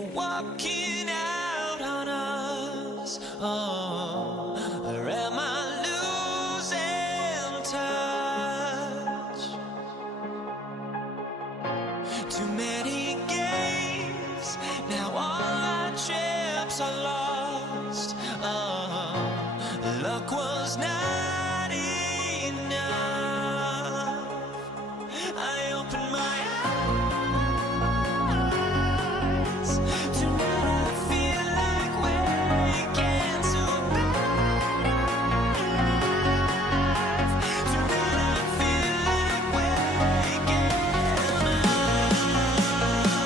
walking out on us. Oh, or am I losing touch? Too many games, now all our chips are lost. Oh, luck was not enough. I opened my eyes. Tonight I feel like waking to life. Tonight I feel like waking up.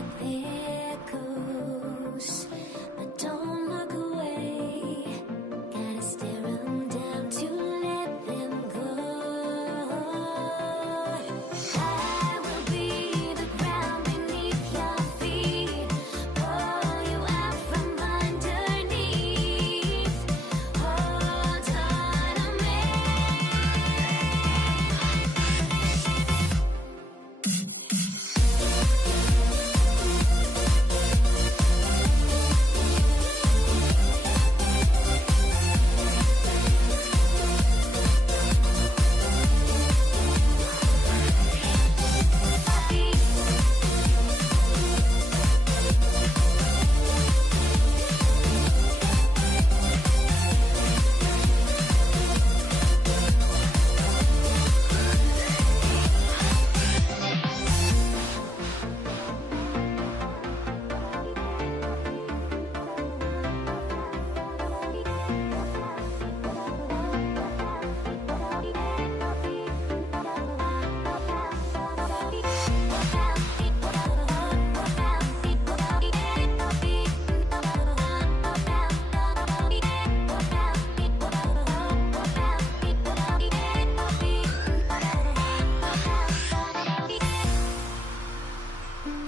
get there goes, but don't look away. Gotta stare 'em down to let them go. I will be the ground beneath your feet, pull you out from underneath. Hold on to me.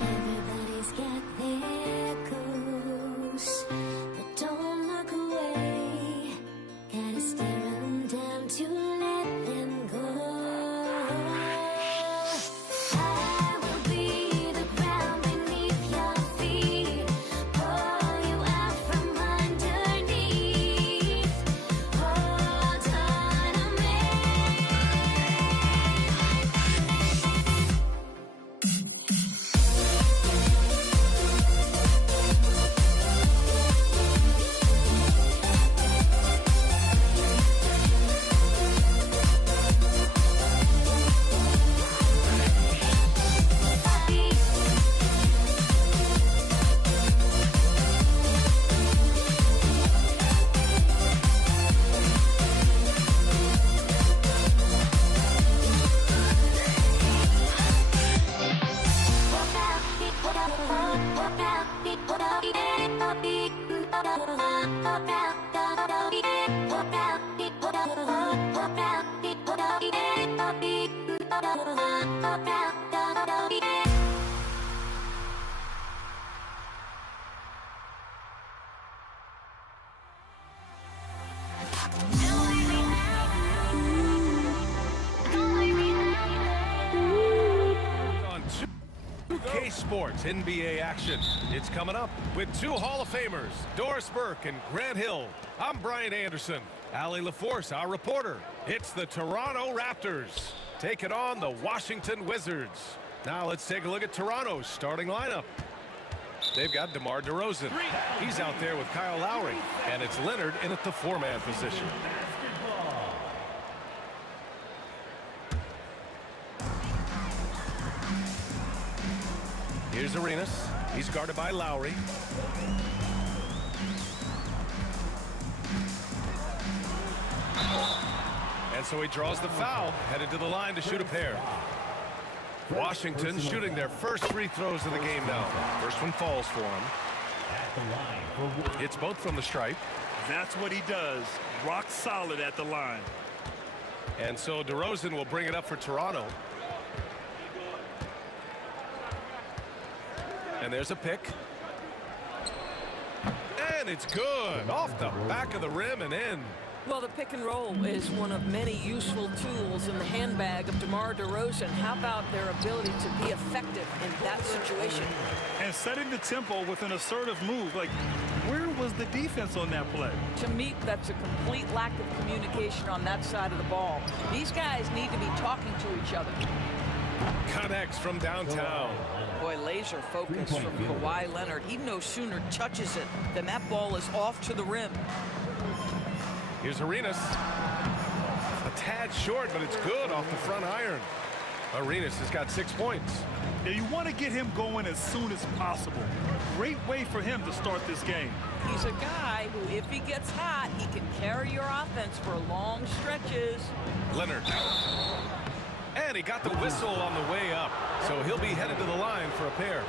Everybody's got their goals, but don't look away. Gotta stare 'em down to let them go. I will be the ground beneath your feet, pull you out from underneath. Hold on to me. On 2K Sports NBA action. It's coming up with two Hall of Famers, Doris Burke and Grant Hill. I'm Brian Anderson. Allie LaForce, our reporter. It's the Toronto Raptors taking on the Washington Wizards. Now let's take a look at Toronto's starting lineup. They've got DeMar DeRozan. He's out there with Kyle Lowry. And it's Leonard in at the four-man position. Here's Arenas. He's guarded by Lowry. And so he draws the foul, headed to the line to shoot a pair. Washington shooting their first free throws of the game now. First one falls for him. It's both from the stripe. That's what he does. Rock solid at the line. And so DeRozan will bring it up for Toronto. And there's a pick. And it's good. Off the back of the rim and in. Well, the pick and roll is one of many useful tools in the handbag of DeMar DeRozan. How about their ability to be effective in that situation? And setting the tempo with an assertive move. Like, where was the defense on that play? To me, that's a complete lack of communication on that side of the ball. These guys need to be talking to each other. Connects from downtown. Boy, laser focus from Kawhi Leonard. He no sooner touches it than that ball is off to the rim. Here's Arenas. A tad short, but it's good off the front iron. Arenas has got 6 points. Now, you want to get him going as soon as possible. Great way for him to start this game. He's a guy who, if he gets hot, he can carry your offense for long stretches. Leonard. And he got the whistle on the way up. So he'll be headed to the line for a pair.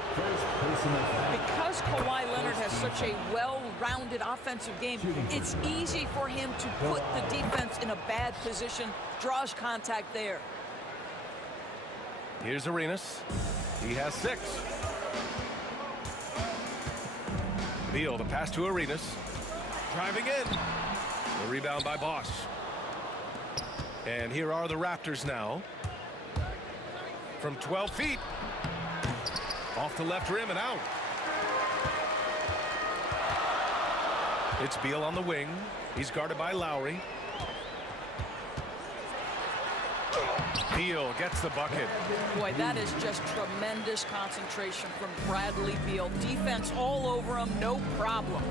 Because Kawhi Leonard has such a well-rounded offensive game, it's easy for him to put the defense in a bad position, draws contact there. Here's Arenas. He has 6. Beal, the pass to Arenas. Driving in. The rebound by Bosch. And here are the Raptors now. From 12 feet. Off the left rim and out. It's Beal on the wing. He's guarded by Lowry. Beal gets the bucket. Boy, that is just tremendous concentration from Bradley Beal. Defense all over him, no problem.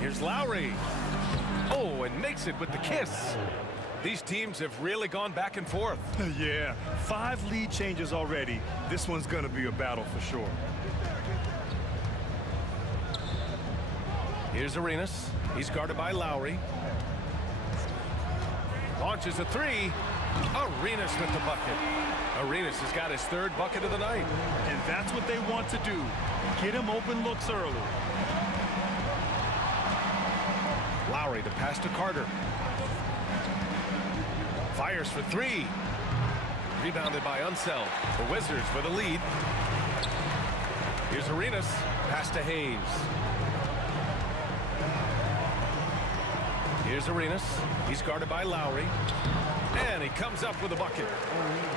Here's Lowry. Oh, and makes it with the kiss. These teams have really gone back and forth. Yeah, 5 lead changes already. This one's going to be a battle for sure. Here's Arenas. He's guarded by Lowry. Launches a 3. Arenas with the bucket. Arenas has got his 3rd bucket of the night. And that's what they want to do. Get him open looks early. Lowry to pass to Carter. Fires for 3. Rebounded by Unseld. The Wizards with a lead. Here's Arenas. Pass to Hayes. Here's Arenas. He's guarded by Lowry. And he comes up with a bucket.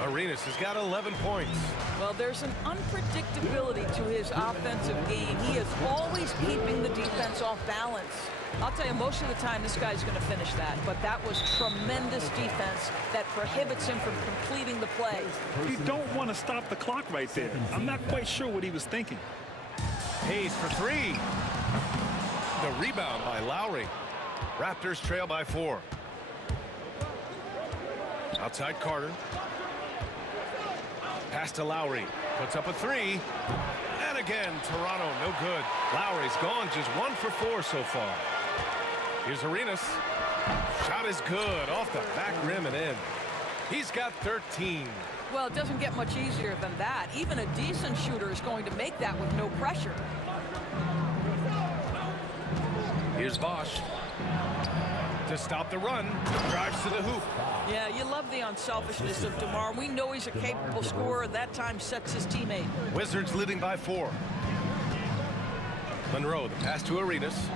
Arenas has got 11 points. Well, there's an unpredictability to his offensive game. He is always keeping the defense off balance. I'll tell you, most of the time, this guy's going to finish that. But that was tremendous defense that prohibits him from completing the play. You don't want to stop the clock right there. I'm not quite sure what he was thinking. Hayes for 3. The rebound by Lowry. Raptors trail by 4. Outside Carter. Pass to Lowry. Puts up a 3. And again, Toronto, no good. Lowry's gone just 1 for 4 so far. Here's Arenas. Shot is good. Off the back rim and in. He's got 13. Well, it doesn't get much easier than that. Even a decent shooter is going to make that with no pressure. Here's Bosch. To stop the run. Drives to the hoop. Yeah, you love the unselfishness of DeMar. We know he's a capable scorer. That time sets his teammate. Wizards leading by 4. Monroe, the pass to Arenas.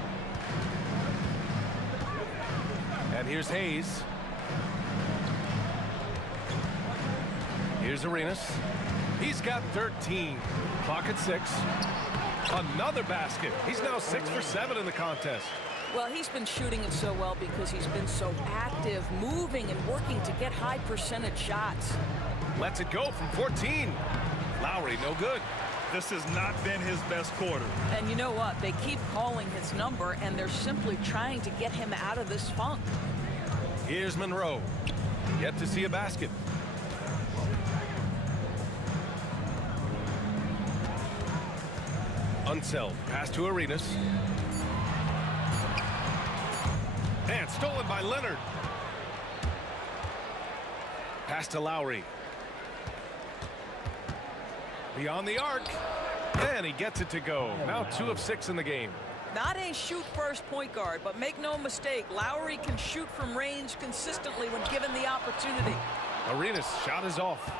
And here's Hayes. Here's Arenas. He's got 13. Clock at 6. Another basket. He's now 6 for 7 in the contest. Well, he's been shooting it so well because he's been so active, moving and working to get high percentage shots. Lets it go from 14. Lowry, no good. This has not been his best quarter. And you know what? They keep calling his number, and they're simply trying to get him out of this funk. Here's Monroe. Yet to see a basket. Unseld. Pass to Arenas. And stolen by Leonard. Pass to Lowry. Beyond the arc. And he gets it to go. Now 2 of 6 in the game. Not a shoot-first point guard, but make no mistake, Lowry can shoot from range consistently when given the opportunity. Arenas' shot is off.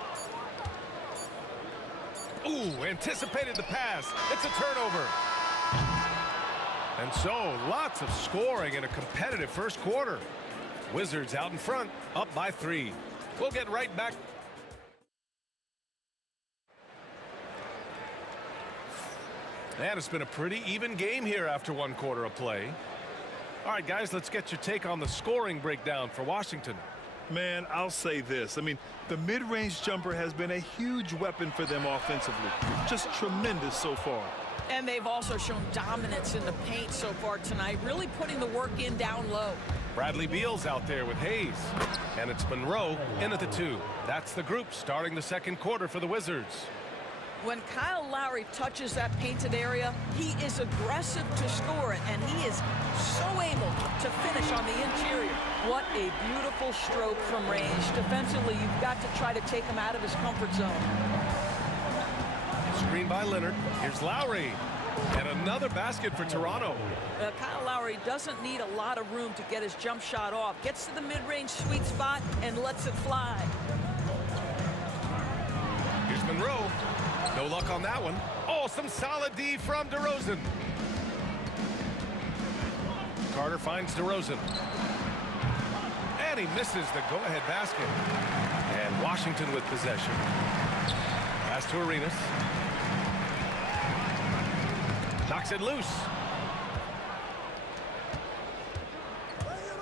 Ooh, anticipated the pass. It's a turnover. And so, lots of scoring in a competitive first quarter. Wizards out in front, up by 3. We'll get right back. And it's been a pretty even game here after 1 quarter of play. All right, guys, let's get your take on the scoring breakdown for Washington. Man, I'll say this. I mean, the mid-range jumper has been a huge weapon for them offensively. Just tremendous so far. And they've also shown dominance in the paint so far tonight, really putting the work in down low. Bradley Beal's out there with Hayes. And it's Monroe in at the 2. That's the group starting the second quarter for the Wizards. When Kyle Lowry touches that painted area, he is aggressive to score it, and he is so able to finish on the interior. What a beautiful stroke from range. Defensively, you've got to try to take him out of his comfort zone. screen by Leonard. Here's Lowry. And another basket for Toronto. Kyle Lowry doesn't need a lot of room to get his jump shot off. Gets to the mid-range sweet spot and lets it fly. Here's Monroe. No luck on that one. Oh, some solid D from DeRozan. Carter finds DeRozan. And he misses the go-ahead basket. And Washington with possession. Pass to Arenas. Knocks it loose.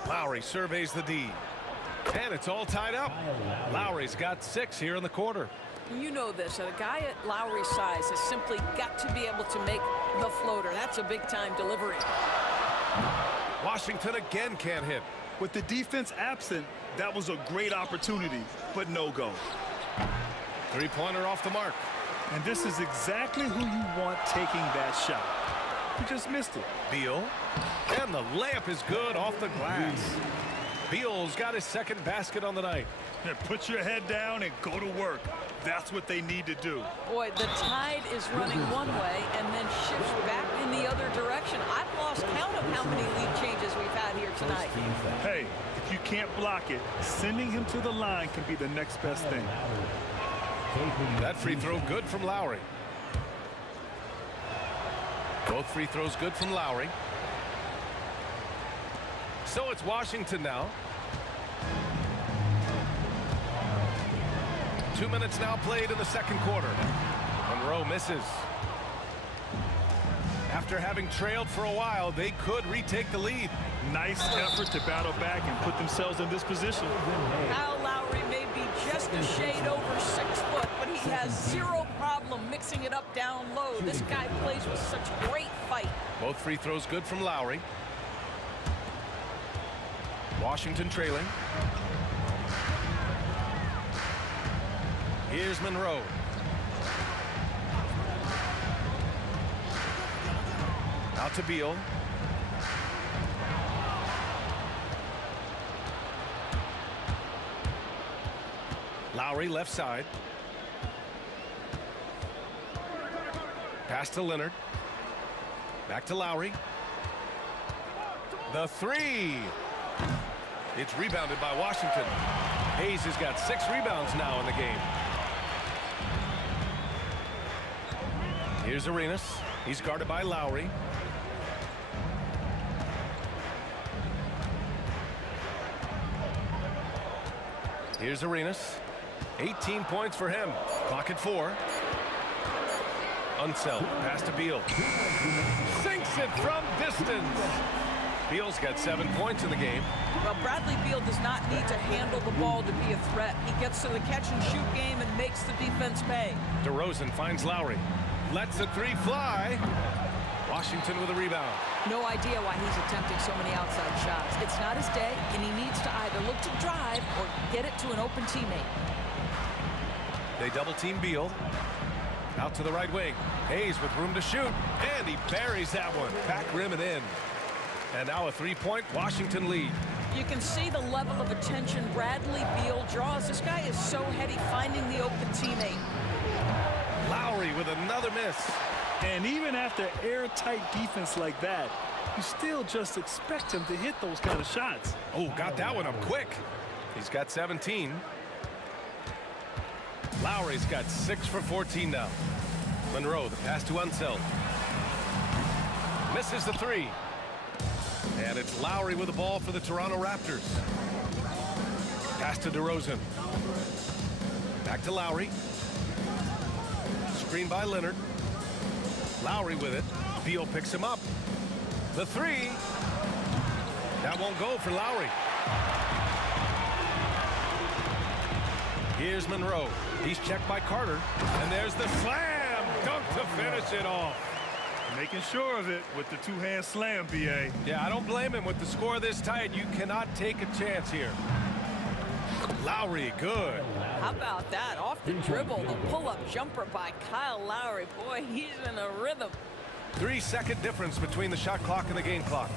Lowry surveys the D. And it's all tied up. Lowry's got 6 here in the quarter. You know this. A guy at Lowry's size has simply got to be able to make the floater. That's a big-time delivery. Washington again can't hit. With the defense absent, that was a great opportunity, but no go. Three-pointer off the mark. And this is exactly who you want taking that shot. He just missed it. Beal. And the layup is good off the glass. Beal's got his second basket on the night. Yeah, put your head down and go to work. That's what they need to do. Boy, the tide is running one way and then shifts back in the other direction. I've lost count of how many lead changes we've had here tonight. Hey, if you can't block it, sending him to the line can be the next best thing. That free throw good from Lowry. Both free throws good from Lowry. So it's Washington now. 2 minutes now played in the second quarter. Monroe misses. After having trailed for a while, they could retake the lead. Nice effort to battle back and put themselves in this position. Kyle Lowry may be just a shade over 6 foot, but he has zero problem mixing it up down low. This guy plays with such great fight. Both free throws good from Lowry. Washington trailing. Here's Monroe. Out to Beal. Lowry left side. Pass to Leonard. Back to Lowry. The three. It's rebounded by Washington. Hayes has got 6 rebounds now in the game. Here's Arenas. He's guarded by Lowry. Here's Arenas. 18 points for him. Clock at 4. Unseld. Pass to Beal. Sinks it from distance. Beal's got 7 points in the game. Well, Bradley Beal does not need to handle the ball to be a threat. He gets to the catch-and-shoot game and makes the defense pay. DeRozan finds Lowry. Lets the three fly. Washington with a rebound. No idea why he's attempting so many outside shots. It's not his day, and he needs to either look to drive or get it to an open teammate. They double-team Beal. Out to the right wing. Hayes with room to shoot. And he buries that one. Back rim and in. And now a three-point Washington lead. You can see the level of attention Bradley Beal draws. This guy is so heady finding the open teammate. Lowry with another miss. And even after airtight defense like that, you still just expect him to hit those kind of shots. Oh, got that one up quick. He's got 17. Lowry's got 6 for 14 now. Monroe, the pass to Unseld. Misses the three. And it's Lowry with the ball for the Toronto Raptors. Pass to DeRozan. Back to Lowry. Screen by Leonard. Lowry with it. Beal picks him up. The three. That won't go for Lowry. Here's Monroe. He's checked by Carter. And there's the slam dunk to finish it off. Making sure of it with the two-hand slam, B.A. Yeah, I don't blame him. With the score this tight, you cannot take a chance here. Lowry, good. How about that? Off the dribble, the pull-up jumper by Kyle Lowry. Boy, he's in a rhythm. 3-second difference between the shot clock and the game clock.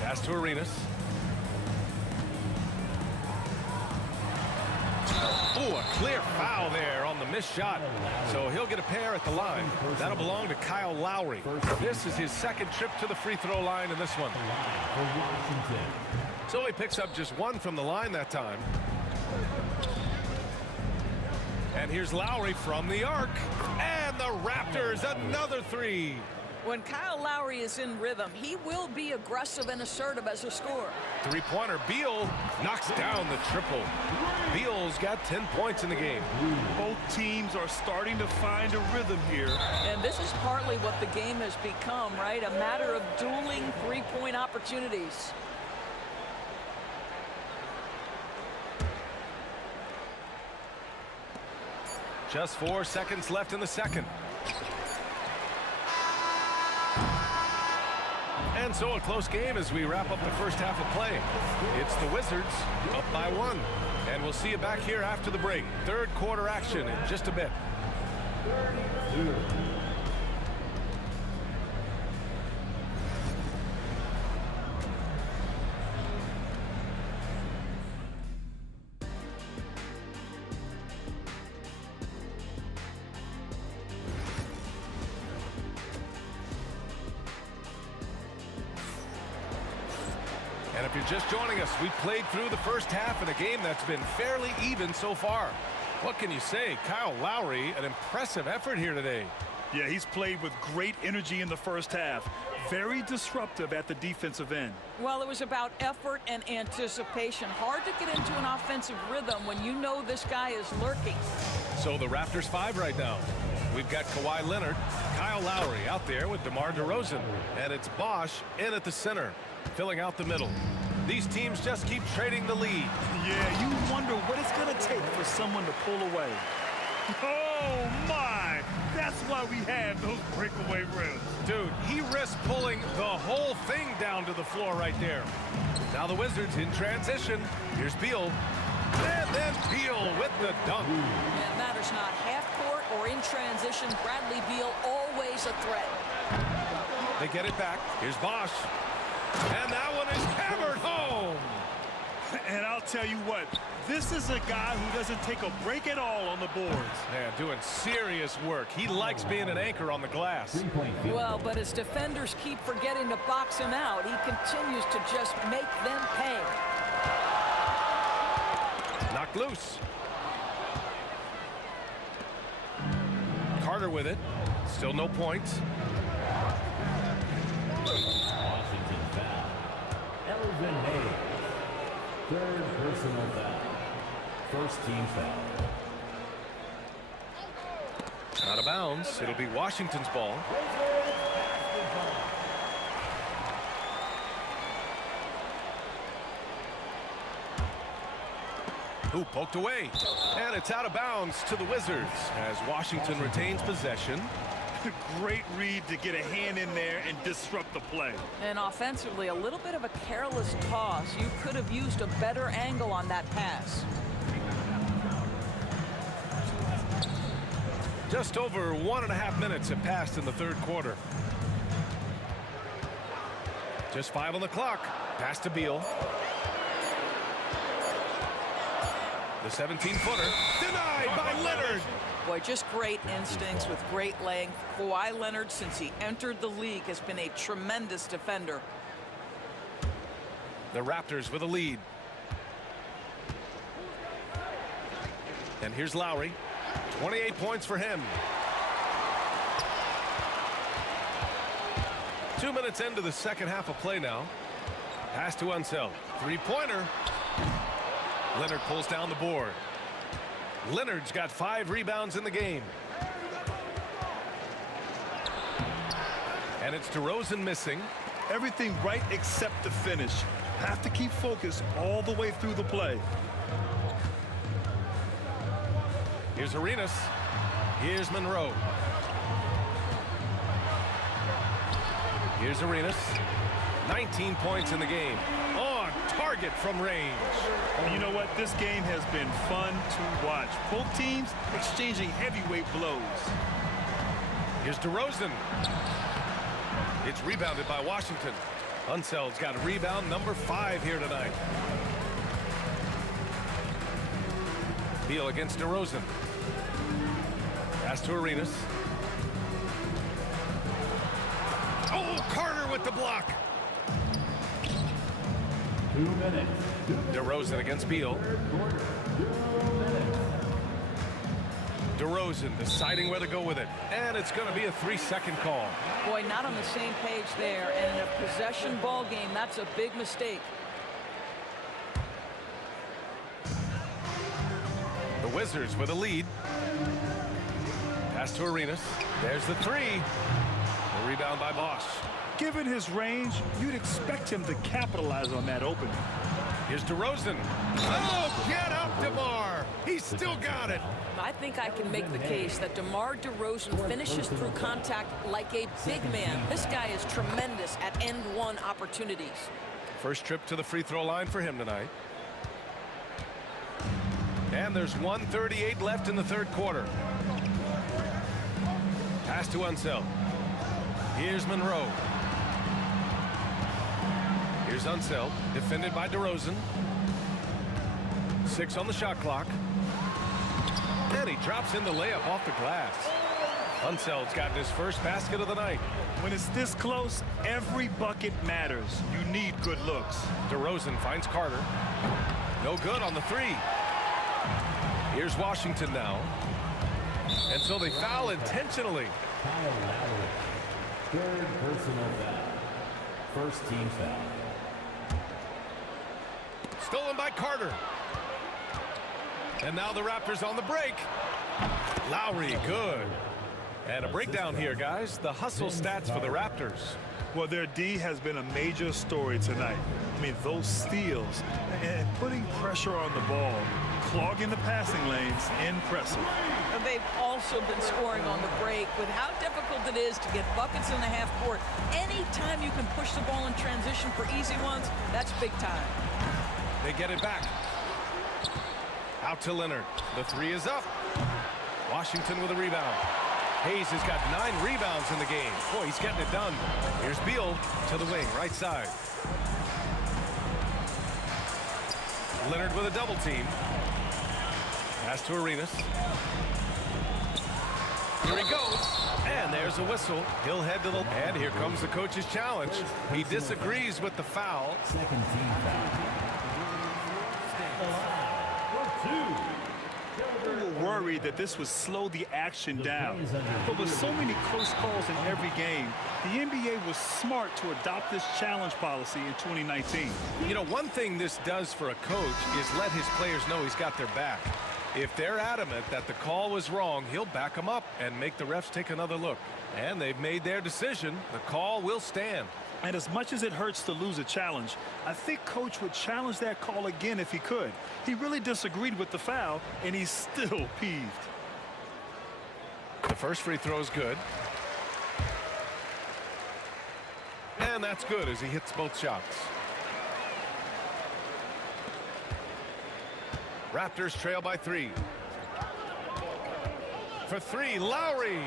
Pass to Arenas. Ooh, a clear foul there on the missed shot. So he'll get a pair at the line. That'll belong to Kyle Lowry. This is his second trip to the free throw line in this one. So he picks up just one from the line that time. And here's Lowry from the arc. And the Raptors, another three. When Kyle Lowry is in rhythm, he will be aggressive and assertive as a scorer. Three-pointer, Beal knocks down the triple. Beal's got 10 points in the game. Both teams are starting to find a rhythm here. And this is partly what the game has become, right? A matter of dueling three-point opportunities. Just 4 seconds left in the second. And so a close game as we wrap up the first half of play. It's the Wizards up by 1. And we'll see you back here after the break. Third quarter action in just a bit. And if you're just joining us, we've played through the first half in a game that's been fairly even so far. What can you say? Kyle Lowry, an impressive effort here today. Yeah, he's played with great energy in the first half. Very disruptive at the defensive end. Well, it was about effort and anticipation. Hard to get into an offensive rhythm when you know this guy is lurking. So the Raptors 5 right now. We've got Kawhi Leonard, Kyle Lowry out there with DeMar DeRozan, and it's Bosch in at the center, filling out the middle. These teams just keep trading the lead. Yeah, you wonder what it's going to take for someone to pull away. Oh, my! That's why we have those breakaway rims. Dude, he risked pulling the whole thing down to the floor right there. Now the Wizards in transition. Here's Beal. And then Beal with the dunk. It matters not half court or in transition. Bradley Beal always a threat. They get it back. Here's Bosch. And that one is hammered home. And I'll tell you what, this is a guy who doesn't take a break at all on the boards. Man, doing serious work. He likes being an anchor on the glass. Well, but as defenders keep forgetting to box him out, he continues to just make them pay. Knocked loose. Carter with it. Still no points. Washington foul. Elvin Hayes. Third personal foul. First team foul. Out of bounds. It'll be Washington's ball. Who poked away. And it's out of bounds to the Wizards as Washington retains possession. Great read to get a hand in there and disrupt the play. And offensively, a little bit of a careless toss. You could have used a better angle on that pass. Just over 1.5 minutes have passed in the third quarter. Just 5 on the clock. Pass to Beal. The 17-footer denied by Leonard. Boy, just great instincts with great length. Kawhi Leonard, since he entered the league, has been a tremendous defender. The Raptors with a lead. And here's Lowry. 28 points for him. 2 minutes into the second half of play now. Pass to Unseld. Three-pointer. Leonard pulls down the board. Leonard's got 5 rebounds in the game. And it's DeRozan missing. Everything right except the finish. Have to keep focused all the way through the play. Here's Arenas. Here's Monroe. Here's Arenas. 19 points in the game. On target from range. And you know what? This game has been fun to watch. Both teams exchanging heavyweight blows. Here's DeRozan. It's rebounded by Washington. Unseld's got a rebound number 5 here tonight. Beal against DeRozan. Pass to Arenas. Oh, Carter with the block. 2 minutes. DeRozan against Beal. DeRozan deciding where to go with it. And it's going to be a 3-second call. Boy, not on the same page there. And in a possession ball game, that's a big mistake. The Wizards with a lead. Pass to Arenas. There's the three. The rebound by Bosch. Given his range, you'd expect him to capitalize on that opening. Here's DeRozan. Oh, get up, DeMar. He's still got it. I think I can make the case that DeMar DeRozan finishes through contact like a big man. This guy is tremendous at end one opportunities. First trip to the free throw line for him tonight. And there's 1:38 left in the third quarter. Pass to Unseld. Here's Monroe. Here's Unseld, defended by DeRozan. 6 on the shot clock. And he drops in the layup off the glass. Unseld's gotten his first basket of the night. When it's this close, every bucket matters. You need good looks. DeRozan finds Carter. No good on the three. Here's Washington now. And so they foul intentionally. Kyle Lowry. Third personal foul. First team foul. Stolen by Carter. And now the Raptors on the break. Lowry, good. And a breakdown here, guys. The hustle stats for the Raptors. Well, their D has been a major story tonight. I mean, those steals and putting pressure on the ball, clogging the passing lanes, impressive. And they've also been scoring on the break. With how difficult it is to get buckets in the half court, anytime you can push the ball in transition for easy ones, that's big time. They get it back. Out to Leonard. The three is up. Washington with a rebound. Hayes has got 9 rebounds in the game. Boy, he's getting it done. Here's Beal to the wing, right side. Leonard with a double team. Pass to Arenas. Here he goes. And there's a whistle. He'll head to the... And here comes the coach's challenge. He disagrees with the foul. Second team foul. We were worried that this would slow the action down. But with so many close calls in every game, the NBA was smart to adopt this challenge policy in 2019. You know, one thing this does for a coach is let his players know he's got their back. If they're adamant that the call was wrong, he'll back them up and make the refs take another look. And they've made their decision. The call will stand. And as much as it hurts to lose a challenge, I think Coach would challenge that call again if he could. He really disagreed with the foul, and he's still peeved. The first free throw is good. And that's good as he hits both shots. Raptors trail by 3. For 3, Lowry.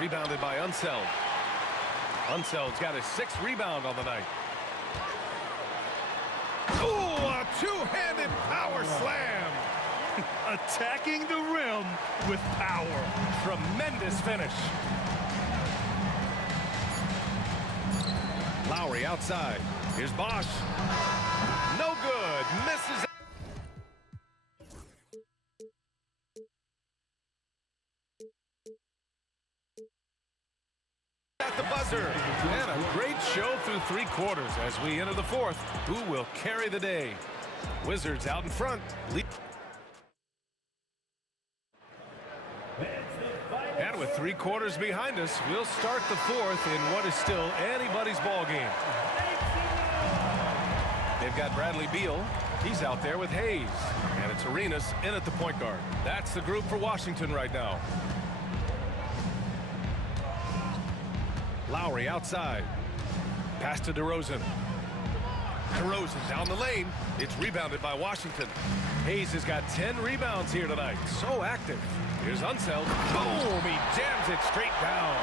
Rebounded by Unseld. Unseld's got his 6th rebound on the night. Oh, a two-handed power slam. Attacking the rim with power. Tremendous finish. Lowry outside. Here's Bosch. No good. Misses. At the buzzer. And a great show through 3 quarters as we enter the 4th. Who will carry the day? Wizards out in front. And with 3 quarters behind us, we'll start the 4th in what is still anybody's ball game. They've got Bradley Beal. He's out there with Hayes. And it's Arenas in at the point guard. That's the group for Washington right now. Lowry outside. Pass to DeRozan. DeRozan down the lane. It's rebounded by Washington. Hayes has got 10 rebounds here tonight. So active. Here's Unseld. Boom! He jams it straight down.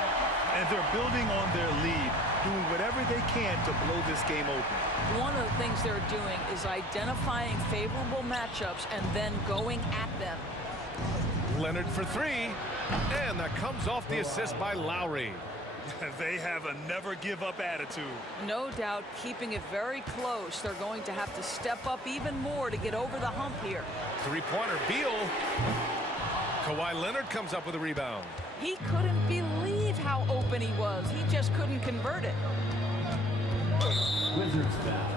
And they're building on their lead. doing whatever they can to blow this game open. One of the things they're doing is identifying favorable matchups and then going at them. Leonard for three, and that comes off the assist by Lowry. They have a never-give-up attitude. No doubt keeping it very close. They're going to have to step up even more to get over the hump here. Three-pointer, Beal. Kawhi Leonard comes up with a rebound. He couldn't believe how open he was. He just couldn't convert it. Wizards foul.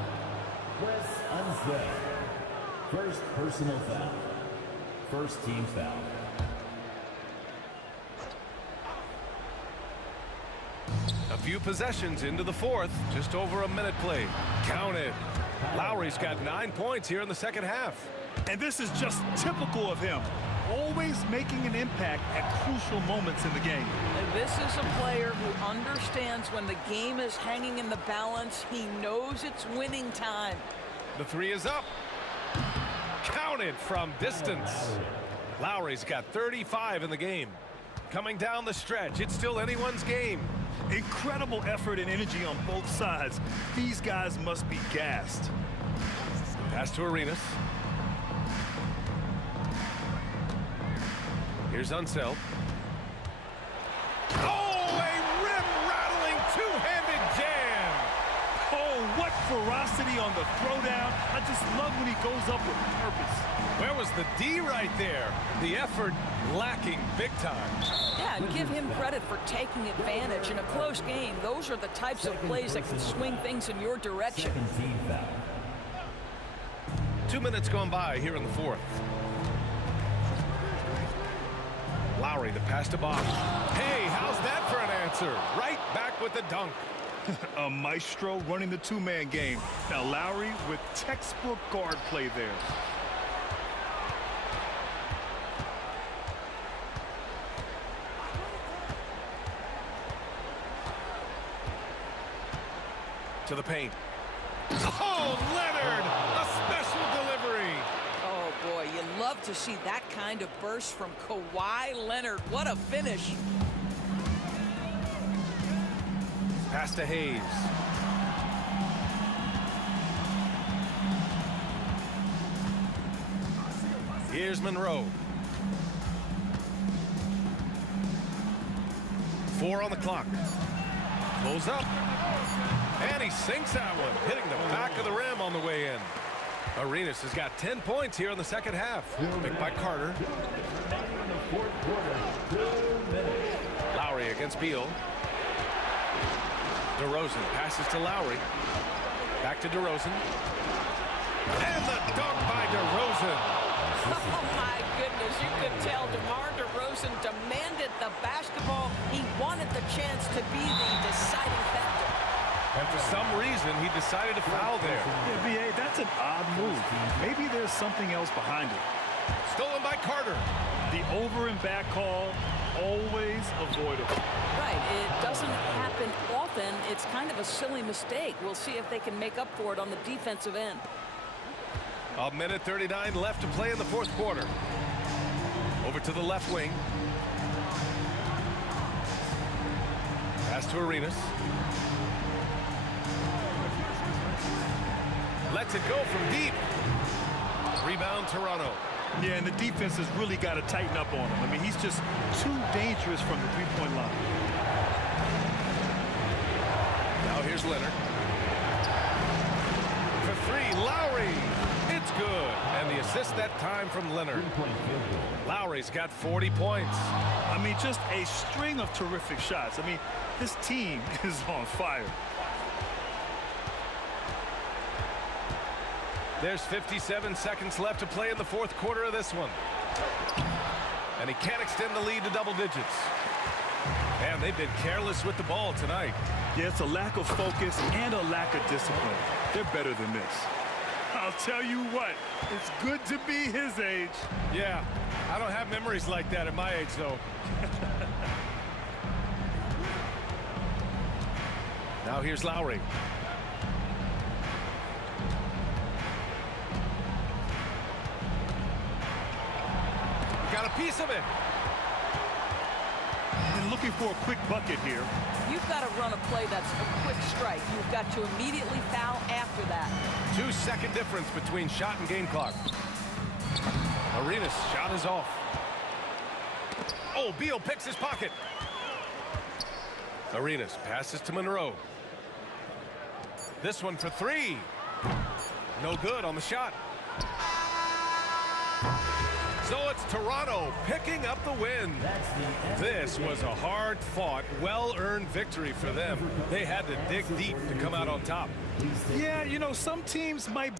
Wes Unseld. First personal foul. First team foul. A few possessions into the fourth, just over a minute played. Counted. Lowry's got 9 points here in the second half. And this is just typical of him. Always making an impact at crucial moments in the game. And this is a player who understands when the game is hanging in the balance. He knows it's winning time. The three is up. Counted from distance. Lowry's got 35 in the game. Coming down the stretch, it's still anyone's game. Incredible effort and energy on both sides. These guys must be gassed. Pass to Arenas. Here's Unseld. Oh, a rim-rattling two-handed jam. Oh, what ferocity on the throwdown. I just love when he goes up with purpose. Where was the D right there? The effort lacking big time. Yeah, and give him credit for taking advantage in a close game. Those are the types of plays that can swing things in your direction. Second team foul. 2 minutes gone by here in the fourth. Lowry, the pass to Bob. Hey, how's that for an answer? Right back with the dunk. A maestro running the two-man game. Now Lowry with textbook guard play there. To the paint. Oh, Leonard! A special delivery. Oh, boy, you love to see that kind of burst from Kawhi Leonard. What a finish. Pass to Hayes. Here's Monroe. 4 on the clock. Pulls up. And he sinks that one, hitting the back of the rim on the way in. Arenas has got 10 points here in the second half. Picked by Carter. Lowry against Beal. DeRozan passes to Lowry. Back to DeRozan. And the dunk by DeRozan. Oh, my goodness. You could tell DeMar DeRozan demanded the basketball. He wanted the chance to be the deciding factor. And for some reason, he decided to foul there. Yeah, B.A., that's an odd move. Maybe there's something else behind it. Stolen by Carter. The over and back call, always avoidable. Right. It doesn't happen often. It's kind of a silly mistake. We'll see if they can make up for it on the defensive end. A minute 39 left to play in the fourth quarter. Over to the left wing. Pass to Arenas. Lets it go from deep. Rebound Toronto. Yeah, and the defense has really got to tighten up on him. I mean, he's just too dangerous from the three-point line. Now here's Leonard. For three, Lowry. It's good. And the assist that time from Leonard. Lowry's got 40 points. I mean, just a string of terrific shots. I mean, this team is on fire. There's 57 seconds left to play in the fourth quarter of this one. And he can't extend the lead to double digits. And they've been careless with the ball tonight. Yeah, it's a lack of focus and a lack of discipline. They're better than this. I'll tell you what, it's good to be his age. Yeah, I don't have memories like that at my age, though. Now here's Lowry. Got a piece of it. And looking for a quick bucket here. You've got to run a play that's a quick strike. You've got to immediately foul after that. 2-second difference between shot and game clock. Arenas' shot is off. Oh, Beal picks his pocket. Arenas passes to Monroe. This one for three. No good on the shot. So it's Toronto picking up the win. This was a hard-fought, well-earned victory for them. They had to dig deep to come out on top. Yeah, you know, some teams might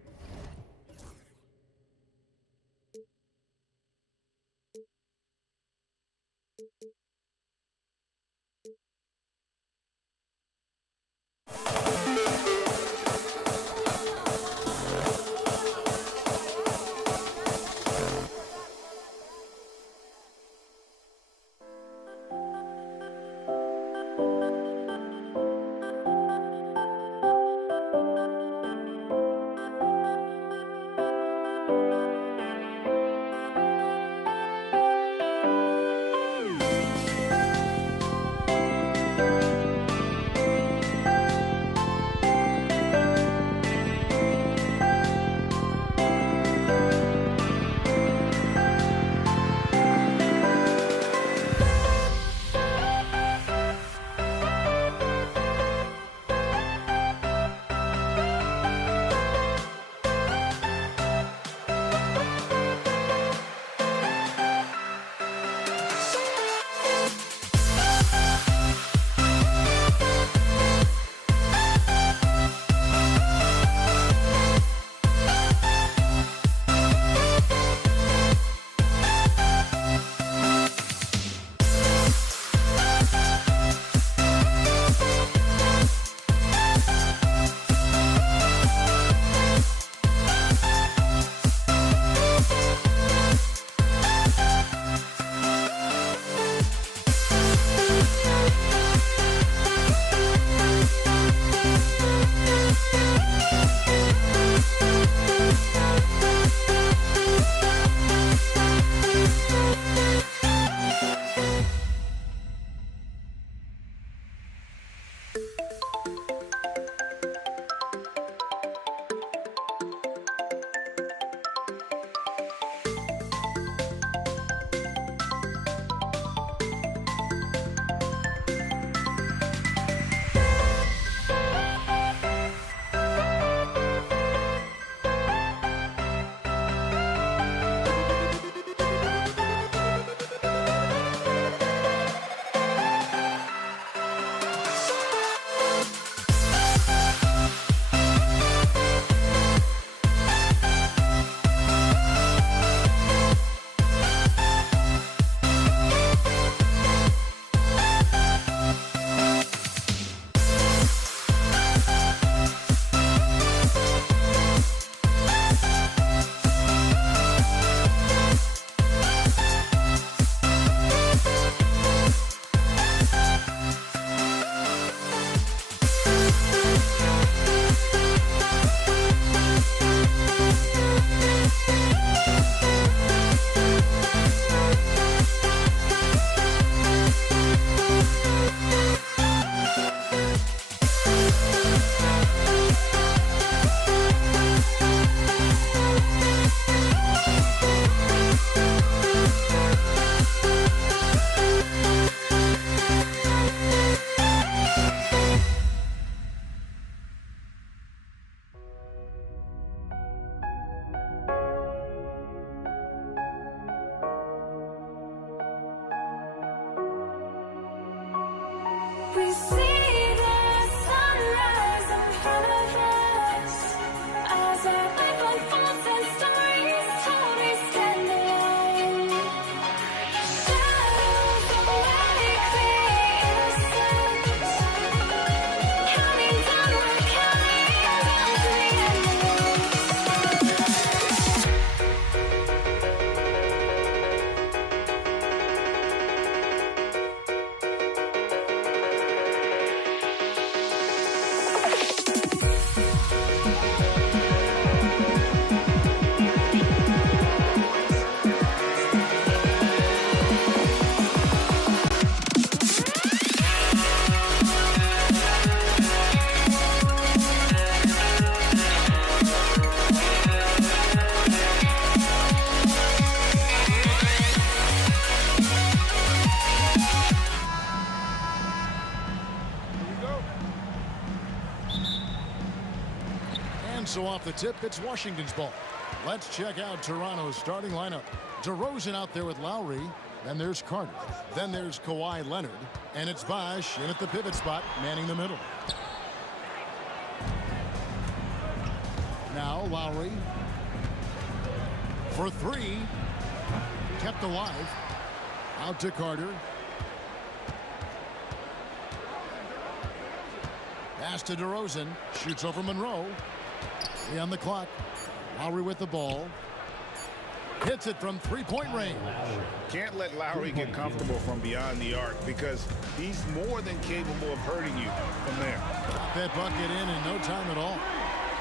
So off the tip, it's Washington's ball. Let's check out Toronto's starting lineup. DeRozan out there with Lowry. Then there's Carter. Then there's Kawhi Leonard. And it's Bosh in at the pivot spot, manning the middle. Now Lowry. For three. Kept alive. Out to Carter. Pass to DeRozan. Shoots over Monroe. 3 on the clock. Lowry with the ball. Hits it from three-point range. Can't let Lowry get comfortable from beyond the arc because he's more than capable of hurting you from there. Got that bucket in no time at all.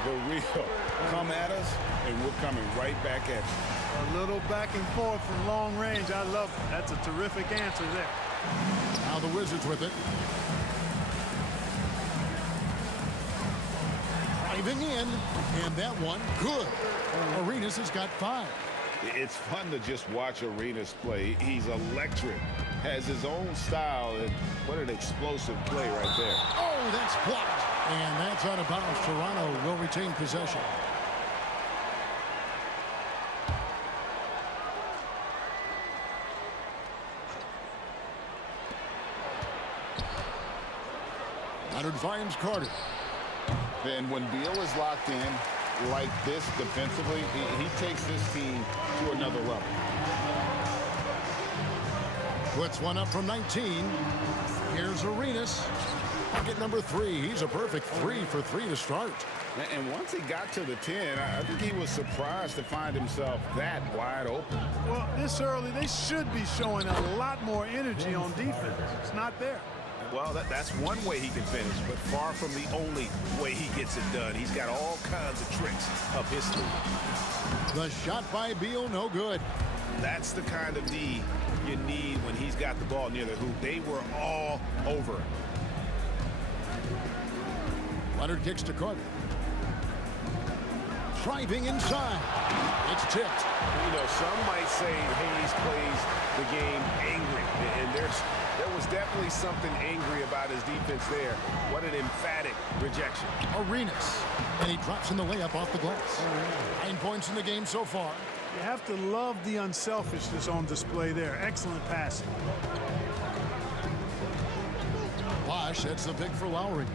The real come at us, and we're coming right back at you. A little back and forth from long range. I love it. That's a terrific answer there. Now the Wizards with it. Driving in, and that one good. Arenas has got 5. It's fun to just watch Arenas play. He's electric, has his own style, and what an explosive play right there. Oh, that's blocked. And that's out of bounds. Toronto will retain possession. Leonard finds Carter. Then when Beal is locked in like this defensively, he takes this team to another level. Puts one up from 19. Here's Arenas. Bucket number 3. He's a perfect 3 for 3 to start. And once he got to the 10, I think he was surprised to find himself that wide open. Well, this early, they should be showing a lot more energy on defense. It's not there. Well, that's one way he can finish, but far from the only way he gets it done. He's got all kinds of tricks up his sleeve. The shot by Beal, no good. That's the kind of D you need when he's got the ball near the hoop. They were all over him. Leonard kicks to Carter. Driving inside. It's tipped. You know, some might say Hayes plays the game angry, and there was definitely something angry about his defense there. What an emphatic rejection. Arenas. And he drops in the layup off the glass. 9 points in the game so far. You have to love the unselfishness on display there. Excellent passing. Bosh hits the pick for Lowry.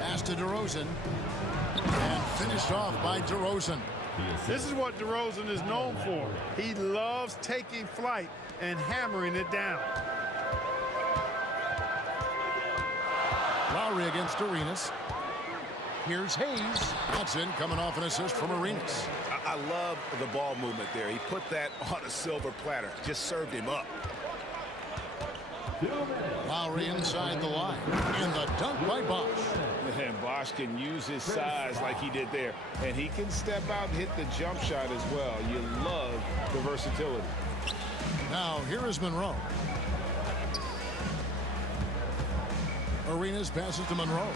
Pass to DeRozan. And finished off by DeRozan. This is what DeRozan is known for. He loves taking flight and hammering it down. Lowry against Arenas. Here's Hayes. That's in, coming off an assist from Arenas. I love the ball movement there. He put that on a silver platter. Just served him up. Lowry inside the line. And the dunk by Bosh. And Bosh can use his size like he did there. And he can step out and hit the jump shot as well. You love the versatility. Now, here is Monroe. Arenas passes to Monroe.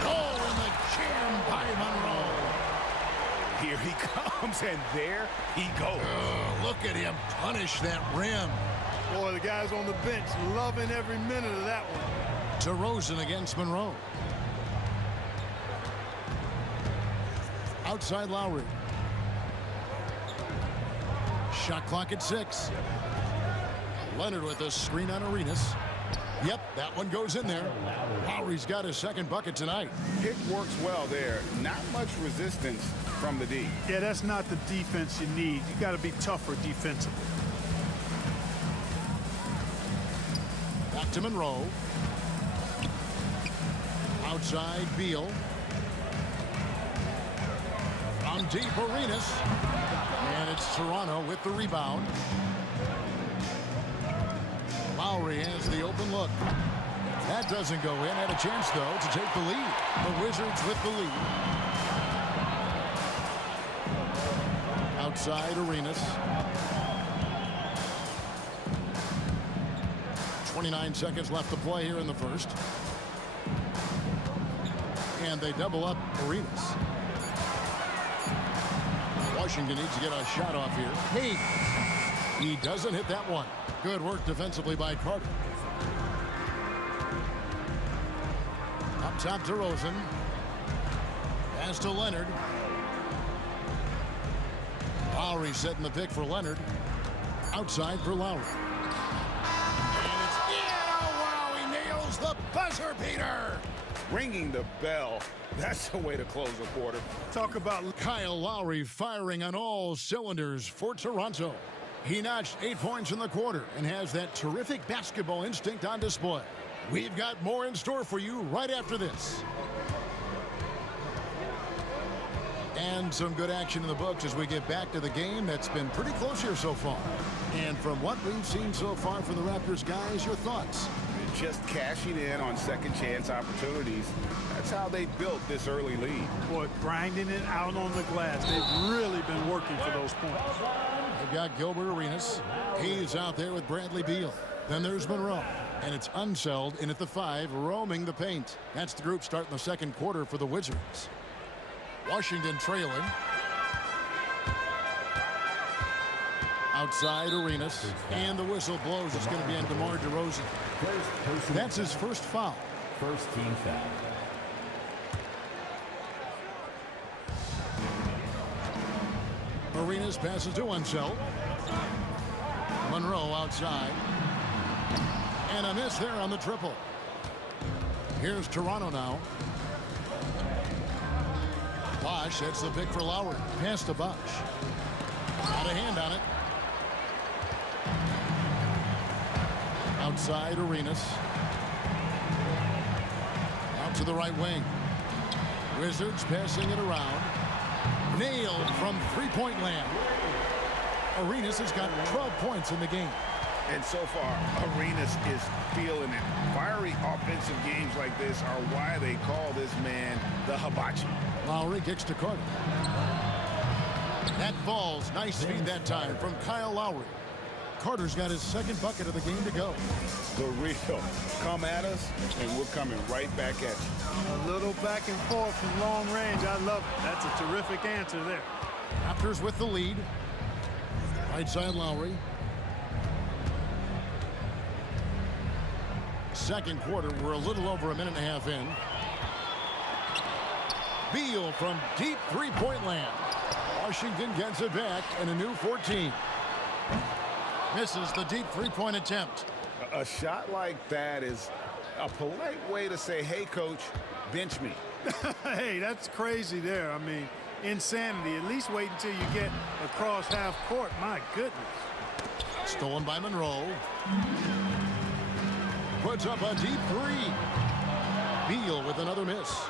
Oh, and the jam by Monroe. Here he comes, and there he goes. Look at him punish that rim. Boy, the guys on the bench loving every minute of that one. DeRozan against Monroe. Outside Lowry. Shot clock at 6. Leonard with a screen on Arenas. Yep, that one goes in there. Lowry's got his second bucket tonight. It works well there. Not much resistance from the D. Yeah, that's not the defense you need. You got to be tougher defensively. Back to Monroe. Outside Beal. From deep Arenas. And it's Toronto with the rebound. Lowry has the open look. That doesn't go in. Had a chance, though, to take the lead. The Wizards with the lead. Outside Arenas. 29 seconds left to play here in the first. And they double up Arenas. Washington needs to get a shot off here. He doesn't hit that one. Good work defensively by Carter. Up top to Rosen. Pass to Leonard. Lowry setting the pick for Leonard. Outside for Lowry. And it's wow, he nails the buzzer beater. Ringing the bell. That's the way to close a quarter. Talk about Kyle Lowry firing on all cylinders for Toronto. He notched 8 points in the quarter and has that terrific basketball instinct on display. We've got more in store for you right after this. And some good action in the books as we get back to the game that's been pretty close here so far. And from what we've seen so far from the Raptors, guys, your thoughts? Just cashing in on second chance opportunities. That's how they built this early lead. boy, grinding it out on the glass. They've really been working for those points. They've got Gilbert Arenas. He's out there with Bradley Beal. Then there's Monroe. And it's Unseld in at the 5, roaming the paint. That's the group starting the second quarter for the Wizards. Washington trailing. Outside Arenas. And the whistle blows. It's going to be on DeMar DeRozan. That's his first foul. First team foul. Arenas passes to Unseld. Monroe outside. And a miss there on the triple. Here's Toronto now. Bosch sets the pick for Lowry. Pass to Bosch. Got a hand on it. Outside Arenas. Out to the right wing. Wizards passing it around. Nailed from three-point land. Arenas has got 12 points in the game. And so far, Arenas is feeling it. Fiery offensive games like this are why they call this man the hibachi. Lowry kicks to Carter. That falls. Nice feed that time from Kyle Lowry. Carter's got his second bucket of the game to go. The real. Come at us, and we're coming right back at you. A little back and forth from long range. I love it. That's a terrific answer there. Raptors with the lead. Right side Lowry. Second quarter, we're a little over a minute and a half in. Beal from deep three-point land. Washington gets it back and a new 14. Misses the deep three-point attempt. A shot like that is a polite way to say, hey, coach, bench me. Hey, that's crazy there. I mean, insanity. At least wait until you get across half court. My goodness. Stolen by Monroe. Puts up a deep three. Beal with another miss.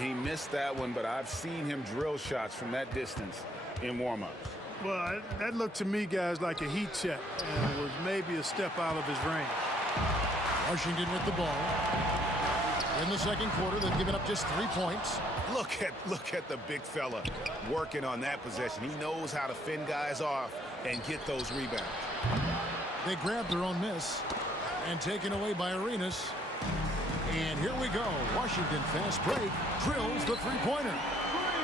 He missed that one, but I've seen him drill shots from that distance in warm-ups. Well, that looked to me, guys, like a heat check. And it was maybe a step out of his range. Washington with the ball. In the second quarter, they've given up just 3 points. Look at the big fella working on that possession. He knows how to fend guys off and get those rebounds. They grabbed their own miss and taken away by Arenas. And here we go. Washington fast break drills the three-pointer.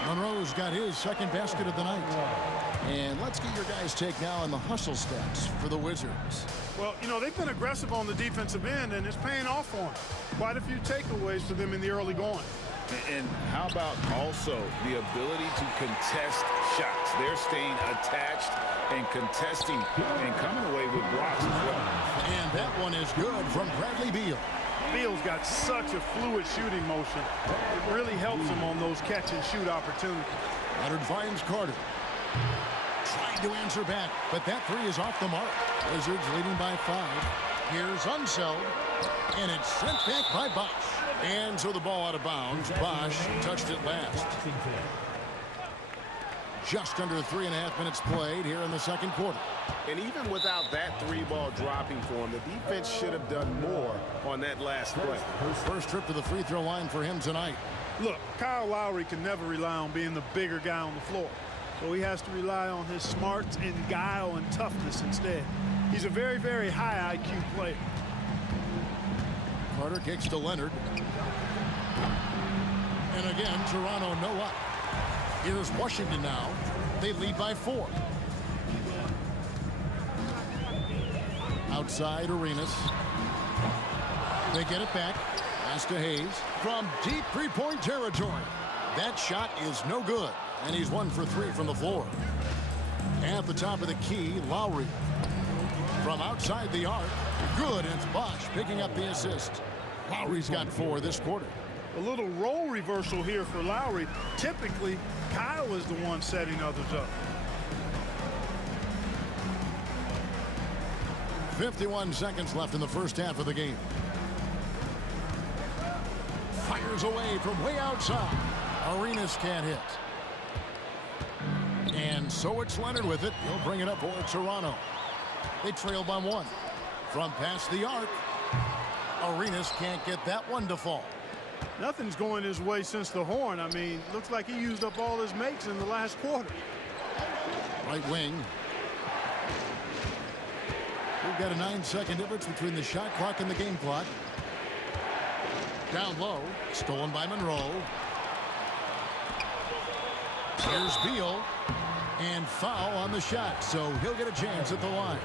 Monroe's got his second basket of the night. And let's get your guys' take now on the hustle stats for the Wizards. Well, you know, they've been aggressive on the defensive end, and it's paying off for them. Quite a few takeaways for them in the early going. And how about also the ability to contest shots? They're staying attached and contesting and coming away with blocks as well. And that one is good from Bradley Beal. Beal's got such a fluid shooting motion. It really helps him on those catch-and-shoot opportunities. Leonard finds Carter. Trying to answer back, but that three is off the mark. Wizards leading by 5. Here's Unseld, and it's sent back by Bosch. And so the ball out of bounds. Bosch touched it last. Just under 3.5 minutes played here in the second quarter. And even without that three ball dropping for him, the defense should have done more on that last play. First trip to the free throw line for him tonight. Look, Kyle Lowry can never rely on being the bigger guy on the floor. So he has to rely on his smarts and guile and toughness instead. He's a very, very high IQ player. Carter kicks to Leonard. And again, Toronto no up. Here's Washington now. They lead by 4. Outside Arenas. They get it back. Pass to Hayes from deep three-point territory. That shot is no good, and he's 1 for 3 from the floor. At the top of the key, Lowry. From outside the arc, good, and it's Bosch picking up the assist. Lowry's got 4 this quarter. A little role reversal here for Lowry. Typically, Kyle is the one setting others up. 51 seconds left in the first half of the game. Fires away from way outside. Arenas can't hit. And so it's Leonard with it. He'll bring it up for Toronto. They trail by 1. From past the arc, Arenas can't get that one to fall. Nothing's going his way since the horn. I mean, looks like he used up all his makes in the last quarter. Right wing. We've got a 9-second difference between the shot clock and the game clock. Down low, stolen by Monroe. Here's Beal, and foul on the shot, so he'll get a chance at the line.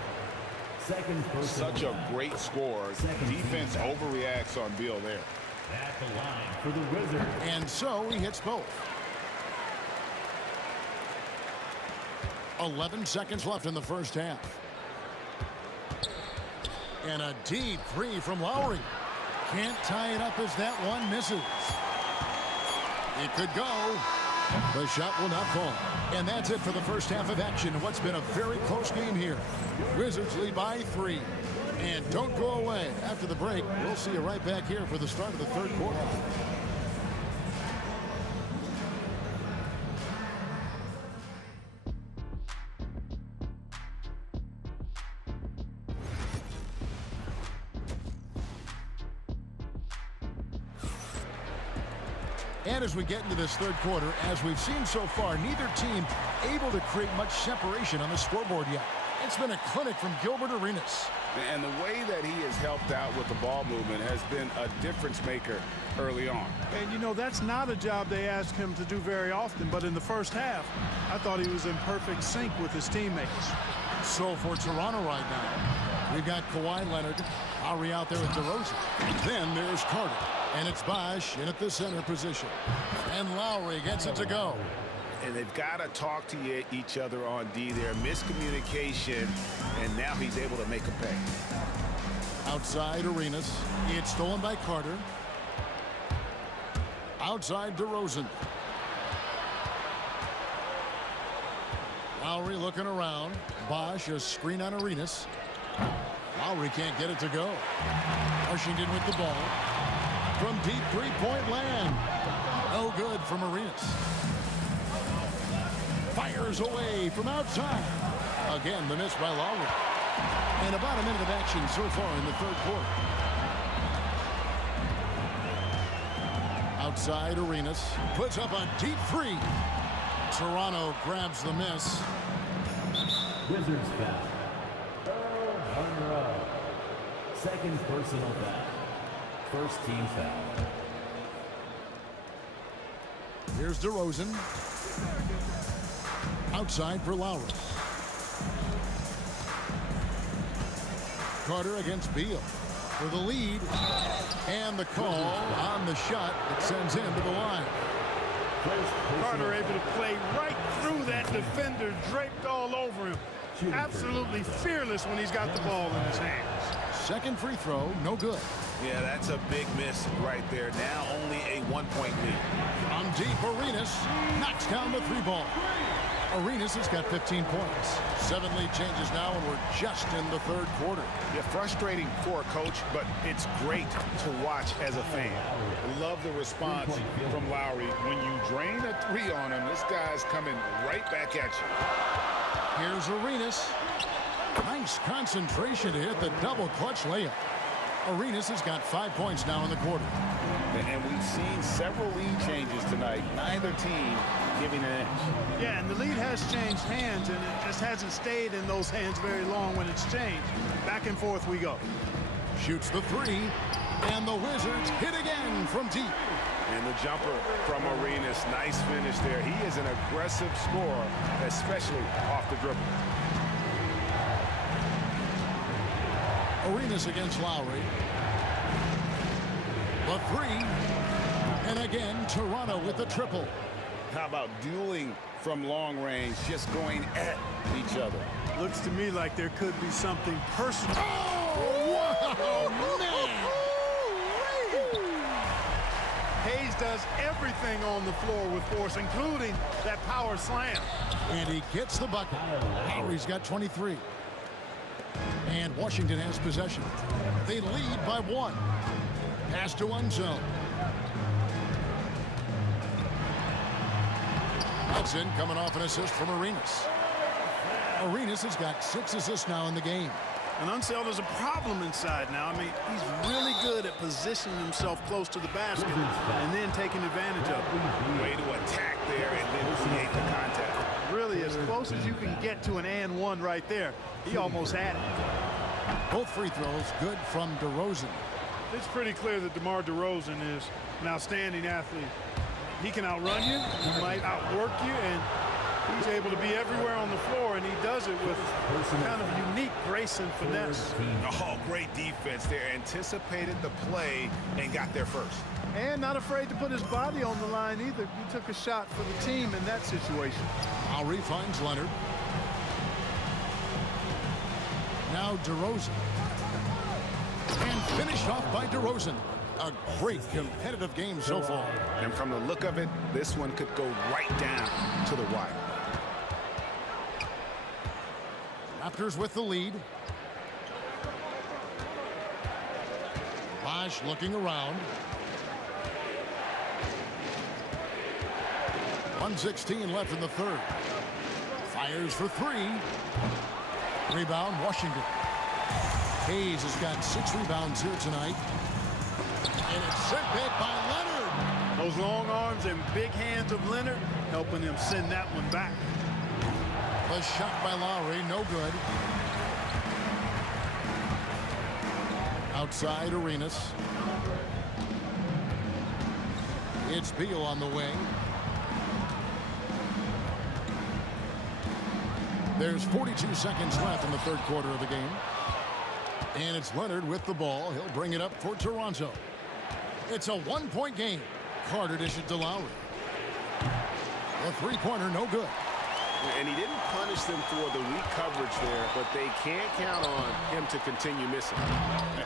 Such a great score. Defense overreacts on Beal there. At the line for the Wizards. And so he hits both. 11 seconds left in the first half. And a deep 3 from Lowry. Can't tie it up as that one misses. It could go. The shot will not fall. And that's it for the first half of action. What's been a very close game here. Wizards lead by 3. And don't go away. After the break, we'll see you right back here for the start of the third quarter. And as we get into this third quarter, as we've seen so far, neither team able to create much separation on the scoreboard yet. It's been a clinic from Gilbert Arenas. And the way that he has helped out with the ball movement has been a difference maker early on. And, you know, that's not a job they ask him to do very often, but in the first half, I thought he was in perfect sync with his teammates. So for Toronto right now, we've got Kawhi Leonard, Lowry out there with DeRozan. Then there's Carter, and it's Bosch in at the center position. And Lowry gets it to go. And they've got to talk to each other on D there. Miscommunication, and now he's able to make a pay. Outside Arenas. It's stolen by Carter. Outside DeRozan. Lowry looking around. Bosch, a screen on Arenas. Lowry can't get it to go. Washington with the ball. From deep three-point land. No good from Arenas. Fires away from outside. Again, the miss by Lowry. And about a minute of action so far in the third quarter. Outside Arenas puts up a deep 3. Toronto grabs the miss. Wizards foul. Monroe. Second personal foul. First team foul. Here's DeRozan. Outside for Lowry. Carter against Beal for the lead. And the call on the shot that sends him to the line. Carter able to play right through that defender, draped all over him. Absolutely fearless when he's got the ball in his hands. Second free throw, no good. Yeah, that's a big miss right there. Now only a 1-point lead. From deep, Arenas knocks down the 3 ball. Arenas has got 15 points. 7 lead changes now, and we're just in the third quarter. Yeah, frustrating for a coach, but it's great to watch as a fan. I love the response from Lowry. When you drain a 3 on him, this guy's coming right back at you. Here's Arenas. Nice concentration to hit the double clutch layup. Arenas has got 5 points now in the quarter. And we've seen several lead changes tonight. Neither team giving an edge. Yeah, and the lead has changed hands, and it just hasn't stayed in those hands very long when it's changed. Back and forth we go. Shoots the 3, and the Wizards hit again from deep. And the jumper from Arenas. Nice finish there. He is an aggressive scorer, especially off the dribble. Arenas against Lowry. The three. And again, Toronto with the triple. How about dueling from long range, just going at each other? Looks to me like there could be something personal. Oh, wow, man! Hayes does everything on the floor with force, including that power slam. And he gets the bucket. Lowry's got 23. And Washington has possession. They lead by 1. Pass to one zone. Hudson coming off an assist from Arenas. Arenas has got 6 assists now in the game. And Unseld is a problem inside now. I mean, he's really good at positioning himself close to the basket and then taking advantage of it. Way to attack there and then create the contact. Really, as close as you can get to an and one right there. He almost had it. Both free throws good from DeRozan. It's pretty clear that DeMar DeRozan is an outstanding athlete. He can outrun you, he might outwork you, and he's able to be everywhere on the floor, and he does it with kind of unique grace and finesse. Oh, great defense there. Anticipated the play and got there first. And not afraid to put his body on the line either. He took a shot for the team in that situation. Lowry finds Leonard. Now DeRozan. And finished off by DeRozan. A great competitive game so far. And from the look of it, this one could go right down to the wire. Raptors with the lead. Bosh looking around. 1:16 left in the third. Fires for 3. Rebound, Washington. Hayes has got 6 rebounds here tonight. And it's sent back by Leonard. Those long arms and big hands of Leonard helping him send that one back. The shot by Lowry, no good. Outside Arenas. It's Beal on the wing. There's 42 seconds left in the third quarter of the game. And it's Leonard with the ball. He'll bring it up for Toronto. It's a 1-point game. Carter dishes to Lowry. The three-pointer, no good. And he didn't punish them for the weak coverage there, but they can't count on him to continue missing.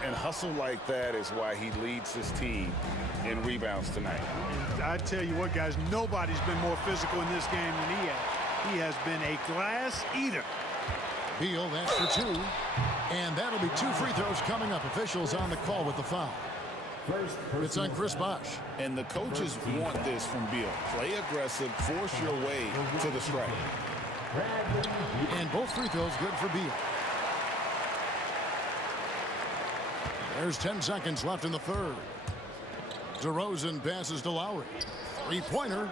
And hustle like that is why he leads his team in rebounds tonight. I tell you what, guys, nobody's been more physical in this game than he has. He has been a glass eater. Beal, that's for 2. And that'll be 2 free throws coming up. Officials on the call with the foul. It's on Chris Bosh. And the coaches want this from Beal. Play aggressive, force your way to the strike. And both free throws good for Beal. There's 10 seconds left in the third. DeRozan passes to Lowry. Three-pointer.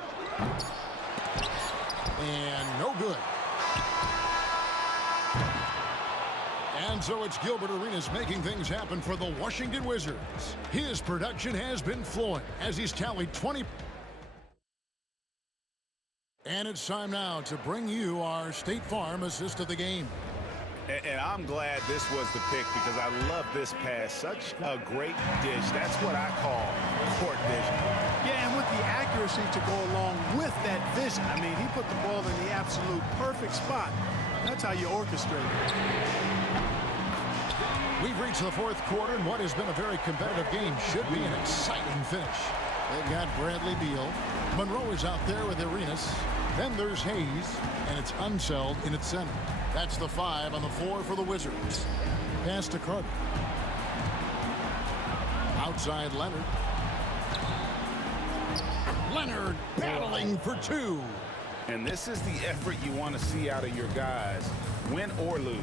And no good. And so it's Gilbert Arenas making things happen for the Washington Wizards. His production has been flowing as he's tallied 20. And it's time now to bring you our State Farm assist of the game. And I'm glad this was the pick because I love this pass. Such a great dish. That's what I call court vision. Yeah, and with the accuracy to go along with that vision. I mean, he put the ball in the absolute perfect spot. That's how you orchestrate it. We've reached the fourth quarter, and what has been a very competitive game should be an exciting finish. They've got Bradley Beal. Monroe is out there with Arenas. Then there's Hayes, and it's Unseld in its center. That's the 5 on the 4 for the Wizards. Pass to Carter. Outside Leonard. Leonard battling for 2. And this is the effort you want to see out of your guys, win or lose.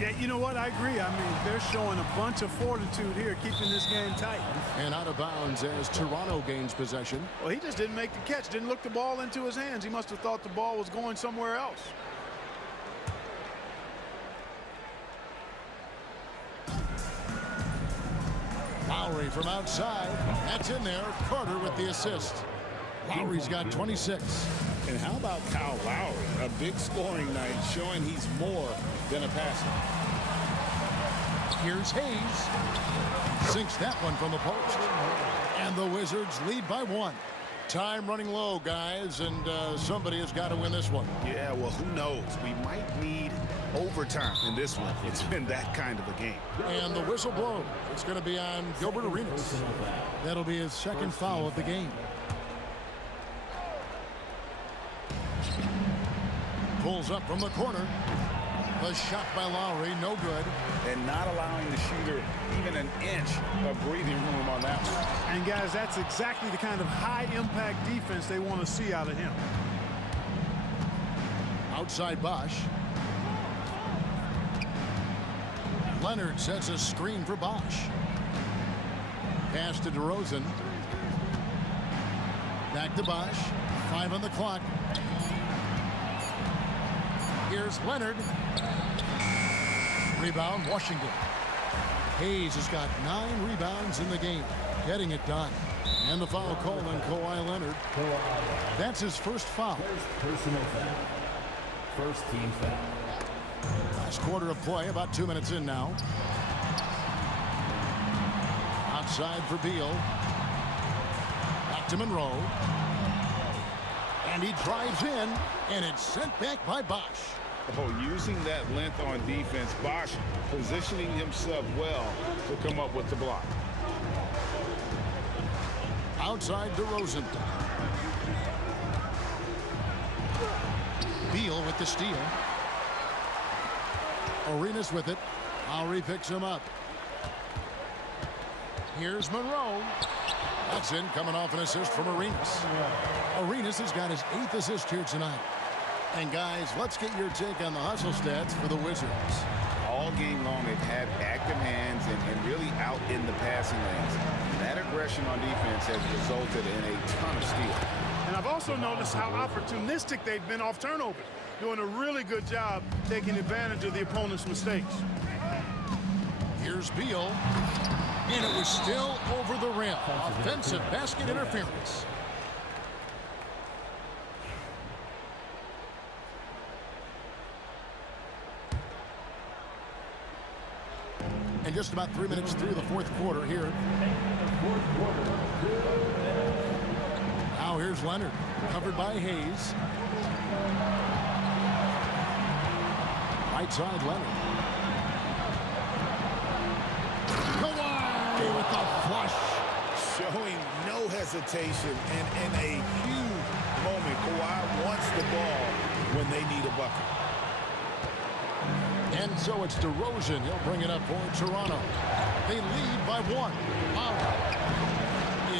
Yeah, you know what? I agree. I mean, they're showing a bunch of fortitude here, keeping this game tight. And out of bounds as Toronto gains possession. Well, he just didn't make the catch, didn't look the ball into his hands. He must have thought the ball was going somewhere else. Lowry from outside. That's in there. Carter with the assist. Lowry's got 26. And how about Kyle Lowry? A big scoring night showing he's more than a passer. Here's Hayes. Sinks that one from the post. And the Wizards lead by 1. Time running low, guys, and somebody has got to win this one. Yeah, well, who knows? We might need overtime in this one. It's been that kind of a game. And the whistle blows. It's going to be on Gilbert Arenas. That'll be his second foul of the game. Pulls up from the corner. The shot by Lowry, no good. And not allowing the shooter even an inch of breathing room on that one. And guys, that's exactly the kind of high-impact defense they want to see out of him. Outside Bosch. Leonard sets a screen for Bosch. Pass to DeRozan. Back to Bosch. 5 on the clock. Here's Leonard. Rebound, Washington. Hayes has got 9 rebounds in the game, getting it done. And the foul call on Kawhi Leonard. That's his first foul. Personal foul. First team foul. Last quarter of play, about 2 minutes in now. Outside for Beal. Back to Monroe. And he drives in, and it's sent back by Bosch. Oh, using that length on defense, Bosch positioning himself well to come up with the block. Outside DeRozan. Beal with the steal. Arenas with it. Lowry picks him up. Here's Monroe. That's in, coming off an assist from Arenas. Arenas has got his 8th assist here tonight. And guys, let's get your take on the hustle stats for the Wizards. All game long, they've had active hands and really out in the passing lanes. That aggression on defense has resulted in a ton of steals. And I've also noticed how opportunistic they've been off turnovers, doing a really good job taking advantage of the opponent's mistakes. Here's Beal. And it was still over the rim. Offensive basket interference. And just about 3 minutes through the fourth quarter here. Now here's Leonard, covered by Hayes. Right side, Leonard. Kawhi with the flush. Showing no hesitation and in a huge moment. Kawhi wants the ball when they need a bucket. And so it's DeRozan. He'll bring it up for Toronto. They lead by 1. Lowry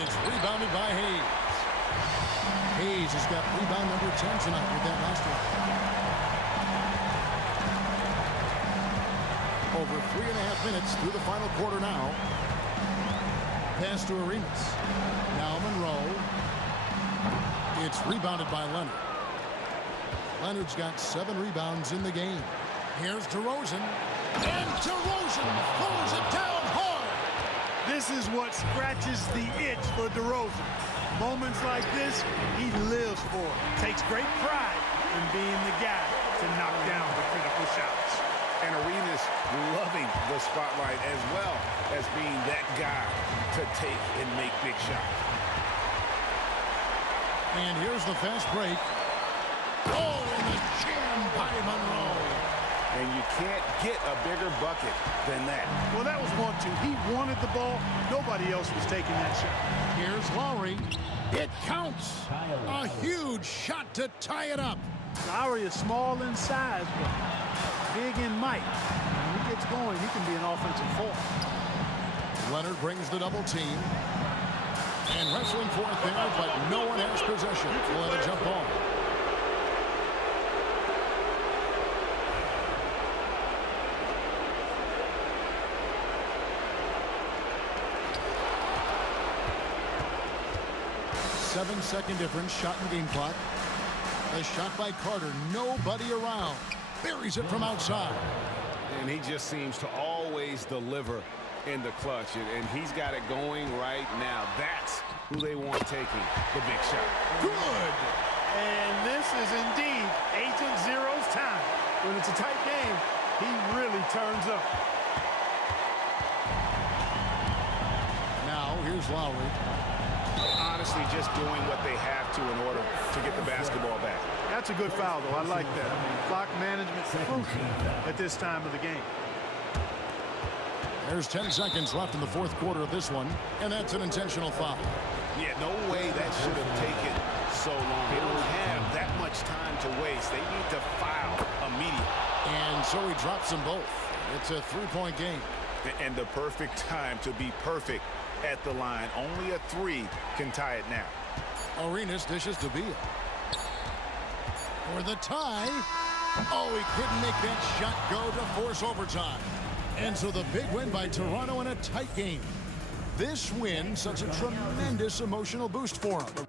is rebounded by Hayes. Hayes has got rebound number 10 tonight with that last one. Over 3.5 minutes through the final quarter now. Pass to Arenas. Now Monroe. It's rebounded by Leonard. Leonard's got 7 rebounds in the game. Here's DeRozan. And DeRozan throws it down hard. This is what scratches the itch for DeRozan. Moments like this, he lives for it. Takes great pride in being the guy to knock down the critical shots. And Arenas loving the spotlight as well as being that guy to take and make big shots. And here's the fast break. Oh, and the jam by Monroe. And you can't get a bigger bucket than that. Well, that was 1-2. He wanted the ball. Nobody else was taking that shot. Here's Lowry. It counts. A huge shot to tie it up. Lowry is small in size, but big in might. When he gets going, he can be an offensive force. Leonard brings the double team. And wrestling for it there, but no one has possession. We'll let it jump on. Seven-second difference, shot and game clock. The shot by Carter, nobody around. Buries it from outside. And he just seems to always deliver in the clutch, and he's got it going right now. That's who they want taking the big shot. Good. And this is indeed Agent Zero's time. When it's a tight game, he really turns up. Now, here's Lowry. honestly just doing what they have to in order to get the basketball back. That's a good foul, though. I like that. I mean, clock management crucial at this time of the game. There's 10 seconds left in the fourth quarter of this one, and that's an intentional foul. Yeah, no way that should have taken so long. They don't have that much time to waste. They need to foul immediately. And so he drops them both. It's a three-point game. And the perfect time to be perfect at the line. Only a three can tie it now. Arenas dishes to Beal. For the tie. Oh, he couldn't make that shot go to force overtime. And so the big win by Toronto in a tight game. This win, such a tremendous emotional boost for him.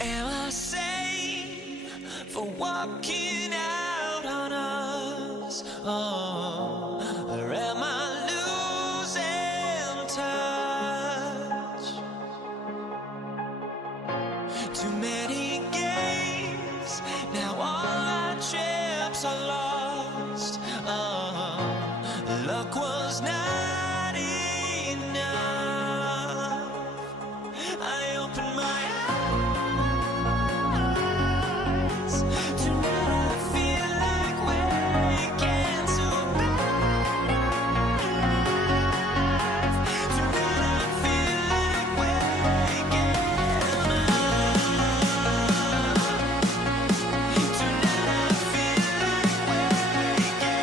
Am I safe for walking out on us? Oh, or am I losing touch? Too many games, now all our chips are lost. Oh, luck was not enough. I opened my eyes. Tonight I feel like waking to life. Tonight I feel like waking up. Tonight I feel like waking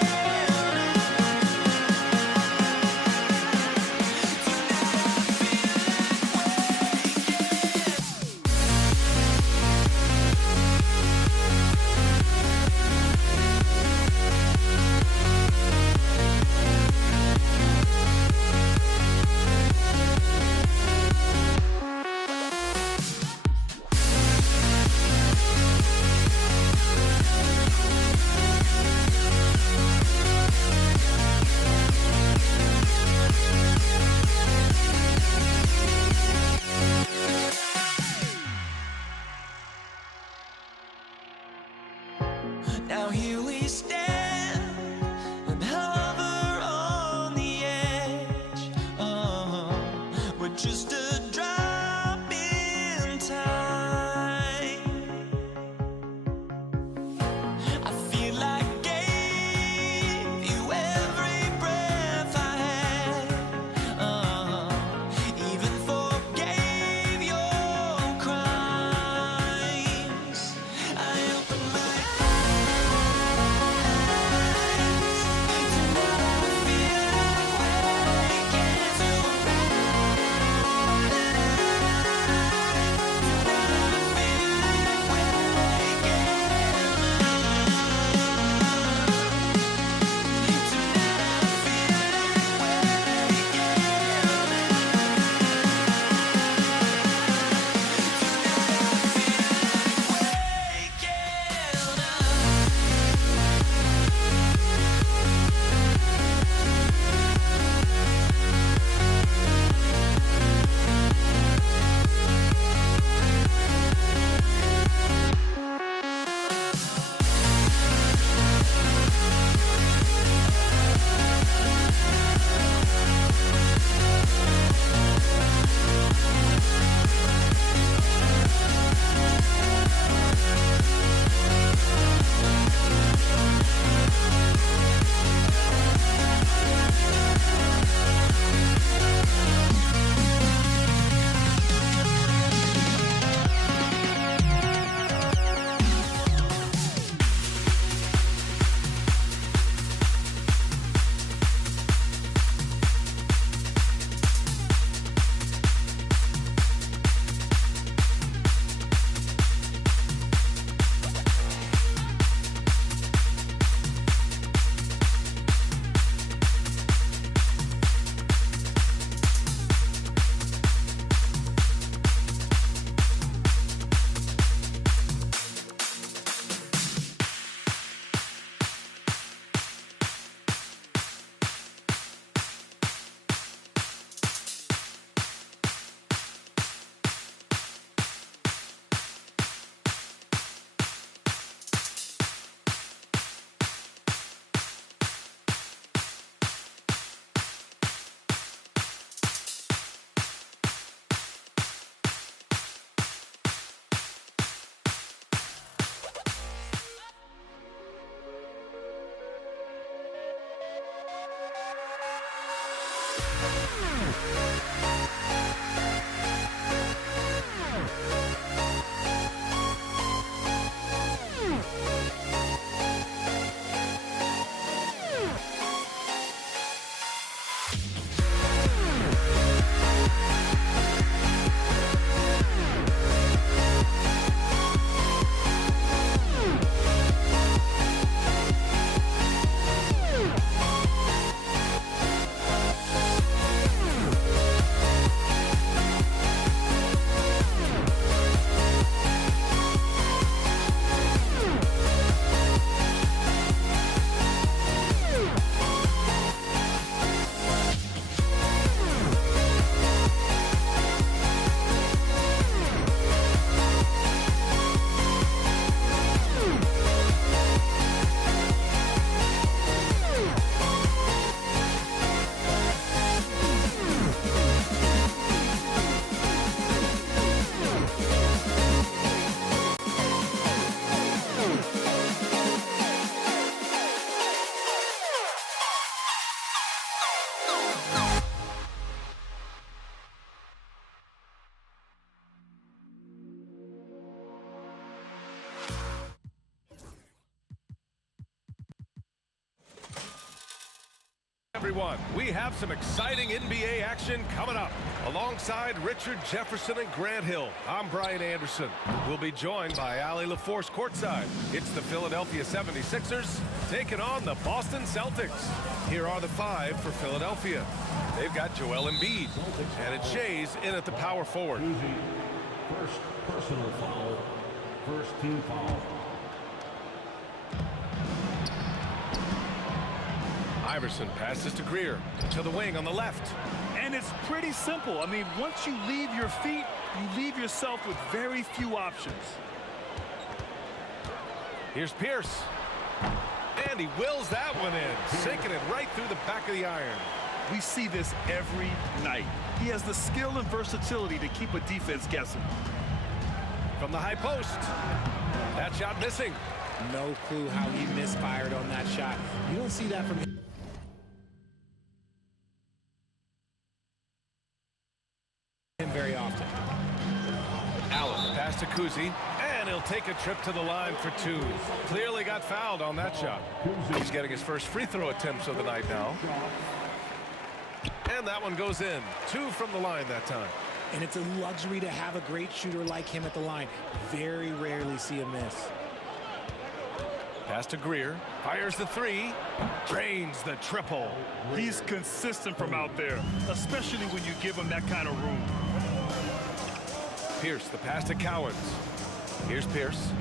Now here we stand and hover on the edge. We're just a drop in time. I feel like I gave you every breath I had. Even forgave your crimes. I opened my eyes. Everyone, we have some exciting NBA action coming up. Alongside Richard Jefferson and Grant Hill, I'm Brian Anderson. We'll be joined by Ali LaForce courtside. It's the Philadelphia 76ers taking on the Boston Celtics. Here are the five for Philadelphia. They've got Joel Embiid, and it's Shays in at the power forward. First personal foul. First team foul. Iverson passes to Greer, to the wing on the left. And it's pretty simple. I mean, once you leave your feet, you leave yourself with very few options. Here's Pierce. And he wills that one in, sinking it right through the back of the iron. We see this every night. He has the skill and versatility to keep a defense guessing. From the high post. That shot missing. No clue how he misfired on that shot. You don't see that from him very often. Allen pass to Kuzi, and he'll take a trip to the line for two. Clearly got fouled on that shot. He's getting his first free throw attempts of the night now. And that one goes in. Two from the line that time. And it's a luxury to have a great shooter like him at the line. Very rarely see a miss. Pass to Greer, fires the three, drains the triple. He's consistent from out there, especially when you give him that kind of room. Pierce, the pass to Cowens. Here's Pierce.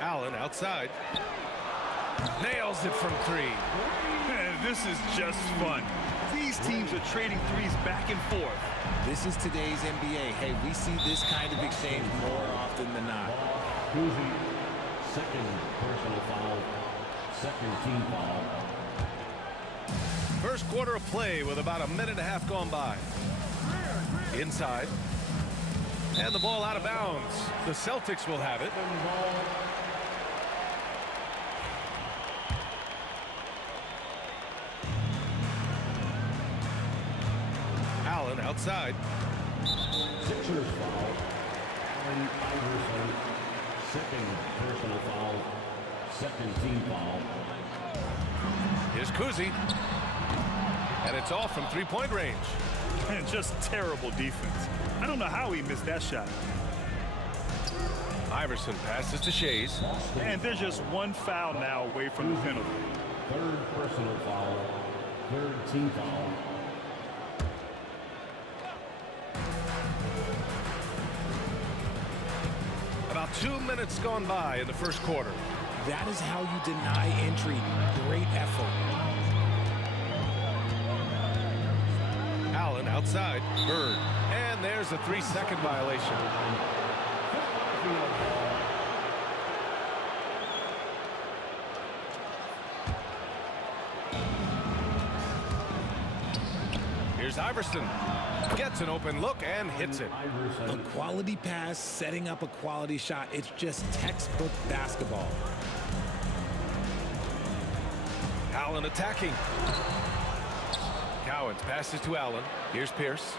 Allen outside. Nails it from three. Man, this is just fun. These teams are trading threes back and forth. This is today's NBA. Hey, we see this kind of exchange more often than not. Kuzi, second personal foul. Second team foul. First quarter of play with about a minute and a half gone by. Inside. And the ball out of bounds. The Celtics will have it. Allen outside. Sixers foul. Allen Iverson, second personal foul. Second team foul. Here's Kuzi. And it's off from three-point range. And just terrible defense. I don't know how he missed that shot. Iverson passes to Shays. And there's just one foul now away from the penalty. Third personal foul. Third team foul. About 2 minutes gone by in the first quarter. That is how you deny entry. Great effort. Allen outside. Bird. And there's a 3-second violation. Here's Iverson. Gets an open look and hits it. A quality pass, setting up a quality shot. It's just textbook basketball. Allen attacking. Cowens passes to Allen. Here's Pierce.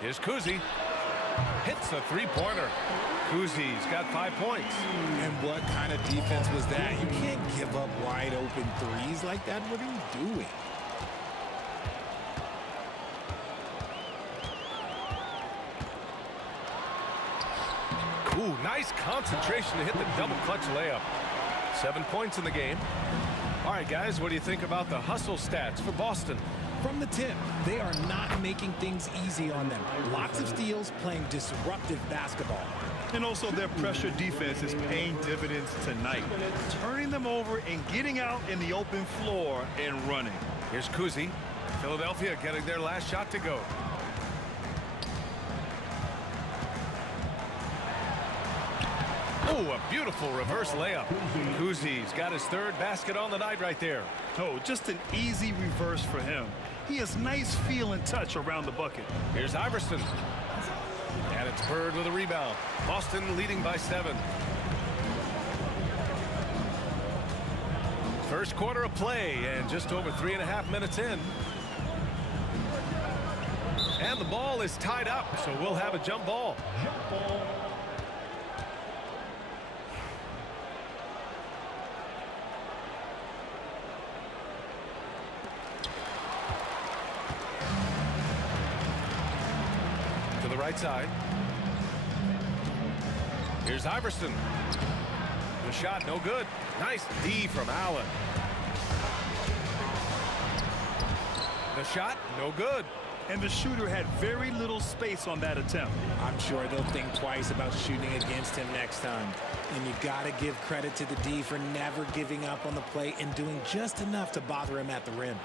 Here's Kuzi. Hits a three-pointer. Kuzi's got 5 points. And what kind of defense was that? You can't give up wide open threes like that. What are you doing? Ooh, nice concentration to hit the double clutch layup. 7 points in the game. All right, guys, what do you think about the hustle stats for Boston? From the tip, they are not making things easy on them. Lots of steals, playing disruptive basketball. And also their pressure defense is paying dividends tonight. Turning them over and getting out in the open floor and running. Here's Kuzi. Philadelphia getting their last shot to go. Oh, a beautiful reverse layup. Kuzi's got his third basket on the night right there. Oh, just an easy reverse for him. He has nice feel and touch around the bucket. Here's Iverson. And it's Bird with a rebound. Boston leading by 7. First quarter of play and just over 3.5 minutes in. And the ball is tied up, so we'll have a jump ball. To the right side. Here's Iverson. The shot, no good. Nice D from Allen. The shot, no good. And the shooter had very little space on that attempt. I'm sure they'll think twice about shooting against him next time. And you got to give credit to the D for never giving up on the play and doing just enough to bother him at the rim.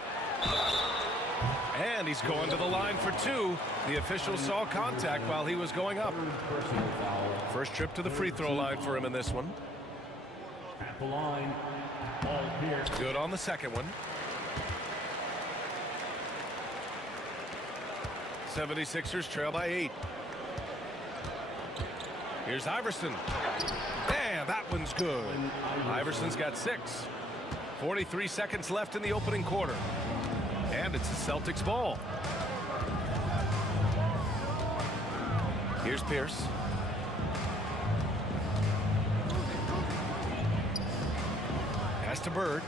And he's going to the line for two. The official saw contact while he was going up. First trip to the free throw line for him in this one. At the line, Paul Pierce. Good on the second one. 76ers trail by 8. Here's Iverson. And that one's good. Iverson's got 6. 43 seconds left in the opening quarter. And it's the Celtics ball. Here's Pierce. Pass to Bird.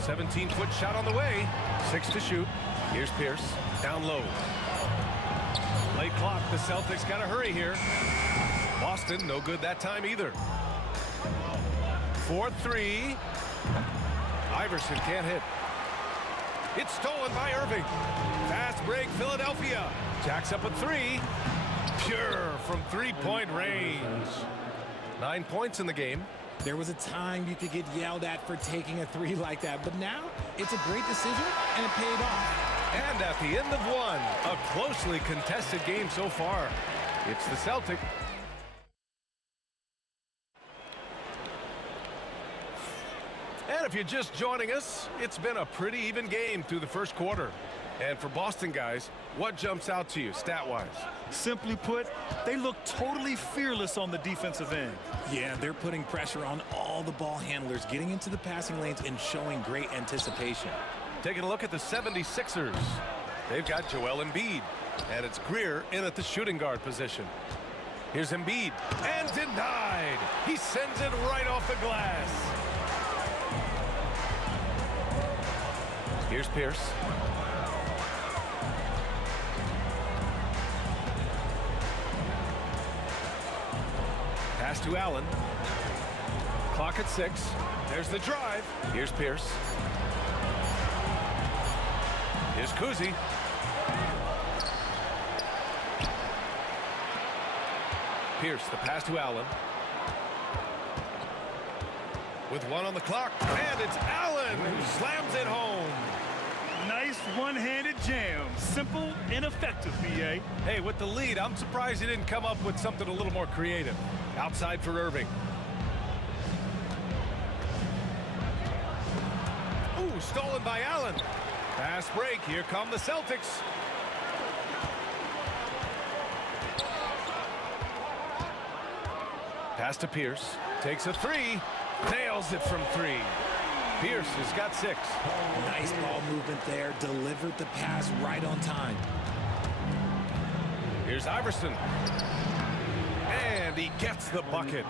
17-foot shot on the way. 6 to shoot. Here's Pierce. Down low. Late clock. The Celtics got to hurry here. Boston, no good that time either. 4-3. Iverson can't hit. It's stolen by Irving. Fast break, Philadelphia. Jacks up a 3. Pure from three-point range. 9 points in the game. There was a time you could get yelled at for taking a 3 like that, but now it's a great decision and it paid off. And at the end of one, a closely contested game so far. It's the Celtics. And if you're just joining us, it's been a pretty even game through the first quarter. And for Boston guys, what jumps out to you stat-wise? Simply put, they look totally fearless on the defensive end. Yeah, they're putting pressure on all the ball handlers, getting into the passing lanes and showing great anticipation. Taking a look at the 76ers. They've got Joel Embiid, and it's Greer in at the shooting guard position. Here's Embiid, and denied. He sends it right off the glass. Here's Pierce. Pass to Allen. Clock at 6. There's the drive. Here's Pierce. Here's Kuzi. Pierce, the pass to Allen. With 1 on the clock, and it's Allen who slams it home. Nice one-handed jam. Simple and effective, B.A. Hey, with the lead, I'm surprised he didn't come up with something a little more creative. Outside for Irving. Ooh, stolen by Allen. Fast break. Here come the Celtics. Pass to Pierce. Takes a 3. Nails it from 3. Pierce has got 6. Nice ball movement there. Delivered the pass right on time. Here's Iverson. And he gets the bucket.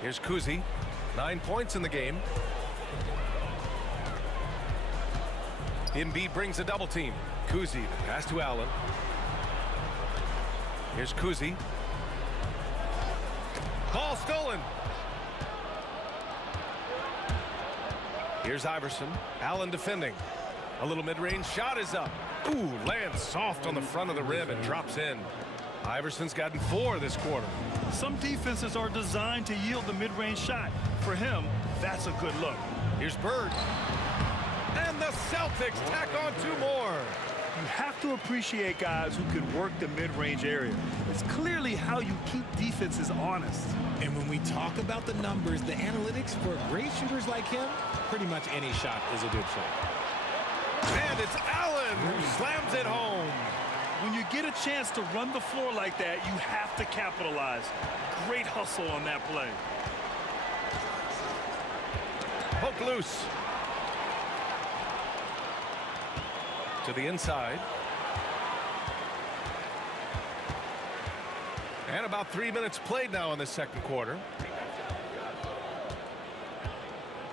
Here's Kuzi. 9 points in the game. Embiid brings a double team. Kuzi, pass to Allen. Here's Kuzi. Ball stolen. Here's Iverson. Allen defending. A little mid-range shot is up. Ooh, lands soft on the front of the rim and drops in. Iverson's gotten 4 this quarter. Some defenses are designed to yield the mid-range shot. For him, that's a good look. Here's Bird. And the Celtics tack on 2 more. You have to appreciate guys who can work the mid-range area. It's clearly how you keep defenses honest. And when we talk about the numbers, the analytics for great shooters like him, pretty much any shot is a good shot. And it's Allen who slams it home. When you get a chance to run the floor like that, you have to capitalize. Great hustle on that play. Poke loose. to the inside. And about 3 minutes played now in the second quarter.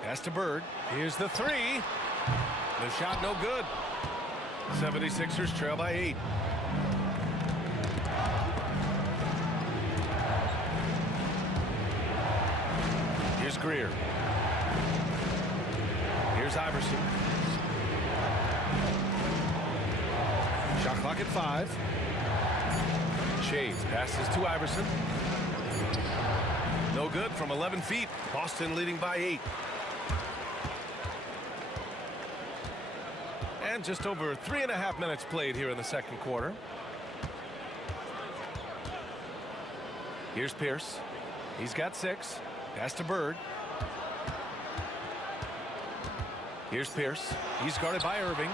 Pass to Bird. Here's the three. The shot no good. 76ers trail by 8. Here's Greer. Here's Iverson. Shot clock at 5. Shades passes to Iverson. No good from 11 feet. Boston leading by 8. And just over 3.5 minutes played here in the second quarter. Here's Pierce. He's got 6. Pass to Bird. Here's Pierce. He's guarded by Irving.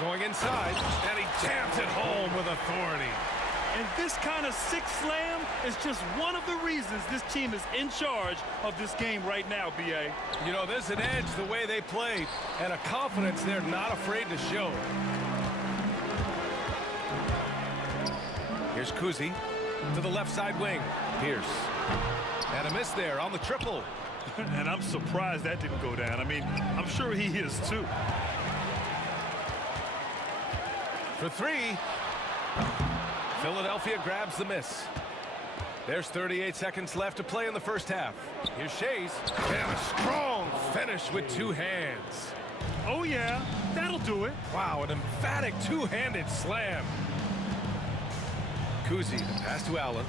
Going inside, and he jams it home with authority. And this kind of six slam is just one of the reasons this team is in charge of this game right now, B.A. You know, there's an edge the way they played and a confidence they're not afraid to show. Here's Kuzi to the left side wing. Pierce. And a miss there on the triple. And I'm surprised that didn't go down. I mean, I'm sure he is too. For 3. Philadelphia grabs the miss. There's 38 seconds left to play in the first half. Here's Shays. And a strong finish with 2 hands. Oh, yeah. That'll do it. Wow, an emphatic two-handed slam. Kuzi, pass to Allen.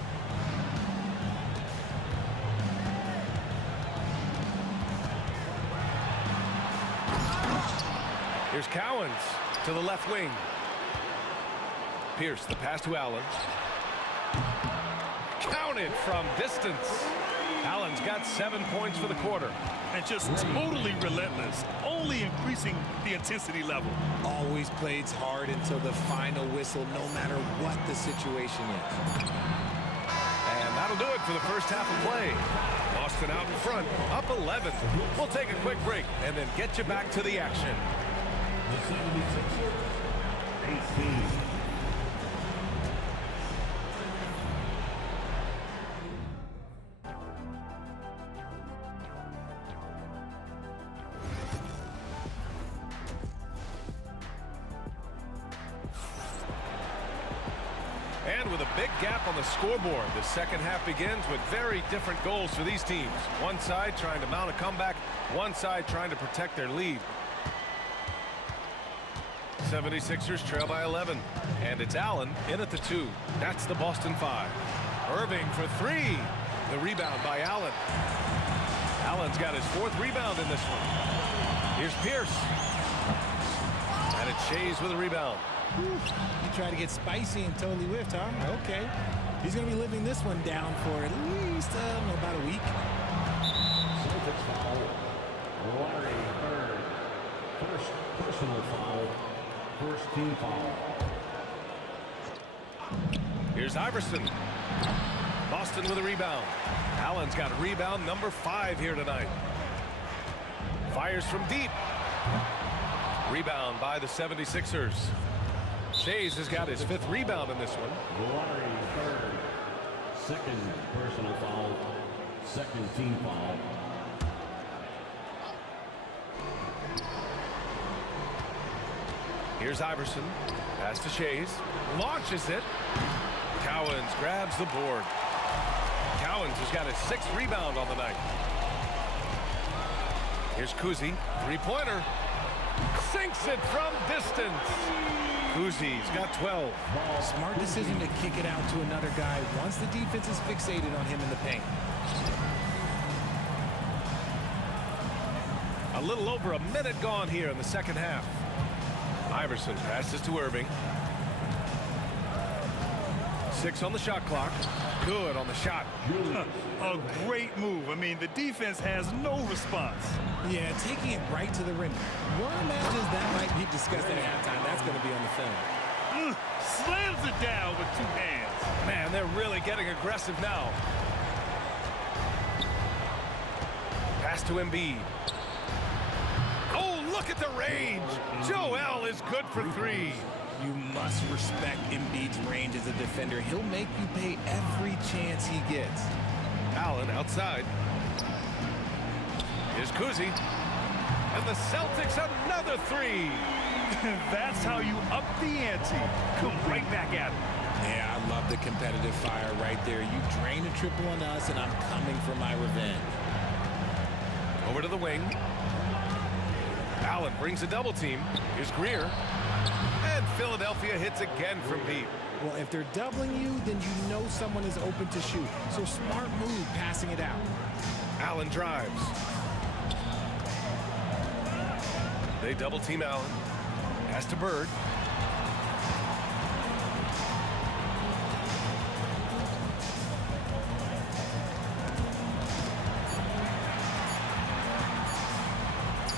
Here's Cowens to the left wing. Pierce, the pass to Allen. Counted from distance. Allen's got 7 points for the quarter. And just totally relentless, only increasing the intensity level. Always plays hard until the final whistle, no matter what the situation is. And that'll do it for the first half of play. Boston out in front, up 11. We'll take a quick break and then get you back to the action. The 76ers, 18. And with a big gap on the scoreboard, the second half begins with very different goals for these teams. One side trying to mount a comeback, one side trying to protect their lead. 76ers trail by 11, and it's Allen in at the 2. That's the Boston 5. Irving for 3. The rebound by Allen. Allen's got his 4th rebound in this one. Here's Pierce. And it's Shays with a rebound. He tried to get spicy and totally whiffed, huh? Okay. He's going to be living this one down for at least about a week. Celtics foul. Larry Bird. First personal foul. First team foul. Here's Iverson. Boston with a rebound. Allen's got rebound number 5 here tonight. Fires from deep. Rebound by the 76ers. Shays has got his 5th rebound in this one. Larry Bird. Second personal foul. Second team foul. Here's Iverson. Pass to Shays. Launches it. Cowens grabs the board. Cowens has got his 6th rebound on the night. Here's Kuzi. 3-pointer. Sinks it from distance. Kuzi's got 12. Smart decision to kick it out to another guy once the defense is fixated on him in the paint. A little over a minute gone here in the second half. Iverson passes to Irving. 6 on the shot clock. Good on the shot. A great move. I mean, the defense has no response. Yeah, taking it right to the rim. One imagines that might be discussed at halftime. That's going to be on the film. Slams it down with 2 hands. Man, they're really getting aggressive now. Pass to Embiid. Oh, Look at the range. Joel is good for 3. You must respect Embiid's range as a defender. He'll make you pay every chance he gets. Allen outside. Here's Kuzi. And the Celtics another 3. That's how you up the ante. Come right back at him. Yeah, I love the competitive fire right there. You drain a triple on us, and I'm coming for my revenge. Over to the wing. Allen brings a double team. Here's Greer. And Philadelphia hits again from deep. Well, if they're doubling you, then you know someone is open to shoot. So smart move passing it out. Allen drives. They double team Allen. Pass to Bird.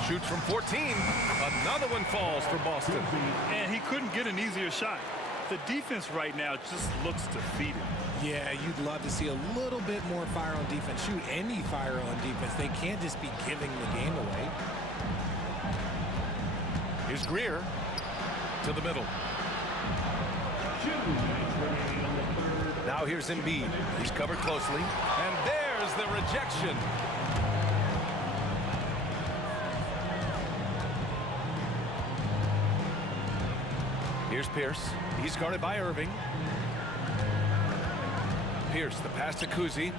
Shoots from 14. Another one falls for Boston. And he couldn't get an easier shot. The defense right now just looks defeated. Yeah, you'd love to see a little bit more fire on defense. Shoot, any fire on defense. They can't just be giving the game away. Here's Greer to the middle. Now here's Embiid. He's covered closely. And there's the rejection. Here's Pierce. He's guarded by Irving. Pierce, the pass to Kuzi.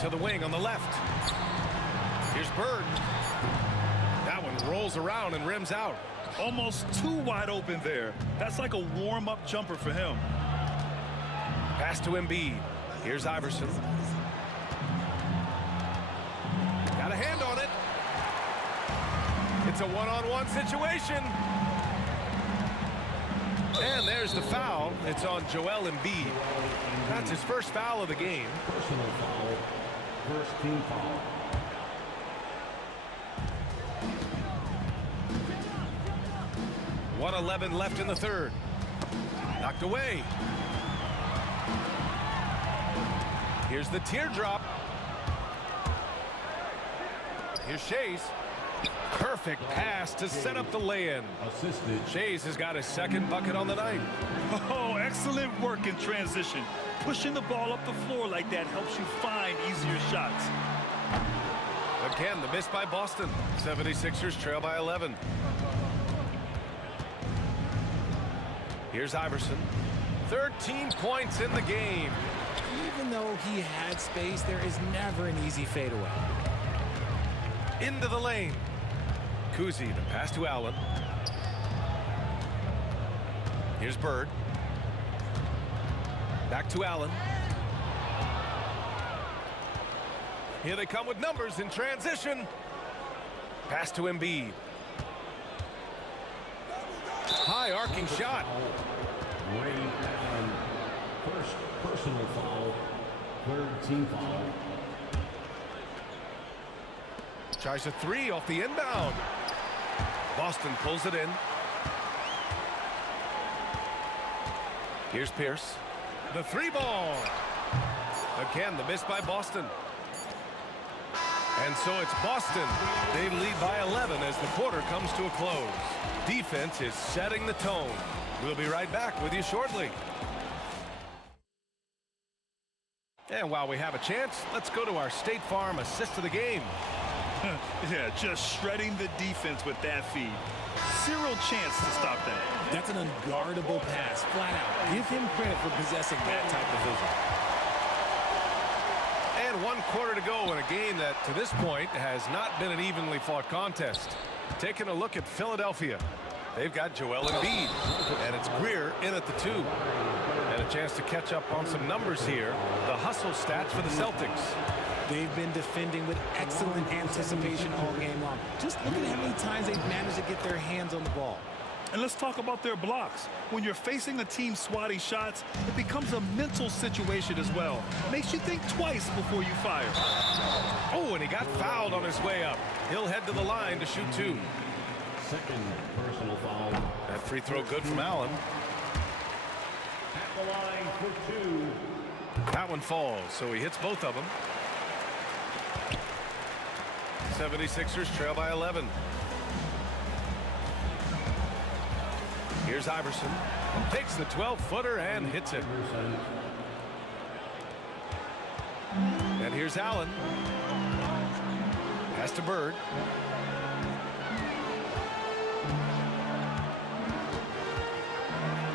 To the wing on the left. Here's Bird. That one rolls around and rims out. Almost too wide open there. That's like a warm-up jumper for him. Pass to Embiid. Here's Iverson. Got a hand on it. It's a one-on-one situation. And there's the foul. It's on Joel Embiid. That's his first foul of the game. Personal foul. First team foul. .111 left in the third. Knocked away. Here's the teardrop. Here's Shays. Perfect pass to set up the lay-in. Assisted. Shays has got his second bucket on the night. Oh, excellent work in transition. Pushing the ball up the floor like that helps you find easier shots. Again, the miss by Boston. 76ers trail by 11. Here's Iverson. 13 points in the game. Even though he had space, there is never an easy fadeaway. Into the lane. Kuzi, the pass to Allen. Here's Bird. Back to Allen. Here they come with numbers in transition. Pass to Embiid. High arcing shot. Ray Allen. First personal foul. Third team foul. Tries a 3 off the inbound. Boston pulls it in. Here's Pierce. The 3 ball. Again, the miss by Boston. And so it's Boston. They lead by 11 as the quarter comes to a close. Defense is setting the tone. We'll be right back with you shortly. And while we have a chance, let's go to our State Farm assist of the game. Yeah, just shredding the defense with that feed. Zero chance to stop that. That's an unguardable pass, flat out. Give him credit for possessing that type of vision. And 1 quarter to go in a game that, to this point, has not been an evenly fought contest. Taking a look at Philadelphia. They've got Joel Embiid, and it's Greer in at the 2. And a chance to catch up on some numbers here. The hustle stats for the Celtics. They've been defending with excellent anticipation all game long. Just look at how many times they've managed to get their hands on the ball. And let's talk about their blocks. When you're facing a team swatting shots, it becomes a mental situation as well. Makes you think twice before you fire. Oh, and he got fouled on his way up. He'll head to the line to shoot 2. Second personal foul. That free throw good from Allen. At the line for 2. That one falls, so he hits both of them. 76ers trail by 11. Here's Iverson. Takes the 12-footer and hits it. And here's Allen. Pass to Bird.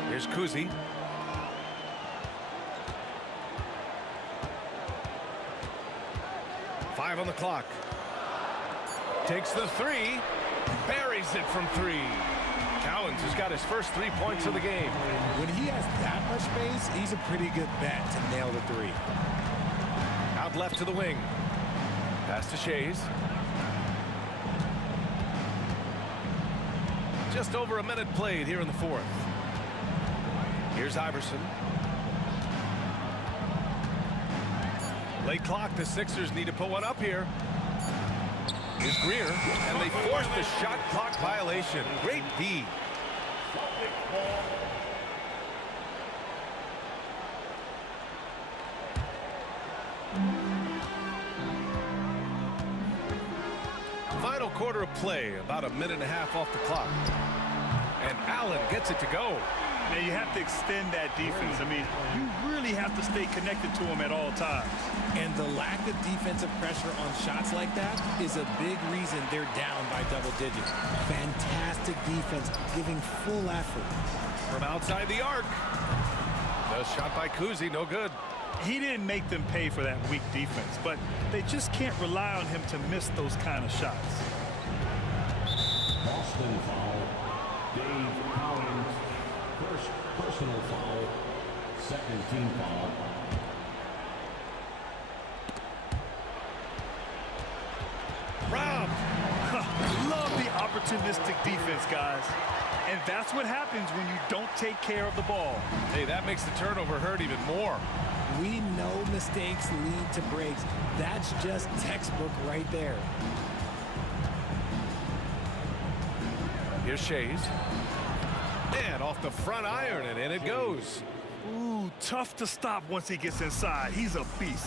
Here's Kuzi. Five on the clock. Takes the three. Buries it from three. Cowens has got his first 3 points of the game. When he has that much space, he's a pretty good bet to nail the three. Out left to the wing. Pass to Shays. Just over a minute played here in the fourth. Here's Iverson. Late clock. The Sixers need to put one up here. Here's Greer, and they force the shot clock violation. Great D. Final quarter of play, about a minute and a half off the clock. And Allen gets it to go. Now you have to extend that defense. I mean, you really have to stay connected to him at all times. And the lack of defensive pressure on shots like that is a big reason they're down by double digits. Fantastic defense, giving full effort. From outside the arc. The shot by Kuzi, no good. He didn't make them pay for that weak defense, but they just can't rely on him to miss those kind of shots. Boston foul. Dave Cowens. First personal foul. Second team foul. Rob. Love the opportunistic defense, guys. And that's what happens when you don't take care of the ball. Hey, that makes the turnover hurt even more. We know mistakes lead to breaks. That's just textbook right there. Here's Shays. And off the front iron, and in it goes. Ooh, tough to stop once he gets inside. He's a beast.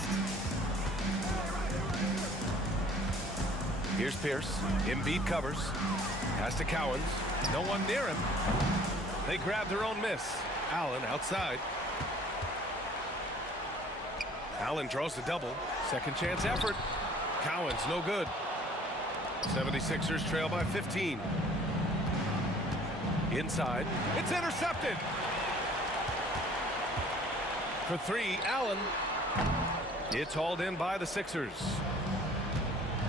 Here's Pierce. Embiid covers. Pass to Cowens. No one near him. They grab their own miss. Allen outside. Allen draws the double. Second chance effort. Cowens no good. 76ers trail by 15. Inside. It's intercepted. For three, Allen. It's hauled in by the Sixers.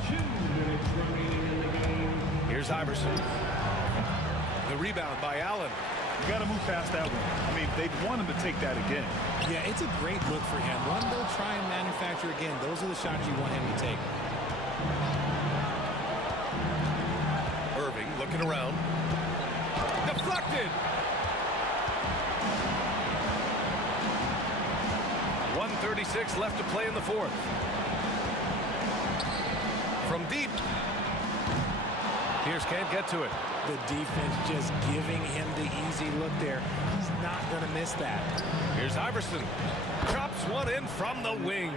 2 minutes remaining in the game. Here's Iverson. The rebound by Allen. You got to move past that one. I mean, they'd want him to take that again. Yeah, it's a great look for him. One they'll try and manufacture again. Those are the shots you want him to take. Irving looking around. Deflected. 1:36 left to play in the fourth. From deep. Pierce can't get to it. The defense just giving him the easy look there. He's not going to miss that. Here's Iverson. Drops one in from the wing.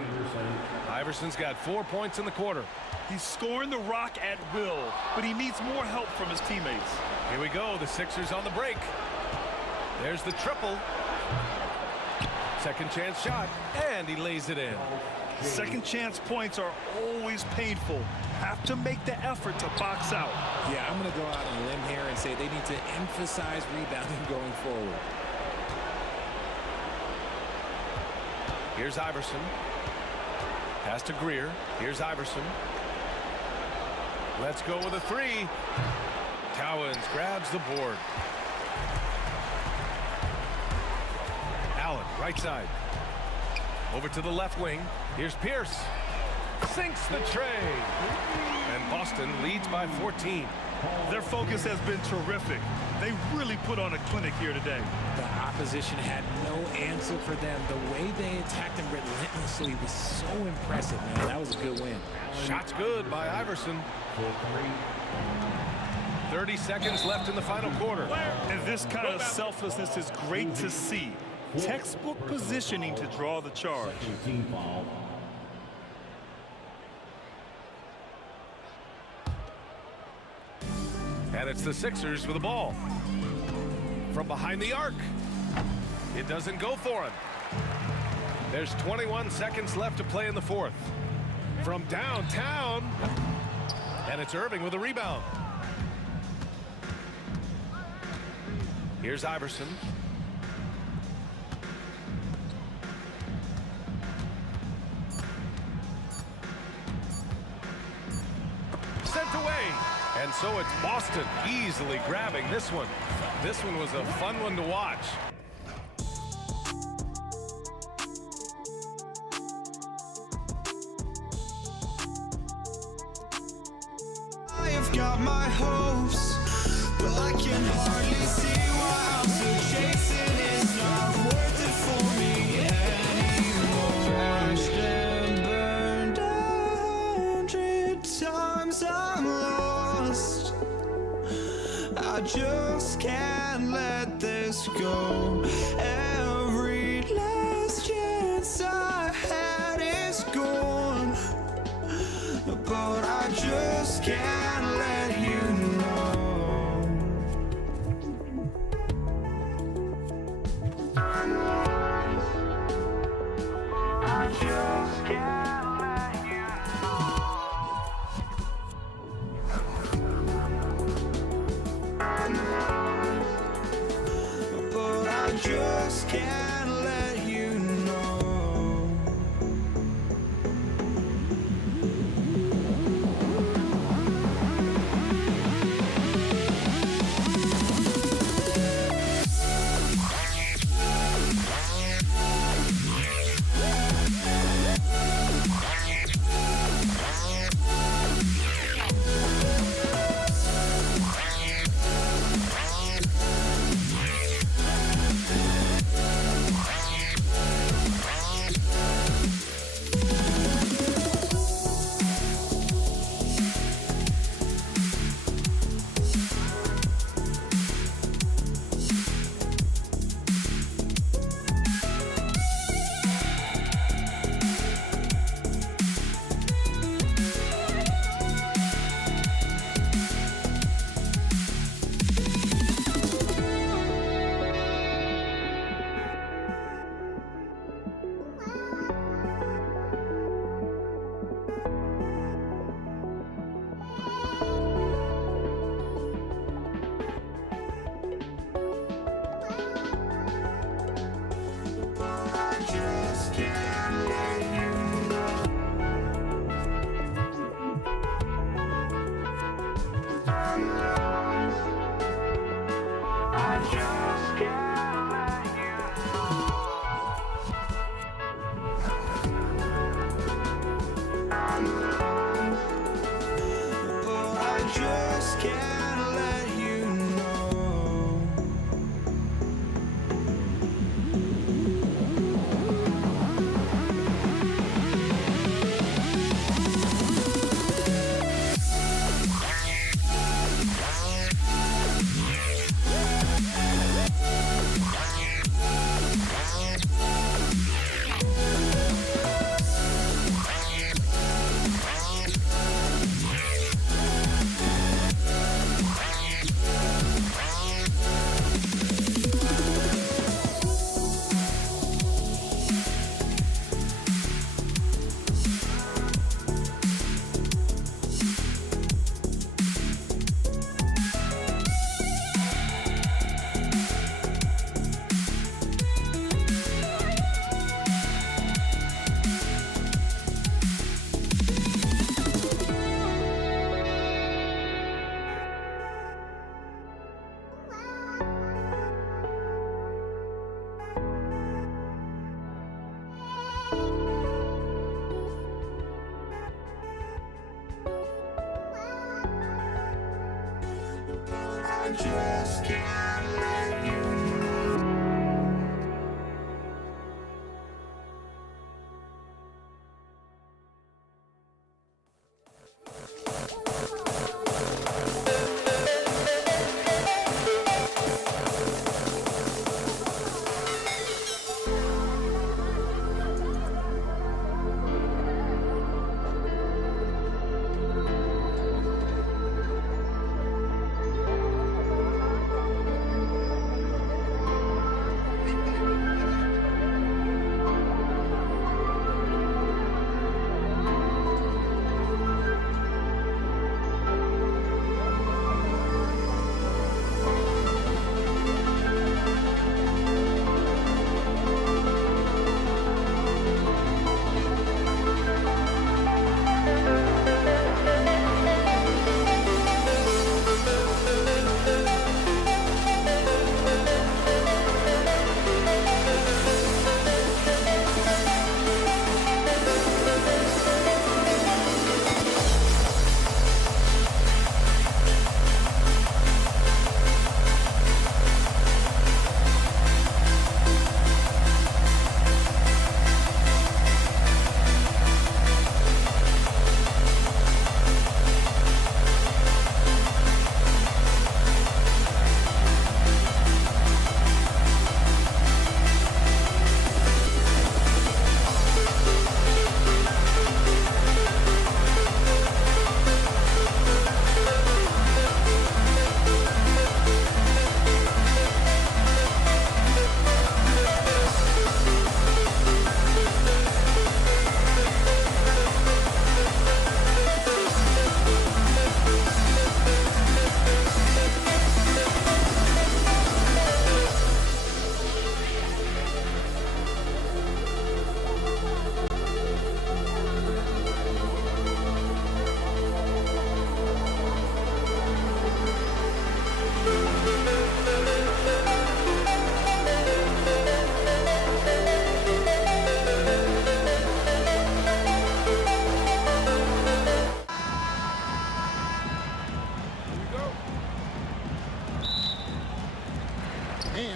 Iverson's got 4 points in the quarter. He's scoring the rock at will, but he needs more help from his teammates. Here we go. The Sixers on the break. There's the triple. Second chance shot, and he lays it in. Second chance points are always painful. Have to make the effort to box out. Yeah, I'm going to go out on a limb here and say they need to emphasize rebounding going forward. Here's Iverson. Pass to Greer. Here's Iverson. Let's go with a three. Cowens grabs the board. Allen, right side. Over to the left wing. Here's Pierce. Sinks the tray. And Boston leads by 14. Their focus has been terrific. They really put on a clinic here today. The opposition had no answer for them. The way they attacked them relentlessly was so impressive, man. That was a good win. Shot's good by Iverson. 30 seconds left in the final quarter. And this kind of selflessness is great to see. Textbook positioning to draw the charge. Team foul. And it's the Sixers with the ball. From behind the arc. It doesn't go for him. There's 21 seconds left to play in the fourth. From downtown. And it's Irving with a rebound. Here's Iverson. Sent away. And so it's Boston easily grabbing this one. This one was a fun one to watch. I've got my hopes, but I can hardly see why I'm still chasing. It's not worth it for me anymore. Crashed and burned 100 times, I'm lost. I just can't let this go. Every last chance I had is gone, but I just can't let you know. I just can't let you know. But I just can't let you know. just can't let you know.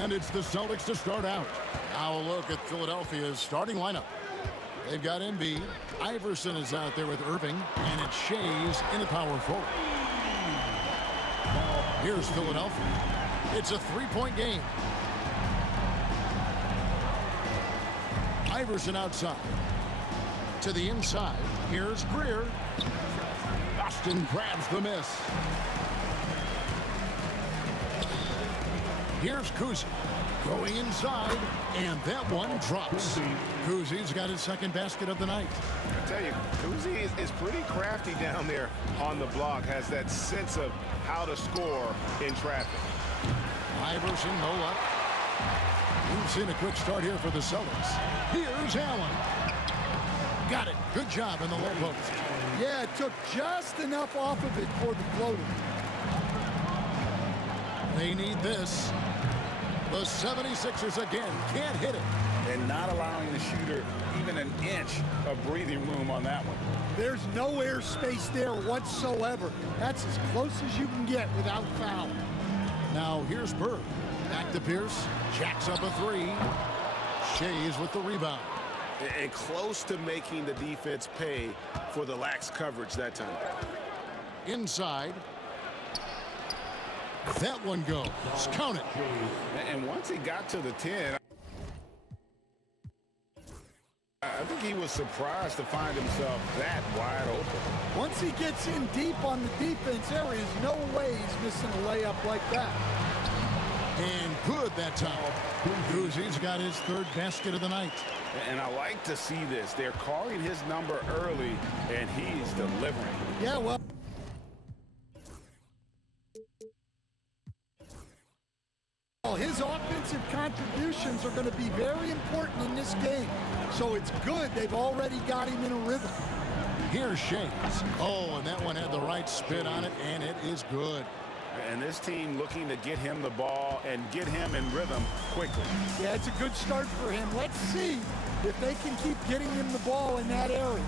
And it's the Celtics to start out. Now a look at Philadelphia's starting lineup. They've got Embiid. Iverson is out there with Irving. And it's Shays in the power forward. Here's Philadelphia. It's a three-point game. Iverson outside. To the inside. Here's Greer. Boston grabs the miss. Here's Kuzi. Going inside. And that one drops. Kuzi's got his second basket of the night. I tell you, Kuzi is pretty crafty down there on the block. Has that sense of how to score in traffic. Iverson, no luck. We've seen a quick start here for the Celtics. Here's Allen. Got it. Good job in the low post. Yeah, it took just enough off of it for the floater. They need this. The 76ers again can't hit it. And not allowing the shooter even an inch of breathing room on that one. There's no airspace there whatsoever. That's as close as you can get without foul. Now here's Bird. Back to Pierce. Jacks up a three. Shays with the rebound. And close to making the defense pay for the lax coverage that time. Inside. That one goes. Count it. And once he got to the 10, I think he was surprised to find himself that wide open. Once he gets in deep on the defense, there is no way he's missing a layup like that. And good that time. Kuzi's got his third basket of the night. And I like to see this. They're calling his number early, and he's delivering. Yeah, well. His offensive contributions are going to be very important in this game. So it's good they've already got him in a rhythm. Here's Shays. Oh, and that one had the right spin on it, and it is good. And this team looking to get him the ball and get him in rhythm quickly. Yeah, it's a good start for him. Let's see if they can keep getting him the ball in that area.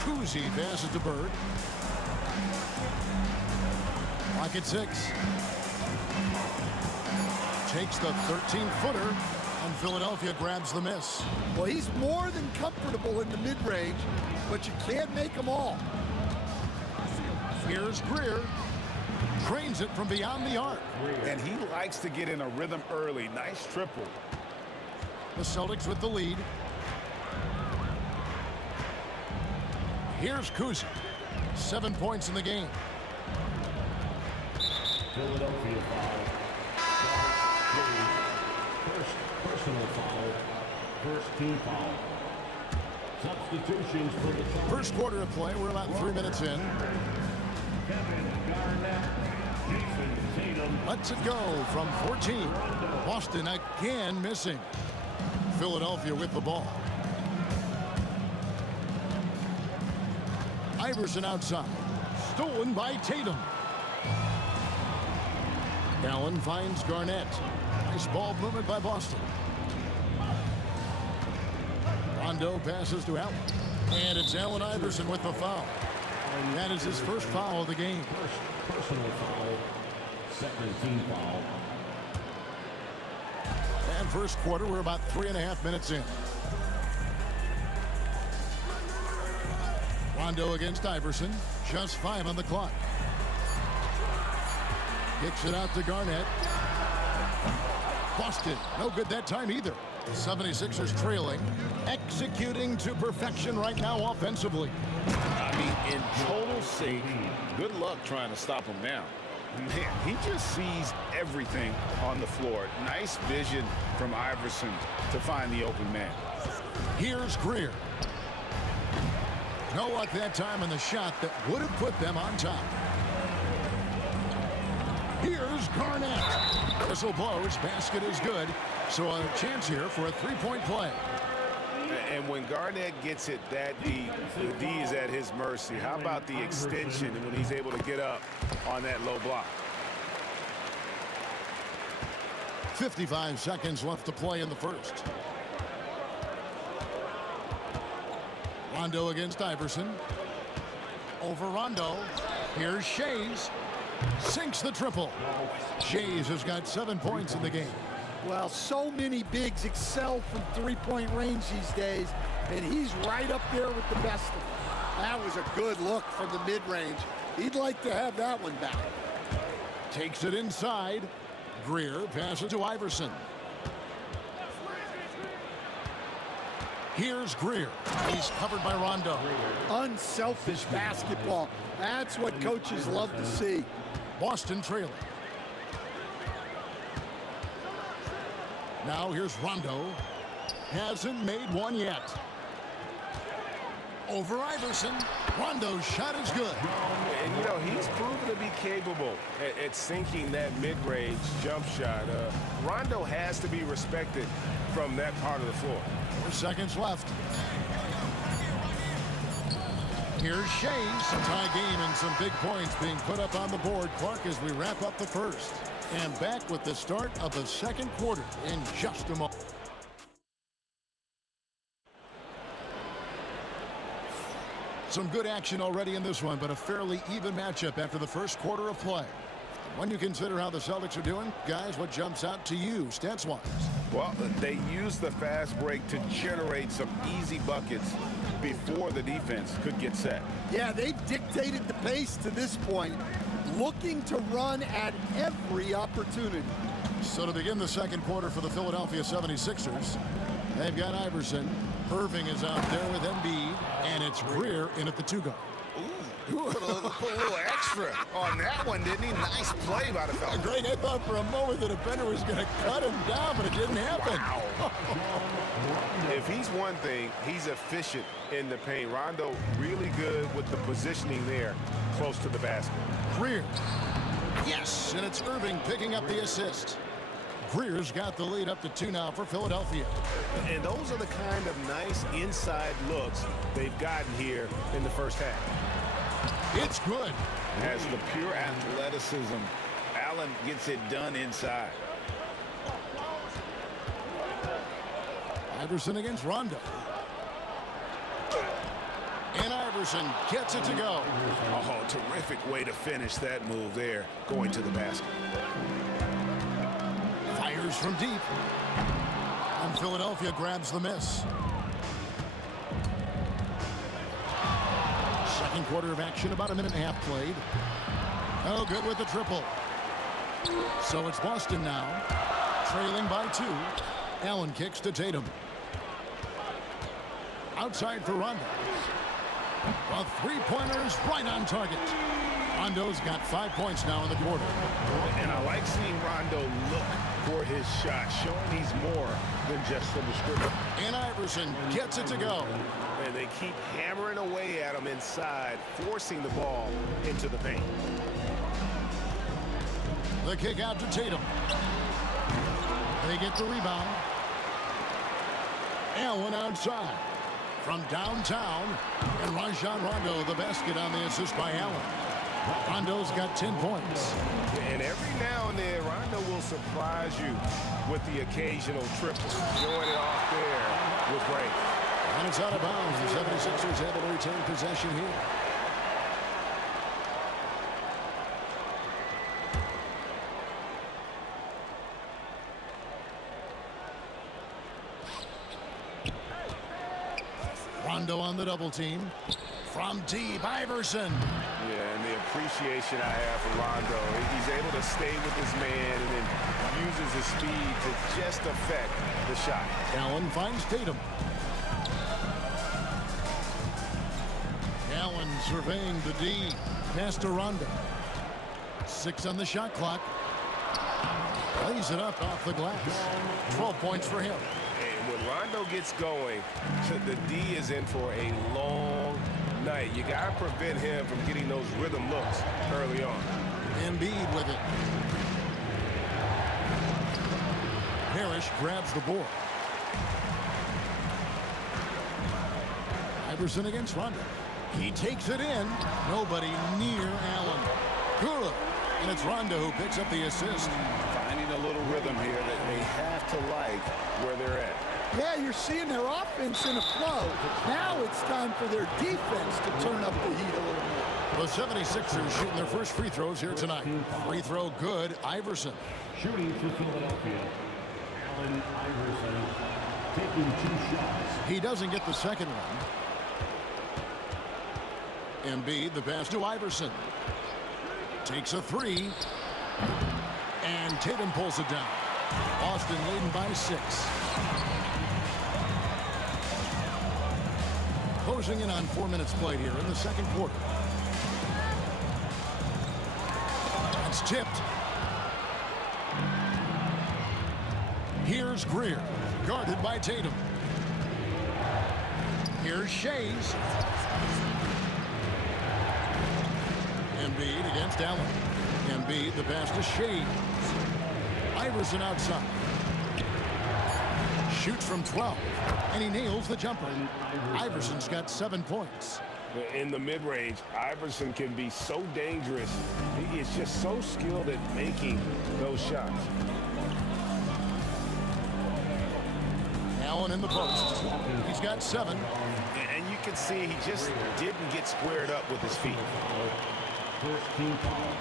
Kuzi passes to Bird. Clock at 6. Takes the 13-footer, and Philadelphia grabs the miss. Well, he's more than comfortable in the mid-range, but you can't make them all. Here's Greer. Trains it from beyond the arc. And he likes to get in a rhythm early. Nice triple. The Celtics with the lead. Here's Kuzi. 7 points in the game. Philadelphia foul. First personal foul. First team foul. Substitutions for the Celtics. First quarter of play. We're about 3 minutes in. Kevin Garnett, Jason Tatum. Lets it go from 14. Boston again missing. Philadelphia with the ball. Iverson outside. Stolen by Tatum. Allen finds Garnett. Nice ball movement by Boston. Rondo passes to Allen. And it's Allen Iverson with the foul. And that is his first foul of the game. First personal foul. Second team foul. And first quarter, we're about 3.5 minutes in. Rondo against Iverson. Just 5 on the clock. Kicks it out to Garnett. Boston, no good that time either. The 76ers trailing. Executing to perfection right now offensively. I mean, in total safety, good luck trying to stop him now. Man, he just sees everything on the floor. Nice vision from Iverson to find the open man. Here's Greer. No luck that time in the shot that would have put them on top. Here's Garnett. Whistle blows. Basket is good. So a chance here for a three-point play. And when Garnett gets it that deep, the D is at his mercy. How about the extension when he's able to get up on that low block? 55 seconds left to play in the first. Rondo against Iverson. Over Rondo. Here's Shays. Sinks the triple. Shays has got 7 points in the game. Well, so many bigs excel from three-point range these days, and he's right up there with the best of them. That was a good look from the mid-range. He'd like to have that one back. Takes it inside. Greer passes to Iverson. Here's Greer. He's covered by Rondo. Unselfish basketball. That's what coaches love to see. Boston trailing. Now here's Rondo. Hasn't made one yet. Over Iverson. Rondo's shot is good. And, you know, he's proven to be capable at sinking that mid-range jump shot. Rondo has to be respected from that part of the floor. 4 seconds left. Here's Shays. A tie game and some big points being put up on the board, Clark, as we wrap up the first. And back with the start of the second quarter in just a moment. Some good action already in this one, but a fairly even matchup after the first quarter of play. When you consider how the Celtics are doing, guys, what jumps out to you, stats-wise? Well, they used the fast break to generate some easy buckets before the defense could get set. Yeah, they've dictated the pace to this point, looking to run at every opportunity. So to begin the second quarter for the Philadelphia 76ers, they've got Iverson. Irving is out there with Embiid, and it's Greer in at the two-guard. Ooh, put a little extra on that one, didn't he? Nice play by the fella. Great. I thought for a moment the defender was going to cut him down, but it didn't happen. Wow. If he's one thing, he's efficient in the paint. Rondo really good with the positioning there close to the basket. Greer. Yes, and it's Irving picking up the assist. Greer's got the lead up to 2 now for Philadelphia. And those are the kind of nice inside looks they've gotten here in the first half. It's good. Has the pure athleticism. Allen gets it done inside. Iverson against Rondo. And Iverson gets it to go. Oh, terrific way to finish that move there, going to the basket. Fires from deep. And Philadelphia grabs the miss. Second quarter of action, about a minute and a half played. Oh, good with the triple. So it's Boston now, trailing by 2. Allen kicks to Tatum. Outside for Rondo. A three-pointer is right on target. Rondo's got 5 points now in the quarter. And I like seeing Rondo look for his shot, showing he's more than just a distributor. And Iverson gets it to go. And they keep hammering away at him inside, forcing the ball into the paint. The kick out to Tatum. They get the rebound. Allen outside. From downtown, and Rajon Rondo the basket on the assist by Allen. Rondo's got 10 points. And every now and then, Rondo will surprise you with the occasional triple. Showing it off there with Ray. And it's out of bounds. The 76ers able to retain possession here. Rondo on the double team. From deep, Iverson. Yeah, and the appreciation I have for Rondo. He's able to stay with his man and then uses his speed to just affect the shot. Allen finds Tatum. Allen surveying the D. Pass to Rondo. 6 on the shot clock. Lays it up off the glass. 12 points for him. And when Rondo gets going, the D is in for a long night. You got to prevent him from getting those rhythm looks early on. Embiid with it. Parrish grabs the board. Iverson against Rondo. He takes it in. Nobody near Allen. Good. And it's Rondo who picks up the assist. Finding a little rhythm here that they have to like where they're at. Yeah, you're seeing their offense in a flow. Now it's time for their defense to turn up the heat a little more. The 76ers shooting their first free throws here tonight. Free throw good, Iverson. Shooting for Philadelphia, Allen Iverson, taking 2 shots. He doesn't get the second one. Embiid, the pass to Iverson. Takes a 3. And Tatum pulls it down. Boston leading by 6. Closing in on 4 minutes played here in the second quarter. That's tipped. Here's Greer, guarded by Tatum. Here's Shays. Embiid against Allen. Embiid, the pass to Shays. Iverson outside. Shoots from 12, and he nails the jumper. Iverson's got 7 points. In the mid-range, Iverson can be so dangerous. He is just so skilled at making those shots. Allen in the post. He's got 7. And you can see he just didn't get squared up with his feet. First team foul.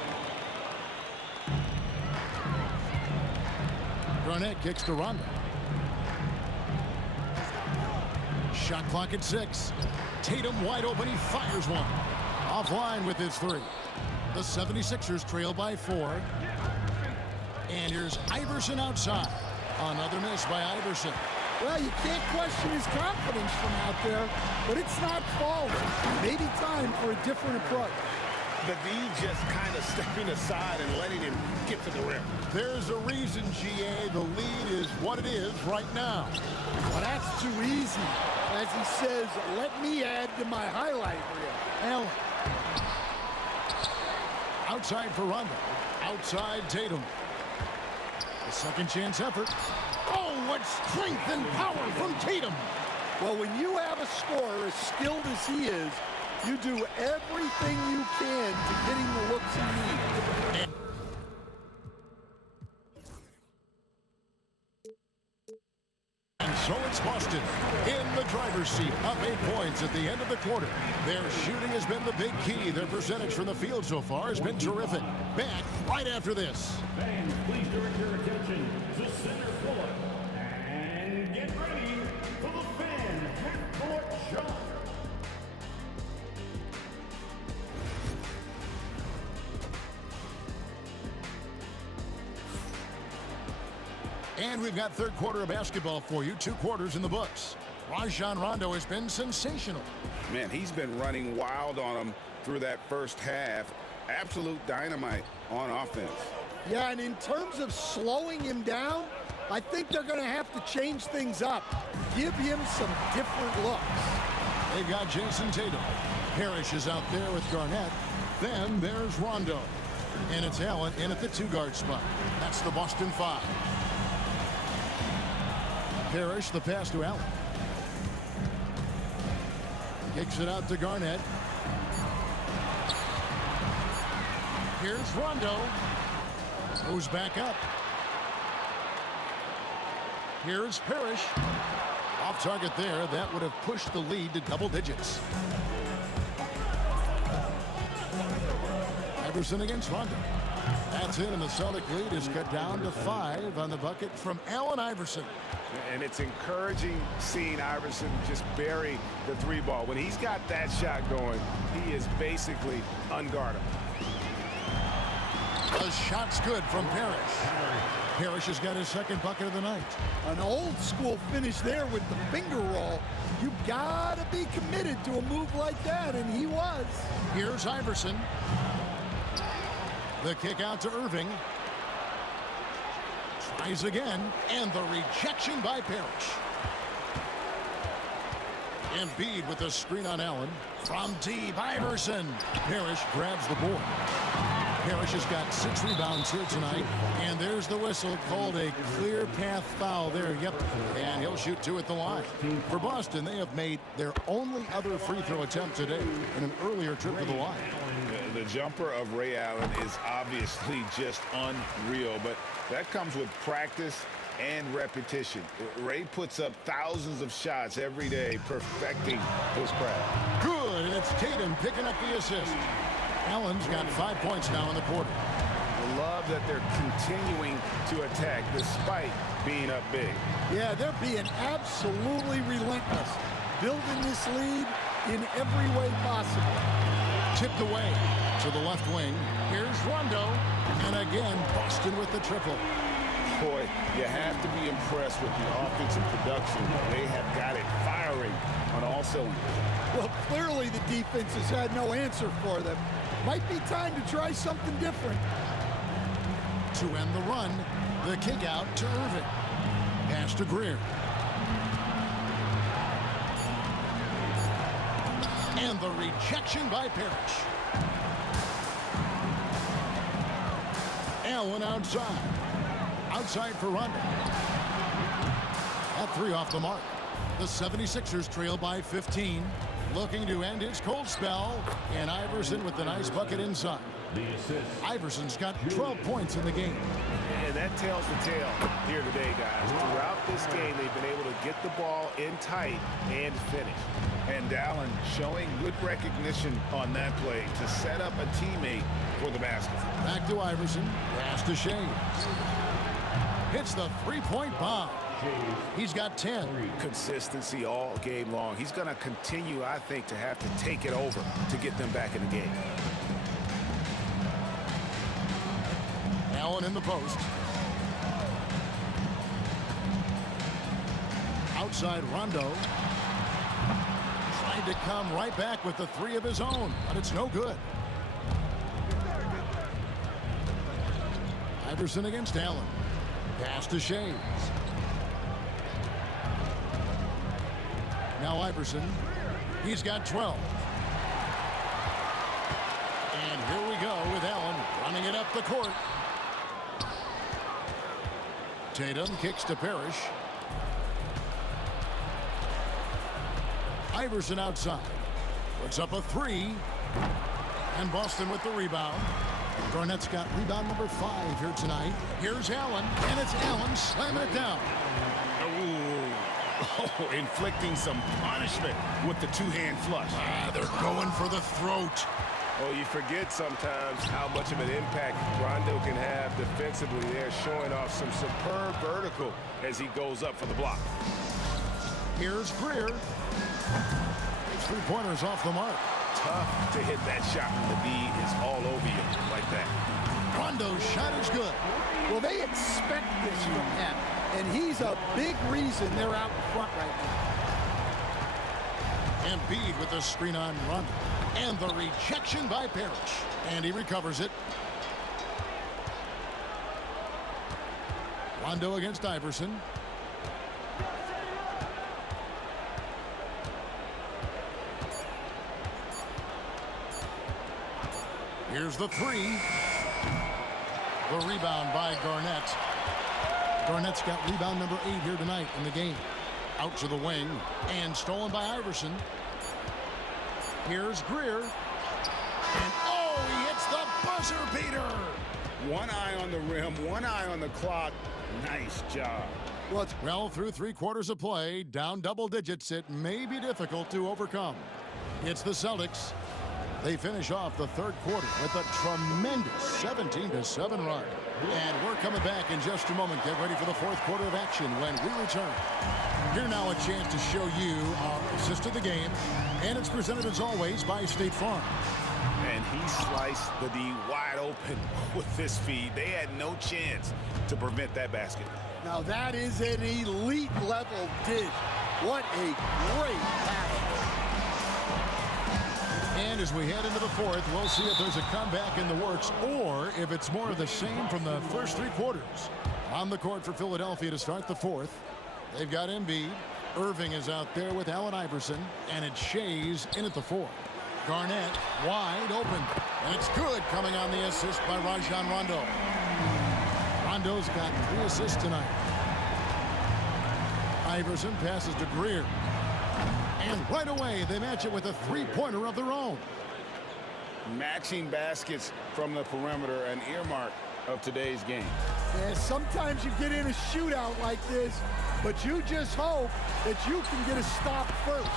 Garnett kicks to Rondo. Shot clock at 6. Tatum wide open. He fires one. Offline with his 3. The 76ers trail by 4. And here's Iverson outside. Another miss by Iverson. Well, you can't question his confidence from out there, but it's not falling. Maybe time for a different approach. The D just kind of stepping aside and letting him get to the rim. There's a reason, GA, the lead is what it is right now. Well, that's too easy. As he says, let me add to my highlight reel. Allen. Outside for Rondo. Outside Tatum. A second chance effort. Oh, what strength and power from Tatum. Well, when you have a scorer as skilled as he is, you do everything you can to get him the looks he needs. And so it's Boston in the driver's seat, up 8 points at the end of the quarter. Their shooting has been the big key. Their percentage from the field so far has been terrific. Back right after this. Fans, please direct your attention to center court. And get ready for the fan half-court jump. And we've got third quarter of basketball for you. 2 quarters in the books. Rajon Rondo has been sensational. Man, he's been running wild on him through that first half. Absolute dynamite on offense. Yeah, and in terms of slowing him down, I think they're going to have to change things up. Give him some different looks. They've got Jason Tatum. Parrish is out there with Garnett. Then there's Rondo. And it's Allen in at the 2-guard spot. That's the Boston 5. Parrish, the pass to Allen. Kicks it out to Garnett. Here's Rondo. Goes back up. Here's Parrish. Off target there. That would have pushed the lead to double digits. Iverson against Rondo. That's it, and the Celtic lead is cut down to 5 on the bucket from Allen Iverson. And it's encouraging seeing Iverson just bury the 3-ball. When he's got that shot going, he is basically unguardable. The shot's good from Parrish. Parrish has got his second bucket of the night. An old school finish there with the finger roll. You gotta be committed to a move like that, and he was. Here's Iverson. The kick out to Irving. Tries again, and the rejection by Parrish. Embiid with the screen on Allen. From deep, Iverson. Parrish grabs the board. Parrish has got 6 rebounds here tonight, and there's the whistle called a clear path foul there. Yep, and he'll shoot 2 at the line. For Boston, they have made their only other free throw attempt today in an earlier trip to the line. The jumper of Ray Allen is obviously just unreal, but that comes with practice and repetition. Ray puts up thousands of shots every day, perfecting his craft. Good, and it's Tatum picking up the assist. Allen's got 5 points now in the quarter. I love that they're continuing to attack despite being up big. Yeah, they're being absolutely relentless, building this lead in every way possible. Tipped away to the left wing. Here's Rondo. And again, Boston with the triple. Boy, you have to be impressed with the offensive production. They have got it firing on all cylinders. Well, clearly the defense has had no answer for them. Might be time to try something different. To end the run, the kick out to Irving. Pass to Greer. And the rejection by Parrish. Allen outside. Outside for Rondo. At 3 off the mark. The 76ers trail by 15. Looking to end his cold spell. And Iverson with the nice bucket inside. Iverson's got 12 points in the game. And that tells the tale here today, guys. Throughout this game, they've been able to get the ball in tight and finish. And Allen showing good recognition on that play to set up a teammate for the basket. Back to Iverson. Pass to Shea. Hits the three-point bomb. He's got 10. Consistency all game long. He's going to continue, I think, to have to take it over to get them back in the game. Allen in the post. Outside Rondo. Tried to come right back with the 3 of his own, but it's no good. Iverson against Allen. Pass to Shea. Now Iverson. He's got 12. And here we go with Allen running it up the court. Tatum kicks to Parrish. Iverson outside. Puts up a 3. And Boston with the rebound. Garnett's got rebound number 5 here tonight. Here's Allen, and it's Allen slamming it down. Oh, inflicting some punishment with the 2-hand flush. They're going for the throat. Oh, you forget sometimes how much of an impact Rondo can have defensively there, showing off some superb vertical as he goes up for the block. Here's Greer. His 3-pointers off the mark. Tough to hit that shot when the D is all over you like that. Rondo's shot is good. Well, they expect this from him, and he's a big reason they're out in front right now. Embiid with the screen on Rondo. And the rejection by Parrish. And he recovers it. Rondo against Iverson. Here's the 3. The rebound by Garnett. Garnett's got rebound number 8 here tonight in the game. Out to the wing. And stolen by Iverson. Here's Greer. And oh, he hits the buzzer beater. One eye on the rim, one eye on the clock. Nice job. Well, through 3 quarters of play, down double digits, it may be difficult to overcome. It's the Celtics. They finish off the 3rd quarter with a tremendous 17-7 run. And we're coming back in just a moment. Get ready for the 4th quarter of action when we return. Here now a chance to show you our assist of the game. And it's presented as always by State Farm. And he sliced the D wide open with this feed. They had no chance to prevent that basket. Now that is an elite level dish. What a great pass. And as we head into the 4th, we'll see if there's a comeback in the works or if it's more of the same from the first 3 quarters. On the court for Philadelphia to start the 4th. They've got Embiid. Irving is out there with Allen Iverson. And it's Shea's in at the 4. Garnett wide open. And it's good coming on the assist by Rajon Rondo. Rondo's got 3 assists tonight. Iverson passes to Greer. And right away, they match it with a 3-pointer of their own. Matching baskets from the perimeter, an earmark of today's game. Yeah, sometimes you get in a shootout like this, but you just hope that you can get a stop first.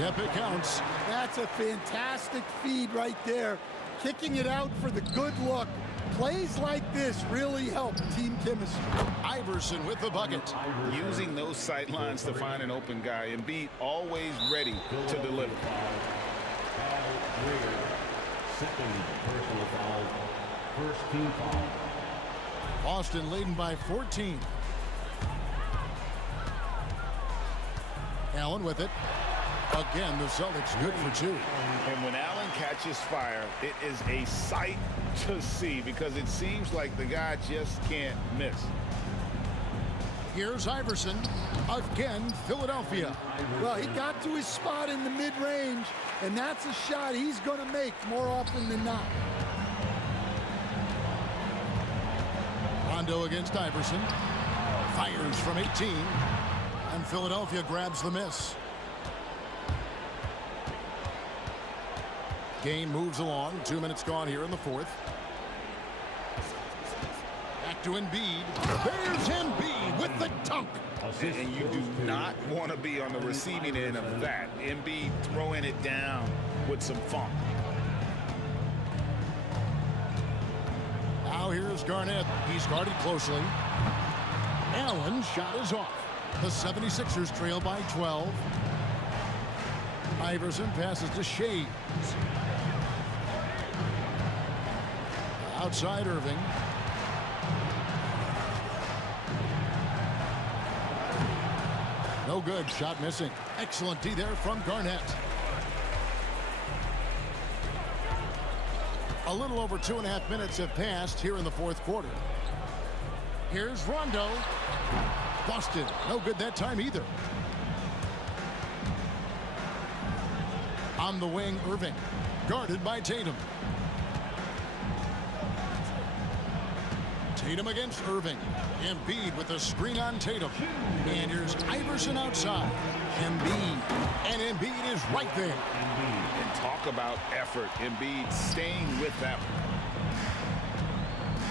Yep, it counts. That's a fantastic feed right there. kicking it out for the good look. Plays like this really help team chemistry. Iverson with the bucket. Using those sight lines to find an open guy. Embiid always ready to deliver. Second personal foul. First team foul. Boston leading by 14. Allen with it. Again, the Celtics good for two. And when Allen catches fire, it is a sight to see because it seems like the guy just can't miss. Here's Iverson. Again, Philadelphia. Well, he got to his spot in the mid-range, and that's a shot he's going to make more often than not. Rondo against Iverson. Fires from 18. And Philadelphia grabs the miss. Game moves along. 2 minutes gone here in the fourth. Back to Embiid. There's Embiid with the dunk. And you do not want to be on the receiving end of that. Embiid throwing it down with some funk. Now here's Garnett. He's guarded closely. Allen's shot is off. The 76ers trail by 12. Iverson passes to Shea. Outside Irving. No good. Shot missing. Excellent D there from Garnett. A little over 2.5 minutes have passed here in the fourth quarter. Here's Rondo. Boston. No good that time either. On the wing, Irving. Guarded by Tatum. Tatum against Irving. Embiid with a screen on Tatum. And here's Iverson outside. Embiid. And Embiid is right there. And talk about effort. Embiid staying with that one.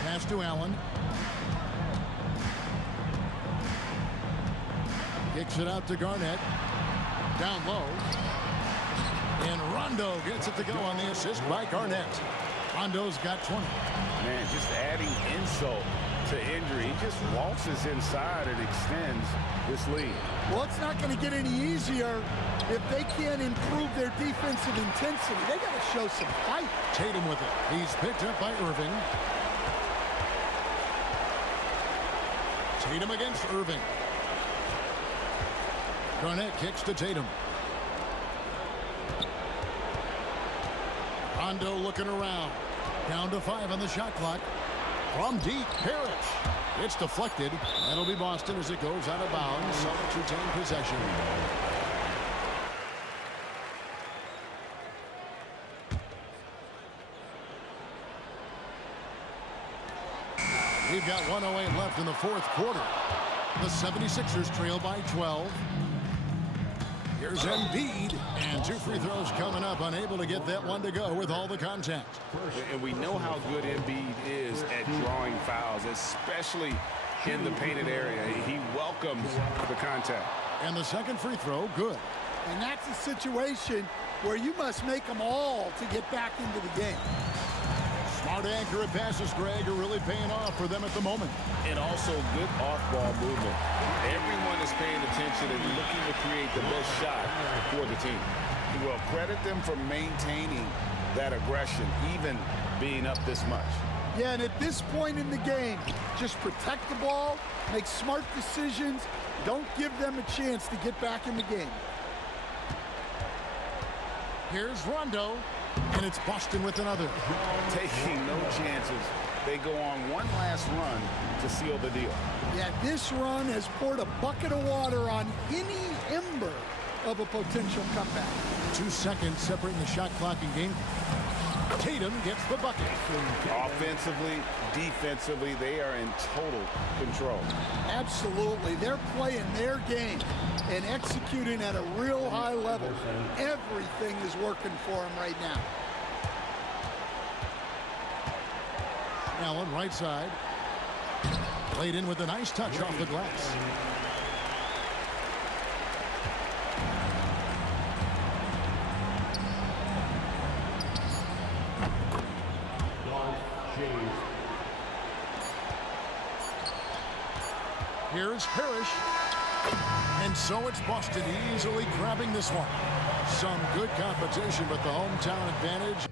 Pass to Allen. Kicks it out to Garnett. Down low. And Rondo gets it to go on the assist by Garnett. Rondo's got 20. Man, just adding insult to injury. He just waltzes inside and extends this lead. Well, it's not going to get any easier if they can't improve their defensive intensity. They got to show some fight. Tatum with it. He's picked up by Irving. Tatum against Irving. Garnett kicks to Tatum. Rondo looking around. Down to 5 on the shot clock. From deep, Parrish. It's deflected. That'll be Boston as it goes out of bounds. Celtics retain possession. We've got 1:08 left in the fourth quarter. The 76ers trail by 12. Here's Embiid, and 2 free throws coming up, unable to get that one to go with all the contact. And we know how good Embiid is at drawing fouls, especially in the painted area. He welcomes the contact. And the second free throw, good. And that's a situation where you must make them all to get back into the game. Smart, accurate passes, Greg, are really paying off for them at the moment. And also good off-ball movement. Everyone is paying attention and looking to create the best shot for the team. Well, credit them for maintaining that aggression, even being up this much. Yeah, and at this point in the game, just protect the ball, make smart decisions, don't give them a chance to get back in the game. Here's Rondo, and it's Boston with another. Taking no chances. They go on one last run to seal the deal. Yeah, this run has poured a bucket of water on any ember of a potential comeback. 2 seconds separating the shot clock and game. Tatum gets the bucket. Offensively, defensively, they are in total control. Absolutely. They're playing their game and executing at a real high level. Everything is working for them right now. Allen right side. Played in with a nice touch off the glass. Here's Parrish. And so it's Boston easily grabbing this one. Some good competition, but the hometown advantage.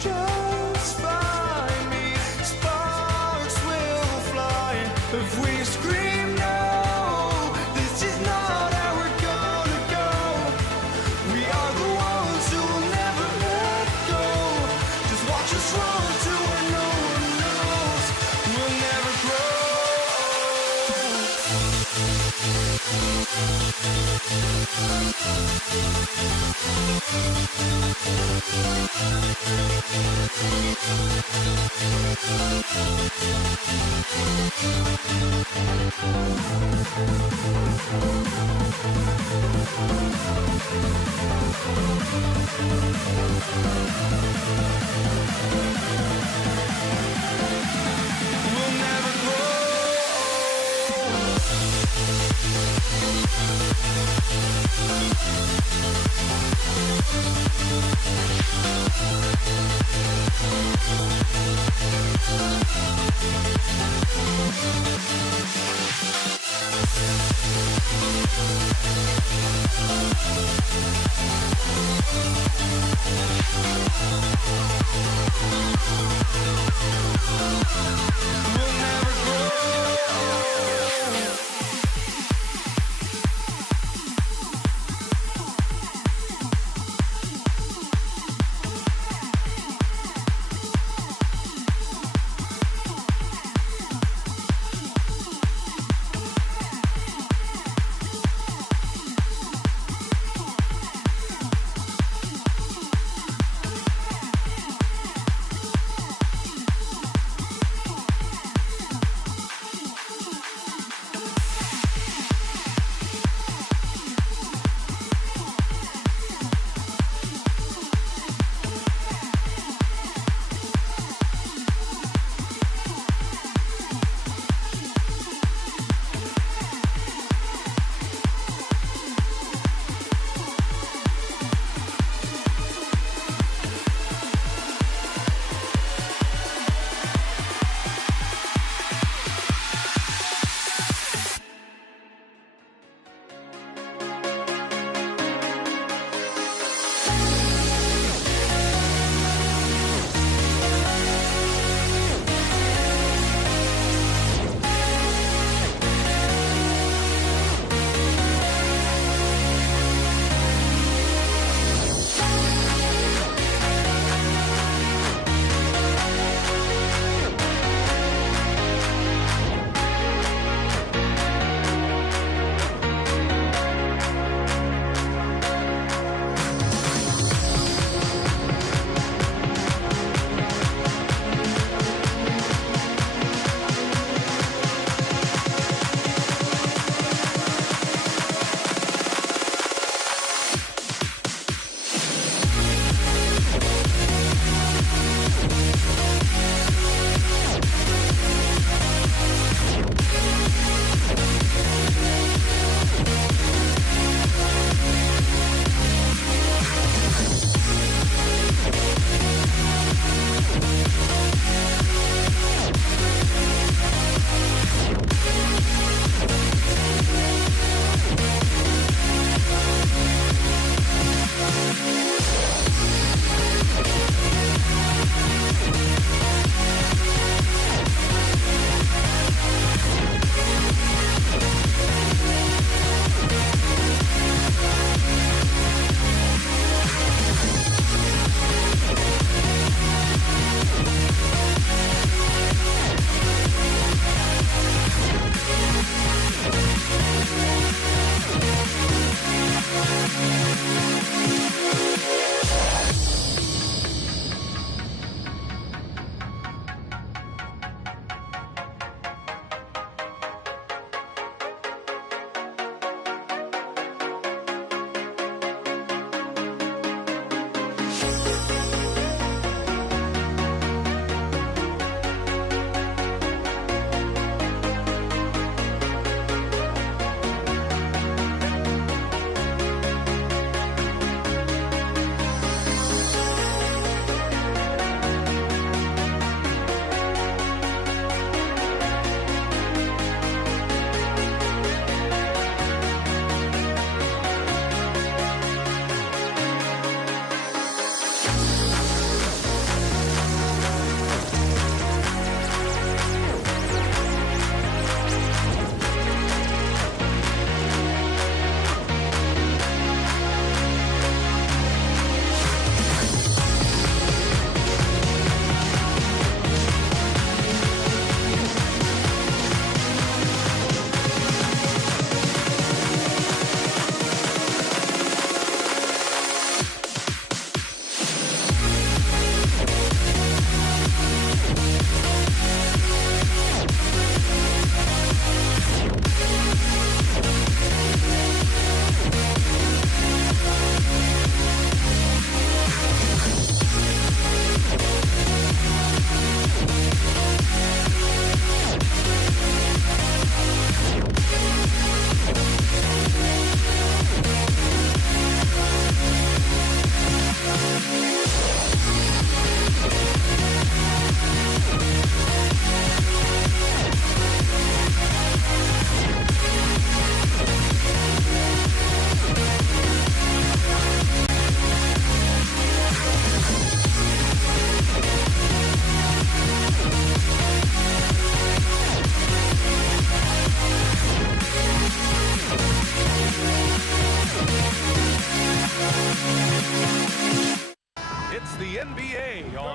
Just find me, sparks will fly if we scream no. This is not how we're gonna go. We are the ones who will never let go. Just watch us run to where no one knows. We'll never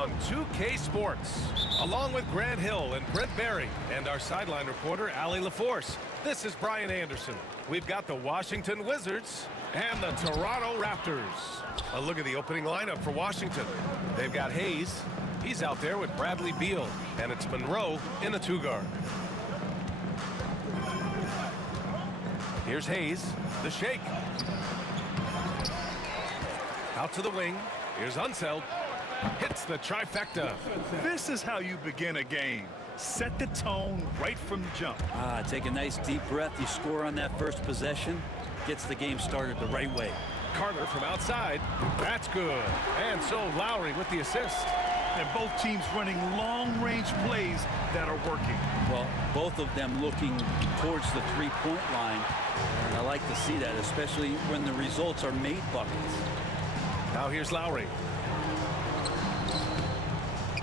on 2K Sports. Along with Grant Hill and Brent Barry and our sideline reporter, Allie LaForce, this is Brian Anderson. We've got the Washington Wizards and the Toronto Raptors. A look at the opening lineup for Washington. They've got Hayes. He's out there with Bradley Beal, and it's Monroe in the 2-guard. Here's Hayes, the shake. Out to the wing. Here's Unseld. Hits the trifecta. This is how you begin a game. Set the tone right from the jump. Take a nice deep breath. You score on that first possession. Gets the game started the right way. Carter from outside. That's good. And so Lowry with the assist. And both teams running long-range plays that are working. Well, both of them looking towards the three-point line. And I like to see that, especially when the results are made buckets. Now here's Lowry.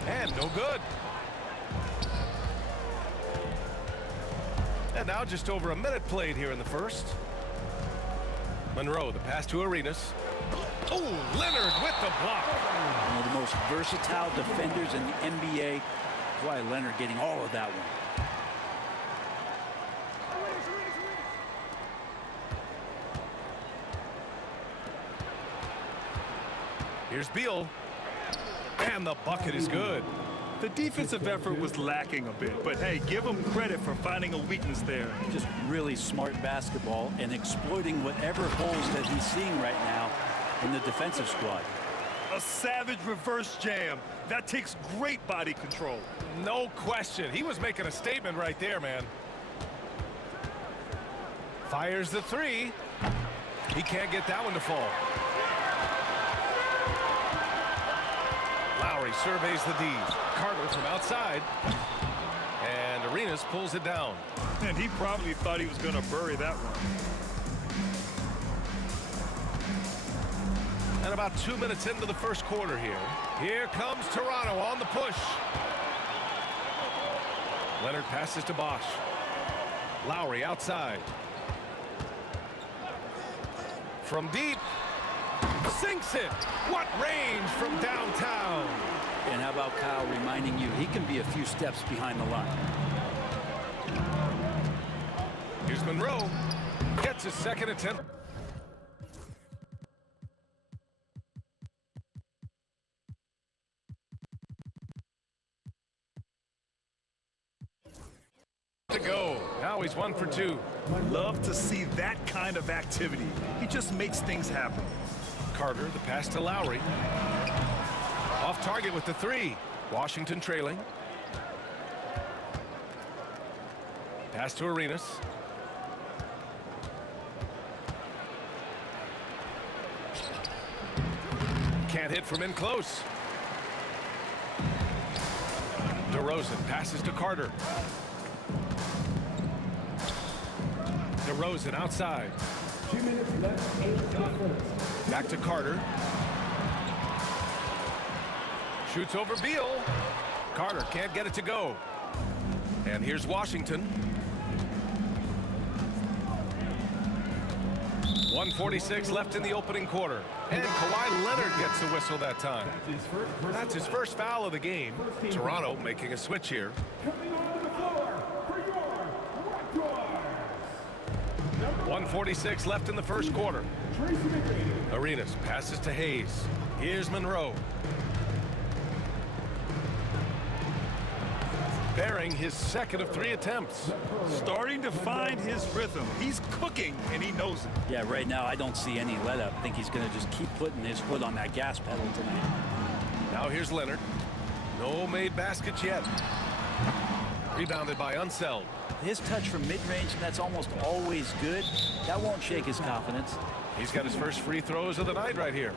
And no good. And now just over a minute played here in the first. Monroe, the pass to Arenas. Oh, Leonard with the block. One of the most versatile defenders in the NBA. Why Leonard getting all of that one. Here's Beal. And the bucket is good. The defensive effort was lacking a bit, but hey, give him credit for finding a weakness there. Just really smart basketball and exploiting whatever holes that he's seeing right now in the defensive squad. A savage reverse jam. That takes great body control. No question. He was making a statement right there, man. Fires the three. He can't get that one to fall. Lowry surveys the D. Carter from outside. And Arenas pulls it down. And he probably thought he was going to bury that one. And about 2 minutes into the first quarter here. Here comes Toronto on the push. Leonard passes to Bosch. Lowry outside. From deep. Sinks it. What range from downtown. And how about Kyle reminding you he can be a few steps behind the line. Here's Monroe. Gets his second attempt. To go. Now he's 1 for 2. Love to see that kind of activity. He just makes things happen. Carter, the pass to Lowry. Off target with the three. Washington trailing. Pass to Arenas. Can't hit from in close. DeRozan passes to Carter. DeRozan outside. 2 minutes left, 8 seconds. Back to Carter. Shoots over Beal. Carter can't get it to go. And here's Washington. 1:46 left in the opening quarter. And Kawhi Leonard gets the whistle that time. That's his first foul of the game. Toronto making a switch here. Coming onto the floor for your Raptors. 1:46 left in the first quarter. Arenas passes to Hayes. Here's Monroe. Bearing his second of 3 attempts. Starting to find his rhythm. He's cooking, and he knows it. Yeah, right now I don't see any let up. I think he's going to just keep putting his foot on that gas pedal tonight. Now here's Leonard. No made baskets yet. Rebounded by Unseld. His touch from mid-range, that's almost always good. That won't shake his confidence. He's got his first free throws of the night right here.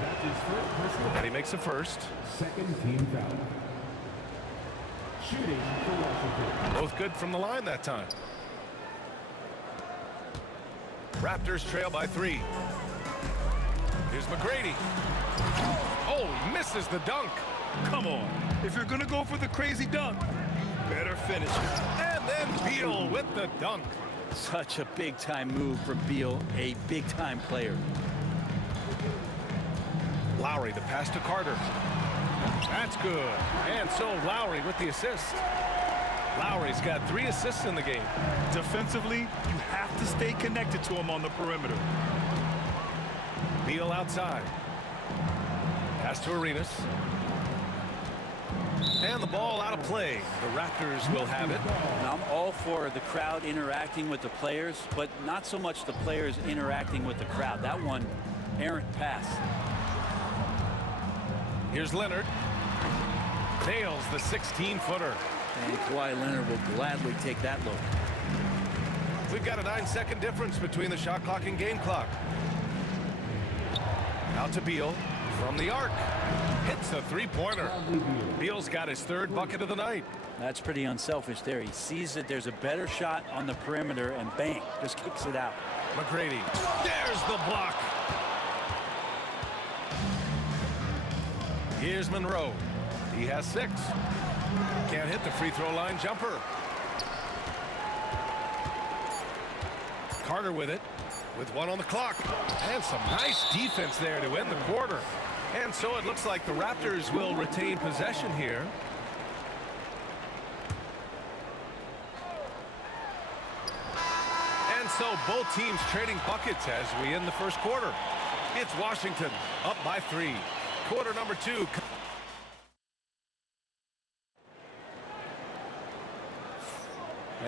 That's his first personal. And he makes the first. Second team foul. Shooting for Washington. Both good from the line that time. Raptors trail by 3. Here's McGrady. Oh, he misses the dunk. Come on. If you're going to go for the crazy dunk, better finish it. And then Beal with the dunk. Such a big-time move from Beal, a big-time player. Lowry, the pass to Carter. That's good. And so Lowry with the assist. Lowry's got 3 assists in the game. Defensively, you have to stay connected to him on the perimeter. Beal outside. Pass to Arenas. And the ball out of play. The Raptors will have it. Now, I'm all for the crowd interacting with the players, but not so much the players interacting with the crowd. That one, errant pass. Here's Leonard. Nails the 16-footer. And Kawhi Leonard will gladly take that look. We've got a 9-second difference between the shot clock and game clock. Out to Beal from the arc. Hits the 3-pointer. Beal's got his 3rd bucket of the night. That's pretty unselfish there. He sees that there's a better shot on the perimeter and bang, just kicks it out. McGrady. There's the block. Here's Monroe. He has 6. Can't hit the free throw line jumper. Carter with it, with 1 on the clock. And some nice defense there to end the quarter. And so it looks like the Raptors will retain possession here. And so both teams trading buckets as we end the first quarter. It's Washington up by 3. Quarter number 2.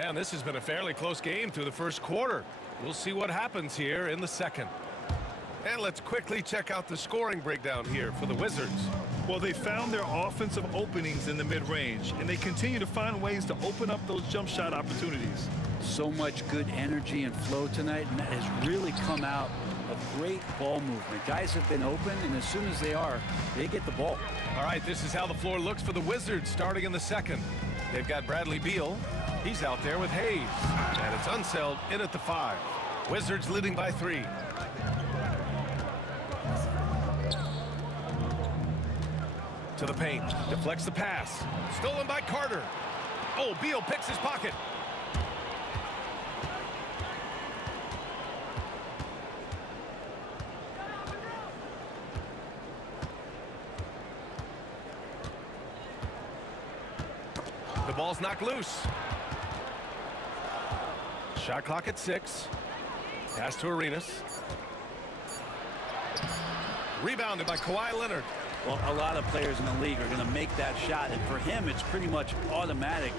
And this has been a fairly close game through the first quarter. We'll see what happens here in the second. And let's quickly check out the scoring breakdown here for the Wizards. Well, they found their offensive openings in the mid-range, and they continue to find ways to open up those jump shot opportunities. So much good energy and flow tonight, and that has really come out of great ball movement. Guys have been open, and as soon as they are, they get the ball. All right, this is how the floor looks for the Wizards starting in the second. They've got Bradley Beal. He's out there with Hayes. And it's Unseld in at the 5. Wizards leading by 3. To the paint. Deflects the pass. Stolen by Carter. Oh, Beal picks his pocket. The ball's knocked loose. Shot clock at 6. Pass to Arenas. Rebounded by Kawhi Leonard. Well, a lot of players in the league are going to make that shot, and for him, it's pretty much automatic.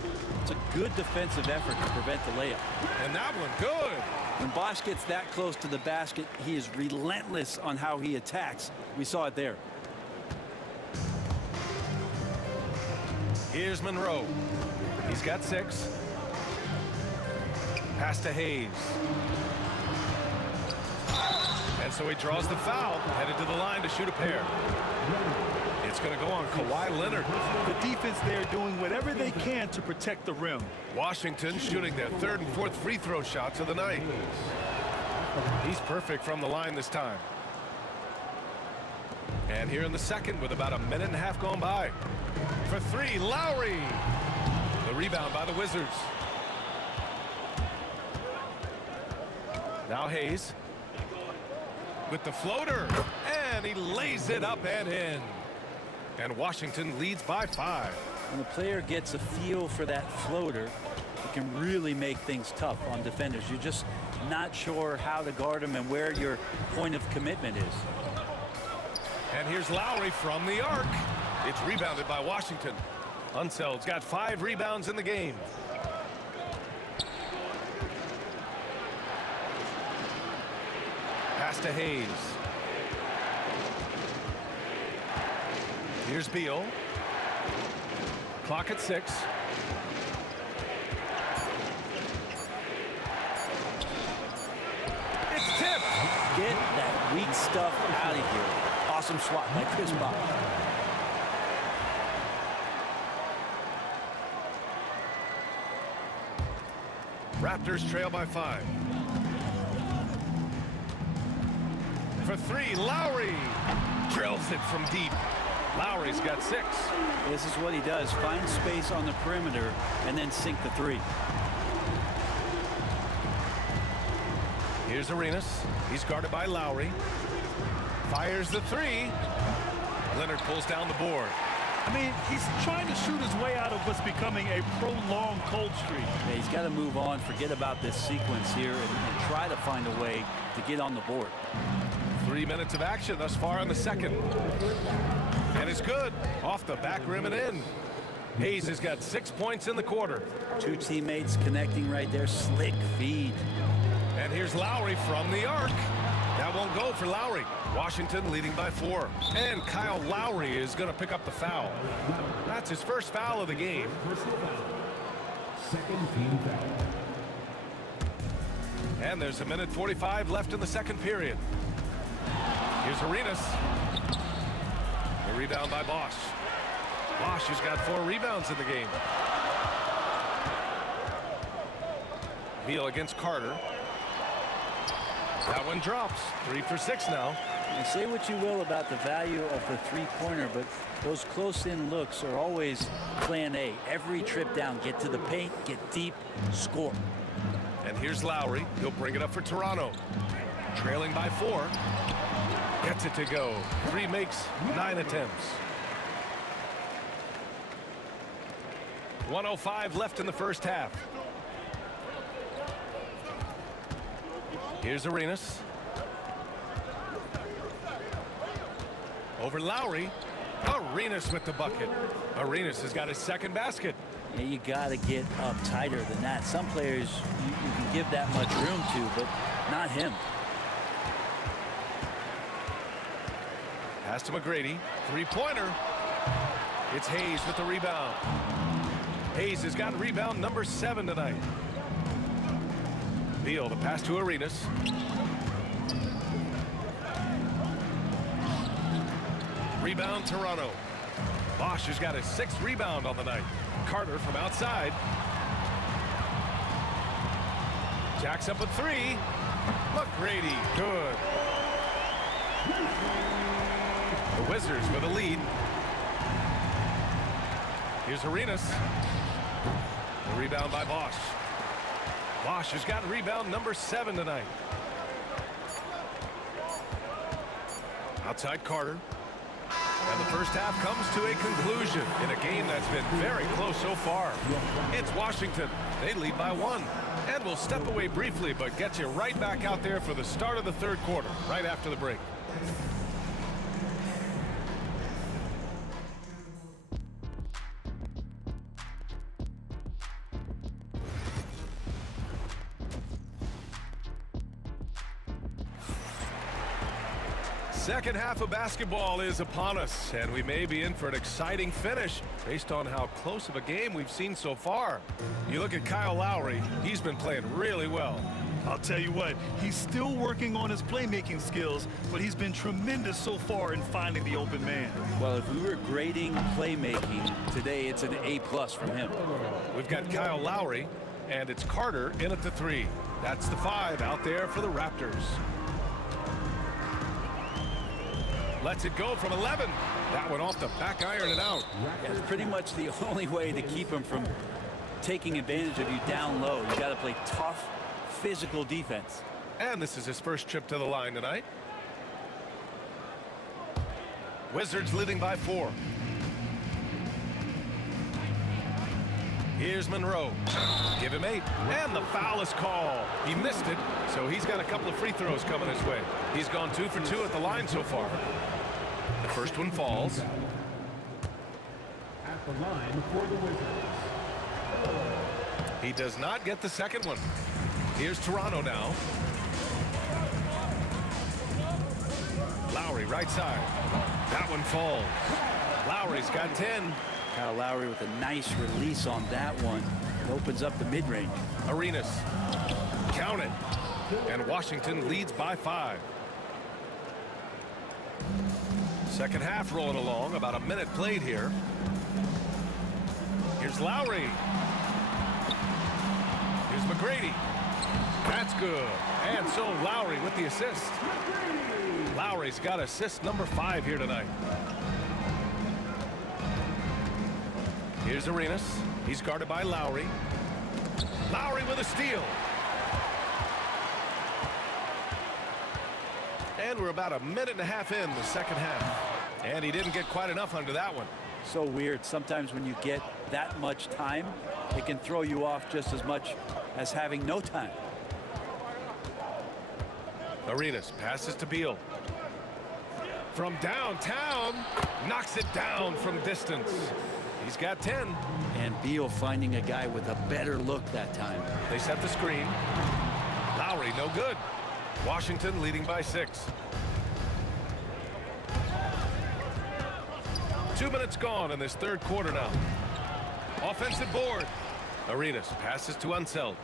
It's a good defensive effort to prevent the layup. And that one good. When Bosch gets that close to the basket, he is relentless on how he attacks. We saw it there. Here's Monroe. He's got 6. Pass to Hayes. And so he draws the foul, headed to the line to shoot a pair. It's going to go on Kawhi Leonard. The defense there doing whatever they can to protect the rim. Washington shooting their 3rd and 4th free throw shots of the night. He's perfect from the line this time. And here in the second with about a minute and a half gone by. For 3, Lowry. The rebound by the Wizards. Now Hayes with the floater, and he lays it up and in. And Washington leads by 5. When the player gets a feel for that floater, it can really make things tough on defenders. You're just not sure how to guard them and where your point of commitment is. And here's Lowry from the arc. It's rebounded by Washington. Unseld's got 5 rebounds in the game. Pass to Hayes. Here's Beal. Clock at 6. It's tipped. Get that weak stuff out of here. Awesome swat by Chris Bosh. Raptors trail by 5. For 3, Lowry drills it from deep. Lowry's got 6. This is what he does. Find space on the perimeter and then sink the 3. Here's Arenas. He's guarded by Lowry. Fires the 3. Leonard pulls down the board. I mean, he's trying to shoot his way out of what's becoming a prolonged cold streak. Yeah, he's got to move on, forget about this sequence here, and try to find a way to get on the board. 3 minutes of action thus far in the second. And it's good. Off the back rim and in. Hayes has got 6 points in the quarter. Two teammates connecting right there. Slick feed. And here's Lowry from the arc. That won't go for Lowry. Washington leading by 4. And Kyle Lowry is going to pick up the foul. That's his first foul of the game. Second team foul. And there's 1:45 left in the second period. Here's Arenas. The rebound by Bosch. Bosch has got 4 rebounds in the game. Beal against Carter. That one drops. 3 for 6 now. And say what you will about the value of the three-pointer, but those close-in looks are always plan A. Every trip down, get to the paint, get deep, score. And here's Lowry. He'll bring it up for Toronto. Trailing by 4. Gets it to go. 3 makes 9 attempts. 1:05 left in the first half. Here's Arenas. Over Lowry. Arenas with the bucket. Arenas has got his second basket. Yeah, you got to get up tighter than that. Some players you can give that much room to, but not him. Pass to McGrady. 3-pointer. It's Hayes with the rebound. Hayes has got rebound number 7 tonight. Beal, the pass to Arenas. Rebound Toronto. Bosch has got his 6th rebound on the night. Carter from outside. Jacks up a 3. McGrady, good. The Wizards with a lead. Here's Arenas. The rebound by Bosch. Bosch has got rebound number 7 tonight. Outside Carter. And the first half comes to a conclusion in a game that's been very close so far. It's Washington. They lead by 1. And we'll step away briefly, but get you right back out there for the start of the third quarter, right after the break. Second half of basketball is upon us, and we may be in for an exciting finish based on how close of a game we've seen so far. You look at Kyle Lowry, he's been playing really well. I'll tell you what, he's still working on his playmaking skills, but he's been tremendous so far in finding the open man. Well, if we were grading playmaking today, it's an A+ from him. We've got Kyle Lowry, and it's Carter in at the 3. That's the 5 out there for the Raptors. Lets it go from 11. That one off the back iron and out. Yeah, it's pretty much the only way to keep him from taking advantage of you down low. You got to play tough, physical defense. And this is his first trip to the line tonight. Wizards leading by 4. Here's Monroe. Give him 8. And the foul is called. He missed it, so he's got a couple of free throws coming his way. He's gone 2 for 2 at the line so far. The first one falls. At the line for the Wizards. He does not get the second one. Here's Toronto now. Lowry right side. That one falls. Lowry's got 10. Kyle Lowry with a nice release on that one. It opens up the mid-range. Arenas. Count it. And Washington leads by 5. Second half rolling along. About a minute played here. Here's Lowry. Here's McGrady. That's good. And so Lowry with the assist. Lowry's got assist number 5 here tonight. Here's Arenas. He's guarded by Lowry. Lowry with a steal. And we're about a minute and a half in the second half. And he didn't get quite enough under that one. So weird. Sometimes when you get that much time, it can throw you off just as much as having no time. Arenas passes to Beal. From downtown, knocks it down from distance. He's got 10. And Beal finding a guy with a better look that time. They set the screen. Lowry, no good. Washington leading by 6. 2 minutes gone in this third quarter now. Offensive board. Arenas passes to Unseld.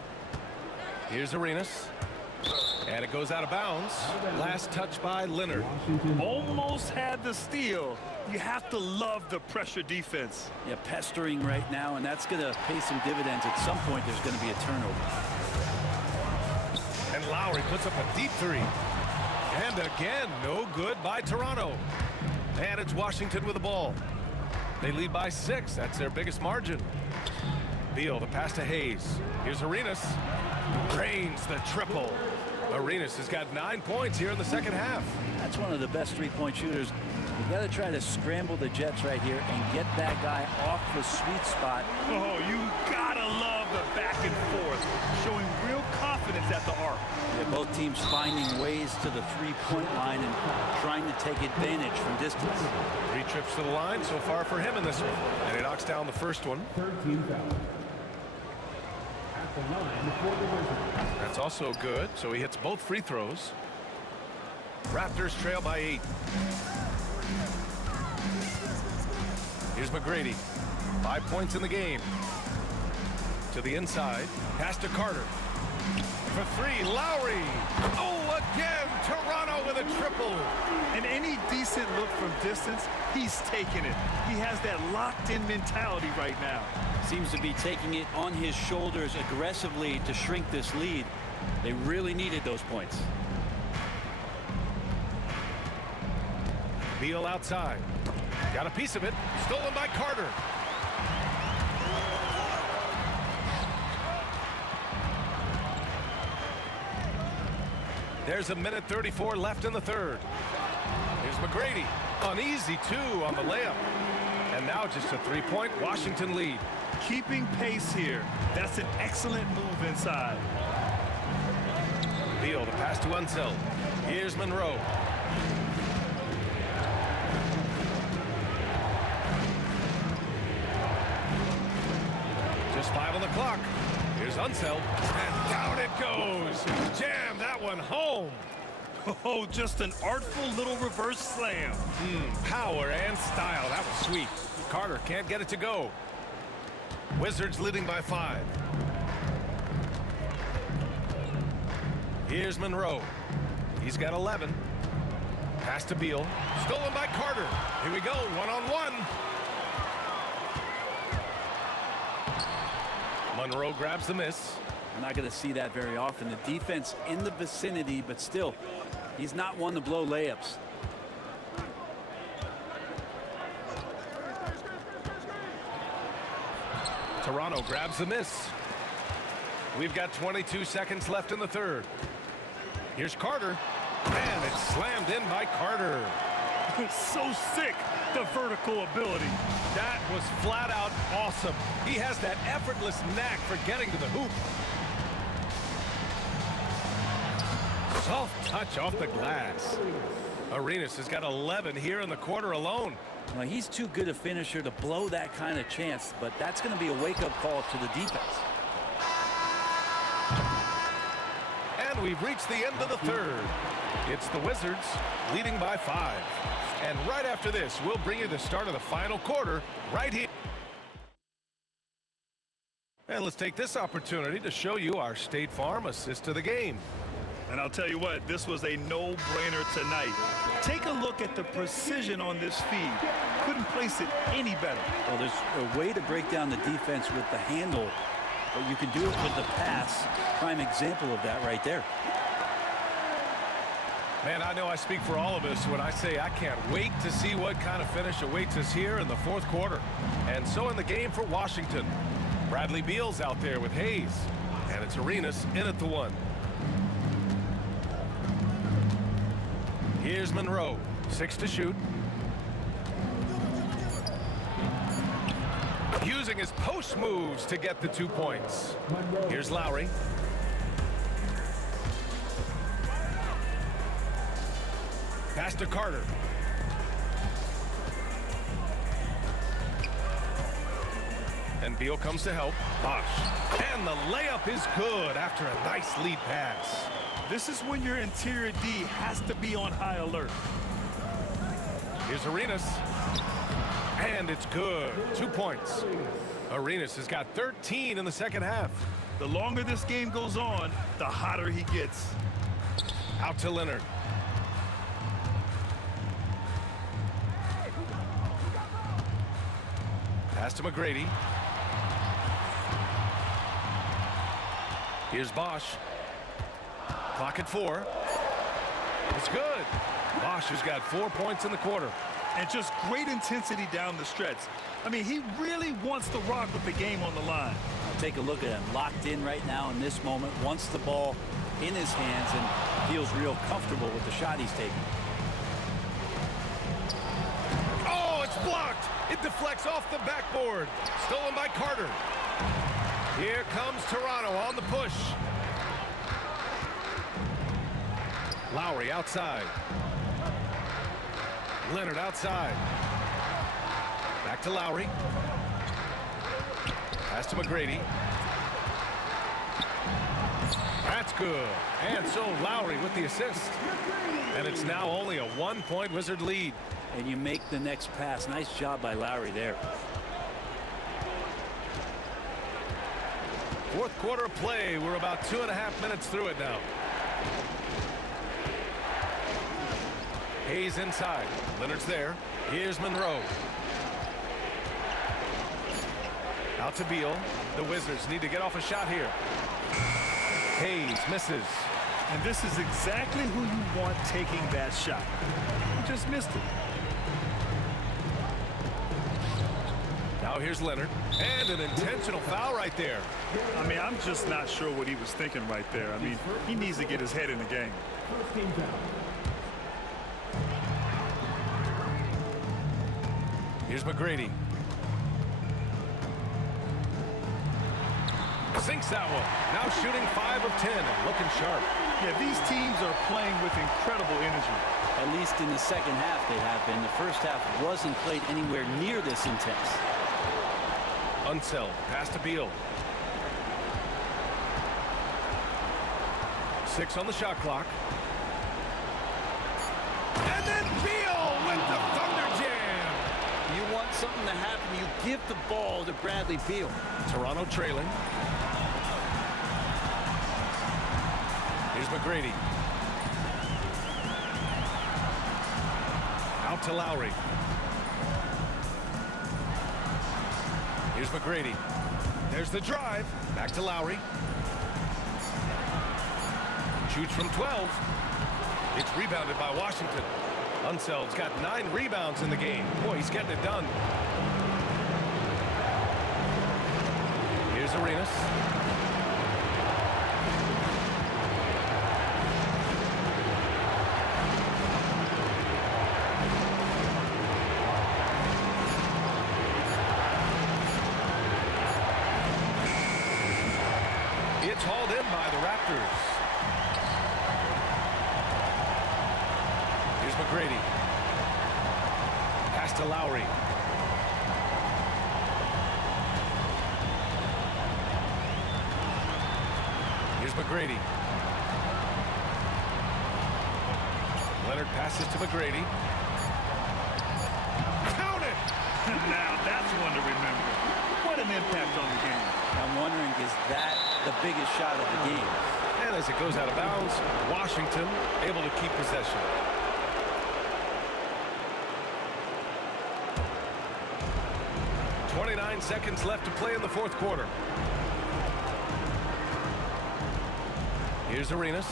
Here's Arenas. And it goes out of bounds. Last touch by Leonard. Almost had the steal. You have to love the pressure defense. Yeah, pestering right now, and that's going to pay some dividends. At some point, there's going to be a turnover. And Lowry puts up a deep 3. And again, no good by Toronto. And it's Washington with the ball. They lead by 6. That's their biggest margin. Beal, the pass to Hayes. Here's Arenas. Drains the triple. Arenas has got 9 points here in the second half. That's one of the best three-point shooters. You got to try to scramble the Jets right here and get that guy off the sweet spot. Oh, you gotta love the back and forth, showing real confidence at the arc. Yeah, both teams finding ways to the three-point line and trying to take advantage from distance. 3 trips to the line so far for him in this one. And he knocks down the first one. 13 foul. At the line for the Wizards. That's also good, so he hits both free throws. Raptors trail by 8. Here's McGrady. 5 points in the game. To the inside. Pass to Carter. For 3, Lowry. Oh, again, Toronto with a triple. And any decent look from distance, he's taking it. He has that locked-in mentality right now. Seems to be taking it on his shoulders aggressively to shrink this lead. They really needed those points. Beal outside. Got a piece of it. Stolen by Carter. There's a minute 34 left in the third. Here's McGrady. An easy 2 on the layup. And now just a 3-point Washington lead. Keeping pace here. That's an excellent move inside. Beal, the pass to Unseld. Here's Monroe. Just 5 on the clock. Here's Unseld. And down it goes. Jam that one home. Oh, just an artful little reverse slam. Power and style. That was sweet. Carter can't get it to go. Wizards leading by 5. Here's Monroe. He's got 11. Pass to Beal. Stolen by Carter. Here we go. 1-on-1. Monroe grabs the miss. I'm not going to see that very often. The defense in the vicinity, but still, he's not one to blow layups. Toronto grabs the miss. We've got 22 seconds left in the third. Here's Carter. And it's slammed in by Carter. So sick, the vertical ability. That was flat out awesome. He has that effortless knack for getting to the hoop. Soft touch off the glass. Arenas has got 11 here in the quarter alone. Well, he's too good a finisher to blow that kind of chance, but that's going to be a wake-up call to the defense. And we've reached the end of the third. It's the Wizards leading by 5. And right after this, we'll bring you the start of the final quarter right here. And let's take this opportunity to show you our State Farm assist to the game. And I'll tell you what, this was a no-brainer tonight. Take a look at the precision on this feed. Couldn't place it any better. Well, there's a way to break down the defense with the handle, but you can do it with the pass. Prime example of that right there. Man, I know I speak for all of us when I say I can't wait to see what kind of finish awaits us here in the fourth quarter. And so in the game for Washington, Bradley Beal's out there with Hayes. And it's Arenas in at the 1. Here's Monroe, 6 to shoot. using his post moves to get the 2 points. Here's Lowry. Pass to Carter. And Beal comes to help. Bosh. And the layup is good after a nice lead pass. This is when your interior D has to be on high alert. Here's Arenas. And it's good. 2 points. Arenas has got 13 in the second half. The longer this game goes on, the hotter he gets. Out to Leonard. Pass to McGrady. Here's Bosh. Clock at 4. It's good. Bosh has got 4 points in the quarter. And just great intensity down the stretch. I mean, he really wants to rock with the game on the line. Take a look at him, locked in right now in this moment, wants the ball in his hands and feels real comfortable with the shot he's taking. Oh, it's blocked. It deflects off the backboard. Stolen by Carter. Here comes Toronto on the push. Lowry outside. Leonard outside. Back to Lowry. Pass to McGrady. That's good. And so Lowry with the assist. And it's now only a 1-point Wizard lead. And you make the next pass. Nice job by Lowry there. Fourth quarter play. We're about 2.5 minutes through it now. Hayes inside. Leonard's there. Here's Monroe. Out to Beal. The Wizards need to get off a shot here. Hayes misses. And this is exactly who you want taking that shot. He just missed it. Now here's Leonard. And an intentional foul right there. I mean, I'm just not sure what he was thinking right there. I mean, he needs to get his head in the game. Here's McGrady. Sinks that one. Now shooting 5 of 10 and looking sharp. Yeah, these teams are playing with incredible energy. At least in the second half they have been. The first half wasn't played anywhere near this intense. Unseld. Pass to Beal. 6 on the shot clock. And then Beal with the thunder jam. You want something to happen, you give the ball to Bradley Beal. Toronto trailing. Here's McGrady. Out to Lowry. Here's McGrady. There's the drive. Back to Lowry. Shoots from 12. It's rebounded by Washington. Unseld's got 9 rebounds in the game. Boy, he's getting it done. Here's Arenas. It's hauled in by the Raptors. Here's McGrady. Pass to Lowry. Here's McGrady. Leonard passes to McGrady. Count it! Now that's one to remember. What an impact on the game. I'm wondering, is that the biggest shot of the game? And as it goes out of bounds, Washington able to keep possession. .29 seconds left to play in the fourth quarter. Here's Arenas.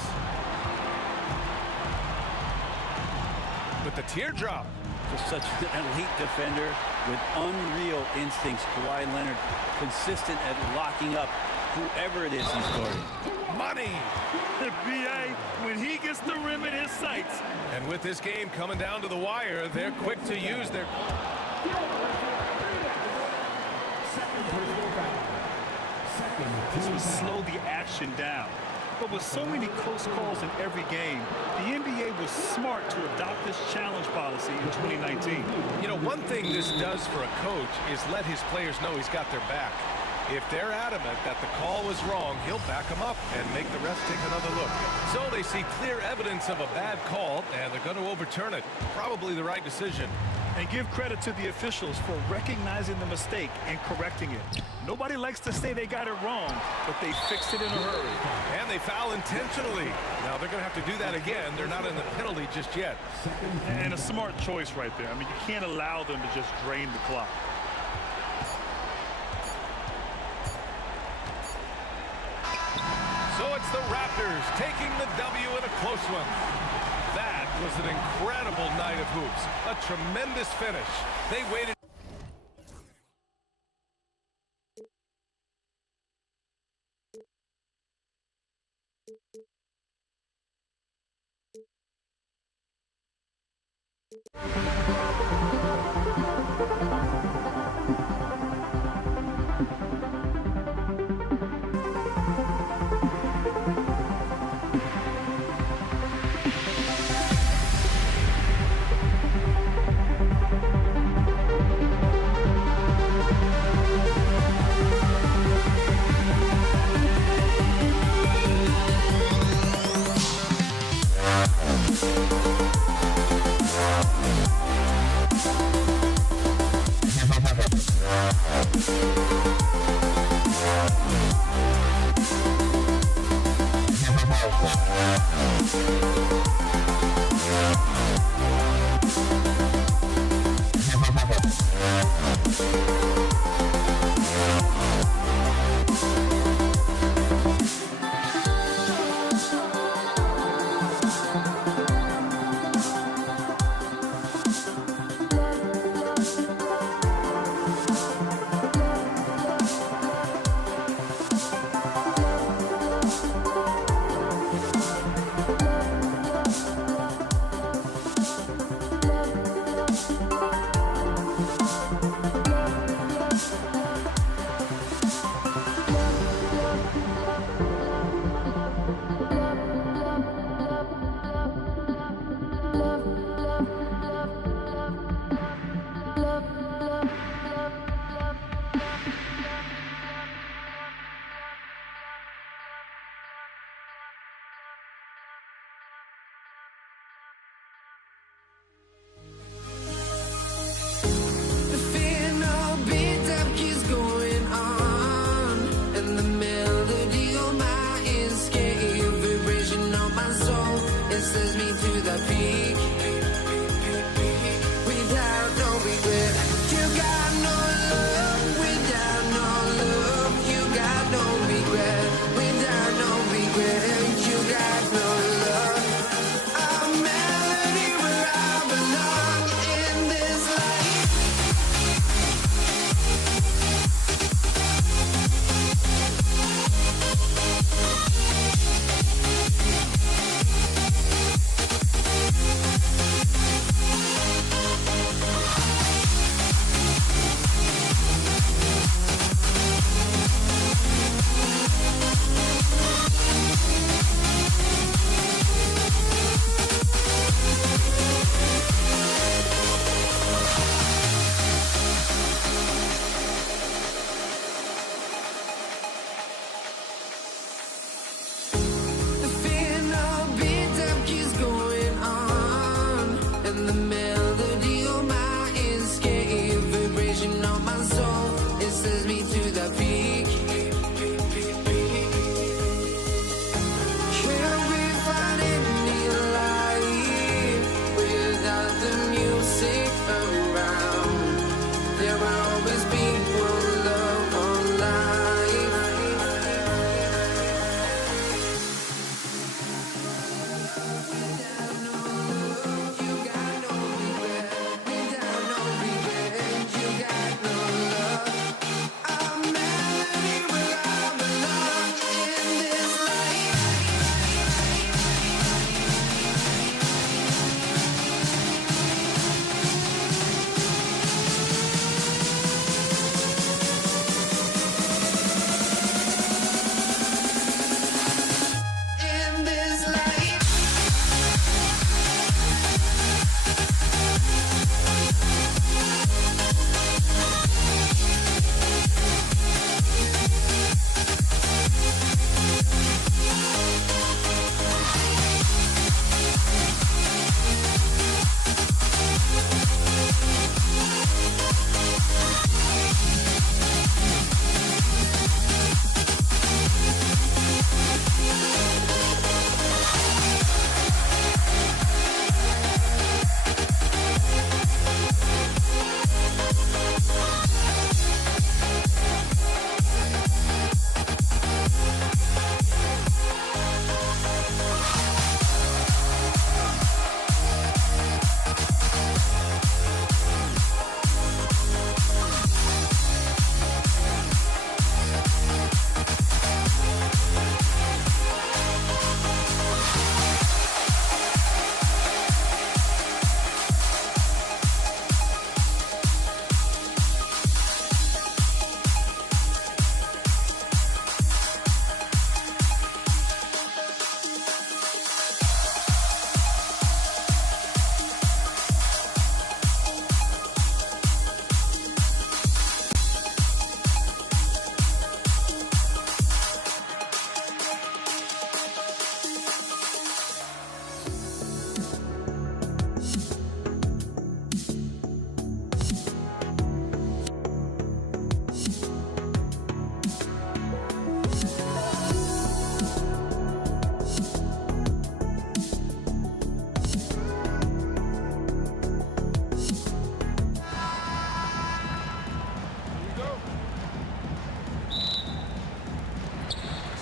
With the teardrop. Just such an elite defender with unreal instincts. Kawhi Leonard consistent at locking up whoever it is he's guarding. Money! The BA, when he gets the rim in his sights. And with this game coming down to the wire, they're quick to use their... this would slow the action down. But with so many close calls in every game, the NBA was smart to adopt this challenge policy in 2019. You know, one thing this does for a coach is let his players know he's got their back. If they're adamant that the call was wrong, he'll back them up and make the refs take another look. So they see clear evidence of a bad call, and they're going to overturn it. Probably the right decision. And give credit to the officials for recognizing the mistake and correcting it. Nobody likes to say they got it wrong, but they fixed it in a hurry. And they foul intentionally. Now they're going to have to do that again. They're not in the penalty just yet. And a smart choice right there. I mean, you can't allow them to just drain the clock. So it's the Raptors taking the W in a close one. That was an incredible night of hoops. A tremendous finish. They waited.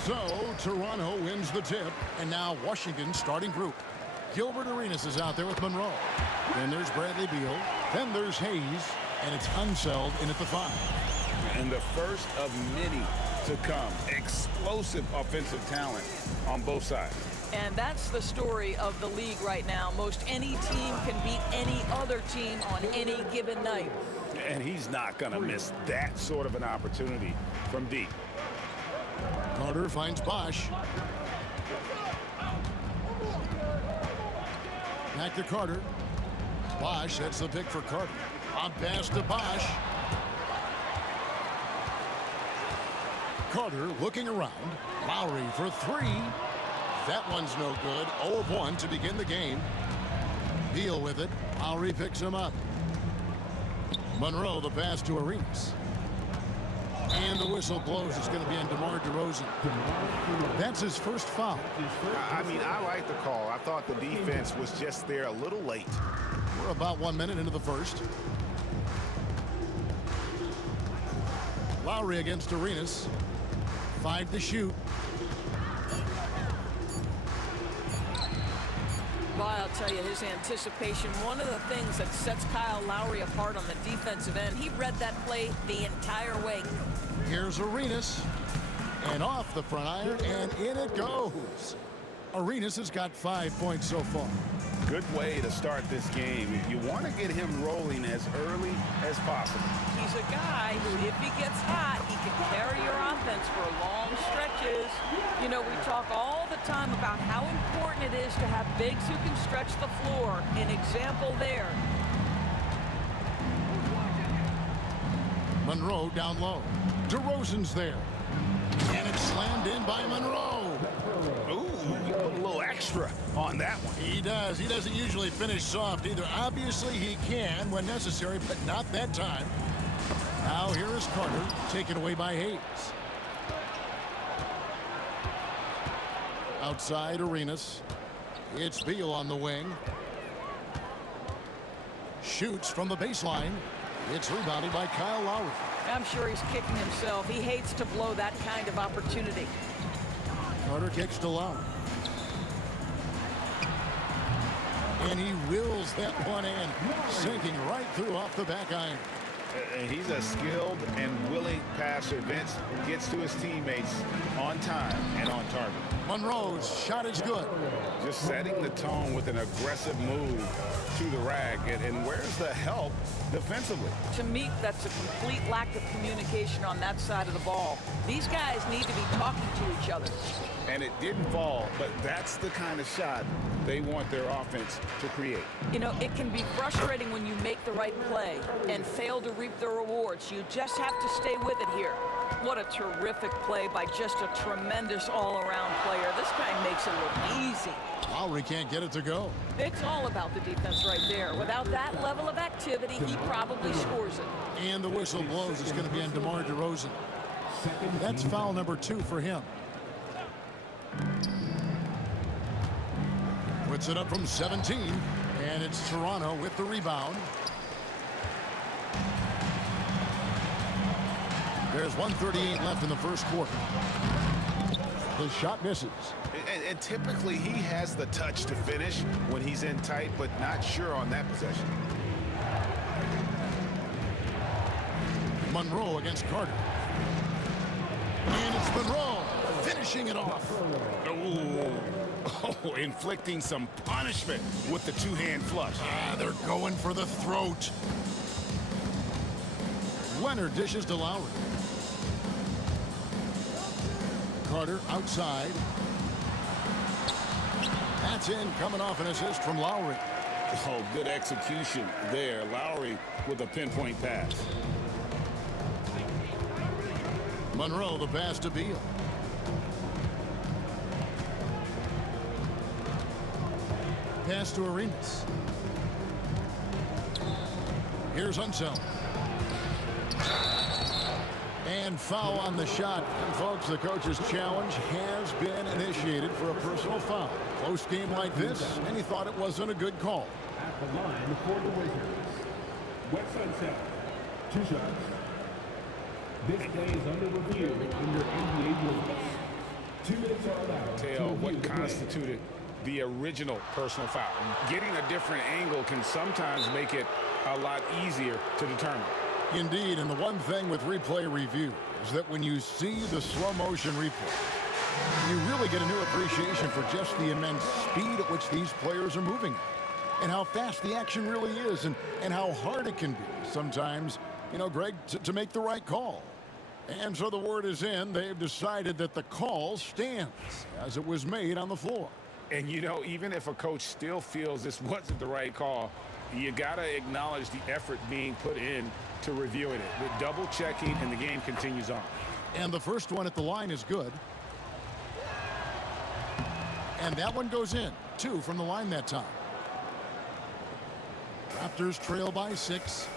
So Toronto wins the tip, and now Washington's starting group. Gilbert Arenas is out there with Monroe. Then there's Bradley Beal. Then there's Hayes, and it's Unseld in at the 5. And the first of many to come. Explosive offensive talent on both sides. And that's the story of the league right now. Most any team can beat any other team on any given night. And he's not going to miss that sort of an opportunity from deep. Carter finds Bosch. Back to Carter. Bosch sets the pick for Carter. On pass to Bosch. Carter looking around. Lowry for 3. That one's no good. 0 of 1 to begin the game. Beal with it. Lowry picks him up. Monroe the pass to Arenas. And the whistle blows. It's going to be on DeMar DeRozan. That's his first foul. I mean, I like the call. I thought the defense was just there a little late. We're about 1 minute into the first. Lowry against Arenas. 5 to shoot. Well, I'll tell you, his anticipation, one of the things that sets Kyle Lowry apart on the defensive end, he read that play the entire way. Here's Arenas. And off the front iron, and in it goes. Arenas has got 5 points so far. Good way to start this game. You want to get him rolling as early as possible. He's a guy who, if he gets hot, he can carry your offense for long stretches. You know, we talk all the time about how important it is to have bigs who can stretch the floor. An example there. Monroe down low. DeRozan's there. And it's slammed in by Monroe. Ooh, he put a little extra on that one. He does. He doesn't usually finish soft either. Obviously, he can when necessary, but not that time. Now here is Carter, taken away by Hayes. Outside Arenas. It's Beal on the wing. Shoots from the baseline. It's rebounded by Kyle Lowry. I'm sure he's kicking himself. He hates to blow that kind of opportunity. Carter kicks to Lowry. And he wills that one in, sinking right through off the back iron. And he's a skilled and willing passer. Vince gets to his teammates on time and on target. Monroe's shot is good. Just setting the tone with an aggressive move to the rack. And where's the help defensively? To me, that's a complete lack of communication on that side of the ball. These guys need to be talking to each other. And it didn't fall, but that's the kind of shot they want their offense to create. You know, it can be frustrating when you make the right play and fail to reap the rewards. You just have to stay with it here. What a terrific play by just a tremendous all-around player. This guy makes it look easy. Lowry can't get it to go. It's all about the defense right there. Without that level of activity, he probably scores it. And the whistle blows. It's going to be on DeMar DeRozan. That's foul number 2 for him. Puts it up from 17, and it's Toronto with the rebound. There's 1:38 left in the first quarter. The shot misses. And typically he has the touch to finish when he's in tight, but not sure on that possession. Monroe against Carter. And it's Monroe finishing it off. Oh, inflicting some punishment with the two-hand flush. They're going for the throat. Leonard dishes to Lowry. Carter outside. That's in, coming off an assist from Lowry. Oh, good execution there. Lowry with a pinpoint pass. Monroe, the pass to Beal. Pass to Arenas. Here's Unseld. And foul on the shot. And folks, the coach's challenge has been initiated for a personal foul. Close game like this, and he thought it wasn't a good call. At the line for the Wizards, West Sunset, 2 shots. This play is under review in your NBA rules. 2 minutes are allowed. Tell what constituted the original personal foul. Getting a different angle can sometimes make it a lot easier to determine. Indeed, and the one thing with replay review is that when you see the slow motion replay, you really get a new appreciation for just the immense speed at which these players are moving and how fast the action really is and how hard it can be sometimes, you know, Greg, to make the right call. And so the word is in. They've decided that the call stands as it was made on the floor. And, you know, even if a coach still feels this wasn't the right call, you got to acknowledge the effort being put in to reviewing it. With double checking, and the game continues on. And the first one at the line is good. And that one goes in. 2 from the line that time. Raptors trail by 6.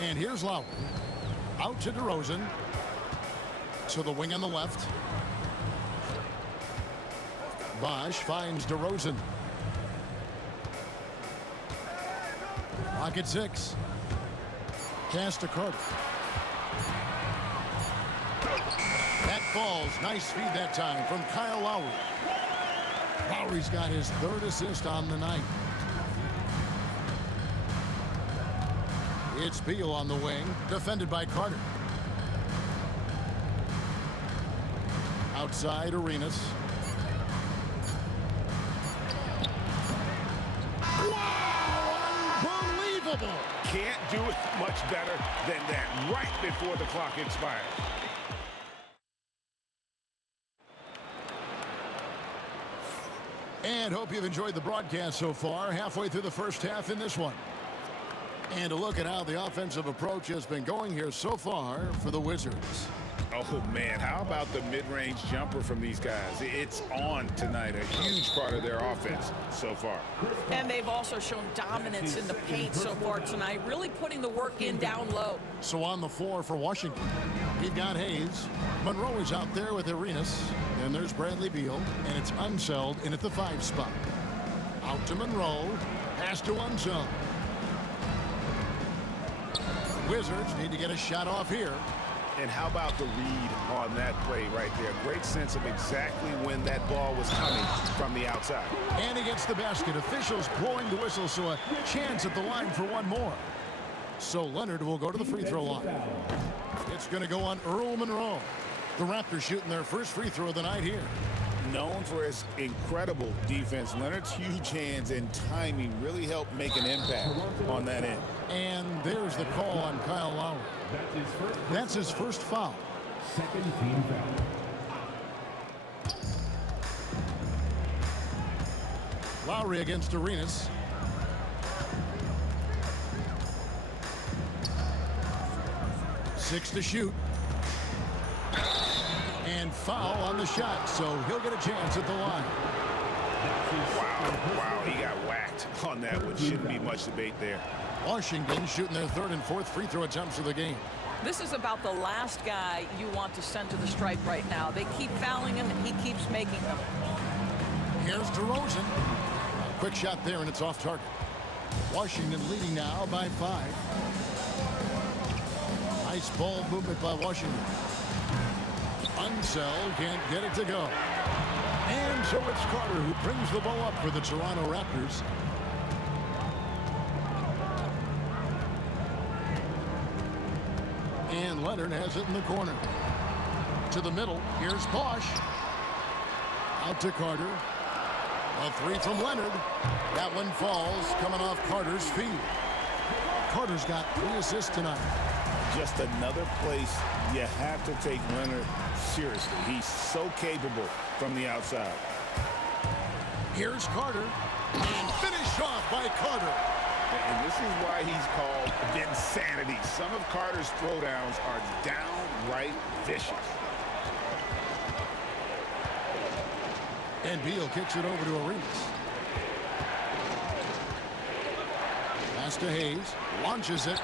And here's Lowry. Out to DeRozan. To the wing on the left. Bosch finds DeRozan. Clock at 6. Pass to Carter. That falls. Nice feed that time from Kyle Lowry. Lowry's got his 3rd assist on the night. It's Beal on the wing, defended by Carter. Outside, Arenas. Wow! Unbelievable! Can't do it much better than that right before the clock expires. And hope you've enjoyed the broadcast so far. Halfway through the first half in this one. And a look at how the offensive approach has been going here so far for the Wizards. Oh, man, how about the mid-range jumper from these guys? It's on tonight, a huge part of their offense so far. And they've also shown dominance in the paint so far tonight, really putting the work in down low. So on the floor for Washington, you've got Hayes. Monroe is out there with Arenas. Then there's Bradley Beal, and it's Unseld in at the 5 spot. Out to Monroe, pass to Unseld. Wizards need to get a shot off here. And how about the read on that play right there? Great sense of exactly when that ball was coming from the outside. And he gets the basket. Officials blowing the whistle, so a chance at the line for one more. So Leonard will go to the free throw line. It's going to go on Earl Monroe. The Raptors shooting their first free throw of the night here. Known for his incredible defense, Leonard's huge hands and timing really helped make an impact on that end. And there's the call on Kyle Lowry. That's his first foul. Second team foul. Lowry against Arenas. Six to shoot. And foul on the shot, so he'll get a chance at the line. Wow, he got whacked on that one. Shouldn't be much debate there. Washington shooting their 3rd and 4th free throw attempts of the game. This is about the last guy you want to send to the stripe right now. They keep fouling him, and he keeps making them. Here's DeRozan. Quick shot there, and it's off target. Washington leading now by 5. Nice ball movement by Washington. Unseld can't get it to go. And so it's Carter who brings the ball up for the Toronto Raptors. And Leonard has it in the corner. To the middle. Here's Bosch. Out to Carter. A 3 from Leonard. That one falls, coming off Carter's feet. Carter's got 3 assists tonight. Just another place you have to take Leonard seriously. He's so capable from the outside. Here's Carter. And finished off by Carter. And this is why he's called Vinsanity. Some of Carter's throwdowns are downright vicious. And Beal kicks it over to Arenas. Pass to Hayes. Launches it.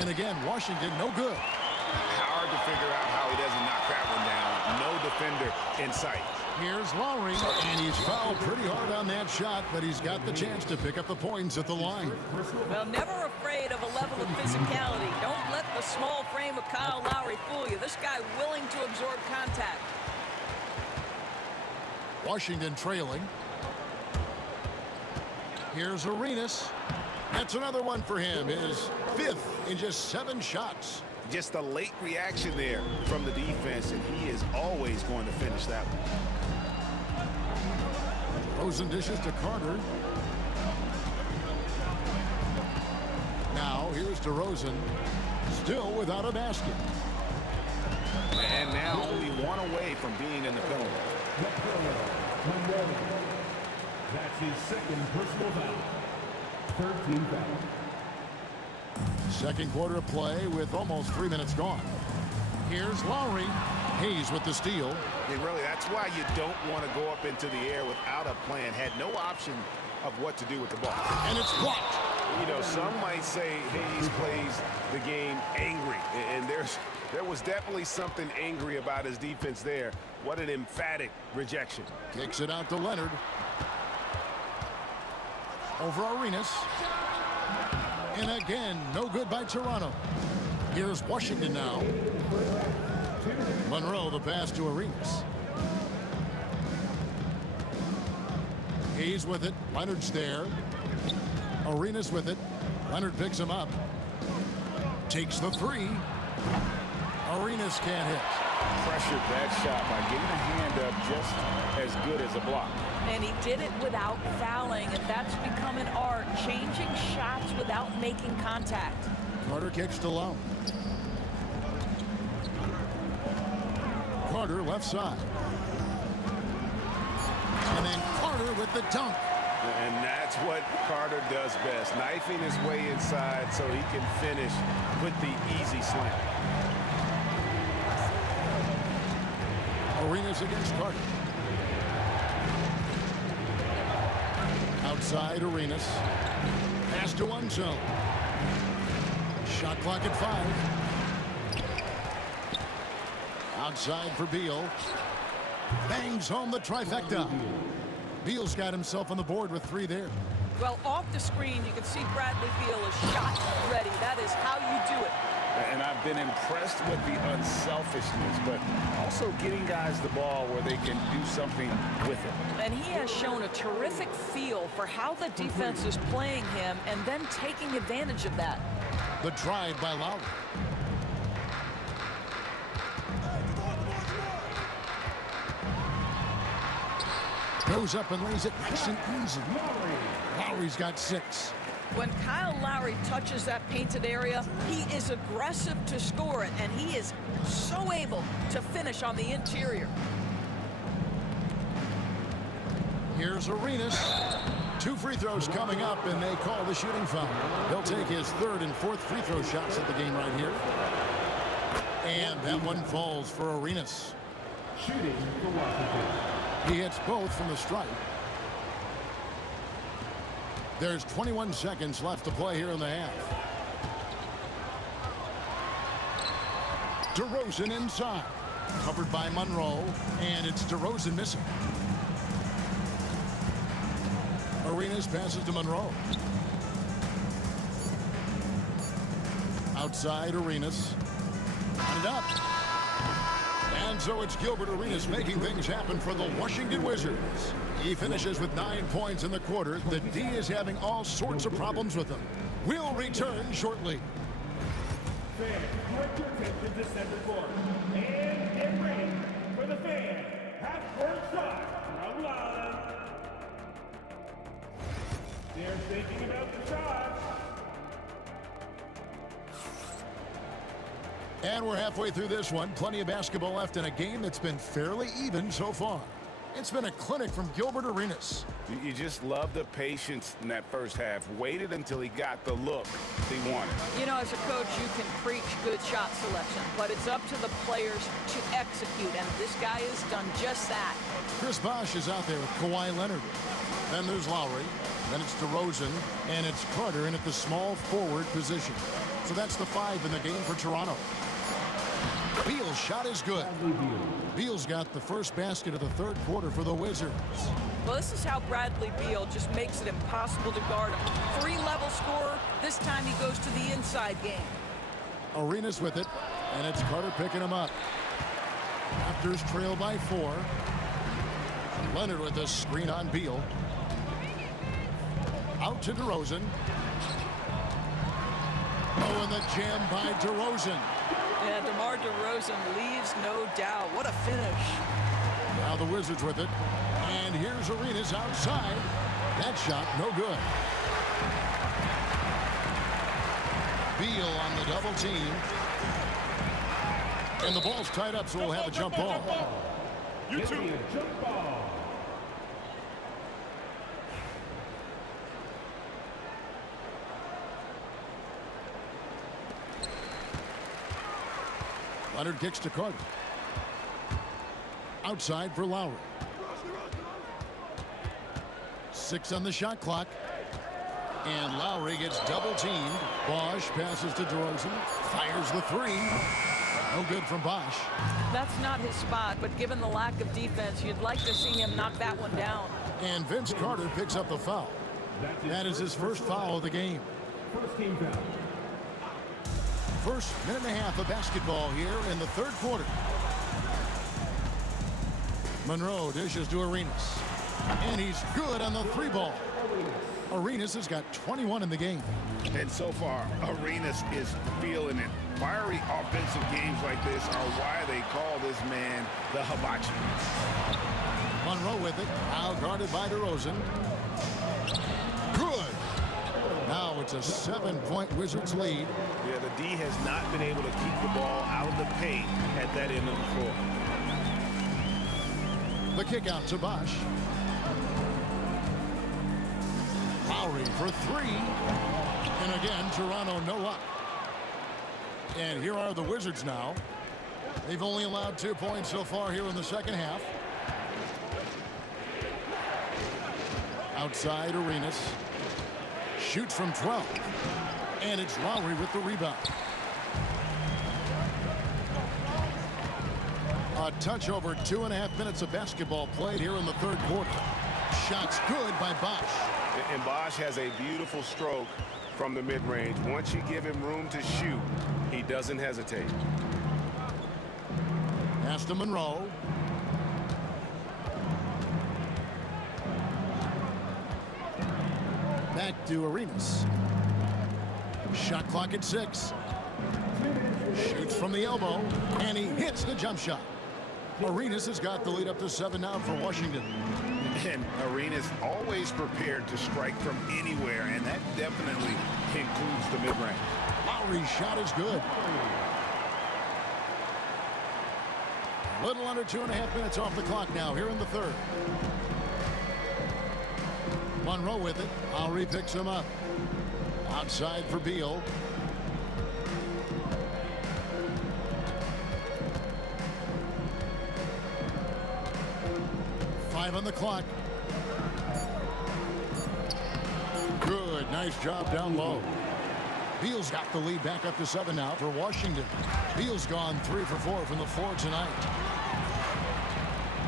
And again, Washington no good. Hard to figure out how he doesn't knock that one down. No defender in sight. Here's Lowry, and he's fouled pretty hard on that shot, but he's got the chance to pick up the points at the line. Well, never afraid of a level of physicality. Don't let the small frame a Kyle Lowry fool you. This guy willing to absorb contact. Washington trailing. Here's Arenas. That's another one for him. His 5th in just 7 shots. Just a late reaction there from the defense, and he is always going to finish that one. Rosen dishes to Carter. Now here's DeRozan, still without a basket. And now only one away from being in the penalty. That's his 2nd personal foul. 13 foul. Second quarter of play with almost 3 minutes gone. Here's Lowry. Hayes with the steal. And really, that's why you don't want to go up into the air without a plan. Had no option of what to do with the ball. And it's blocked. You know, some might say Hayes plays the game angry. And there was definitely something angry about his defense there. What an emphatic rejection. Kicks it out to Leonard. Over Arenas. And again, no good by Toronto. Here's Washington now. Monroe, the pass to Arenas. Hayes with it. Leonard's there. Arenas with it. Leonard picks him up. Takes the 3. Arenas can't hit. Pressured that shot by getting a hand up just as good as a block. And he did it without fouling, and that's become an art, changing shots without making contact. Carter kicks to Lowe. Carter left side. And then Carter with the dunk. And that's what Carter does best, knifing his way inside so he can finish with the easy slam. Arenas against Carter. Outside Arenas. Pass to one zone. Shot clock at 5. Outside for Beal. Bangs home the trifecta. Beal's got himself on the board with 3 there. Well, off the screen, you can see Bradley Beal is shot ready. That is how you do it. And I've been impressed with the unselfishness, but also getting guys the ball where they can do something with it. And he has shown a terrific feel for how the defense is playing him and then taking advantage of that. The drive by Lowry. Goes up and lays it nice and easy. Lowry's got 6. When Kyle Lowry touches that painted area, he is aggressive to score it, and he is so able to finish on the interior. Here's Arenas. 2 free throws coming up, and they call the shooting foul. He'll take his 3rd and 4th free throw shots at the game right here. And that one falls for Arenas. Shooting for Washington. He hits both from the stripe. There's 21 seconds left to play here in the half. DeRozan inside. Covered by Monroe, and it's DeRozan missing. Arenas passes to Monroe. Outside Arenas. Got it up. And so it's Gilbert Arenas making things happen for the Washington Wizards. He finishes with 9 points in the quarter. The D is having all sorts of problems with him. We'll return shortly. Fans, direct your attention to center court. And get ready for the fan half-court shot from Lowry. They're thinking about the shot. And we're halfway through this one. Plenty of basketball left in a game that's been fairly even so far. It's been a clinic from Gilbert Arenas. You just love the patience in that first half. Waited until he got the look he wanted. You know, as a coach, you can preach good shot selection, but it's up to the players to execute, and this guy has done just that. Chris Bosh is out there with Kawhi Leonard. Then there's Lowry. Then it's DeRozan, and it's Carter in at the small forward position. So that's the 5 in the game for Toronto. Beal's shot is good. Beal's got the first basket of the 3rd quarter for the Wizards. Well, this is how Bradley Beal just makes it impossible to guard him. 3-level scorer. This time he goes to the inside game. Arenas with it, and it's Carter picking him up. Raptors trail by 4. Leonard with a screen on Beal. Out to DeRozan. Oh, and the jam by DeRozan. Yeah, DeMar DeRozan leaves no doubt. What a finish. Now the Wizards with it. And here's Arenas outside. That shot, no good. Beal on the double team. And the ball's tied up, so we'll have a jump ball. You two. Jump ball. Leonard kicks to Carter. Outside for Lowry. 6 on the shot clock. And Lowry gets double teamed. Bosch passes to DeRozan. Fires the 3. No good from Bosch. That's not his spot, but given the lack of defense, you'd like to see him knock that one down. And Vince Carter picks up the foul. That is his first foul of the game. First team foul. First minute and a half of basketball here in the third quarter. Monroe dishes to Arenas. And he's good on the 3-ball. Arenas has got 21 in the game. And so far, Arenas is feeling it. Fiery offensive games like this are why they call this man the hibachi. Monroe with it. Now guarded by DeRozan. Good. Now it's a 7-point Wizards lead. Yeah, the D has not been able to keep the ball out of the paint at that end of the floor. The kick out to Bosch. Lowry for 3. And again, Toronto no up. And here are the Wizards now. They've only allowed 2 points so far here in the second half. Outside Arenas. Shoots from 12. And it's Lowry with the rebound. A touch over 2.5 minutes of basketball played here in the third quarter. Shots good by Bosch. And Bosch has a beautiful stroke from the mid-range. Once you give him room to shoot, he doesn't hesitate. Pass to Monroe. Back to Arenas. Shot clock at 6. Shoots from the elbow, and he hits the jump shot. Arenas has got the lead up to 7 now for Washington. And Arenas always prepared to strike from anywhere, and that definitely includes the mid-range. Lowry's shot is good. A little under 2.5 minutes off the clock now here in the third. Monroe with it. Lowry picks him up. Outside for Beal. On the clock. Good. Nice job down low. Beal's got the lead back up to 7 now for Washington. Beal's gone 3 for 4 from the floor tonight.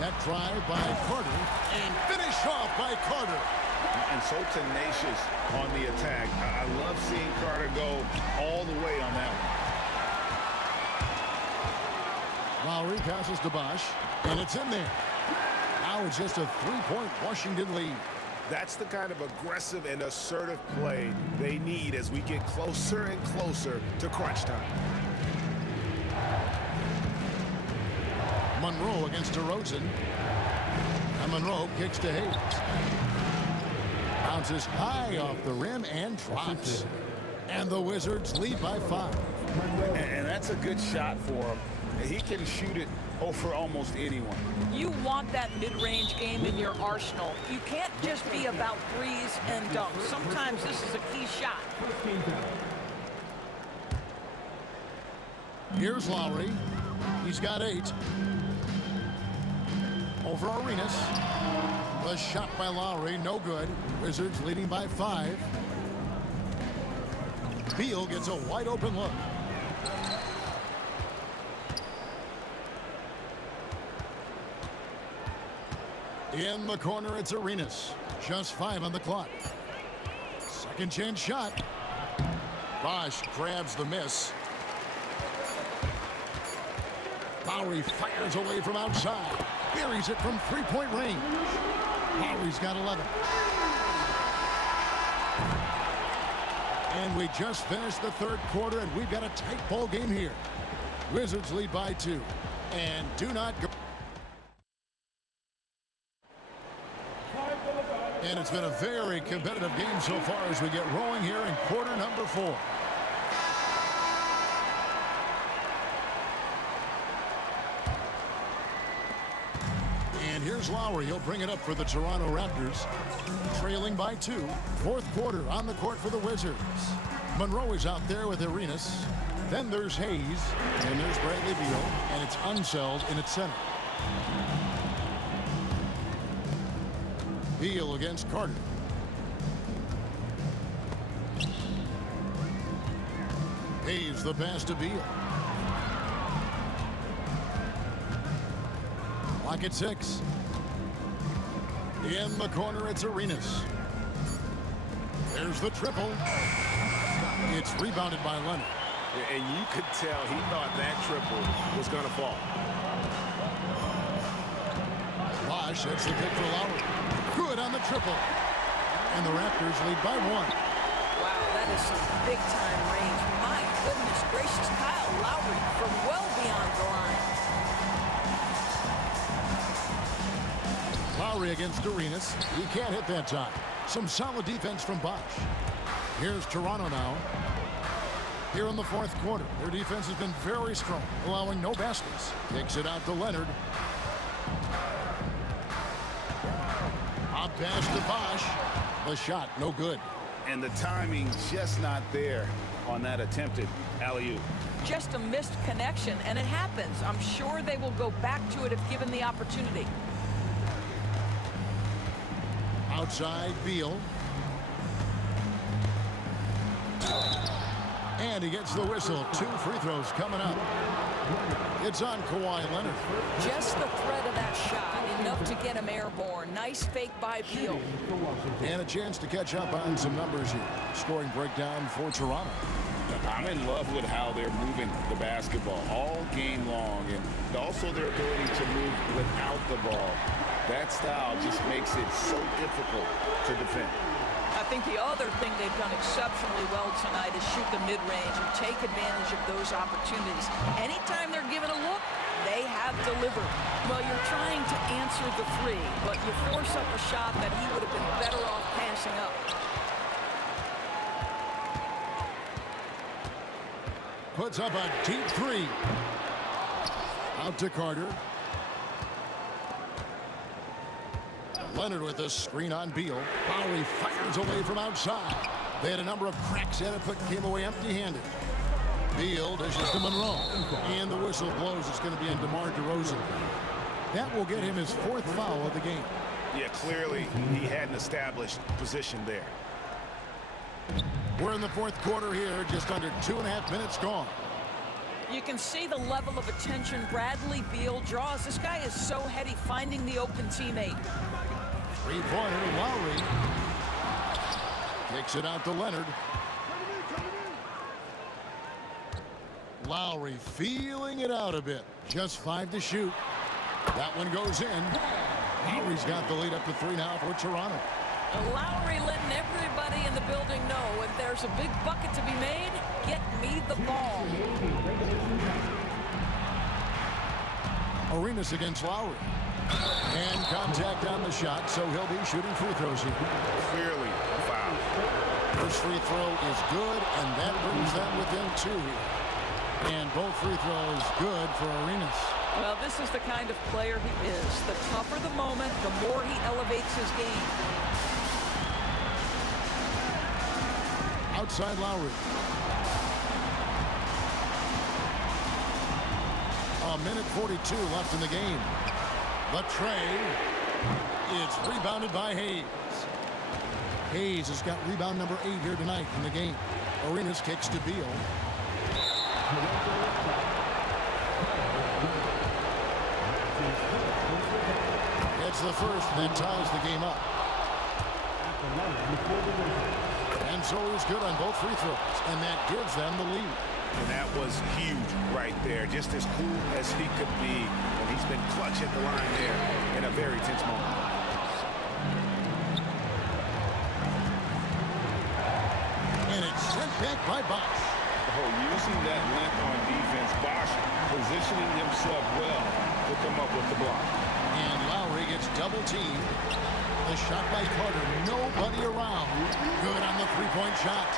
That drive by Carter and finish off by Carter. And so tenacious on the attack. I love seeing Carter go all the way on that one. Lowry passes to Bosch, and it's in there. Now it's just a 3-point Washington lead. That's the kind of aggressive and assertive play they need as we get closer and closer to crunch time. Monroe against DeRozan. And Monroe kicks to Hayes. Bounces high off the rim and drops. And the Wizards lead by 5. And that's a good shot for him. He can shoot it over almost anyone. You want that mid-range game in your arsenal. You can't just be about threes and dunks. Sometimes this is a key shot. Here's Lowry. He's got 8. Over Arenas. The shot by Lowry, no good. Wizards leading by 5. Beal gets a wide open look. In the corner, it's Arenas. Just 5 on the clock. Second chance shot. Bosch grabs the miss. Lowry fires away from outside. Buries it from three-point range. Lowry's got 11. And we just finished the third quarter, and we've got a tight ball game here. Wizards lead by 2. And do not go. And it's been a very competitive game so far as we get rolling here in quarter number 4. And here's Lowry. He'll bring it up for the Toronto Raptors. Trailing by 2. Fourth quarter on the court for the Wizards. Monroe is out there with Arenas. Then there's Hayes. And there's Bradley Beal. And it's Unseld in its center. Beal against Carter. Hayes the pass to Beal. Lock at 6. In the corner, it's Arenas. There's the triple. It's rebounded by Leonard. And you could tell he thought that triple was going to fall. Bosh hits the pick for Lowry. Good on the triple. And the Raptors lead by 1. Wow, that is some big-time range. My goodness gracious, Kyle Lowry from well beyond the line. Lowry against Arenas. He can't hit that time. Some solid defense from Bosh. Here's Toronto now. Here in the fourth quarter, their defense has been very strong, allowing no baskets. Kicks it out to Leonard. Up pass to Bosh. The shot, no good. And the timing just not there on that attempted alley-oop. Just a missed connection, and it happens. I'm sure they will go back to it if given the opportunity. Outside, Beal. And he gets the whistle. 2 free throws coming up. It's on Kawhi Leonard. Just the threat of that shot, enough to get him airborne. Nice fake by Beal. And a chance to catch up on some numbers here. Scoring breakdown for Toronto. I'm in love with how they're moving the basketball all game long, and also their ability to move without the ball. That style just makes it so difficult to defend. I think the other thing they've done exceptionally well tonight is shoot the mid-range and take advantage of those opportunities. Anytime they're given a look, they have delivered. Well, you're trying to answer the 3, but you force up a shot that he would have been better off passing up. Puts up a deep 3. Out to Carter. Leonard with a screen on Beal. Lowry fires away from outside. They had a number of cracks at it, but came away empty-handed. Beal dishes to Monroe. And the whistle blows. It's going to be on DeMar DeRozan. That will get him his 4th foul of the game. Yeah, clearly he had an established position there. We're in the fourth quarter here. Just under 2.5 minutes gone. You can see the level of attention Bradley Beal draws. This guy is so heady finding the open teammate. Three-pointer, Lowry. Kicks it out to Leonard. Lowry feeling it out a bit. Just 5 to shoot. That one goes in. Lowry's got the lead up to 3 now for Toronto. Lowry letting everybody in the building know if there's a big bucket to be made, get me the ball. Arenas against Lowry. And contact on the shot, so he'll be shooting free throws here. Clearly a foul. First free throw is good, and that brings them within 2 here. And both free throws good for Arenas. Well, this is the kind of player he is. The tougher the moment, the more he elevates his game. Outside Lowry. A minute 42 left in the game. The tray. It's rebounded by Hayes. Hayes has got rebound number 8 here tonight in the game. Arenas kicks to Beal. It's the first that ties the game up. And so he's good on both free throws, and that gives them the lead. And that was huge right there. Just as cool as he could be. And he's been clutch at the line there in a very tense moment. And it's sent back by Bosch. Oh, using that length on defense, Bosch positioning himself well to come up with the block. And Lowry gets double teamed. The shot by Carter, nobody around. Good on the three-point shot.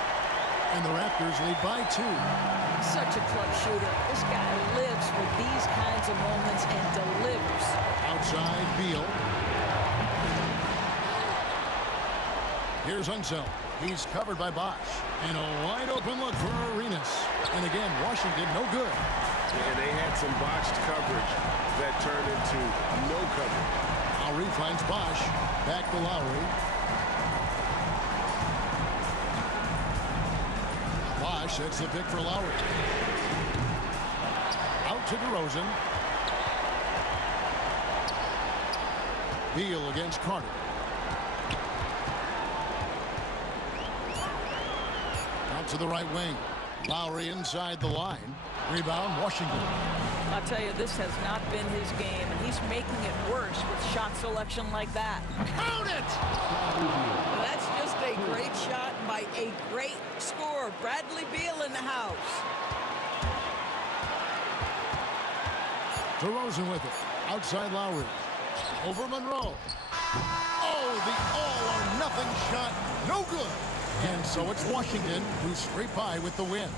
And the Raptors lead by 2. Such a clutch shooter. This guy lives for these kinds of moments and delivers. Outside, Beal. Here's Unseld. He's covered by Bosch. And a wide open look for Arenas. And again, Washington no good. And they had some botched coverage that turned into no coverage. Lowry finds Bosch. Back to Lowry. Bosch sets the pick for Lowry. Out to DeRozan. Beal against Carter. Out to the right wing. Lowry inside the line. Rebound, Washington. I'll tell you, this has not been his game, and he's making it worse with shot selection like that. Count it! That's just a great shot by a great scorer. Bradley Beal in the house. DeRozan with it. Outside Lowry. Over Monroe. Oh, the all-or-nothing shot. No good. And so it's Washington who scrape by with the win.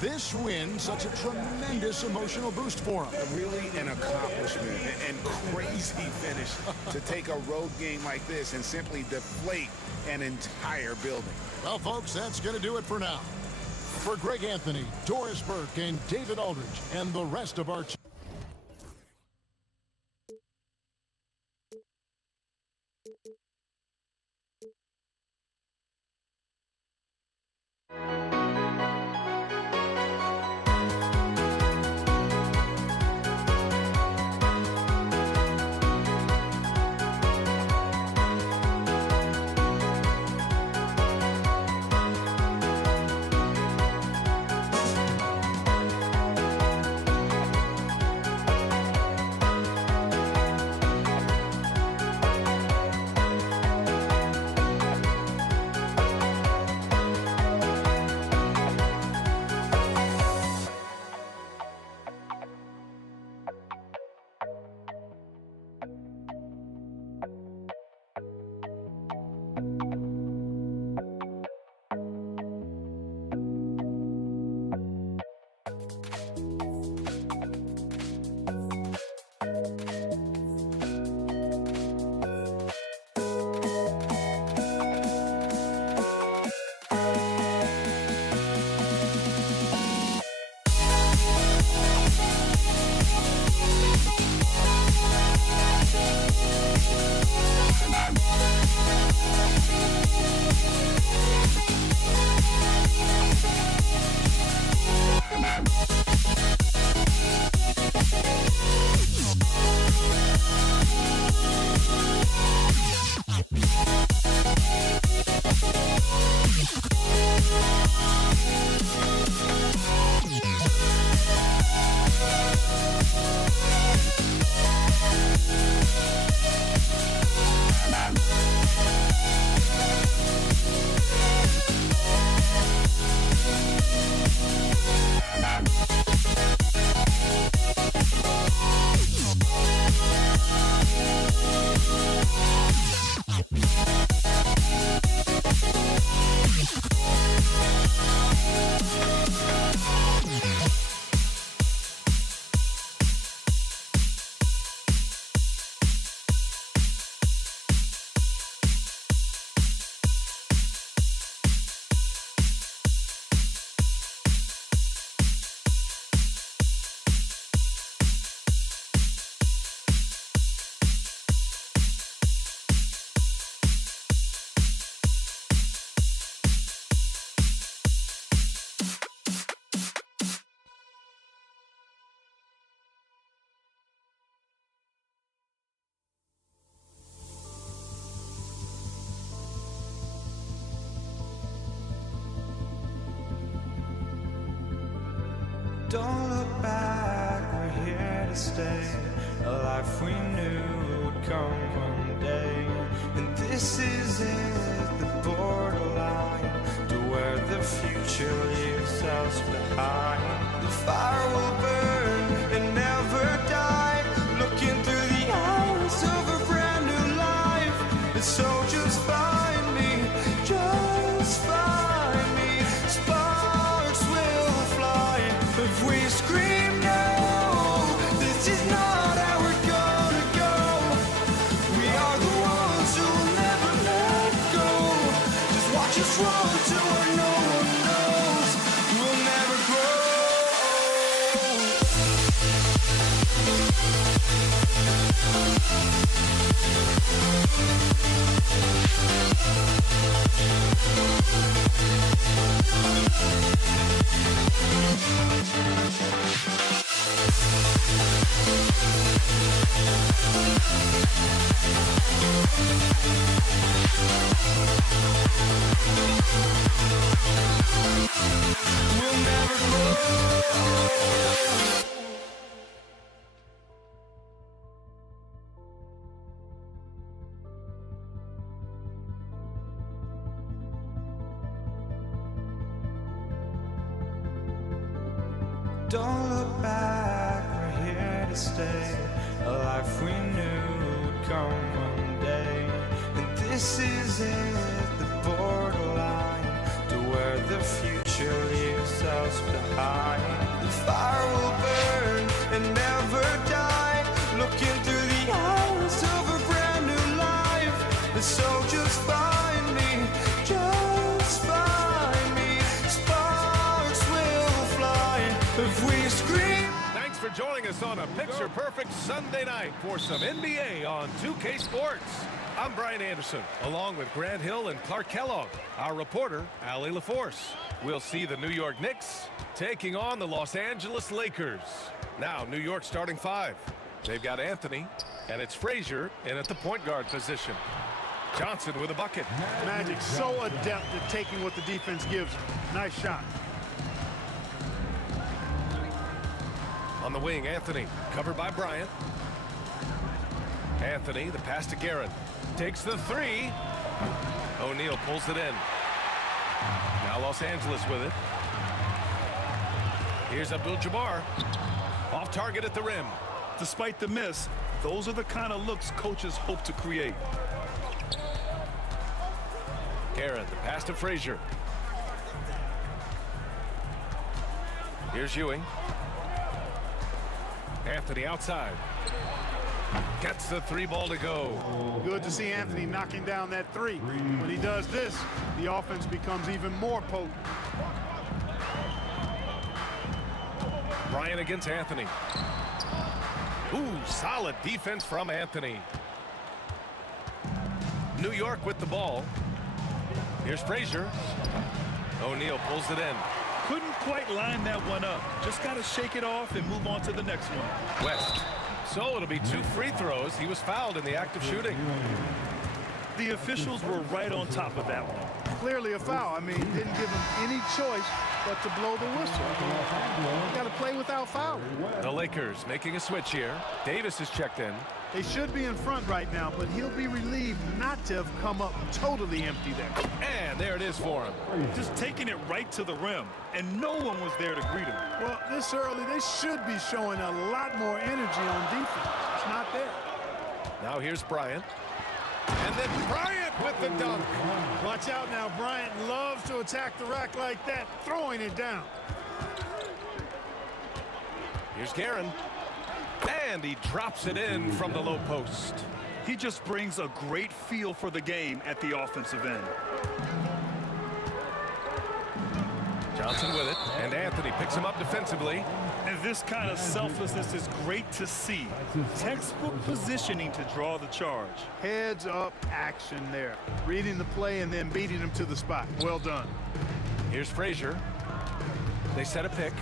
This win, such a tremendous emotional boost for them. Really an accomplishment and crazy finish to take a road game like this and simply deflate an entire building. Well, folks, that's going to do it for now. For Greg Anthony, Doris Burke, and David Aldridge, and the rest of our Bye. Don't look back, we're here to stay. A life we knew would come one day. And this is it, the borderline to where the future leaves us behind. The fire will burn and never die, looking through the eyes of a brand new life. And so just find me, just find me. Sparks will fly if we scream no. This is not how we're gonna go. We are the ones who will never let go. Just watch us run to where no one knows. We'll never grow. We'll never grow. Don't look back, we're here to stay. A life we knew would come one day. And this is it, the borderline to where the future leaves us behind. The fire will burn and never die, looking through the eyes of a brand new life. And so just find me, just find me. Sparks will fly if we scream. Thanks for joining us on a picture-perfect Sunday night for some NBA on 2K Sports. I'm Brian Anderson, along with Grant Hill and Clark Kellogg. Our reporter, Allie LaForce. We'll see the New York Knicks taking on the Los Angeles Lakers. Now, New York starting five. They've got Anthony, and it's Frazier in at the point guard position. Johnson with a bucket. Magic so adept at taking what the defense gives him. Nice shot. On the wing, Anthony, covered by Bryant. Anthony, the pass to Guerin. Takes the three. O'Neal pulls it in. Now Los Angeles with it. Here's Abdul-Jabbar. Off target at the rim. Despite the miss, those are the kind of looks coaches hope to create. Guerin, the pass to Frazier. Here's Ewing. Anthony outside. Gets the three ball to go. Good to see Anthony knocking down that three. When he does this, the offense becomes even more potent. Bryant against Anthony. Ooh, solid defense from Anthony. New York with the ball. Here's Frazier. O'Neal pulls it in. Couldn't quite line that one up. Just got to shake it off and move on to the next one. West. So it'll be 2 free throws. He was fouled in the act of shooting. The officials were right on top of that one. Clearly a foul. I mean, didn't give him any choice but to blow the whistle. Got to play without fouling. The Lakers making a switch here. Davis is checked in. They should be in front right now, but he'll be relieved not to have come up totally empty there. And there it is for him. Just taking it right to the rim, and no one was there to greet him. Well, this early, they should be showing a lot more energy on defense. It's not there. Now here's Bryant. And then Bryant with the dunk. Watch out now. Bryant loves to attack the rack like that, throwing it down. Here's Guerin. And he drops it in from the low post. He just brings a great feel for the game at the offensive end. Johnson with it, and Anthony picks him up defensively. And this kind of selflessness is great to see. Textbook positioning to draw the charge. Heads up action there. Reading the play and then beating him to the spot. Well done. Here's Frazier. They set a pick.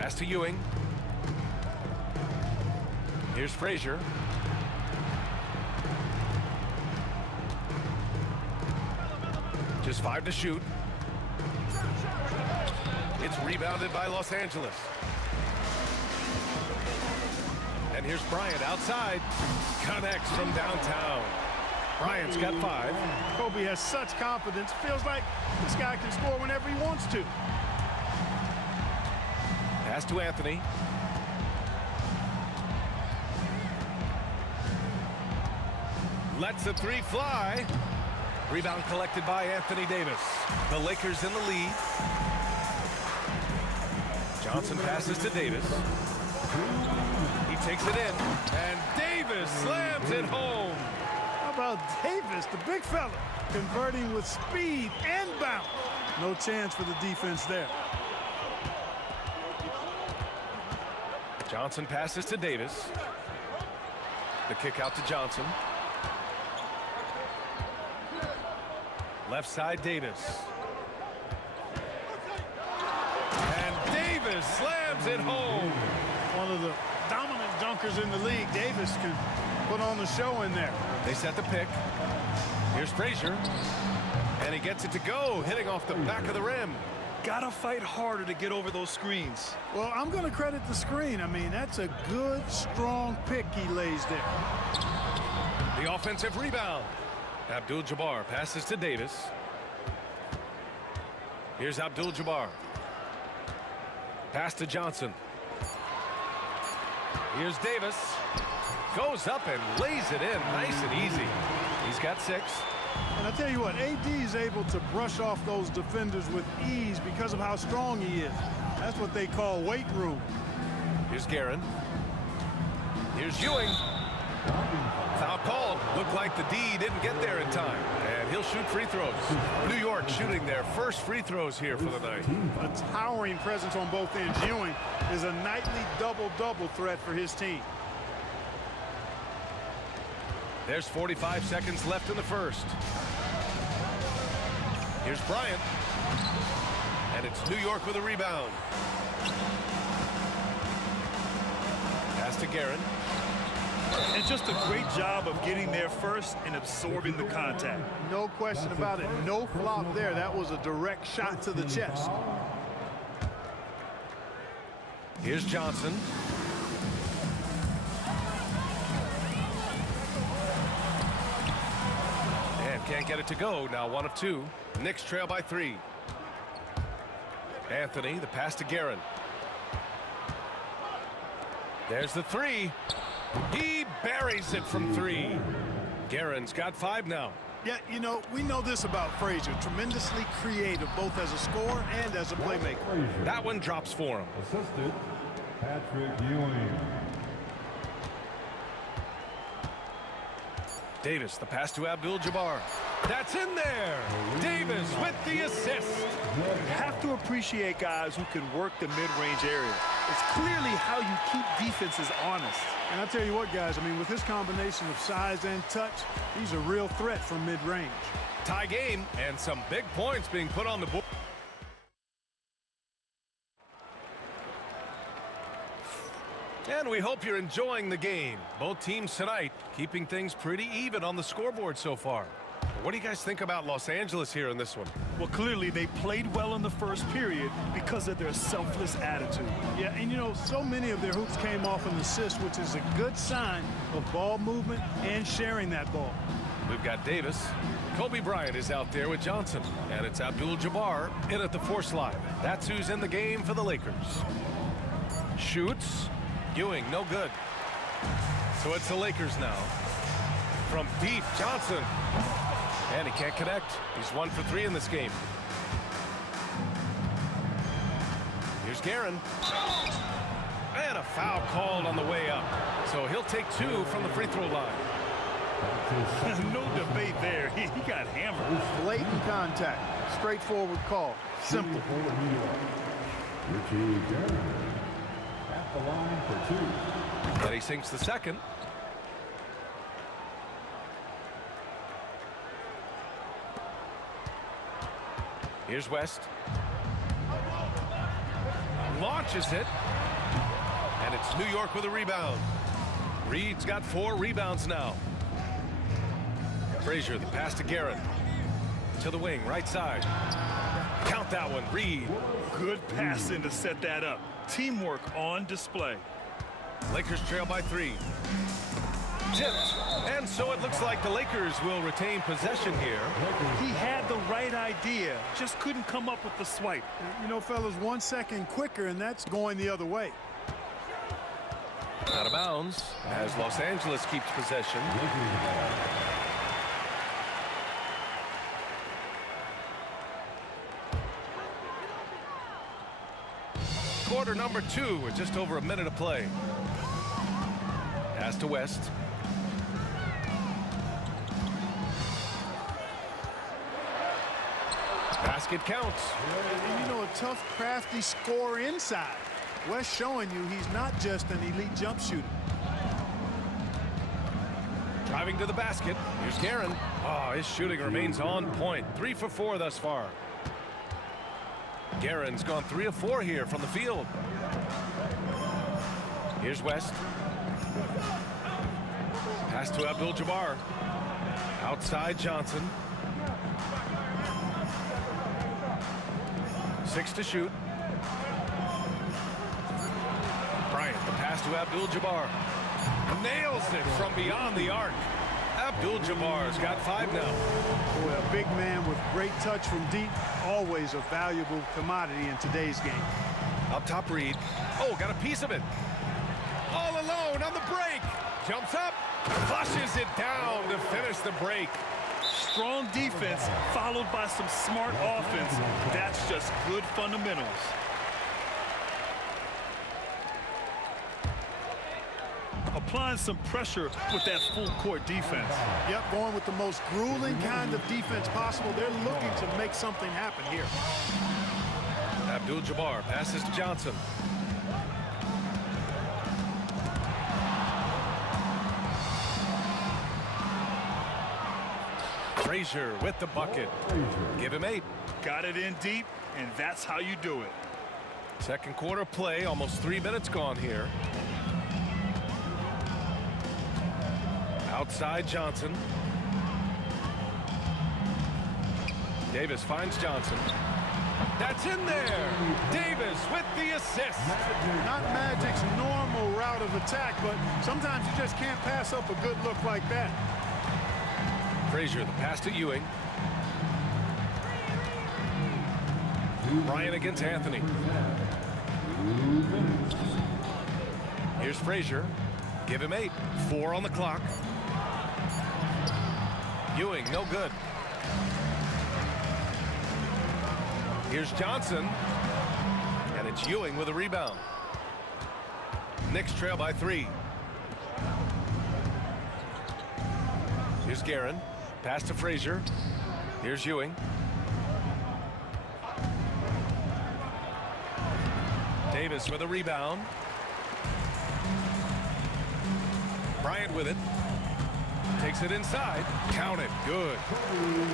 Pass to Ewing. Here's Frazier. Just 5 to shoot. It's rebounded by Los Angeles. And here's Bryant outside. Connects from downtown. Bryant's got 5. Kobe has such confidence. Feels like this guy can score whenever he wants to. Pass to Anthony. Lets the 3 fly. Rebound collected by Anthony Davis. The Lakers in the lead. Johnson passes to Davis. He takes it in, and Davis slams it home. How about Davis, the big fella, converting with speed and bounce? No chance for the defense there. Johnson passes to Davis. The kick out to Johnson. Left side, Davis. And Davis slams it home. One of the dominant dunkers in the league. Davis can put on the show in there. They set the pick. Here's Frazier. And he gets it to go, hitting off the back of the rim. Gotta fight harder to get over those screens. Well, I'm going to credit the screen. I mean, that's a good, strong pick he lays there. The offensive rebound. Abdul-Jabbar passes to Davis. Here's Abdul-Jabbar. Pass to Johnson. Here's Davis. Goes up and lays it in nice and easy. He's got 6. And I tell you what, AD is able to brush off those defenders with ease because of how strong he is. That's what they call weight room. Here's Guerin. Here's Ewing. Foul called. Looked like the D didn't get there in time. And he'll shoot free throws. New York shooting their first free throws here for the night. A towering presence on both ends. Ewing is a nightly double-double threat for his team. There's 45 seconds left in the first. Here's Bryant. And it's New York with a rebound. Pass to Guerin. And just a great job of getting there first and absorbing the contact. No question about it. No flop there. That was a direct shot to the chest. Here's Johnson. And can't get it to go. Now 1 of 2. Knicks trail by 3. Anthony, the pass to Guerin. There's the 3. He buries it from 3. Guerin's got 5 now. Yeah, you know, we know this about Frazier. Tremendously creative, both as a scorer and as a playmaker. That one drops for him. Assisted, Patrick Ewing. Davis, the pass to Abdul-Jabbar. That's in there. Davis with the assist. You have to appreciate guys who can work the mid-range area. It's clearly how you keep defenses honest. And I tell you what, guys, I mean, with his combination of size and touch, he's a real threat from mid-range. Tie game and some big points being put on the board. And we hope you're enjoying the game. Both teams tonight keeping things pretty even on the scoreboard so far. What do you guys think about Los Angeles here in this one? Well, clearly they played well in the first period because of their selfless attitude. Yeah, and you know, so many of their hoops came off an assist, which is a good sign of ball movement and sharing that ball. We've got Davis. Kobe Bryant is out there with Johnson. And it's Abdul-Jabbar in at the 4 slide. That's who's in the game for the Lakers. Shoots. Ewing, no good. So it's the Lakers now. From deep, Johnson. And he can't connect. He's 1 for 3 in this game. Here's Guerin. And a foul called on the way up. So he'll take 2 from the free throw line. No debate there. He got hammered. Blatant contact. Straightforward call. Simple. Richie Guerin at the line for 2. And he sinks the second. Here's West. Launches it. And it's New York with a rebound. Reed's got 4 rebounds now. Frazier, the pass to Guerin. To the wing, right side. Count that one, Reed. Good passing to set that up. Teamwork on display. Lakers trail by 3. Tipped. And so it looks like the Lakers will retain possession here. He had the right idea, just couldn't come up with the swipe. You know, fellas, 1 second quicker, and that's going the other way. Out of bounds as Los Angeles keeps possession. Quarter number 2 with just over a minute of play. Pass to West. Basket counts. And you know, a tough, crafty scorer inside. West showing you he's not just an elite jump shooter. Driving to the basket. Here's Guerin. Oh, his shooting remains on point. 3 for 4 thus far. Guerin's gone 3 of 4 here from the field. Here's West. Pass to Abdul-Jabbar. Outside Johnson. 6 to shoot. Bryant, the pass to Abdul-Jabbar. Nails it from beyond the arc. Abdul-Jabbar's got 5 now. Boy, a big man with great touch from deep, always a valuable commodity in today's game. Up top, Reed. Oh, got a piece of it. All alone on the break. Jumps up, flushes it down to finish the break. Strong defense followed by some smart offense. That's just good fundamentals. Applying some pressure with that full court defense. Yep, going with the most grueling kind of defense possible. They're looking to make something happen here. Abdul-Jabbar passes to Johnson. Frazier with the bucket. Give him 8. Got it in deep, and that's how you do it. Second quarter play, almost 3 minutes gone here. Outside Johnson. Davis finds Johnson. That's in there. Davis with the assist. Not Magic's normal route of attack, but sometimes you just can't pass up a good look like that. Frazier, the pass to Ewing. Bryant against Anthony. Here's Frazier. Give him 8. 4 on the clock. Ewing, no good. Here's Johnson. And it's Ewing with a rebound. Knicks trail by 3. Here's Guerin. Pass to Frazier. Here's Ewing. Davis with a rebound. Bryant with it. Takes it inside. Count it. Good.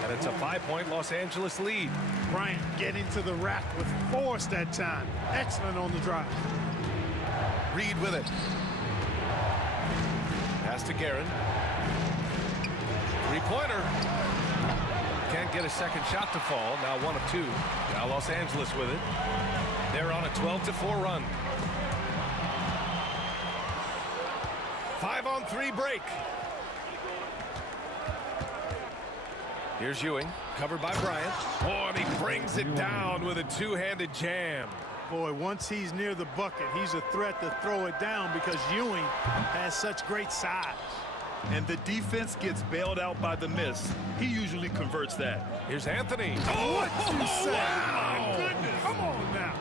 And it's a 5-point Los Angeles lead. Bryant getting to the rack with force that time. Excellent on the drive. Reed with it. Pass to Guerin. 3-pointer. Can't get a second shot to fall. Now 1 of 2. Now Los Angeles with it. They're on a 12-4 run. 5-on-3 break. Here's Ewing, covered by Bryant. Oh, and he brings it down with a 2-handed jam. Boy, once he's near the bucket, he's a threat to throw it down because Ewing has such great size. And the defense gets bailed out by the miss. He usually converts that. Here's Anthony. What you say? Wow. My goodness. Come on now.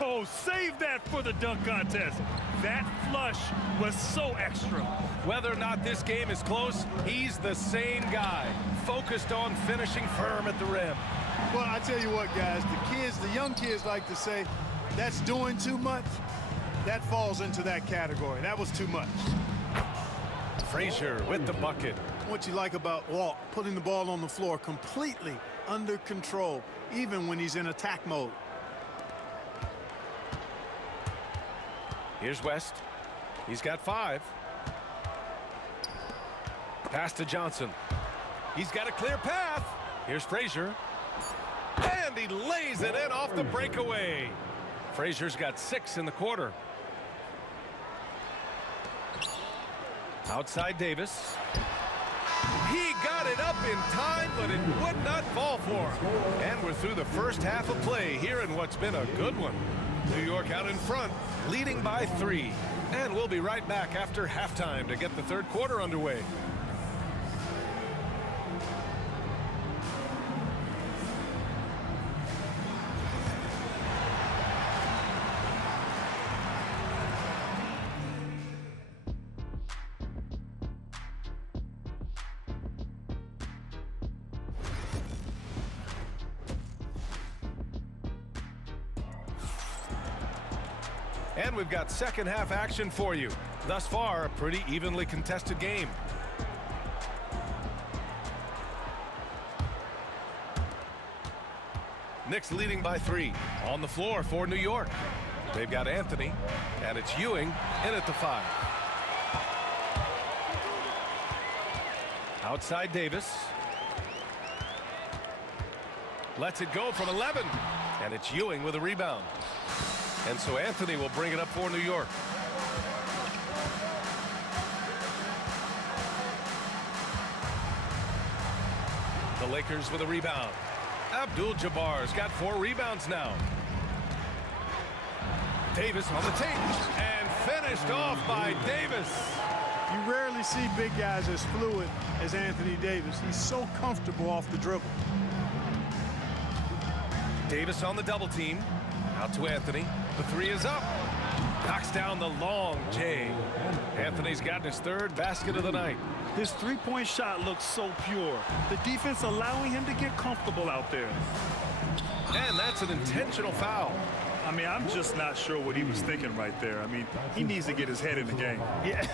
Oh, save that for the dunk contest. That flush was so extra. Whether or not this game is close, he's the same guy, focused on finishing firm at the rim. Well, I tell you what, guys, the young kids like to say, that's doing too much. That falls into that category. That was too much. Frazier with the bucket. What you like about Walt, putting the ball on the floor completely under control, even when he's in attack mode. Here's West. He's got 5. Pass to Johnson. He's got a clear path. Here's Frazier. And he lays it in off the breakaway. Frazier's got 6 in the quarter. Outside Davis. He got it up in time, but it would not fall for him. And we're through the first half of play here in what's been a good one. New York out in front, leading by 3. And we'll be right back after halftime to get the third quarter underway. And we've got second half action for you. Thus far, a pretty evenly contested game. Knicks leading by 3. On the floor for New York. They've got Anthony, and it's Ewing in at the 5. Outside Davis. Lets it go from 11, and it's Ewing with a rebound. And so Anthony will bring it up for New York. The Lakers with a rebound. Abdul-Jabbar's got 4 rebounds now. Davis on the tape and finished off by Davis. You rarely see big guys as fluid as Anthony Davis. He's so comfortable off the dribble. Davis on the double team. Out to Anthony. The 3 is up. Knocks down the long J. Anthony's gotten his 3rd basket of the night. His three-point shot looks so pure. The defense allowing him to get comfortable out there. And that's an intentional foul. I mean, I'm just not sure what he was thinking right there. I mean, he needs to get his head in the game. Yeah,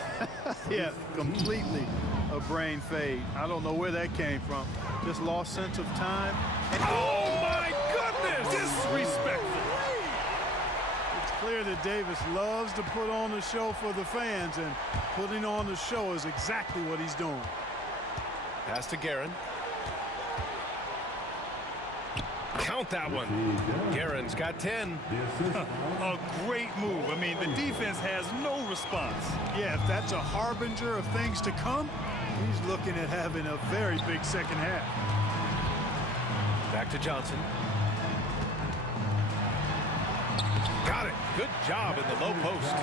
yeah, completely a brain fade. I don't know where that came from. Just lost sense of time. Oh, my goodness! Disrespectful. It's clear that Davis loves to put on the show for the fans, and putting on the show is exactly what he's doing. Pass to Guerin. Count that one. Guerin's got 10. A great move. I mean, the defense has no response. Yeah, if that's a harbinger of things to come, he's looking at having a very big second half. Back to Johnson. Got it. Good job in the low post.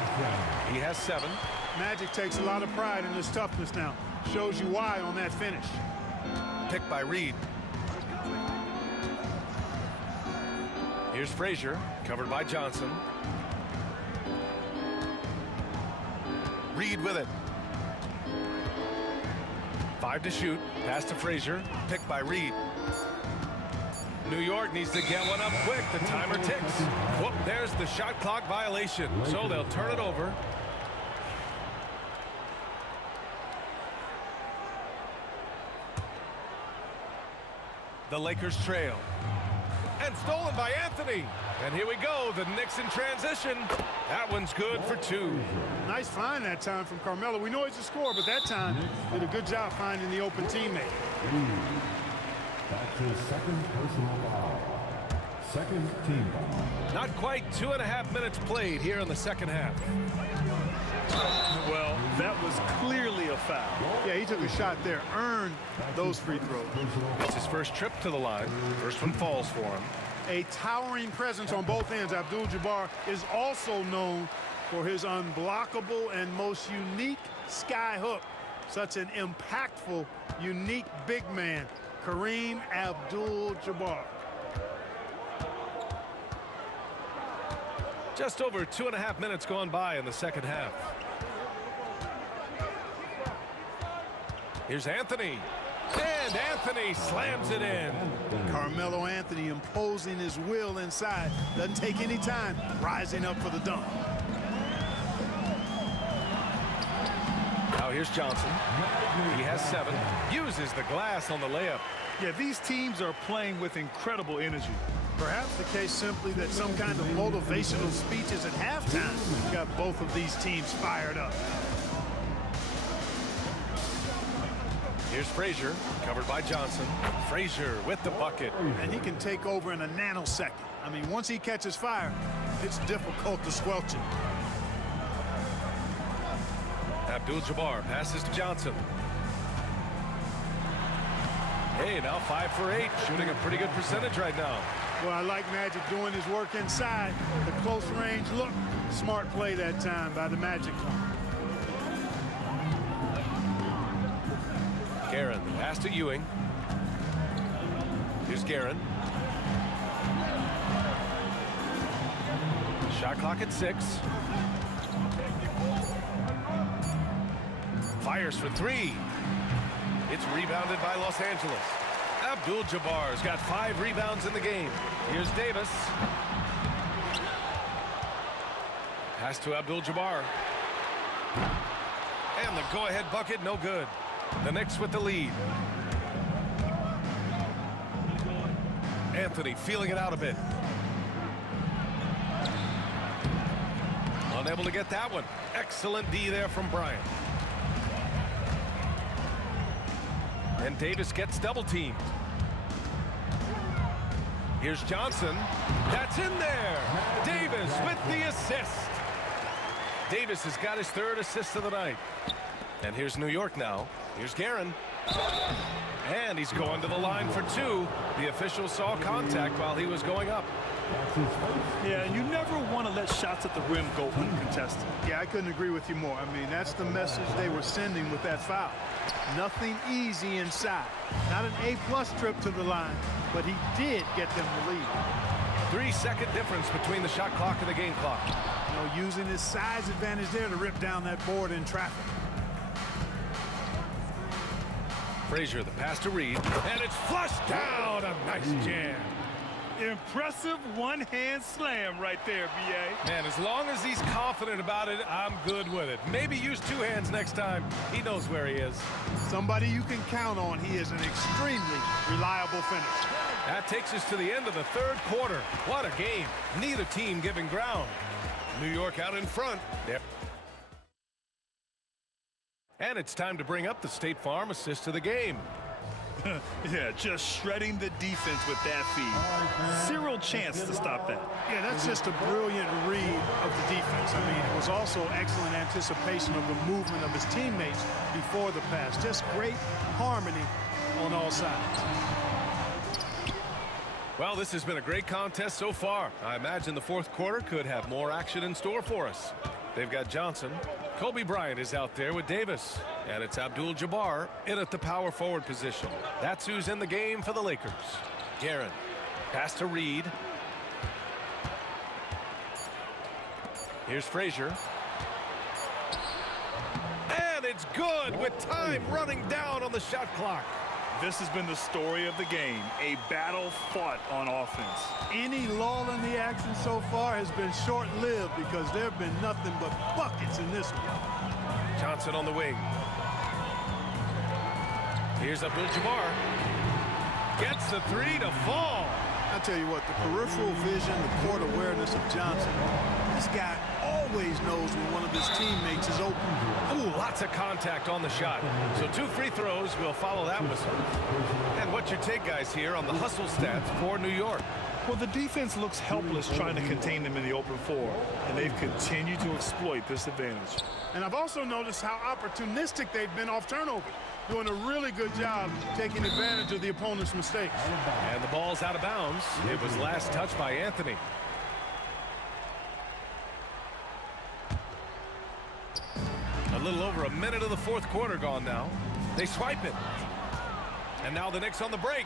He has 7. Magic takes a lot of pride in his toughness now. Shows you why on that finish. Picked by Reed. Here's Frazier, covered by Johnson. Reed with it. 5 to shoot. Pass to Frazier. Picked by Reed. New York needs to get one up quick. The timer ticks. Whoop, there's the shot clock violation. So they'll turn it over. The Lakers trail. And stolen by Anthony. And here we go. The Knicks in transition. That one's good for 2. Nice find that time from Carmelo. We know he's a scorer, but that time did a good job finding the open teammate. That's his second personal foul. Second team foul. Not quite 2.5 minutes played here in the second half. Well, that was clearly a foul. Yeah, he took a shot there, earned those free throws. It's his first trip to the line. First one falls for him. A towering presence on both ends. Abdul-Jabbar is also known for his unblockable and most unique sky hook. Such an impactful, unique big man, Kareem Abdul-Jabbar. Just over 2.5 minutes gone by in the second half. Here's Anthony. And Anthony slams it in. Carmelo Anthony imposing his will inside. Doesn't take any time. Rising up for the dunk. Now here's Johnson. He has 7. Uses the glass on the layup. Yeah, these teams are playing with incredible energy. Perhaps the case simply that some kind of motivational speeches at halftime got both of these teams fired up. Here's Frazier, covered by Johnson. Frazier with the bucket. And he can take over in a nanosecond. I mean, once he catches fire, it's difficult to squelch it. Abdul-Jabbar passes to Johnson. Hey, now 5 for 8, shooting a pretty good percentage right now. Well, I like Magic doing his work inside. The close range look. Smart play that time by the Magic. Guerin, the pass to Ewing. Here's Guerin. Shot clock at 6. Fires for 3. It's rebounded by Los Angeles. Abdul-Jabbar's got 5 rebounds in the game. Here's Davis. Pass to Abdul-Jabbar. And the go-ahead bucket, no good. The Knicks with the lead. Anthony feeling it out a bit. Unable to get that one. Excellent D there from Bryant. And Davis gets double teamed. Here's Johnson. That's in there. Davis with the assist. Davis has got his 3rd assist of the night. And here's New York now. Here's Guerin. And he's going to the line for 2. The official saw contact while he was going up. Yeah, you never want to let shots at the rim go uncontested. Yeah, I couldn't agree with you more. I mean, that's the message they were sending with that foul. Nothing easy inside. Not an A+ trip to the line, but he did get them the lead. 3-second difference between the shot clock and the game clock. You know, using his size advantage there to rip down that board in traffic. Frazier, the pass to Reed, and it's flushed down. A nice jam. Impressive one-hand slam right there, B.A. Man, as long as he's confident about it, I'm good with it. Maybe use 2 hands next time. He knows where he is. Somebody you can count on. He is an extremely reliable finisher. That takes us to the end of the 3rd quarter. What a game. Neither team giving ground. New York out in front. Yep. And it's time to bring up the State Farm assist of the game. Yeah, just shredding the defense with that feed. Zero chance to stop that. Yeah, that's just a brilliant read of the defense. I mean, it was also excellent anticipation of the movement of his teammates before the pass. Just great harmony on all sides. Well, this has been a great contest so far. I imagine the 4th quarter could have more action in store for us. They've got Johnson. Kobe Bryant is out there with Davis. And it's Abdul-Jabbar in at the power forward position. That's who's in the game for the Lakers. Guerin. Pass to Reed. Here's Frazier. And it's good with time running down on the shot clock. This has been the story of the game, a battle fought on offense. Any lull in the action so far has been short-lived because there have been nothing but buckets in this one. Johnson on the wing. Here's Abdul-Jabbar. Gets the 3 to fall. I tell you what, the peripheral vision, the court awareness of Johnson, this guy always knows when one of his teammates is open. Ooh, lots of contact on the shot. So 2 free throws will follow that whistle. And what's your take, guys, here on the hustle stats for New York? Well, the defense looks helpless trying to contain them in the open floor, and they've continued to exploit this advantage. And I've also noticed how opportunistic they've been off turnover, doing a really good job taking advantage of the opponent's mistakes. And the ball's out of bounds. It was last touched by Anthony. A little over a minute of the 4th quarter gone now. They swipe it. And now the Knicks on the break.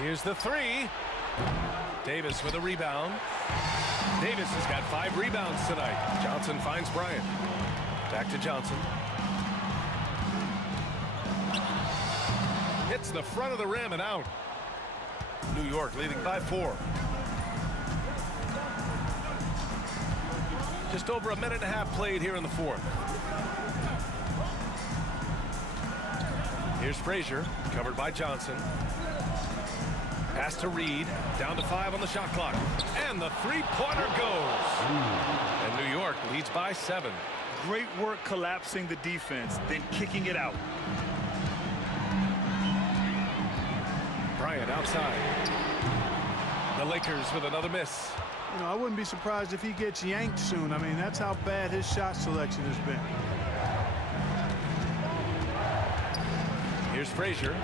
Here's the 3. Davis with a rebound. Davis has got 5 rebounds tonight. Johnson finds Bryant. Back to Johnson. Hits the front of the rim and out. New York leading by 4. Just over a minute and a half played here in the 4th. Here's Frazier, covered by Johnson. Pass to Reed, down to 5 on the shot clock. And the 3-pointer goes. And New York leads by 7. Great work collapsing the defense, then kicking it out. Bryant outside. The Lakers with another miss. You know, I wouldn't be surprised if he gets yanked soon. I mean, that's how bad his shot selection has been. Here's Frazier.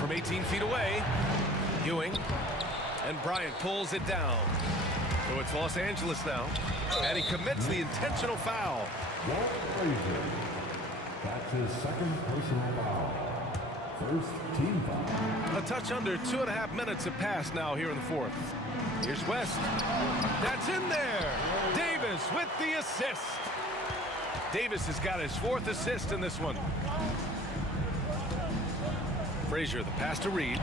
From 18 feet away, Ewing. And Bryant pulls it down. So it's Los Angeles now. And he commits the intentional foul. Walt Frazier. That's his second personal foul. First team foul. A touch under 2.5 minutes have passed now here in the fourth. Here's West. That's in there. Davis with the assist. Davis has got his 4th assist in this one. Frazier, the pass to Reed.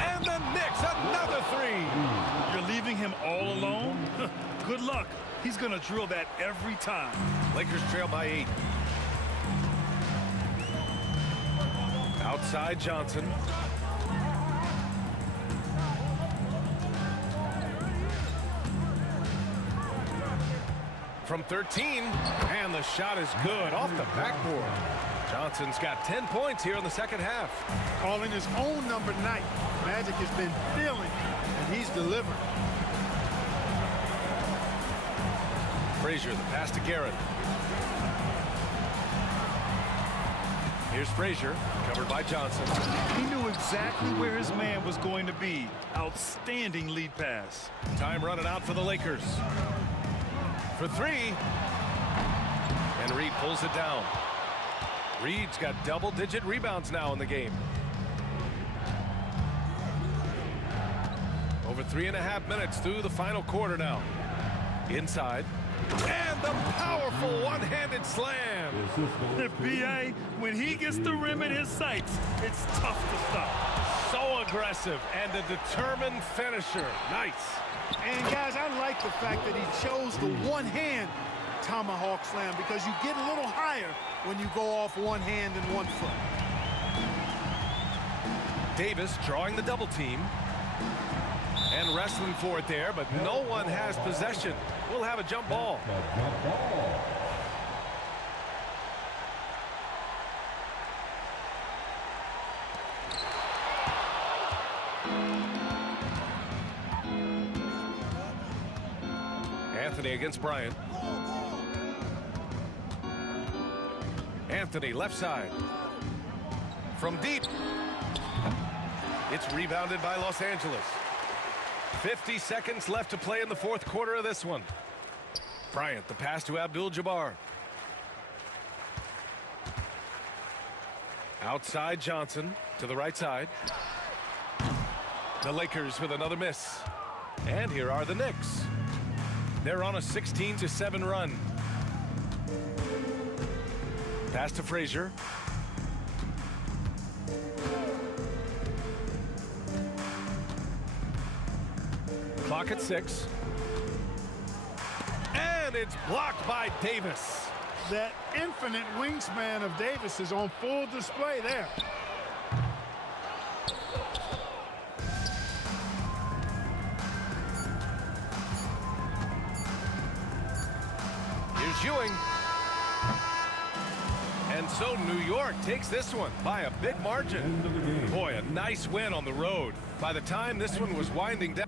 And the Knicks, another 3. You're leaving him all alone? Good luck. He's going to drill that every time. Lakers trail by 8. Outside Johnson. From 13, and the shot is good off the backboard. Johnson's got 10 points here in the second half. Calling his own number 9. Magic has been feeling, and he's delivered. Frazier, the pass to Garrett. Here's Frazier, covered by Johnson. He knew exactly where his man was going to be. Outstanding lead pass. Time running out for the Lakers. For 3. And Reed pulls it down. Reed's got double-digit rebounds now in the game. Over 3.5 minutes through the final quarter now. Inside. And the powerful one-handed slam. B.A., when he gets the rim in his sights, it's tough to stop. So aggressive and a determined finisher. Nice. And guys, I like the fact that he chose the one-hand tomahawk slam because you get a little higher when you go off one hand and one foot. Davis drawing the double team. And wrestling for it there, but no one has possession. We'll have a jump ball. Anthony against Bryant. Anthony left side. From deep. It's rebounded by Los Angeles. 50 seconds left to play in the fourth quarter of this one. Bryant, the pass to Abdul-Jabbar. Outside Johnson to the right side. The Lakers with another miss. And here are the Knicks. They're on a 16-7 run. Pass to Frazier. Clock at 6. And it's blocked by Davis. That infinite wingspan of Davis is on full display there. Here's Ewing. And so New York takes this one by a big margin. Boy, a nice win on the road. By the time this one was winding down.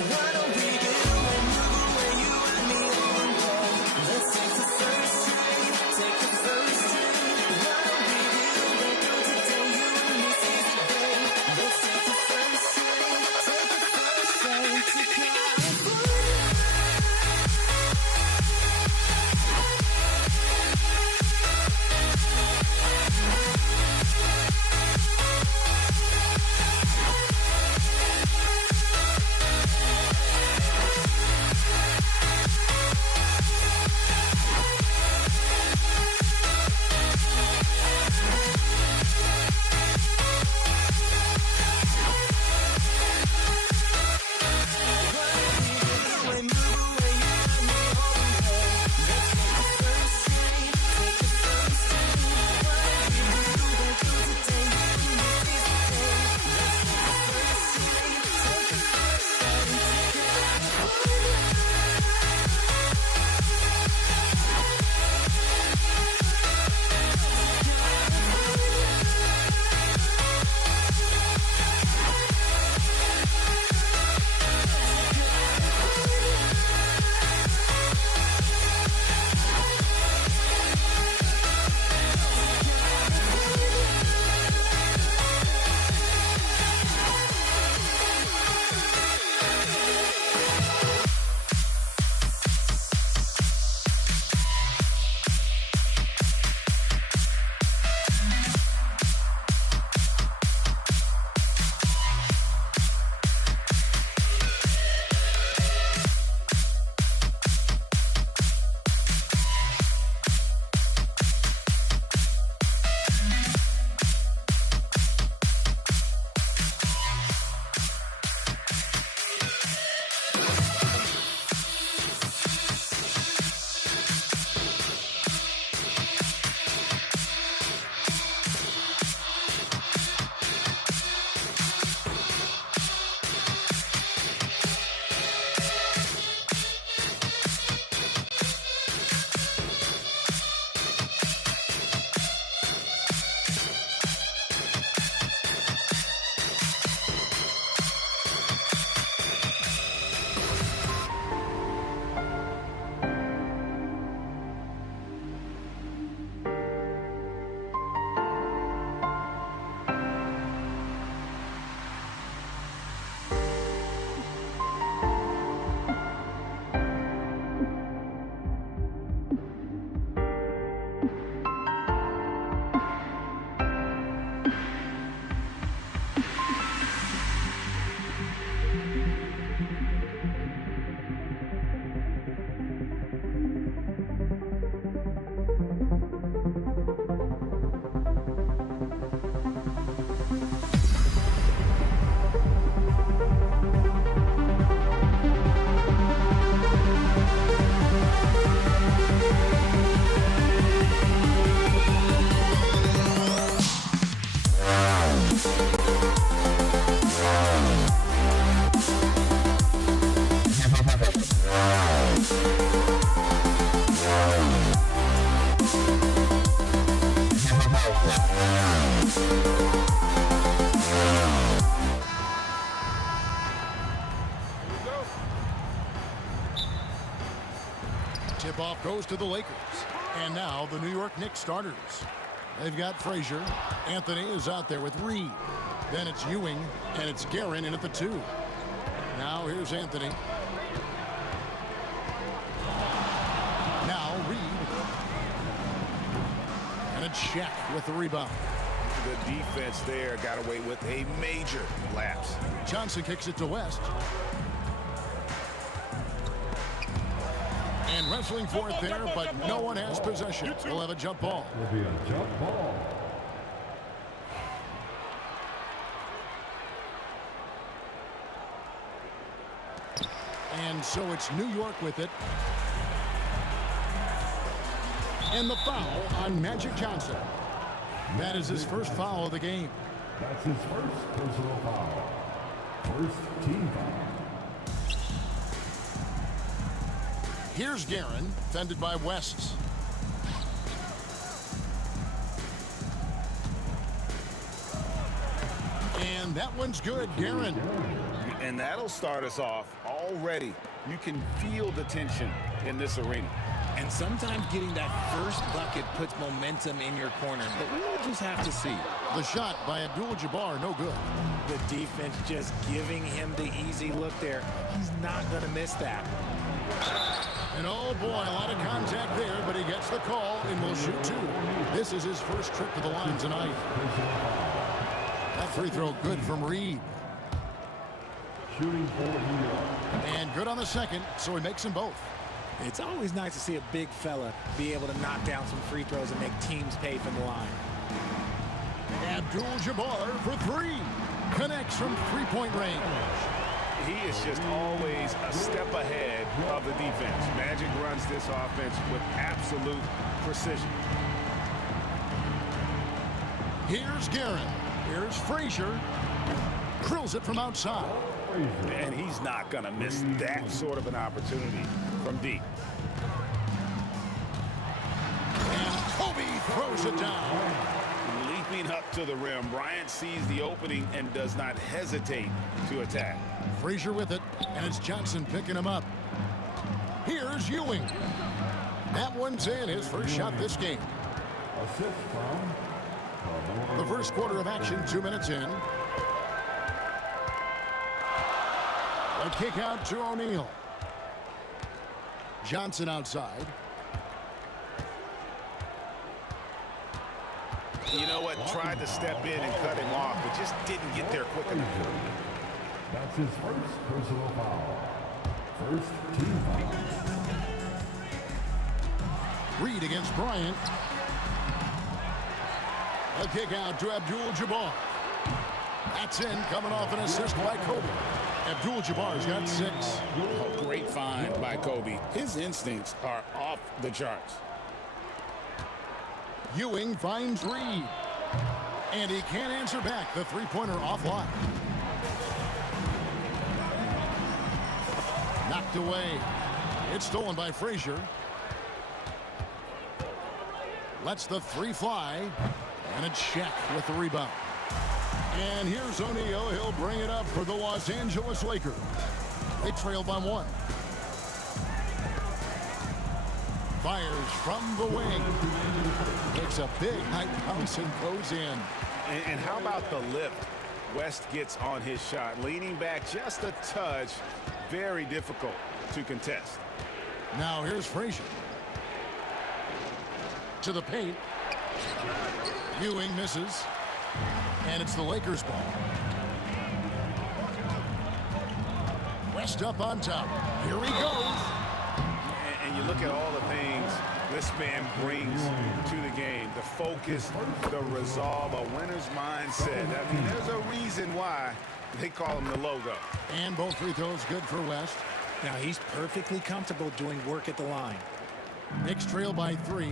Why don't we get away, move away, you and me on play? Let's take the first train, take the first train. Why don't we get away, go today, you and me seize the day. Let's take the first train, take the first train to California. Tip-off goes to the Lakers. And now the New York Knicks starters. They've got Frazier. Anthony is out there with Reed. Then it's Ewing, and it's Guerin in at the 2. Now here's Anthony. Now Reed. And it's Shaq with the rebound. The defense there got away with a major lapse. Johnson kicks it to West. And wrestling for it there, but no one has possession. We'll have a jump ball. Will be a jump ball. And so it's New York with it. And the foul on Magic Johnson. That is his first foul of the game. That's his first personal foul. First team foul. Here's Guerin, fended by West. And that one's good, Guerin. And that'll start us off already. You can feel the tension in this arena. And sometimes getting that first bucket puts momentum in your corner, but we'll just have to see. The shot by Abdul-Jabbar, no good. The defense just giving him the easy look there. He's not going to miss that. And oh boy, a lot of contact there, but he gets the call and will shoot two. This is his first trip to the line tonight. That free throw good from Reed. Shooting for New York. And good on the second, so he makes them both. It's always nice to see a big fella be able to knock down some free throws and make teams pay from the line. Abdul-Jabbar for three. Connects from three-point range. He is just always a step ahead of the defense. Magic runs this offense with absolute precision. Here's Guerin. Here's Frazier. Drills it from outside. And he's not going to miss that sort of an opportunity from deep. And Kobe throws it down. Leaping up to the rim, Bryant sees the opening and does not hesitate to attack. Frazier with it, and it's Johnson picking him up. Here's Ewing. That one's in, his first shot this game. Assist from The first quarter of action, 2 minutes in. A kick out to O'Neal. Johnson outside. You know what? Tried to step in and cut him off, but just didn't get there quick enough. That's his first personal foul. First team foul. Reed against Bryant. A kick out to Abdul-Jabbar. That's in, coming off an assist by Kobe. Abdul-Jabbar's got 6. A great find by Kobe. His instincts are off the charts. Ewing finds Reed. And he can't answer back. The three-pointer offline. Knocked away. It's stolen by Frazier. Lets the three fly. And it's Shaq with the rebound. And here's O'Neal. He'll bring it up for the Los Angeles Lakers. They trail by 1. Fires from the wing. Takes a big high bounce and goes in. And how about the lift West gets on his shot? Leaning back just a touch. Very difficult to contest. Now here's Frazier. To the paint. Ewing misses. And it's the Lakers' ball. West up on top. Here he goes. And you look at all the things this man brings to the game. The focus, the resolve, a winner's mindset. I mean, there's a reason why they call him the logo. And both free throws good for West. Now he's perfectly comfortable doing work at the line. Knicks trail by 3.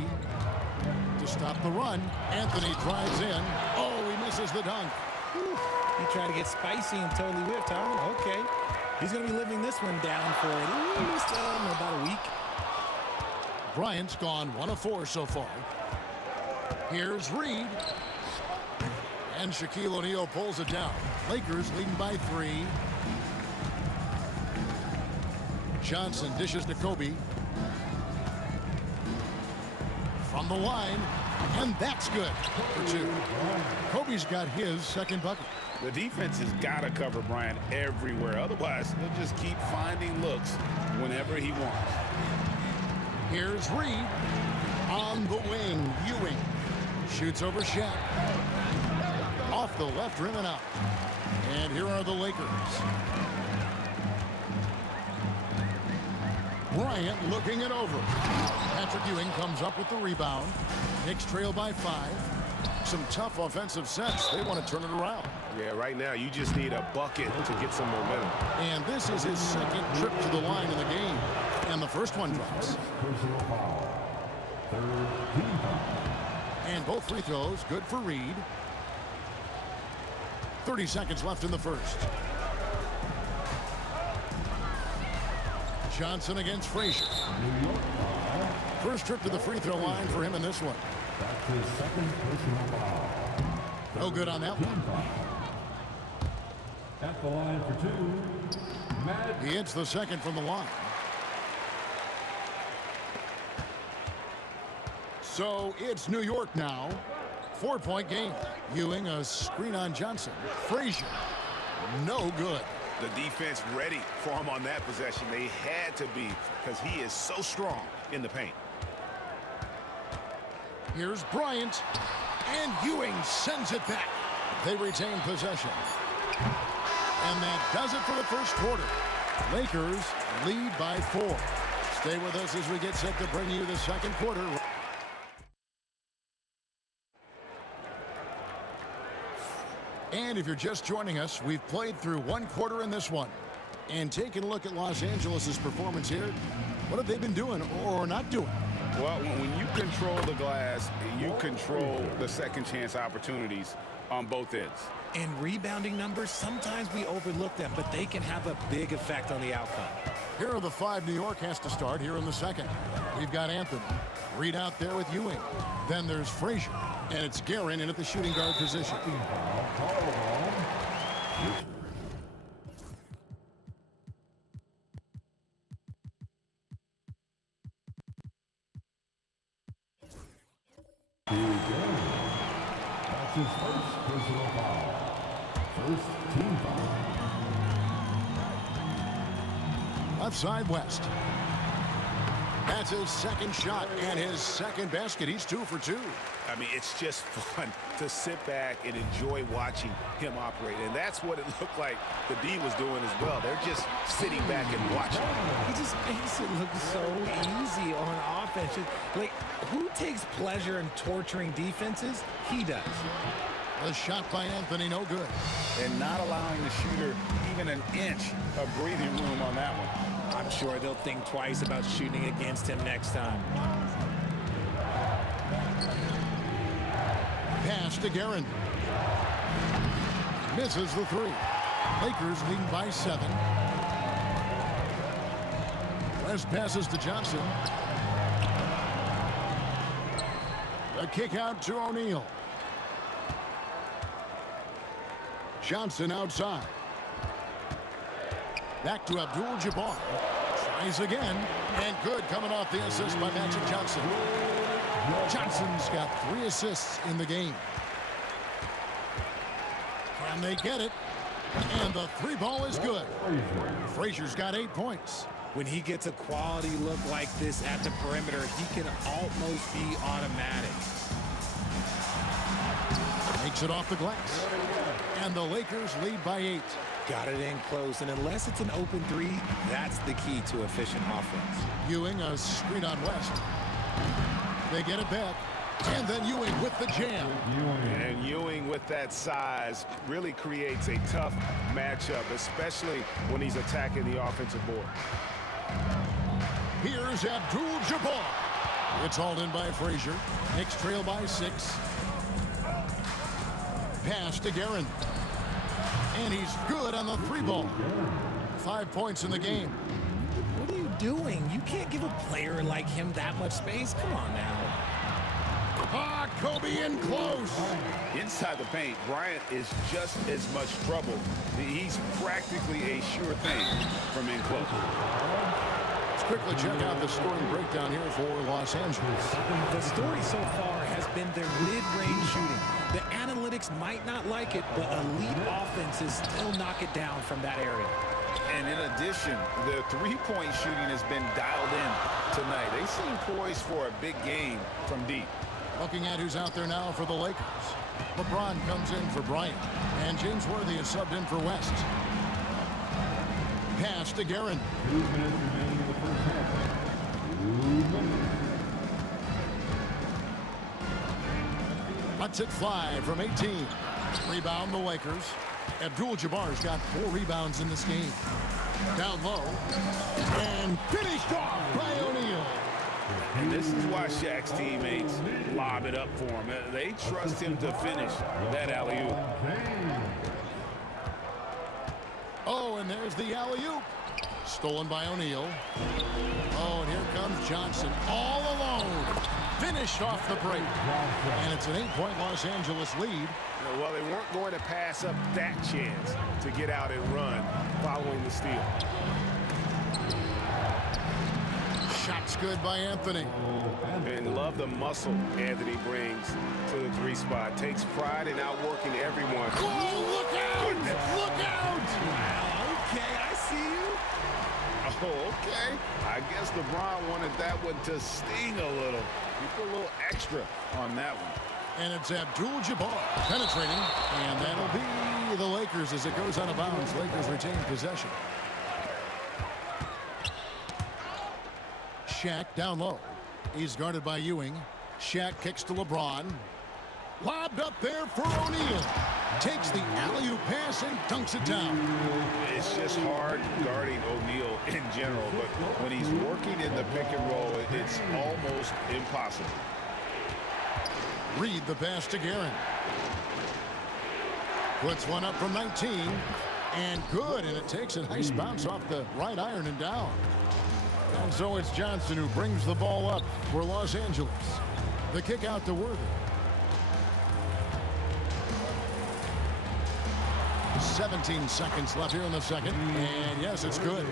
To stop the run, Anthony drives in. Oh, he misses the dunk. He tried to get spicy and totally whipped, huh? Okay. He's going to be living this one down for at least about a week. Bryant's gone 1 of 4 so far. Here's Reed. And Shaquille O'Neal pulls it down. Lakers leading by 3. Johnson dishes to Kobe. From the line, and that's good for 2. Kobe's got his second bucket. The defense has got to cover Bryant everywhere. Otherwise, he'll just keep finding looks whenever he wants. Here's Reed on the wing. Ewing shoots over Shaq. Off the left rim and out. And here are the Lakers. Bryant looking it over. Patrick Ewing comes up with the rebound. Knicks trail by 5. Some tough offensive sets. They want to turn it around. Yeah, right now you just need a bucket to get some momentum. And this is his second trip to the line in the game. And the first one drops. Personal foul. Third team foul. And both free throws good for Reed. 30 seconds left in the first. Johnson against Frazier. First trip to the free throw line for him in this one. That's his second personal foul. No good on that one. At the line for two, Matt. He hits the second from the line. So it's New York now. 4-point game. Ewing a screen on Johnson. Frazier. No good. The defense ready for him on that possession. They had to be because he is so strong in the paint. Here's Bryant. And Ewing sends it back. They retain possession. And that does it for the first quarter. Lakers lead by 4. Stay with us as we get set to bring you the second quarter. And if you're just joining us, we've played through one quarter in this one. And taking a look at Los Angeles' performance here, what have they been doing or not doing? Well, when you control the glass, you control the second chance opportunities on both ends. And rebounding numbers, sometimes we overlook them, but they can have a big effect on the outcome. Here are the 5 New York has to start here in the second. We've got Anthony. Reed out there with Ewing. Then there's Frazier. And it's Guerin in at the shooting guard position. That's his first personal foul. First team foul. Left side West. That's his second shot and his second basket. He's 2 for 2. I mean, it's just fun to sit back and enjoy watching him operate. And that's what it looked like the D was doing as well. They're just sitting back and watching. He just makes it look so easy on offense. Like, who takes pleasure in torturing defenses? He does. The shot by Anthony, no good. And not allowing the shooter even an inch of breathing room on that one. I'm sure they'll think twice about shooting against him next time. Pass to Guerin. Misses the 3. Lakers leading by 7. West passes to Johnson. A kick out to O'Neal. Johnson outside. Back to Abdul-Jabbar. Tries again. And good coming off the assist by Magic Johnson. Johnson's got 3 assists in the game. Can they get it? And the 3 ball is good. Frazier's got 8 points. When he gets a quality look like this at the perimeter, he can almost be automatic. Makes it off the glass. And the Lakers lead by 8. Got it in close, and unless it's an open 3, that's the key to efficient offense. Ewing a screen on West. They get it back. And then Ewing with the jam. And Ewing with that size really creates a tough matchup, especially when he's attacking the offensive board. Here's Abdul-Jabbar. It's hauled in by Frazier. Knicks trail by 6. Pass to Guerin. And he's good on the 3 ball. 5 points in the game. What are you doing? You can't give a player like him that much space. Come on now. Ah, Kobe in close. Inside the paint, Bryant is just as much trouble. He's practically a sure thing from in close. Let's quickly check out the scoring breakdown here for Los Angeles. The story so far has been their mid-range shooting. The analytics might not like it, but elite offenses still knock it down from that area. And in addition, the three-point shooting has been dialed in tonight. They seem poised for a big game from deep. Looking at who's out there now for the Lakers. LeBron comes in for Bryant. And James Worthy is subbed in for West. Pass to Guerin. 2 minutes remaining in the first half. 2 minutes. Lets it fly from 18. Rebound the Lakers. Abdul-Jabbar's got 4 rebounds in this game. Down low. And finished off by O'Neal. And this is why Shaq's teammates lob it up for him. They trust him to finish that alley-oop. Oh, and there's the alley-oop. Stolen by O'Neal. Oh, and here comes Johnson all alone. finished off the break. And it's an 8-point Los Angeles lead. Well, they weren't going to pass up that chance to get out and run following the steal. Shot's good by Anthony. And love the muscle Anthony brings to the 3 spot. Takes pride in outworking everyone. Oh, look out! Look out! Wow, okay, I see you. Oh, okay. I guess LeBron wanted that one to sting a little. He put a little extra on that one. And it's Abdul-Jabbar penetrating. And that'll be the Lakers as it goes out of bounds. Lakers retain possession. Shaq down low. He's guarded by Ewing. Shaq kicks to LeBron. Lobbed up there for O'Neal. Takes the alley-oop pass and dunks it down. It's just hard guarding O'Neal in general, but when he's working in the pick and roll, it's almost impossible. Reed the pass to Guerin. Puts one up from 19. And good, and it takes a nice bounce off the right iron and down. And so it's Johnson who brings the ball up for Los Angeles. The kick out to Worthy. 17 seconds left here in the second. And yes, it's good.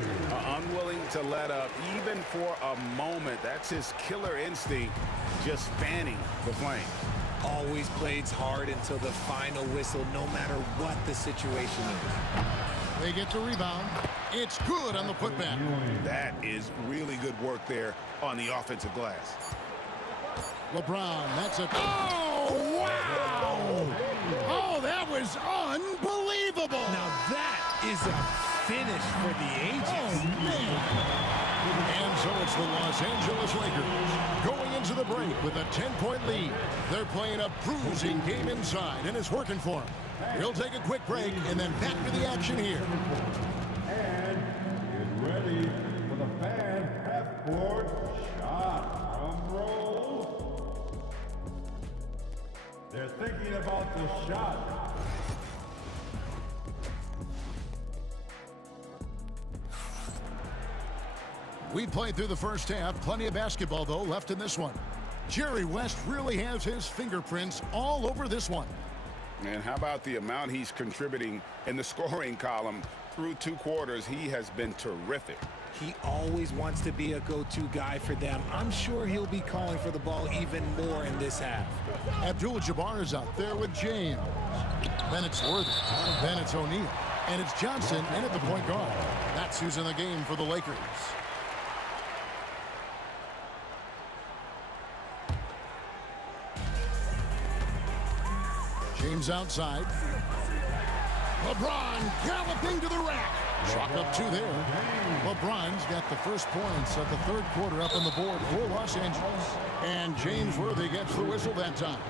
Unwilling to let up even for a moment. That's his killer instinct, just fanning the flame. Always plays hard until the final whistle, no matter what the situation is. They get the rebound. It's good on the putback. That is really good work there on the offensive glass. LeBron, that's a... Oh, wow! Oh, that was unbelievable! Now that is a finish for the ages. Oh, man! And so it's the Los Angeles Lakers going into the break with a 10-point lead. They're playing a bruising game inside, and it's working for them. We'll take a quick break and then back to the action here. And get ready for the fan half-court shot. Drum roll. They're thinking about the shot. We played through the first half. Plenty of basketball, though, left in this one. Jerry West really has his fingerprints all over this one. And how about the amount he's contributing in the scoring column through 2 quarters? He has been terrific. He always wants to be a go-to guy for them. I'm sure he'll be calling for the ball even more in this half. Abdul-Jabbar is out there with James. Then it's Worthy. Then it's O'Neal. And it's Johnson in at the point guard. That's who's in the game for the Lakers. James outside. LeBron galloping to the rack. Chalk up 2 there. LeBron's got the first points of the 3rd quarter up on the board for Los Angeles. And James Worthy gets the whistle that time.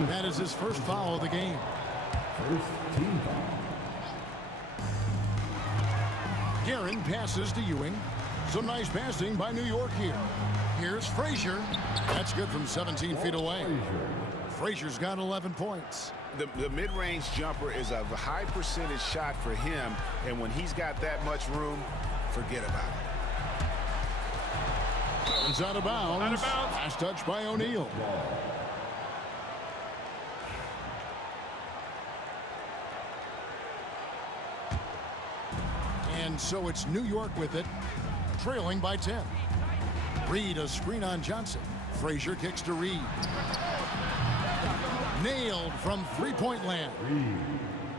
That is his first foul of the game. First team foul. Guerin passes to Ewing. Some nice passing by New York here. Here's Frazier. That's good from 17 feet away. Frazier's got 11 points. The mid-range jumper is a high percentage shot for him, and when he's got that much room, forget about it. It's out of bounds. Out of bounds. Last touch by O'Neal. And so it's New York with it, trailing by 10. Reed a screen on Johnson. Frazier kicks to Reed. Nailed from 3-point land.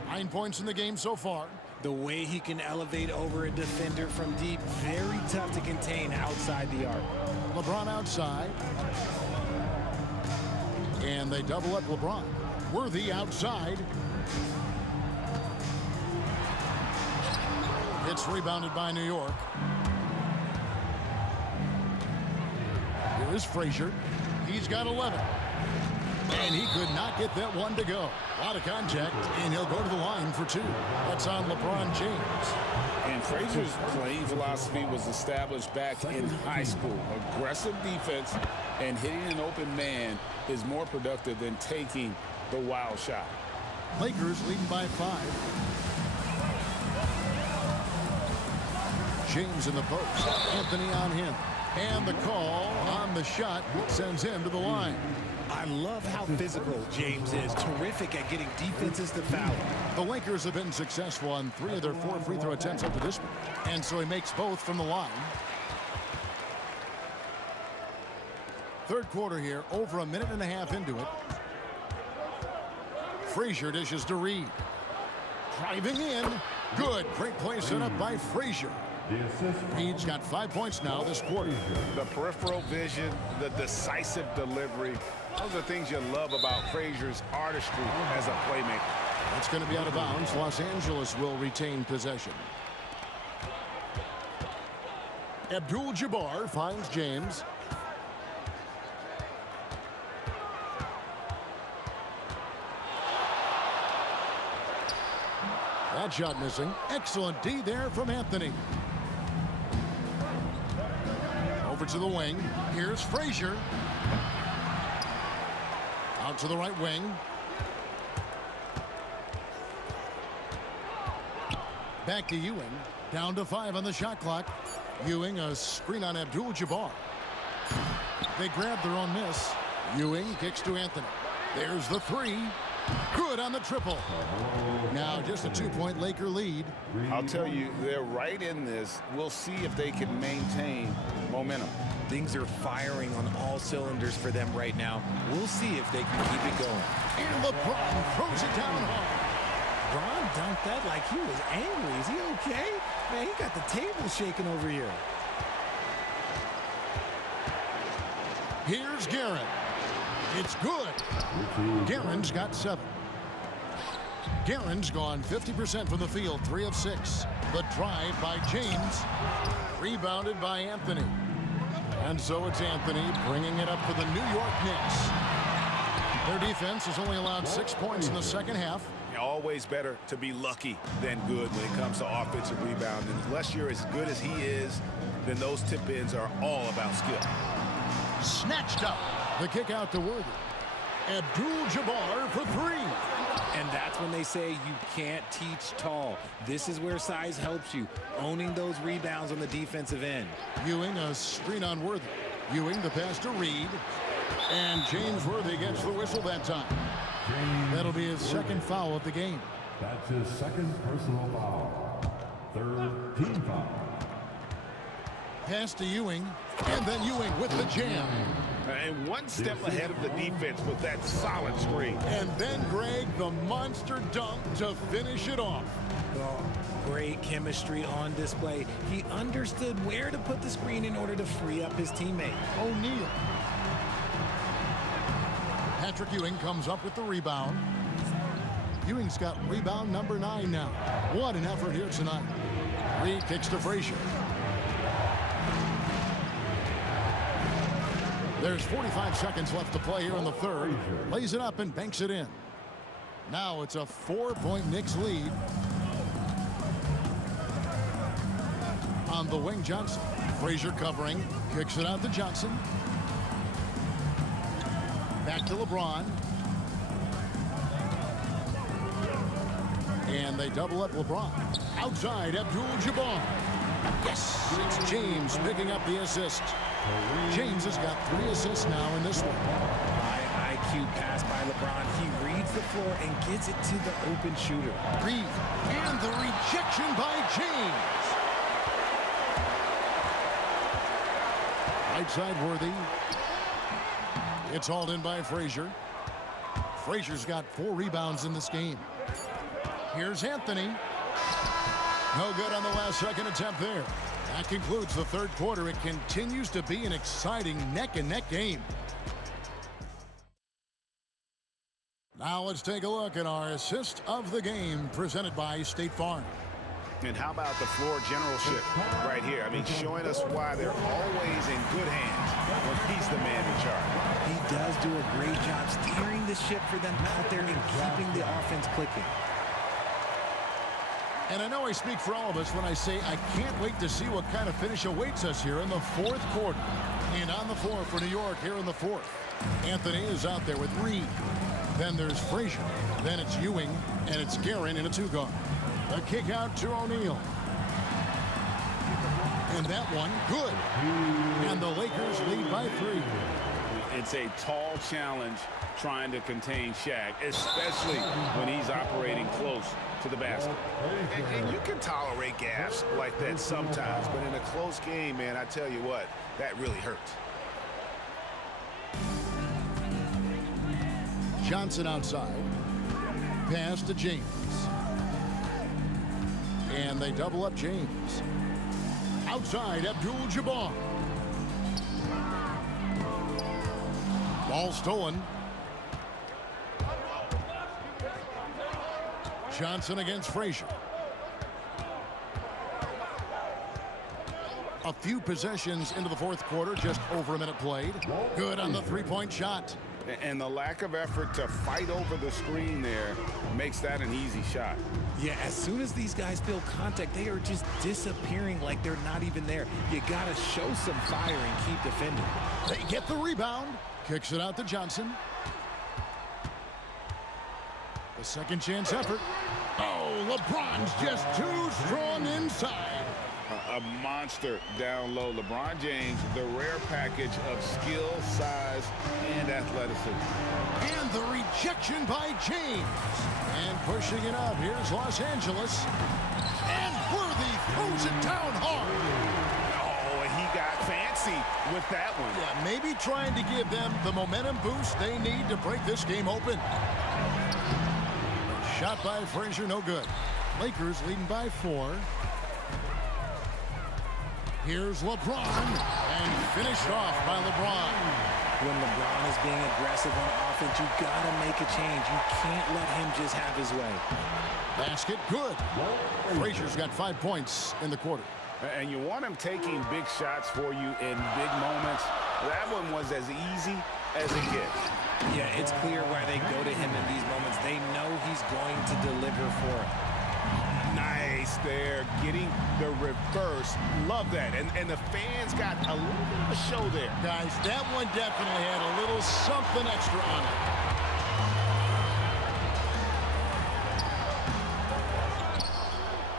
9 points in the game so far. The way he can elevate over a defender from deep, very tough to contain outside the arc. LeBron outside. And they double up LeBron. Worthy outside. It's rebounded by New York. Here is Frazier. He's got 11. And he could not get that one to go. A lot of contact, and he'll go to the line for 2. That's on LeBron James. And Frazier's playing philosophy was established back in high school. Aggressive defense and hitting an open man is more productive than taking the wild shot. Lakers leading by 5. James in the post. Anthony on him. And the call on the shot sends him to the line. I love how physical James is. Terrific at getting defenses to foul. The Lakers have been successful on 3 of their 4 free throw attempts up to this point. And so he makes both from the line. Third quarter here, over a minute and a half into it. Frazier dishes to Reed. Driving in. Good. Great play set up by Frazier. Reed's got 5 points now this quarter. The peripheral vision, the decisive delivery. Those are things you love about Frazier's artistry as a playmaker. That's going to be out of bounds. Los Angeles will retain possession. Abdul-Jabbar finds James. That shot missing. Excellent D there from Anthony. Over to the wing. Here's Frazier. Out to the right wing. Back to Ewing. Down to 5 on the shot clock. Ewing, a screen on Abdul-Jabbar. They grab their own miss. Ewing kicks to Anthony. There's the 3. Good on the triple. Now just a 2-point Laker lead. I'll tell you, they're right in this. We'll see if they can maintain momentum. Things are firing on all cylinders for them right now. We'll see if they can keep it going. And LeBron throws it down hard. Bron dunked that like he was angry. Is he okay? Man, he got the table shaking over here. Here's Garrett. It's good. Guerin's got 7. Guerin's gone 50% from the field, 3 of 6. The drive by James. Rebounded by Anthony. And so it's Anthony bringing it up for the New York Knicks. Their defense has only allowed 6 points in the second half. Always better to be lucky than good when it comes to offensive rebounding. Unless you're as good as he is, then those tip-ins are all about skill. Snatched up. The kick out to Worthy. Abdul-Jabbar for 3. And that's when they say you can't teach tall. This is where size helps you, owning those rebounds on the defensive end. Ewing, a screen on Worthy. Ewing, the pass to Reed. And James Worthy gets the whistle that time. That'll be his second foul of the game. That's his second personal foul. Third team foul. Pass to Ewing, and then Ewing with the jam. And one step ahead of the defense with that solid screen. And then Greg, the monster dunk to finish it off. Oh, great chemistry on display. He understood where to put the screen in order to free up his teammate. O'Neal. Patrick Ewing comes up with the rebound. Ewing's got rebound number 9 now. What an effort here tonight. Reed kicks to Frazier. There's 45 seconds left to play here in the third. Lays it up and banks it in. Now it's a 4-point Knicks lead. On the wing, Johnson. Frazier covering. Kicks it out to Johnson. Back to LeBron. And they double up LeBron. Outside, Abdul-Jabbar. Yes, it's James picking up the assist. James has got 3 assists now in this one. High IQ pass by LeBron. He reads the floor and gets it to the open shooter. Reed, and the rejection by James. Right side Worthy. It's hauled in by Frazier. Frazier's got 4 rebounds in this game. Here's Anthony. No good on the last second attempt there. That concludes the third quarter. It continues to be an exciting neck-and-neck game. Now let's take a look at our assist of the game presented by State Farm. And how about the floor generalship right here? I mean, showing us why they're always in good hands when he's the man in charge. He does do a great job steering the ship for them out there and keeping the offense clicking. And I know I speak for all of us when I say I can't wait to see what kind of finish awaits us here in the fourth quarter. And on the floor for New York here in the fourth. Anthony is out there with Reed. Then there's Frazier. Then it's Ewing. And it's Guerin in a 2-guard. A kick out to O'Neal. And that one, good. And the Lakers lead by 3. It's a tall challenge trying to contain Shaq, especially when he's operating close to the basket. And you can tolerate gaffes like that sometimes, but in a close game, man, I tell you what, that really hurts. Johnson outside. Pass to James. And they double up James. Outside, Abdul-Jabbar. Ball stolen. Johnson against Frazier. A few possessions into the fourth quarter, just over a minute played. Good on the three-point shot. And the lack of effort to fight over the screen there makes that an easy shot. Yeah, as soon as these guys feel contact, they are just disappearing like they're not even there. You got to show some fire and keep defending. They get the rebound. Kicks it out to Johnson. The second chance effort. Oh, LeBron's just too strong inside. A monster down low. LeBron James, the rare package of skill, size, and athleticism. And the rejection by James. And pushing it up. Here's Los Angeles. And Worthy throws it down hard. Oh, he got fancy with that one. Yeah, maybe trying to give them the momentum boost they need to break this game open. Shot by Frazier, no good. Lakers leading by 4. Here's LeBron, and finished off by LeBron. When LeBron is being aggressive on offense, you got to make a change. You can't let him just have his way. Basket, good. Frazier's got 5 points in the quarter. And you want him taking big shots for you in big moments. That one was as easy as it gets. Yeah, it's clear why they go to him in these moments. They know he's going to deliver for it. Nice there, getting the reverse. Love that. And the fans got a little bit of a show there. Guys, that one definitely had a little something extra on it.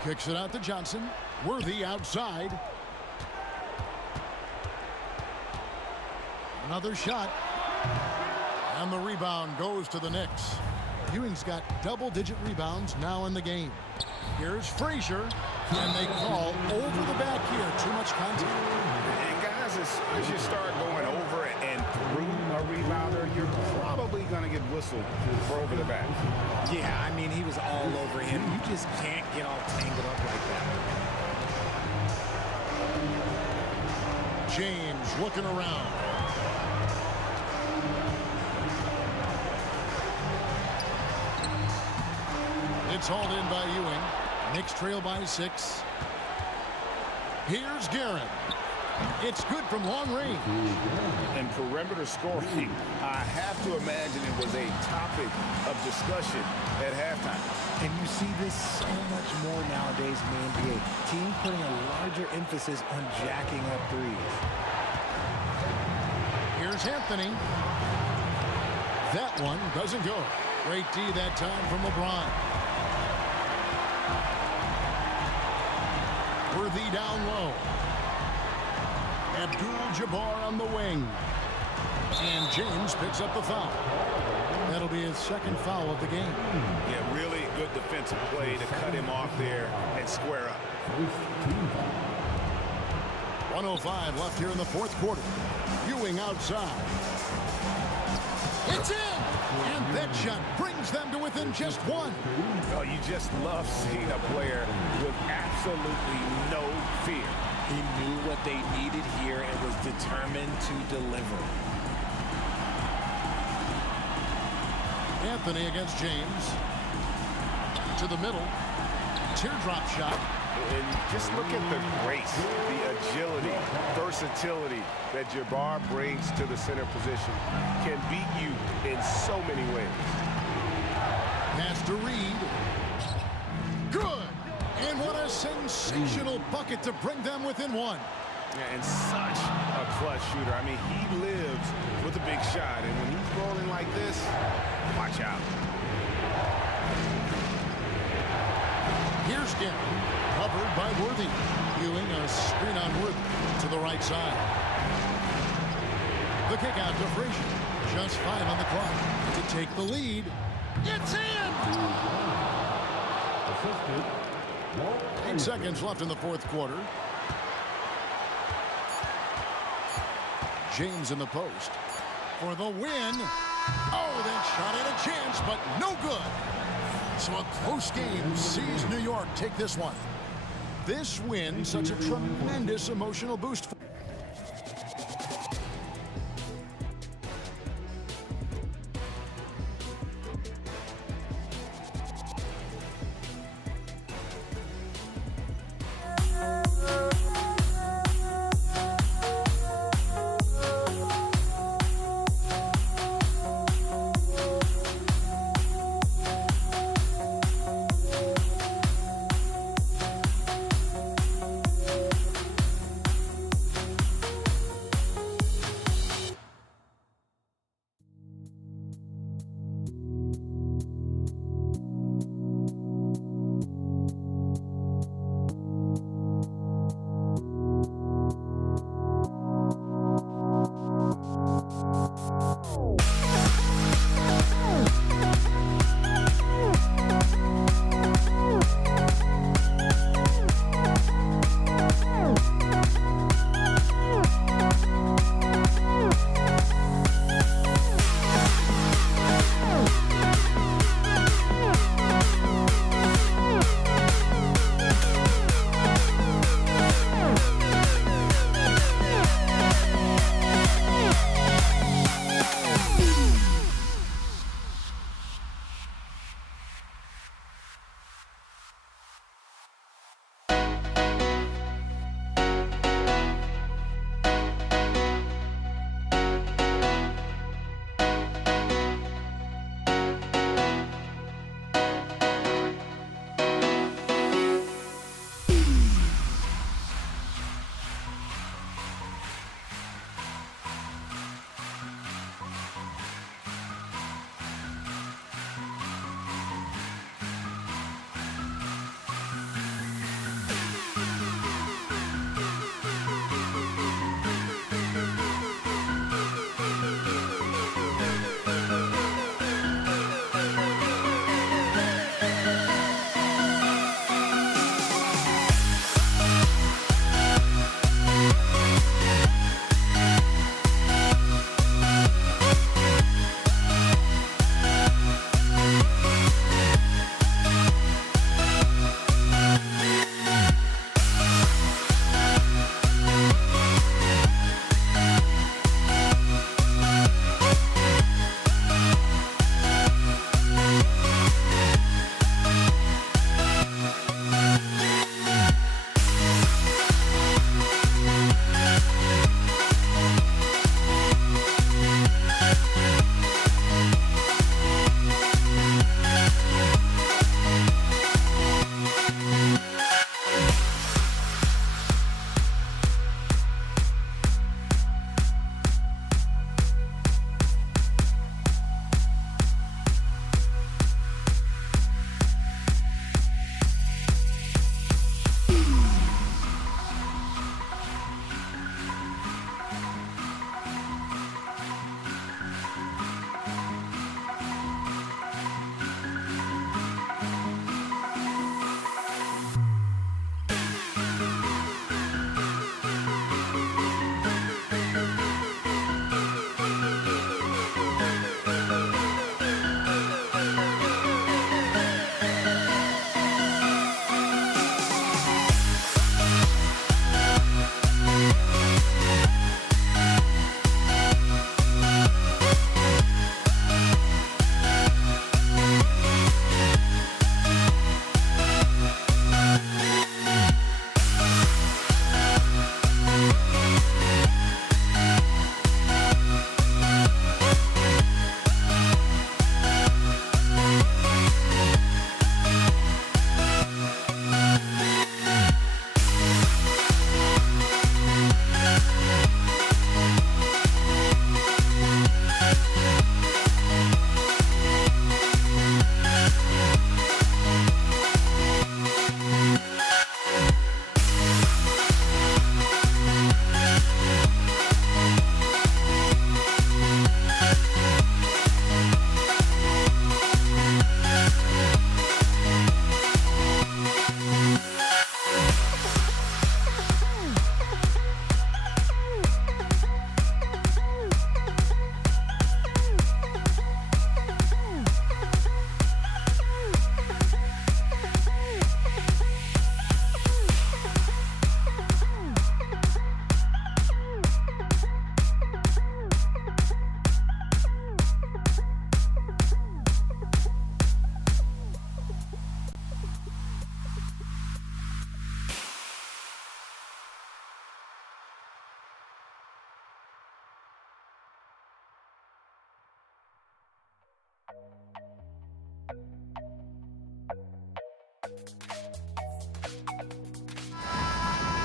Kicks it out to Johnson. Worthy outside. Another shot. And the rebound goes to the Knicks. Ewing's got double-digit rebounds now in the game. Here's Frazier, and they call over the back here. Too much contact. And guys, as soon as you start going over and through a rebounder, you're probably going to get whistled for over the back. Yeah, I mean, he was all over him. You just can't get all tangled up like that. James looking around. It's hauled in by Ewing. Knicks trail by 6. Here's Garrett. It's good from long range. And perimeter scoring, I have to imagine it was a topic of discussion at halftime. And you see this so much more nowadays in the NBA. Teams putting a larger emphasis on jacking up threes. Here's Anthony. That one doesn't go. Great D that time from LeBron. Worthy down low. Abdul-Jabbar on the wing. And James picks up the foul. That'll be his second foul of the game. Yeah, really good defensive play to cut him off there and square up. 1:05 left here in the fourth quarter. Ewing outside. It's in! And that shot brings them to within just 1. Oh, you just love seeing a player with absolutely no fear. He knew what they needed here and was determined to deliver. Anthony against James. To the middle. Teardrop shot. And just look at the grace, the agility, versatility that Jabbar brings to the center position. Can beat you in so many ways. Pass to Reed. Good. And what a sensational bucket to bring them within 1. And such a clutch shooter. I mean, he lives with a big shot. And when he's rolling like this, watch out. Here's Garrett. Covered by Worthy. Ewing a screen on Worthy. right side. The kick out to Frazier. Just 5 on the clock to take the lead. It's in! 8 seconds left in the fourth quarter. James in the post for the win. Oh, that shot had a chance, but no good. So a close game sees New York take this one. This win, such a tremendous emotional boost.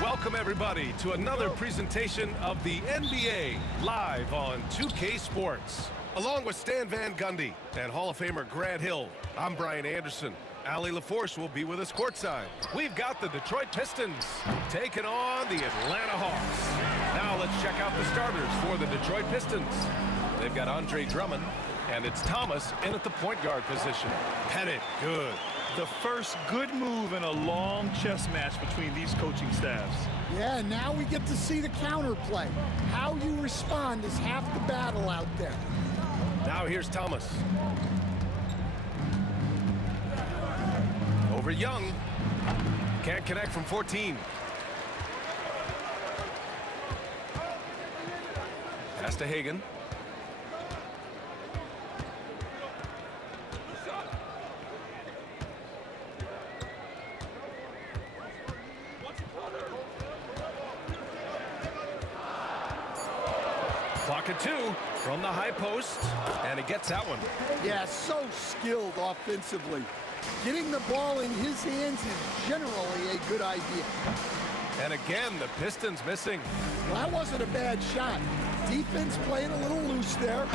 Welcome, everybody, to another presentation of the NBA live on 2K Sports. Along with Stan Van Gundy and Hall of Famer Grant Hill, I'm Brian Anderson. Allie LaForce will be with us courtside. We've got the Detroit Pistons taking on the Atlanta Hawks. Now let's check out the starters for the Detroit Pistons. They've got Andre Drummond, and it's Thomas in at the point guard position. Pettit, good. The first good move in a long chess match between these coaching staffs. Yeah, now we get to see the counterplay. How you respond is half the battle out there. Now here's Thomas. Over Young. Can't connect from 14. Pass to Hagan. Clock at 2 from the high post, and he gets that one. Yeah, so skilled offensively. Getting the ball in his hands is generally a good idea. And again, the Pistons missing. Well, that wasn't a bad shot. Defense playing a little loose there.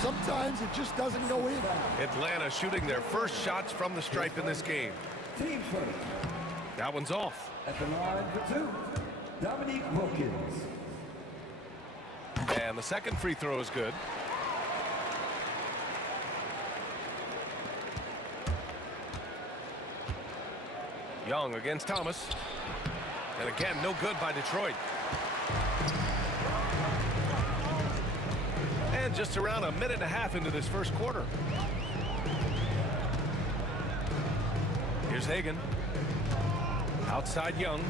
Sometimes it just doesn't go in. Atlanta shooting their first shots from the stripe in this game. Team first. That one's off. At the line for 2, Dominique Wilkins. And the second free throw is good. Young against Thomas. And again, no good by Detroit. And just around a minute and a half into this first quarter. Here's Hagan. Outside Young.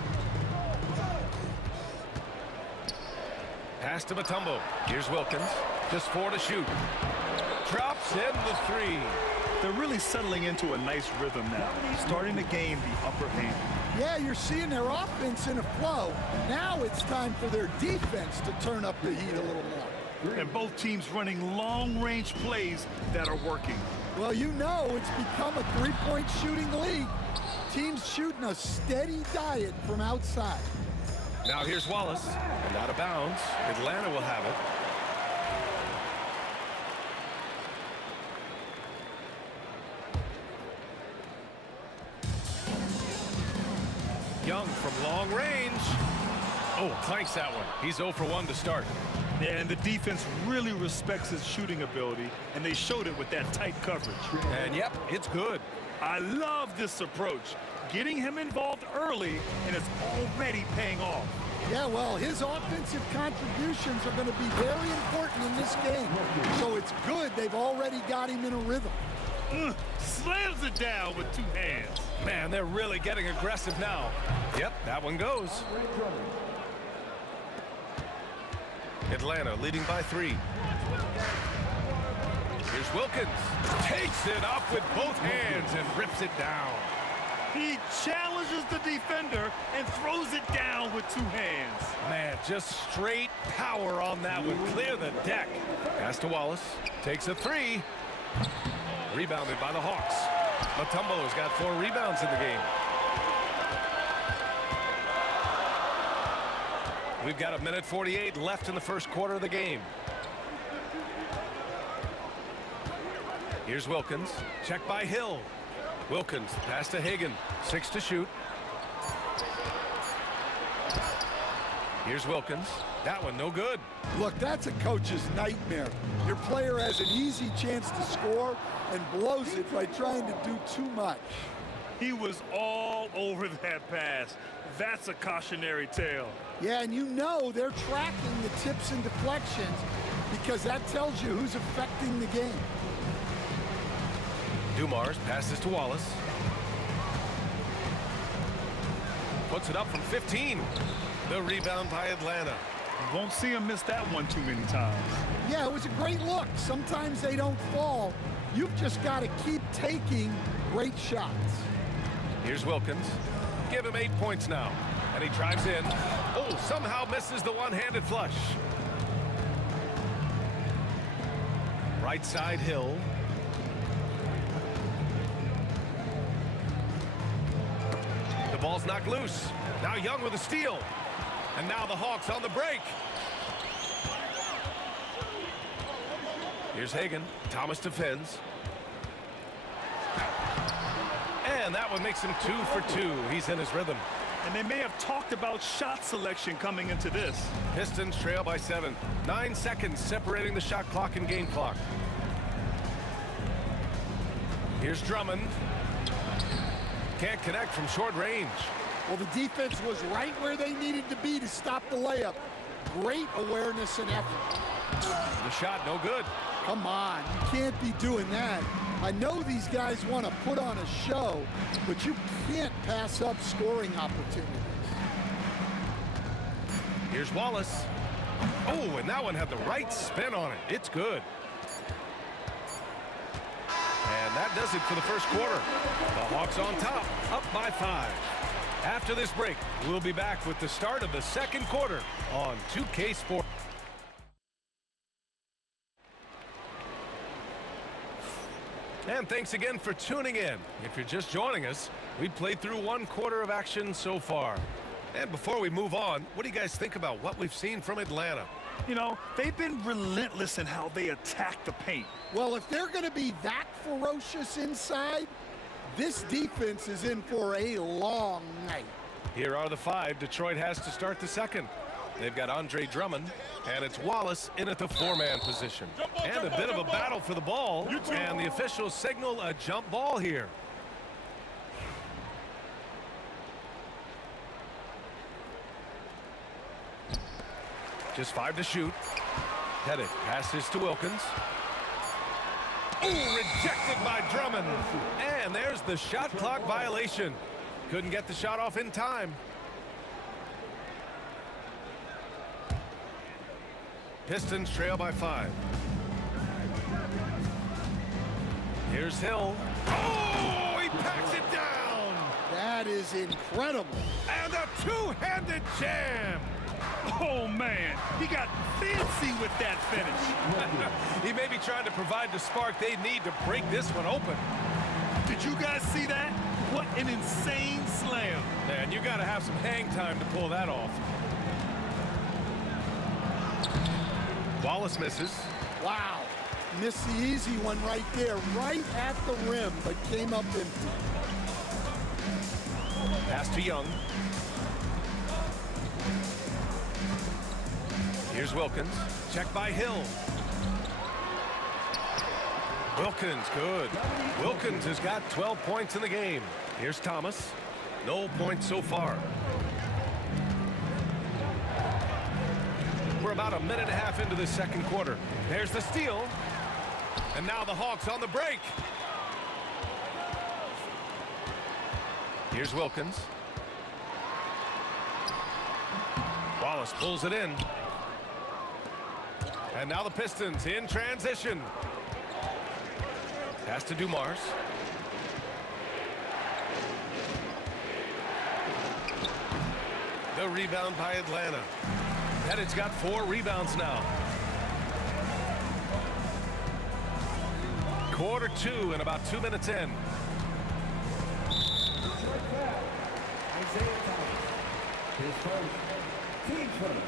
Pass to Mutombo. Here's Wilkins. Just 4 to shoot. Drops in the 3. They're really settling into a nice rhythm now, starting to gain the upper hand. Yeah, you're seeing their offense in a flow. Now it's time for their defense to turn up the heat a little more. And both teams running long-range plays that are working. Well, you know it's become a three-point shooting league. Teams shooting a steady diet from outside. Now here's Wallace, and out of bounds. Atlanta will have it. Young from long range. Oh, clanks that one. He's 0 for 1 to start. Yeah, and the defense really respects his shooting ability, and they showed it with that tight coverage. And yep, it's good. I love this approach. Getting him involved early, and it's already paying off. Yeah, well, his offensive contributions are going to be very important in this game. So it's good they've already got him in a rhythm. Slams it down with 2 hands. Man, they're really getting aggressive now. Yep, that one goes. Atlanta leading by 3. Here's Wilkins. Takes it up with both hands and rips it down. He challenges the defender and throws it down with 2 hands. Man, just straight power on that one. Clear the deck. Pass to Wallace. Takes a 3. Rebounded by the Hawks. Mutombo's got 4 rebounds in the game. We've got 1:48 left in the first quarter of the game. Here's Wilkins. Check by Hill. Wilkins, pass to Hagan. 6 to shoot. Here's Wilkins. That one no good. Look, that's a coach's nightmare. Your player has an easy chance to score and blows it by trying to do too much. He was all over that pass. That's a cautionary tale. Yeah, and you know they're tracking the tips and deflections because that tells you who's affecting the game. Dumars passes to Wallace. Puts it up from 15. The rebound by Atlanta. Won't see him miss that one too many times. Yeah, it was a great look. Sometimes they don't fall. You've just got to keep taking great shots. Here's Wilkins. Give him 8 points now. And he drives in. Oh, somehow misses the one-handed flush. Right side Hill. The ball's knocked loose. Now Young with a steal. And now the Hawks on the break. Here's Hagan. Thomas defends. And that one makes him 2 for 2. He's in his rhythm. And they may have talked about shot selection coming into this. Pistons trail by 7. 9 seconds separating the shot clock and game clock. Here's Drummond. Can't connect from short range. Well, the defense was right where they needed to be to stop the layup. Great awareness and effort. The shot no good. Come on, you can't be doing that. I know these guys want to put on a show, but you can't pass up scoring opportunities. Here's Wallace. Oh, and that one had the right spin on it. It's good. And that does it for the first quarter. The Hawks on top, up by 5. After this break, we'll be back with the start of the second quarter on 2K Sports. And thanks again for tuning in. If you're just joining us, we played through 1 quarter of action so far. And before we move on, what do you guys think about what we've seen from Atlanta? You know, they've been relentless in how they attack the paint. Well, if they're going to be that ferocious inside, this defense is in for a long night. Here are the 5 Detroit has to start the second. They've got Andre Drummond, and it's Wallace in at the 4-man position. And a bit of a battle for the ball, and the officials signal a jump ball here. Just 5 to shoot. Headed, passes to Wilkins. Ooh, rejected by Drummond. And there's the shot clock violation. Couldn't get the shot off in time. Pistons trail by 5. Here's Hill. Oh, he packs it down. That is incredible. And a two-handed jam. Oh, man, he got fancy with that finish. He may be trying to provide the spark they need to break this one open. Did you guys see that? What an insane slam. Man, you got to have some hang time to pull that off. Wallace misses. Wow. Missed the easy one right there, right at the rim, but came up empty. Pass to Young. Here's Wilkins. Check by Hill. Wilkins, good. Wilkins has got 12 points in the game. Here's Thomas. No points so far. We're about a minute and a half into the second quarter. There's the steal. And now the Hawks on the break. Here's Wilkins. Wallace pulls it in. And now the Pistons in transition. Pass to Dumars. The rebound by Atlanta. Pettitt's got 4 rebounds now. Quarter 2 and about 2 minutes in. Isaiah Thomas. His first, team first.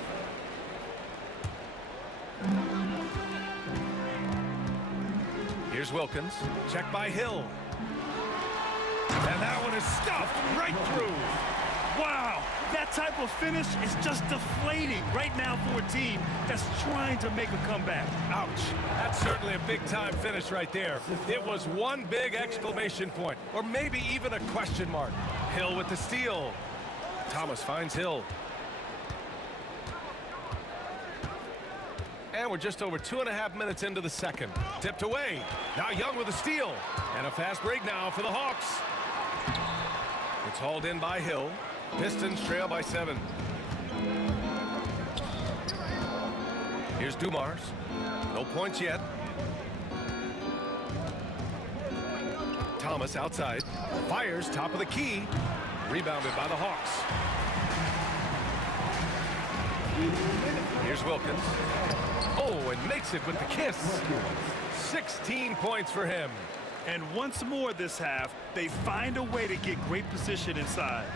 Here's Wilkins. Check by Hill. And that one is stuffed right through. Wow, that type of finish is just deflating right now for a team that's trying to make a comeback. Ouch. That's certainly a big-time finish right there. It was one big exclamation point, or maybe even a question mark. Hill with the steal. Thomas finds Hill. And we're just over 2.5 minutes into the second. Tipped away. Now Young with a steal. And a fast break now for the Hawks. It's hauled in by Hill. Pistons trail by 7. Here's Dumars. No points yet. Thomas outside. Fires top of the key. Rebounded by the Hawks. Here's Wilkins. Oh, and makes it with the kiss. 16 points for him. And once more this half, they find a way to get great position inside.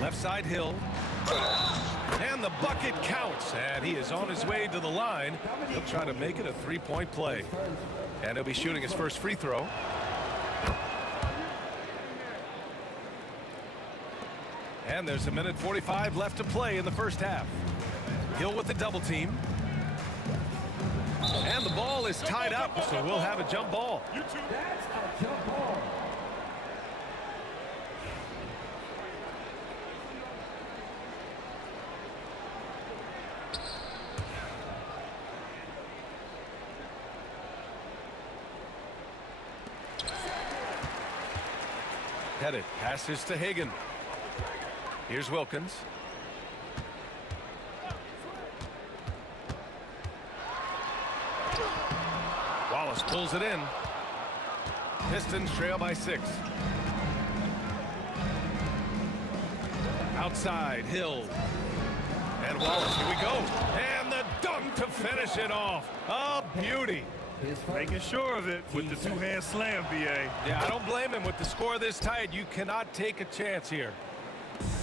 Left side Hill. And the bucket counts. And he is on his way to the line. He'll try to make it a three-point play. And he'll be shooting his first free throw. And there's 1:45 left to play in the first half. Hill with the double team. And the ball is tied up, so we'll have a jump ball. That's a jump ball. Headed, passes to Hagan. Here's Wilkins. Wallace pulls it in. Pistons trail by 6. Outside, Hill. And Wallace, here we go. And the dunk to finish it off. A beauty. Making sure of it with the two-hand slam, B.A. Yeah, I don't blame him. With the score this tight, you cannot take a chance here.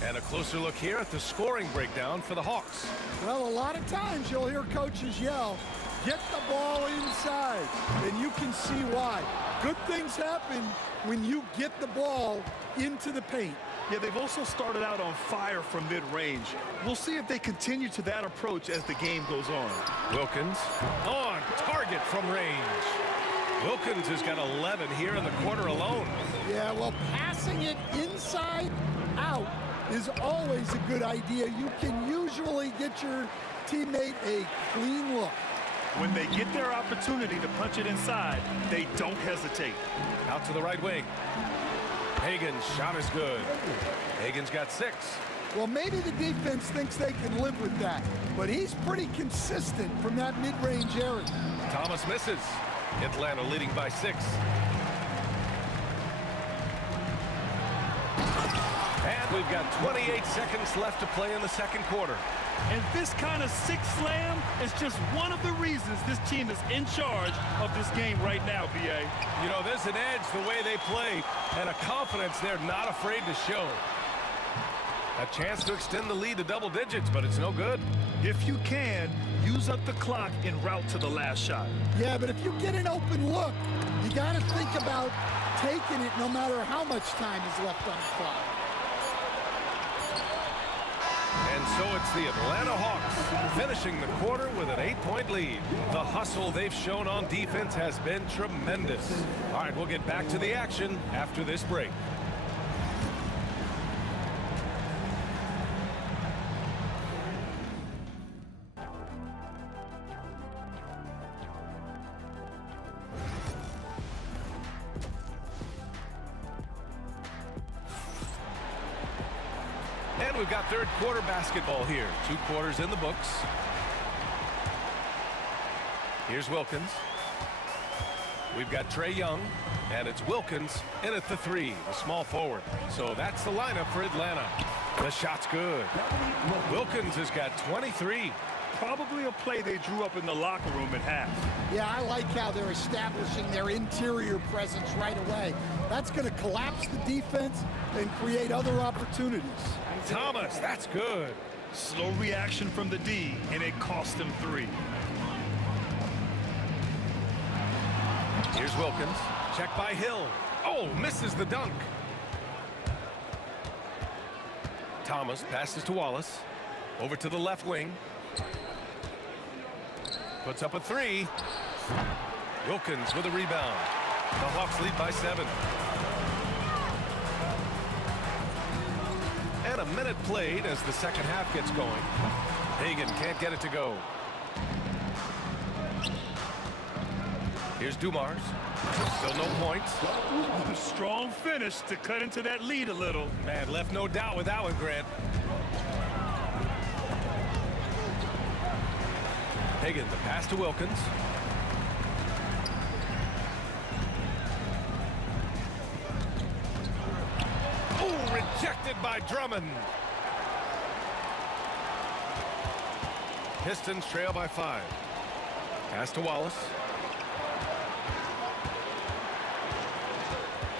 And a closer look here at the scoring breakdown for the Hawks. Well, a lot of times you'll hear coaches yell, get the ball inside, and you can see why. Good things happen when you get the ball into the paint. Yeah, they've also started out on fire from mid-range. We'll see if they continue to that approach as the game goes on. Wilkins on target from range. Wilkins has got 11 here in the quarter alone. Yeah, well, passing it inside out is always a good idea. You can usually get your teammate a clean look. When they get their opportunity to punch it inside, they don't hesitate. Out to the right wing. Hagan's shot is good. Hagan's got 6. Well, maybe the defense thinks they can live with that, but he's pretty consistent from that mid-range area. Thomas misses. Atlanta leading by 6. And we've got 28 seconds left to play in the second quarter. And this kind of six slam is just one of the reasons this team is in charge of this game right now, B.A. You know, there's an edge the way they play and a confidence they're not afraid to show. A chance to extend the lead to double digits, but it's no good. If you can, use up the clock en route to the last shot. Yeah, but if you get an open look, you got to think about taking it no matter how much time is left on the clock. And so it's the Atlanta Hawks finishing the quarter with an 8-point lead. The hustle they've shown on defense has been tremendous. All right, we'll get back to the action after this break. And we've got third quarter basketball here. 2 quarters in the books. Here's Wilkins. We've got Trae Young, and it's Wilkins in at the 3, the small forward. So that's the lineup for Atlanta. The shot's good. Wilkins has got 23. Probably a play they drew up in the locker room at half. Yeah, I like how they're establishing their interior presence right away. That's going to collapse the defense and create other opportunities. Thomas, that's good. Slow reaction from the D, and it cost him 3. Here's Wilkins. Check by Hill. Oh, misses the dunk. Thomas passes to Wallace. Over to the left wing. Puts up a 3. Wilkins with a rebound. The Hawks lead by 7. And a minute played as the second half gets going. Hagan can't get it to go. Here's Dumars. Still no points. A strong finish to cut into that lead a little. Man, left no doubt with that one, Grant. Hagan, the pass to Wilkins. Oh, rejected by Drummond. Pistons trail by 5. Pass to Wallace.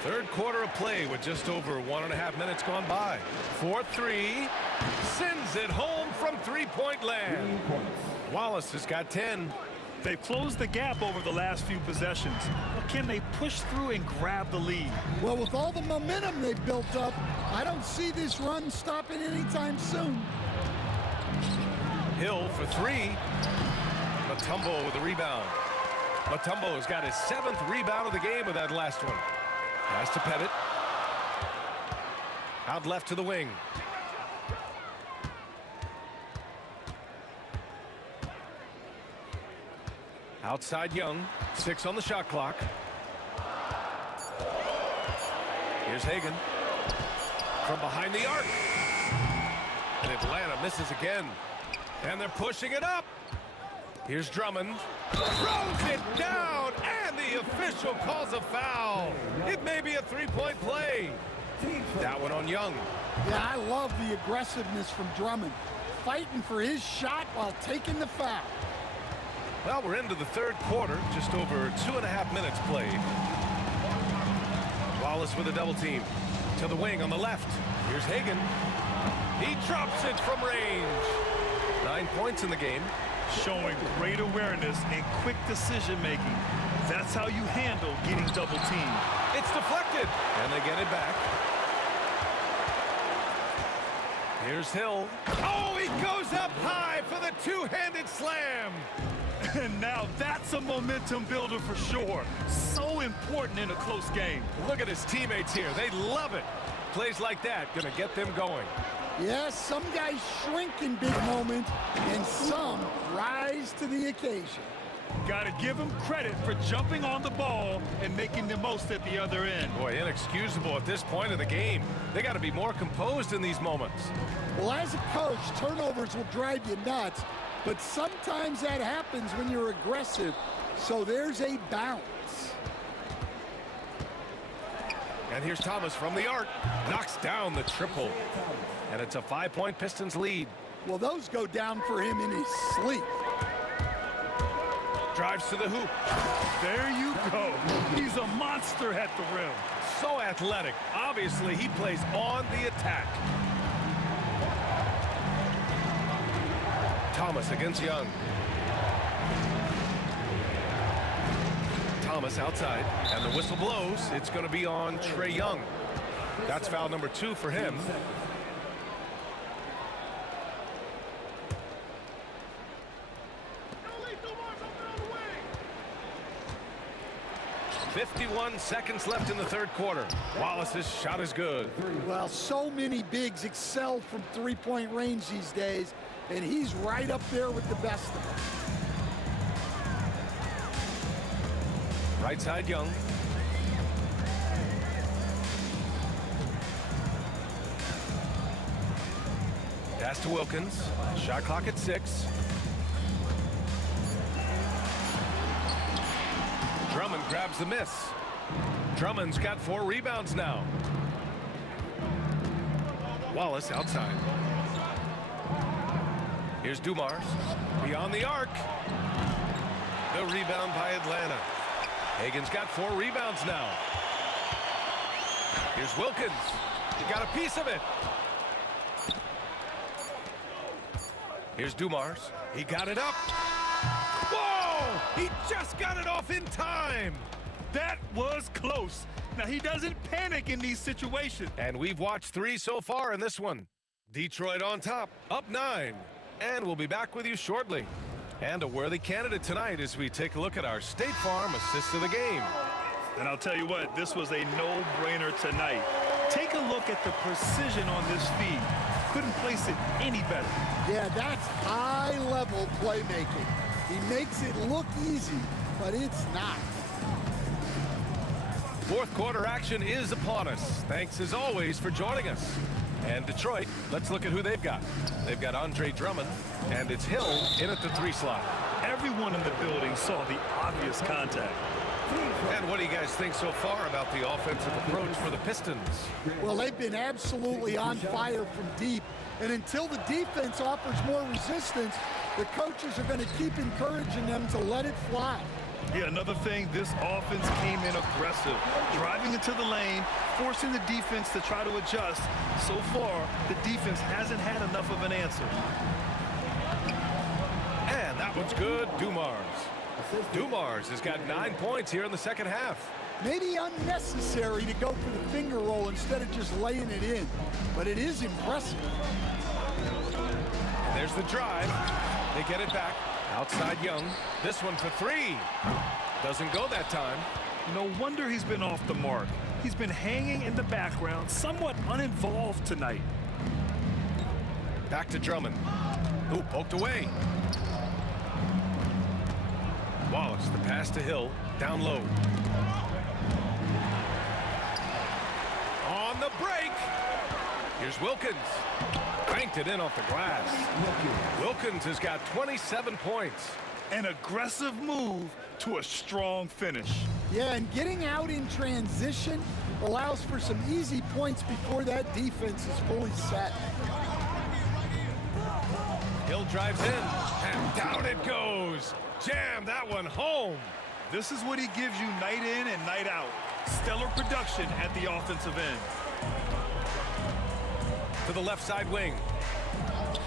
Third quarter of play with just over 1.5 minutes gone by. 4-3. Sends it home from three-point land. Wallace has got 10. They've closed the gap over the last few possessions. But can they push through and grab the lead? Well, with all the momentum they've built up, I don't see this run stopping anytime soon. Hill for three. Mutombo with the rebound. Mutombo has got his 7th rebound of the game with that last one. Pass to Pettit. Out left to the wing. Outside Young. 6 on the shot clock. Here's Hagan. From behind the arc. And Atlanta misses again. And they're pushing it up. Here's Drummond. Throws it down. And the official calls a foul. It may be a three-point play. That one on Young. Yeah, I love the aggressiveness from Drummond. Fighting for his shot while taking the foul. Well, we're into the third quarter. Just over 2.5 minutes played. Wallace with a double team. To the wing on the left. Here's Hagan. He drops it from range. 9 points in the game. Showing great awareness and quick decision-making. That's how you handle getting double teamed. It's deflected, and they get it back. Here's Hill. Oh, he goes up high for the two-handed slam. And now that's a momentum builder for sure. So important in a close game. Look at his teammates here. They love it. Plays like that gonna get them going. Yes, some guys shrink in big moments, and some rise to the occasion. Got to give him credit for jumping on the ball and making the most at the other end. Boy, inexcusable at this point of the game. They got to be more composed in these moments. Well, as a coach, turnovers will drive you nuts, but sometimes that happens when you're aggressive, so there's a balance. And here's Thomas from the arc. Knocks down the triple. And it's a 5-point Pistons lead. Well, those go down for him in his sleep. Drives to the hoop. There you go. He's a monster at the rim. So athletic. Obviously, he plays on the attack. Thomas against Young. Thomas outside, and the whistle blows. It's going to be on Trae Young. That's foul number 2 for him. .51 seconds left in the third quarter. Wallace's shot is good. Well, so many bigs excel from three-point range these days, and he's right up there with the best of them. Right side Young. Pass to Wilkins. Shot clock at 6. Drummond grabs the miss. Drummond's got 4 rebounds now. Wallace outside. Here's Dumars. Beyond the arc. The rebound by Atlanta. Hagan's got 4 rebounds now. Here's Wilkins. He got a piece of it. Here's Dumars. He got it up. Whoa! He just got it off in time. That was close. Now, he doesn't panic in these situations. And we've watched 3 so far in this one. Detroit on top, up 9. And we'll be back with you shortly. And a worthy candidate tonight as we take a look at our State Farm assist of the game. And I'll tell you what, this was a no-brainer tonight. Take a look at the precision on this feed. Couldn't place it any better. Yeah, that's high-level playmaking. He makes it look easy, but it's not. Fourth quarter action is upon us. Thanks as always for joining us. And Detroit, let's look at who they've got. They've got Andre Drummond, and it's Hill in at the 3 slot. Everyone in the building saw the obvious contact. And what do you guys think so far about the offensive approach for the Pistons? Well, they've been absolutely on fire from deep. And until the defense offers more resistance, the coaches are going to keep encouraging them to let it fly. Yeah, another thing, this offense came in aggressive, driving into the lane, forcing the defense to try to adjust. So far, the defense hasn't had enough of an answer. And that one's good. Dumars has got 9 points here in the second half. Maybe unnecessary to go for the finger roll instead of just laying it in, but it is impressive. And there's the drive. They get it back. Outside Young. This one for three. Doesn't go that time. No wonder he's been off the mark. He's been hanging in the background, somewhat uninvolved tonight. Back to Drummond. Ooh, poked away. Wallace, the pass to Hill. Down low. On the break. Here's Wilkins. Banked it in off the glass. Wilkins has got 27 points. An aggressive move to a strong finish. Yeah, and getting out in transition allows for some easy points before that defense is fully set. Hill drives in, and down it goes. Jam that one home. This is what he gives you night in and night out. Stellar production at the offensive end. To the left side wing.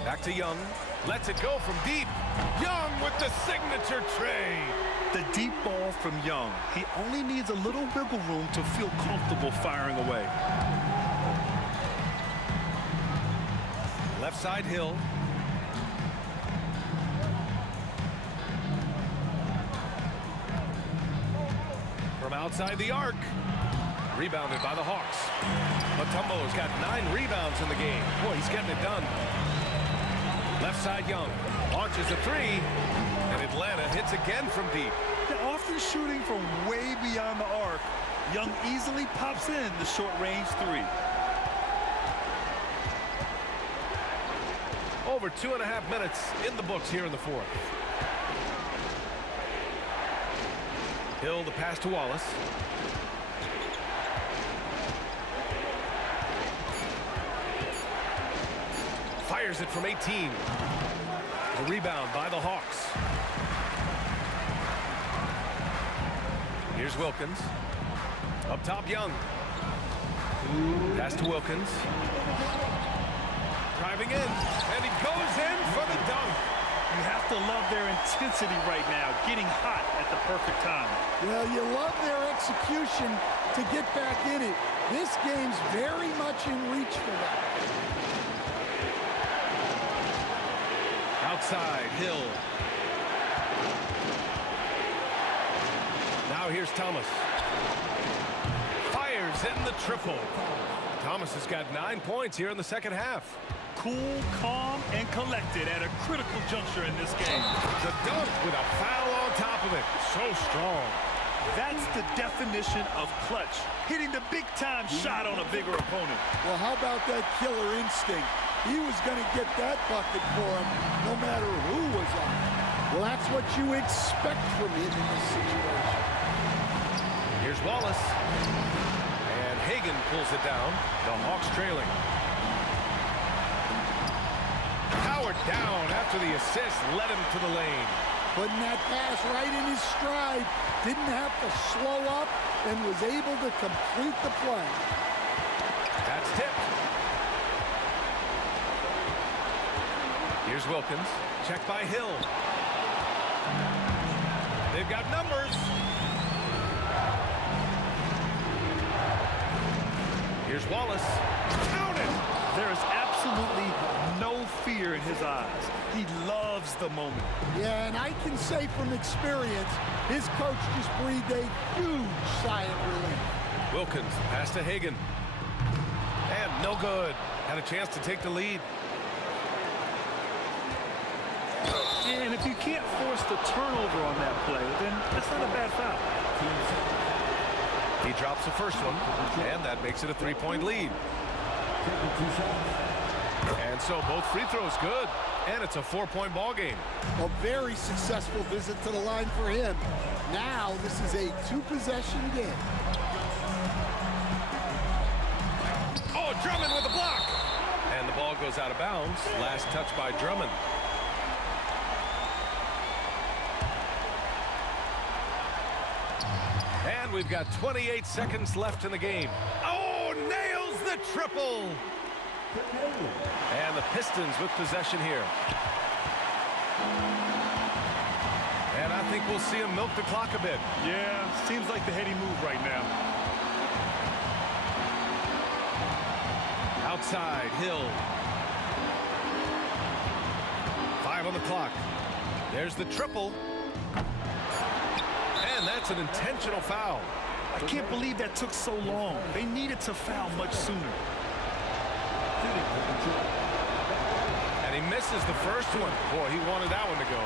Back to Young. Lets it go from deep. Young with the signature tray. The deep ball from Young. He only needs a little wiggle room to feel comfortable firing away. Left side Hill. From outside the arc. Rebounded by the Hawks. Mutombo's got 9 rebounds in the game. Boy, he's getting it done. Left side Young. Launches a three. And Atlanta hits again from deep. They're often shooting from way beyond the arc. Young easily pops in the short-range three. Over 2.5 minutes in the books here in the fourth. Hill, the pass to Wallace. Fires it from 18. The rebound by the Hawks. Here's Wilkins. Up top, Young. Pass to Wilkins. Driving in, and he goes in for the dunk. You have to love their intensity right now, getting hot at the perfect time. Well, you love their execution to get back in it. This game's very much in reach for them. Outside, Hill. Now here's Thomas. Fires in the triple. Thomas has got 9 points here in the second half. Cool, calm, and collected at a critical juncture in this game. The dunk with a foul on top of it. So strong. That's the definition of clutch. Hitting the big-time shot on a bigger opponent. Well, how about that killer instinct? He was going to get that bucket for him no matter who was on. Well, that's what you expect from him in this situation. Here's Wallace. And Hagan pulls it down. The Hawks trailing. Howard down after the assist led him to the lane. Putting that pass right in his stride. Didn't have to slow up and was able to complete the play. That's tipped. Here's Wilkins. Check by Hill. They've got numbers. Here's Wallace. Count it! There is absolutely no fear in his eyes. He loves the moment. Yeah, and I can say from experience, his coach just breathed a huge sigh of relief. Wilkins, pass to Hagan. And no good. Had a chance to take the lead. And if you can't force the turnover on that play, then that's not a bad foul. He drops the first one, and that makes it a 3-point lead. And so both free throws good, and it's a 4-point ball game. A very successful visit to the line for him. Now this is a 2-possession game. Oh, Drummond with a block. And the ball goes out of bounds. Last touch by Drummond. And we've got 28 seconds left in the game. Oh, nails the triple. And the Pistons with possession here. And I think we'll see him milk the clock a bit. Yeah, seems like the heady move right now. Outside, Hill. 5 on the clock. There's the triple. And that's an intentional foul. I can't believe that took so long. They needed to foul much sooner. And he misses the first one. Boy, he wanted that one to go.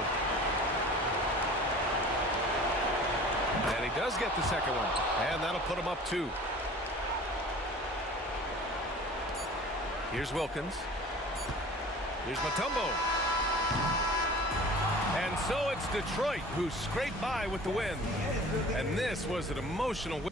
And he does get the second one. And that'll put him up 2. Here's Wilkins. Here's Mutombo. And so it's Detroit who scraped by with the win. And this was an emotional win.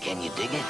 Can you dig it?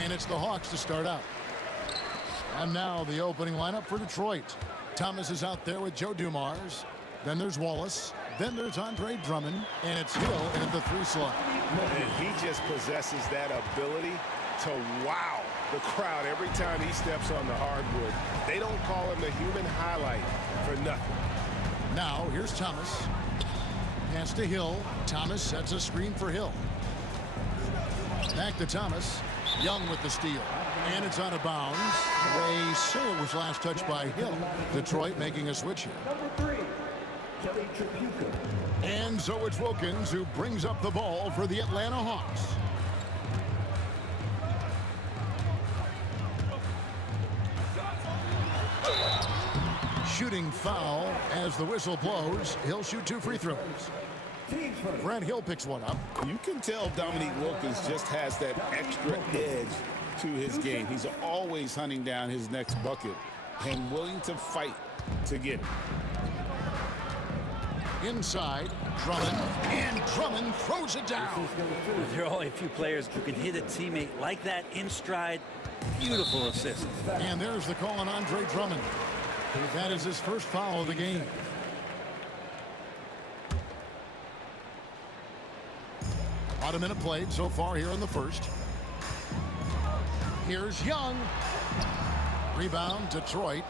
And it's the Hawks to start out. And now the opening lineup for Detroit. Thomas is out there with Joe Dumars. Then there's Wallace. Then there's Andre Drummond. And it's Hill in at the 3 slot. And he just possesses that ability to wow the crowd every time he steps on the hardwood. They don't call him the human highlight for nothing. Now here's Thomas. Pass to Hill. Thomas sets a screen for Hill. Back to Thomas. Young with the steal. And it's out of bounds. They say it was last touched by Hill. Detroit making a switch here. And so it's Wilkins who brings up the ball for the Atlanta Hawks. Shooting foul as the whistle blows. He'll shoot 2 free throws. Grant Hill picks one up. You can tell Dominique Wilkins just has that extra edge to his game. He's always hunting down his next bucket and willing to fight to get it. Inside, Drummond, and Drummond throws it down. There are only a few players who can hit a teammate like that in stride. Beautiful assist. And there's the call on Andre Drummond. That is his first foul of the game. About a minute played so far here in the first. Here's Young. Rebound, Detroit.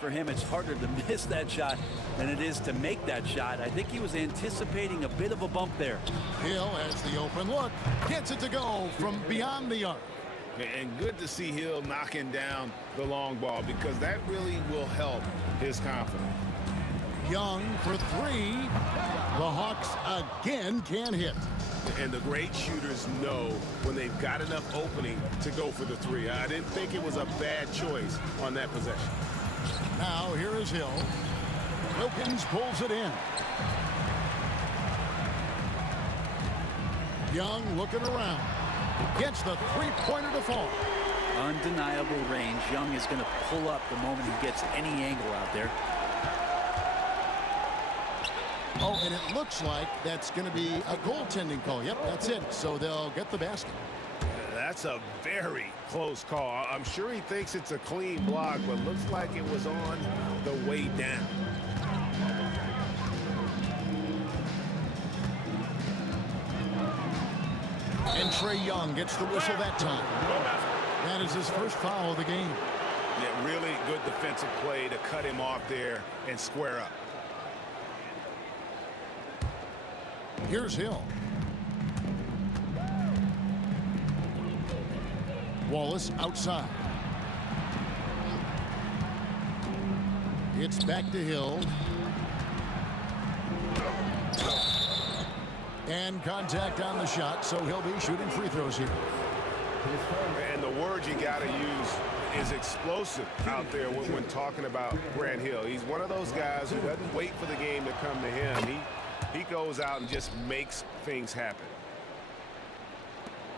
For him, it's harder to miss that shot than it is to make that shot. I think he was anticipating a bit of a bump there. Hill has the open look. Gets it to go from beyond the arc. And good to see Hill knocking down the long ball because that really will help his confidence. Young for 3. The Hawks again can't hit. And the great shooters know when they've got enough opening to go for the 3. I didn't think it was a bad choice on that possession. Now here is Hill. Wilkins pulls it in. Young looking around. Gets the 3-pointer to fall. Undeniable range. Young is going to pull up the moment he gets any angle out there. Oh, and it looks like that's going to be a goaltending call. Yep, that's it. So they'll get the basket. That's a very close call. I'm sure he thinks it's a clean block, but looks like it was on the way down. And Trae Young gets the whistle that time. That is his first foul of the game. Yeah, really good defensive play to cut him off there and square up. Here's Hill. Wallace outside. It's back to Hill. And contact on the shot, so he'll be shooting free throws here. And the word you got to use is explosive out there when talking about Grant Hill. He's one of those guys who doesn't wait for the game to come to him. He goes out and just makes things happen.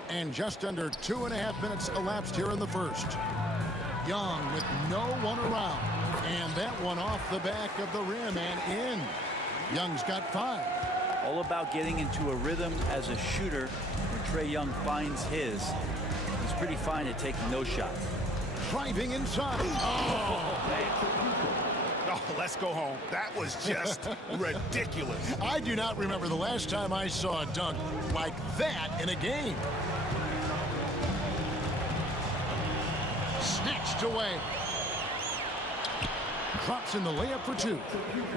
And just under 2.5 minutes elapsed here in the first. Young with no one around. And that one off the back of the rim and in. Young's got 5. All about getting into a rhythm as a shooter. When Trae Young finds his, he's pretty fine at taking those shots. Driving inside. Oh, let's go home. That was just ridiculous. I do not remember the last time I saw a dunk like that in a game. Snatched away. Drops in the layup for 2.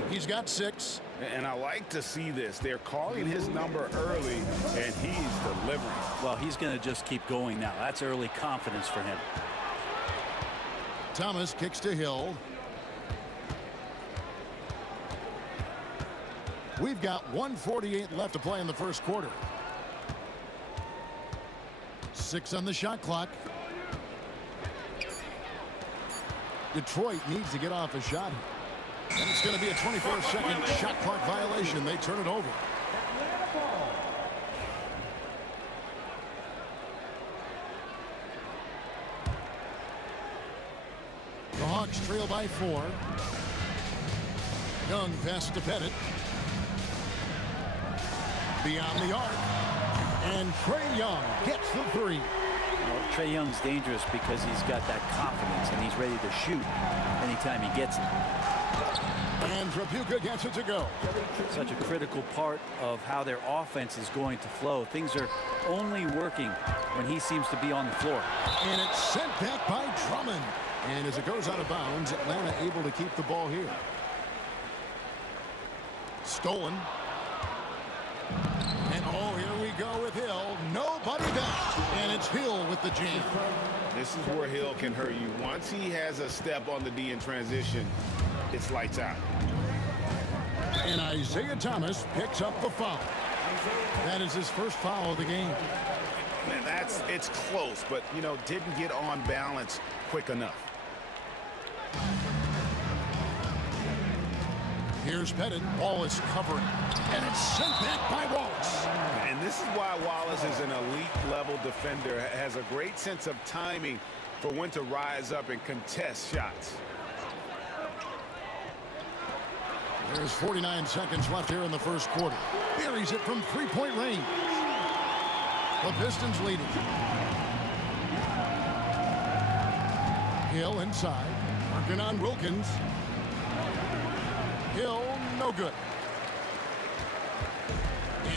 He's got 6. And I like to see this. They're calling his number early, and he's delivering. Well, he's going to just keep going now. That's early confidence for him. Thomas kicks to Hill. We've got 1:48 left to play in the first quarter. 6 on the shot clock. Detroit needs to get off a shot. And it's going to be a 24-second shot clock violation. They turn it over. The Hawks trail by 4. Young pass to Pettit. Beyond the arc. And Trae Young gets the 3. Well, Trae Young's dangerous because he's got that confidence and he's ready to shoot anytime he gets it. And Tripucka gets it to go. Such a critical part of how their offense is going to flow. Things are only working when he seems to be on the floor. And it's sent back by Drummond. And as it goes out of bounds, Atlanta able to keep the ball here. Stolen. And oh, here we go with Hill. Nobody back. And it's Hill with the jam. This is where Hill can hurt you. Once he has a step on the D in transition, it's lights out. And Isaiah Thomas picks up the foul. That is his first foul of the game. Man, it's close, but, you know, didn't get on balance quick enough. Here's Pettit. Wallace covering. And it's sent back by Wallace. And this is why Wallace is an elite-level defender. Has a great sense of timing for when to rise up and contest shots. There's 49 seconds left here in the first quarter. Buries it from three-point range. The Pistons lead it. Hill inside. Working on Wilkins. Hill, no good.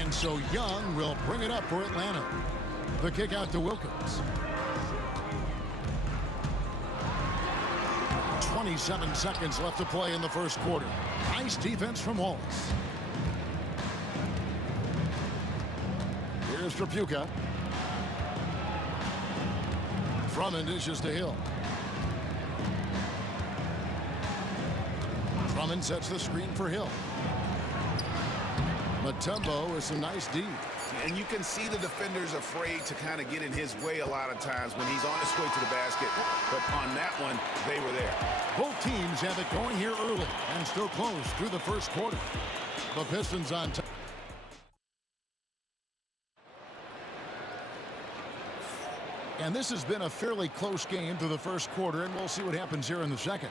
And so Young will bring it up for Atlanta. The kick out to Wilkins. 27 seconds left to play in the first quarter. Nice defense from Wallace. Here's Tripucka. Drummond dishes to Hill. Drummond sets the screen for Hill. Mutombo is some nice D. And you can see the defenders afraid to kind of get in his way a lot of times when he's on his way to the basket. But on that one, they were there. Both teams have it going here early and still close through the first quarter. The Pistons on top. And this has been a fairly close game through the first quarter, and we'll see what happens here in the second.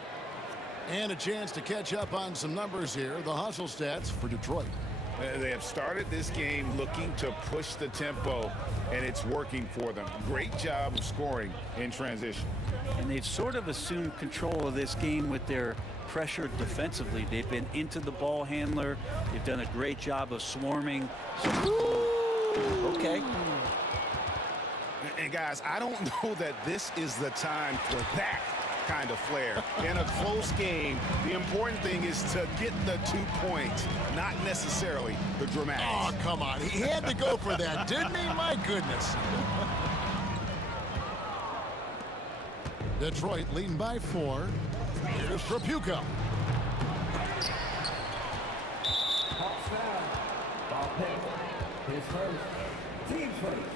And a chance to catch up on some numbers here. The hustle stats for Detroit. They have started this game looking to push the tempo, and it's working for them. Great job of scoring in transition. And they've sort of assumed control of this game with their pressure defensively. They've been into the ball handler. They've done a great job of swarming. Okay. And guys, I don't know that this is the time for that kind of flair. In a close game, the important thing is to get the 2 points, not necessarily the dramatics. Oh, come on. He had to go for that, didn't he? My goodness. Detroit leading by 4. Here's Trapuka. Hawks foul. Ball pick. His first. Team first.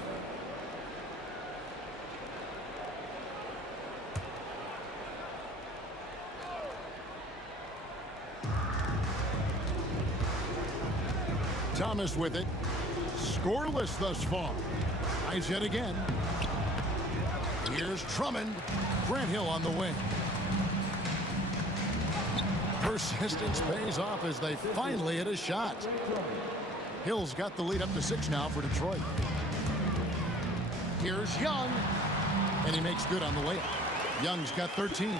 Thomas with it. Scoreless thus far. Tries yet again. Here's Drummond. Grant Hill on the wing. Persistence pays off as they finally hit a shot. Hill's got the lead up to 6 now for Detroit. Here's Young. And he makes good on the layup. Young's got 13.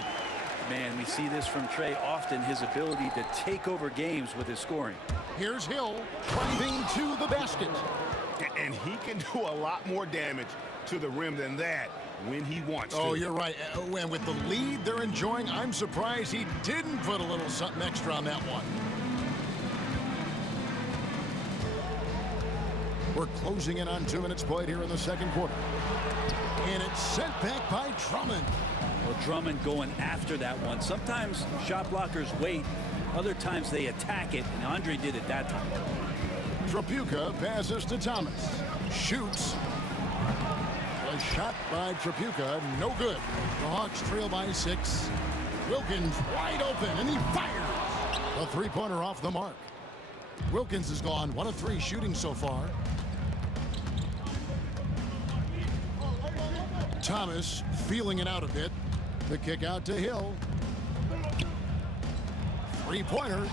Man, we see this from Trey often, his ability to take over games with his scoring. Here's Hill driving to the basket. And he can do a lot more damage to the rim than that when he wants to. Oh, you're right. And with the lead they're enjoying, I'm surprised he didn't put a little something extra on that one. We're closing in on 2 minutes played here in the second quarter. And it's sent back by Drummond. Well, Drummond going after that one. Sometimes shot blockers wait. Other times they attack it, and Andre did it that time. Trapuka passes to Thomas. Shoots. A shot by Trapuka, no good. The Hawks trail by 6. Wilkins wide open, and he fires. A three-pointer off the mark. Wilkins has gone 1 of 3 shooting so far. Thomas feeling it out a bit. The kick out to Hill. Three-pointer.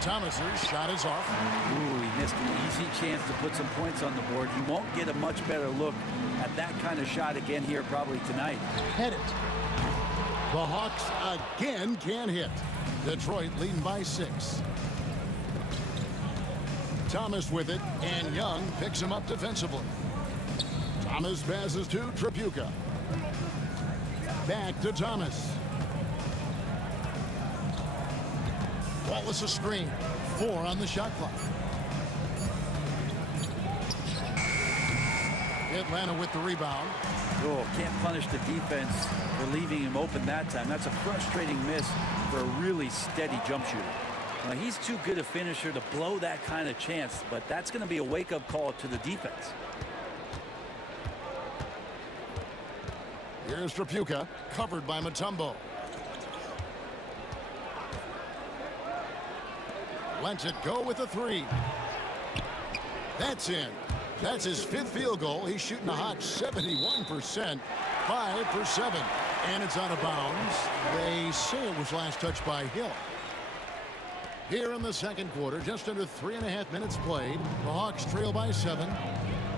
Thomas's shot is off. Ooh, he missed an easy chance to put some points on the board. He won't get a much better look at that kind of shot again here probably tonight. Hit it. The Hawks again can't hit. Detroit leading by 6. Thomas with it, and Young picks him up defensively. Thomas passes to Trapuka. Back to Thomas. Wallace a screen. 4 on the shot clock. Atlanta with the rebound. Oh, can't punish the defense for leaving him open that time. That's a frustrating miss for a really steady jump shooter. Now, he's too good a finisher to blow that kind of chance, but that's going to be a wake-up call to the defense. Here's Trapuka, covered by Mutombo. Lets it go with a 3. That's in. That's his 5th field goal. He's shooting a hot 71%. 5 for 7. And it's out of bounds. They say it was last touched by Hill. Here in the second quarter, just under 3.5 minutes played. The Hawks trail by 7.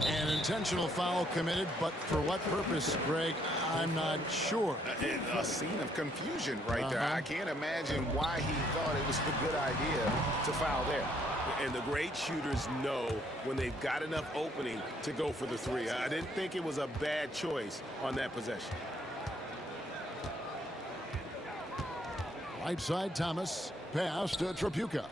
An intentional foul committed, but for what purpose, Greg, I'm not sure. A scene of confusion right there. I can't imagine why he thought it was a good idea to foul there. And the great shooters know when they've got enough opening to go for the 3. I didn't think it was a bad choice on that possession. Right side, Thomas. Pass to Trapuka.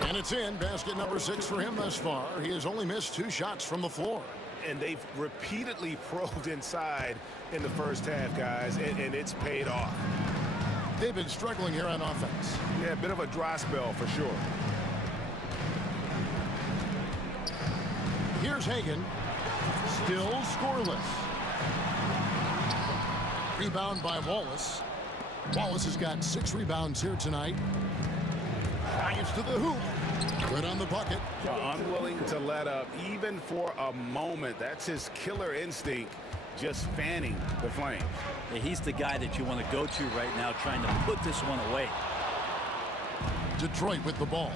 And it's in. Basket number 6 for him thus far. He has only missed 2 shots from the floor. And they've repeatedly probed inside in the first half, guys, and it's paid off. They've been struggling here on offense. Yeah, a bit of a dry spell for sure. Here's Hagan. Still scoreless. Rebound by Wallace. Wallace has got 6 rebounds here tonight. Drives to the hoop. Good on the bucket. Unwilling to let up even for a moment. That's his killer instinct, just fanning the flame. Yeah, he's the guy that you want to go to right now, trying to put this one away. Detroit with the ball.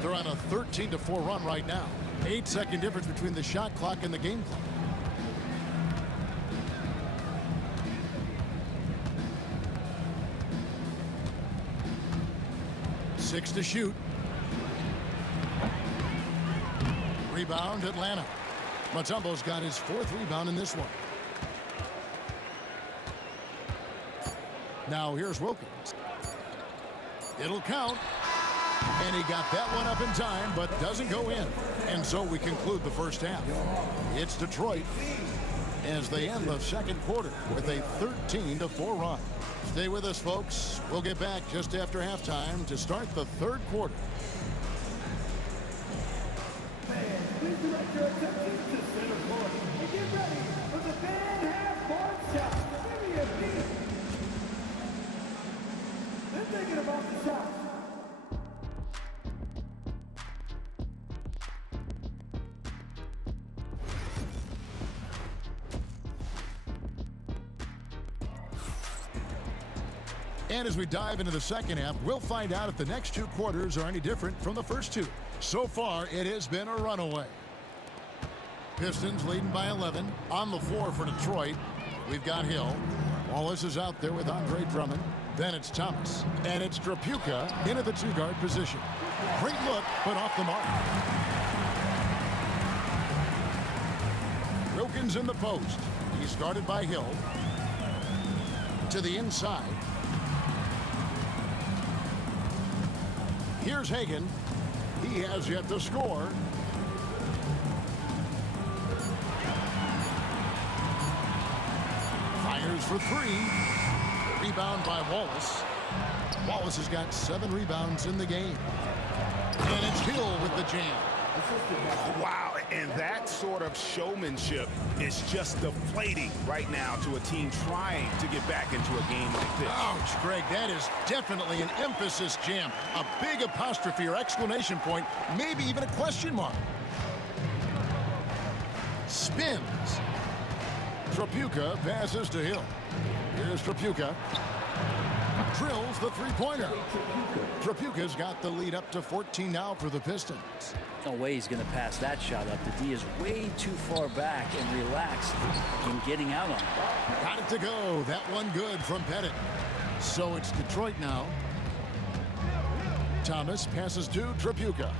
They're on a 13-4 run right now. 8-second difference between the shot clock and the game clock. Six to shoot. Rebound, Atlanta. Mutombo's got his 4th rebound in this one. Now here's Wilkins. It'll count. And he got that one up in time, but doesn't go in. And so we conclude the first half. It's Detroit as they end the second quarter with a 13-4 run. Stay with us, folks. We'll get back just after halftime to start the third quarter. Please direct your attention to center court and get ready for the fan half-court shot. Give me a beat. They're thinking about the shot. And as we dive into the second half, we'll find out if the next 2 quarters are any different from the first 2. So far, it has been a runaway. Pistons leading by 11. On the floor for Detroit, we've got Hill. Wallace is out there with Andre Drummond. Then it's Thomas. And it's Trapuka into the 2-guard position. Great look, but off the mark. Wilkins in the post. He's guarded by Hill. To the inside. Here's Hagan. He has yet to score. Fires for 3. Rebound by Wallace. Wallace has got 7 rebounds in the game. And it's Hill with the jam. Wow, and that sort of showmanship is just deflating right now to a team trying to get back into a game like this. Ouch, Greg, that is definitely an emphasis jam. A big apostrophe or exclamation point, maybe even a question mark. Spins. Trapuka passes to Hill. Here's Trapuka. Drills the 3-pointer. Trapuka's got the lead up to 14 now for the Pistons. No way he's going to pass that shot up. The D is way too far back and relaxed in getting out on it. Got it to go. That one good from Pettit. So it's Detroit now. Thomas passes to Trapuka.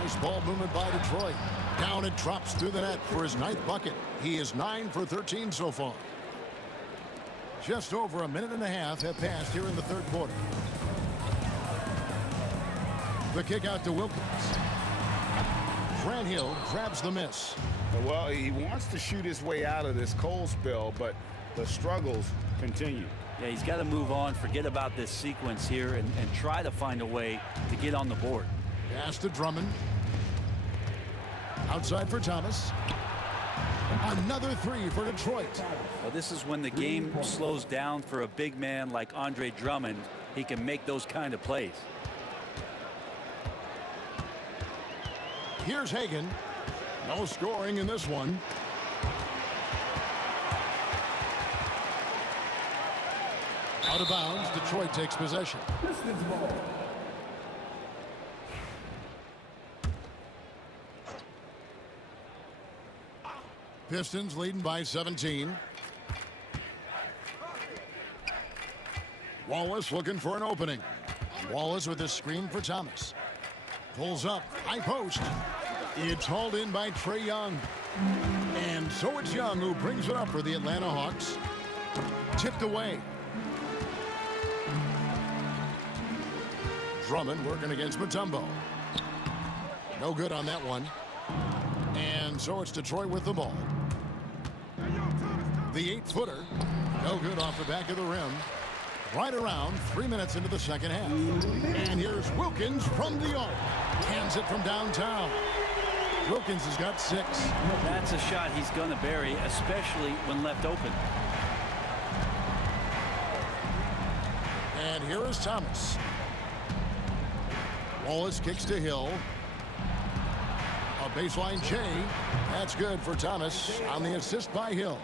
Nice ball movement by Detroit. Down it drops through the net for his 9th bucket. He is 9 for 13 so far. Just over a minute and a half have passed here in the third quarter. The kick out to Wilkins. Grant Hill grabs the miss. Well, he wants to shoot his way out of this cold spell, but the struggles continue. Yeah, he's got to move on, forget about this sequence here, and try to find a way to get on the board. Pass to Drummond. Outside for Thomas. Another 3 for Detroit. Well, this is when the game slows down for a big man like Andre Drummond. He can make those kind of plays. Here's Hagan. No scoring in this one. Out of bounds, Detroit takes possession. Pistons ball. Pistons leading by 17. Wallace looking for an opening. Wallace with a screen for Thomas. Pulls up, high post. It's hauled in by Trae Young. And so it's Young who brings it up for the Atlanta Hawks. Tipped away. Drummond working against Mutombo. No good on that one. And so it's Detroit with the ball. The 8-footer. No good off the back of the rim. Right around 3 minutes into the second half. And here's Wilkins from the arc. Hands it from downtown. Wilkins has got 6. That's a shot he's going to bury, especially when left open. And here is Thomas. Wallace kicks to Hill. A baseline J. That's good for Thomas on the assist by Hill.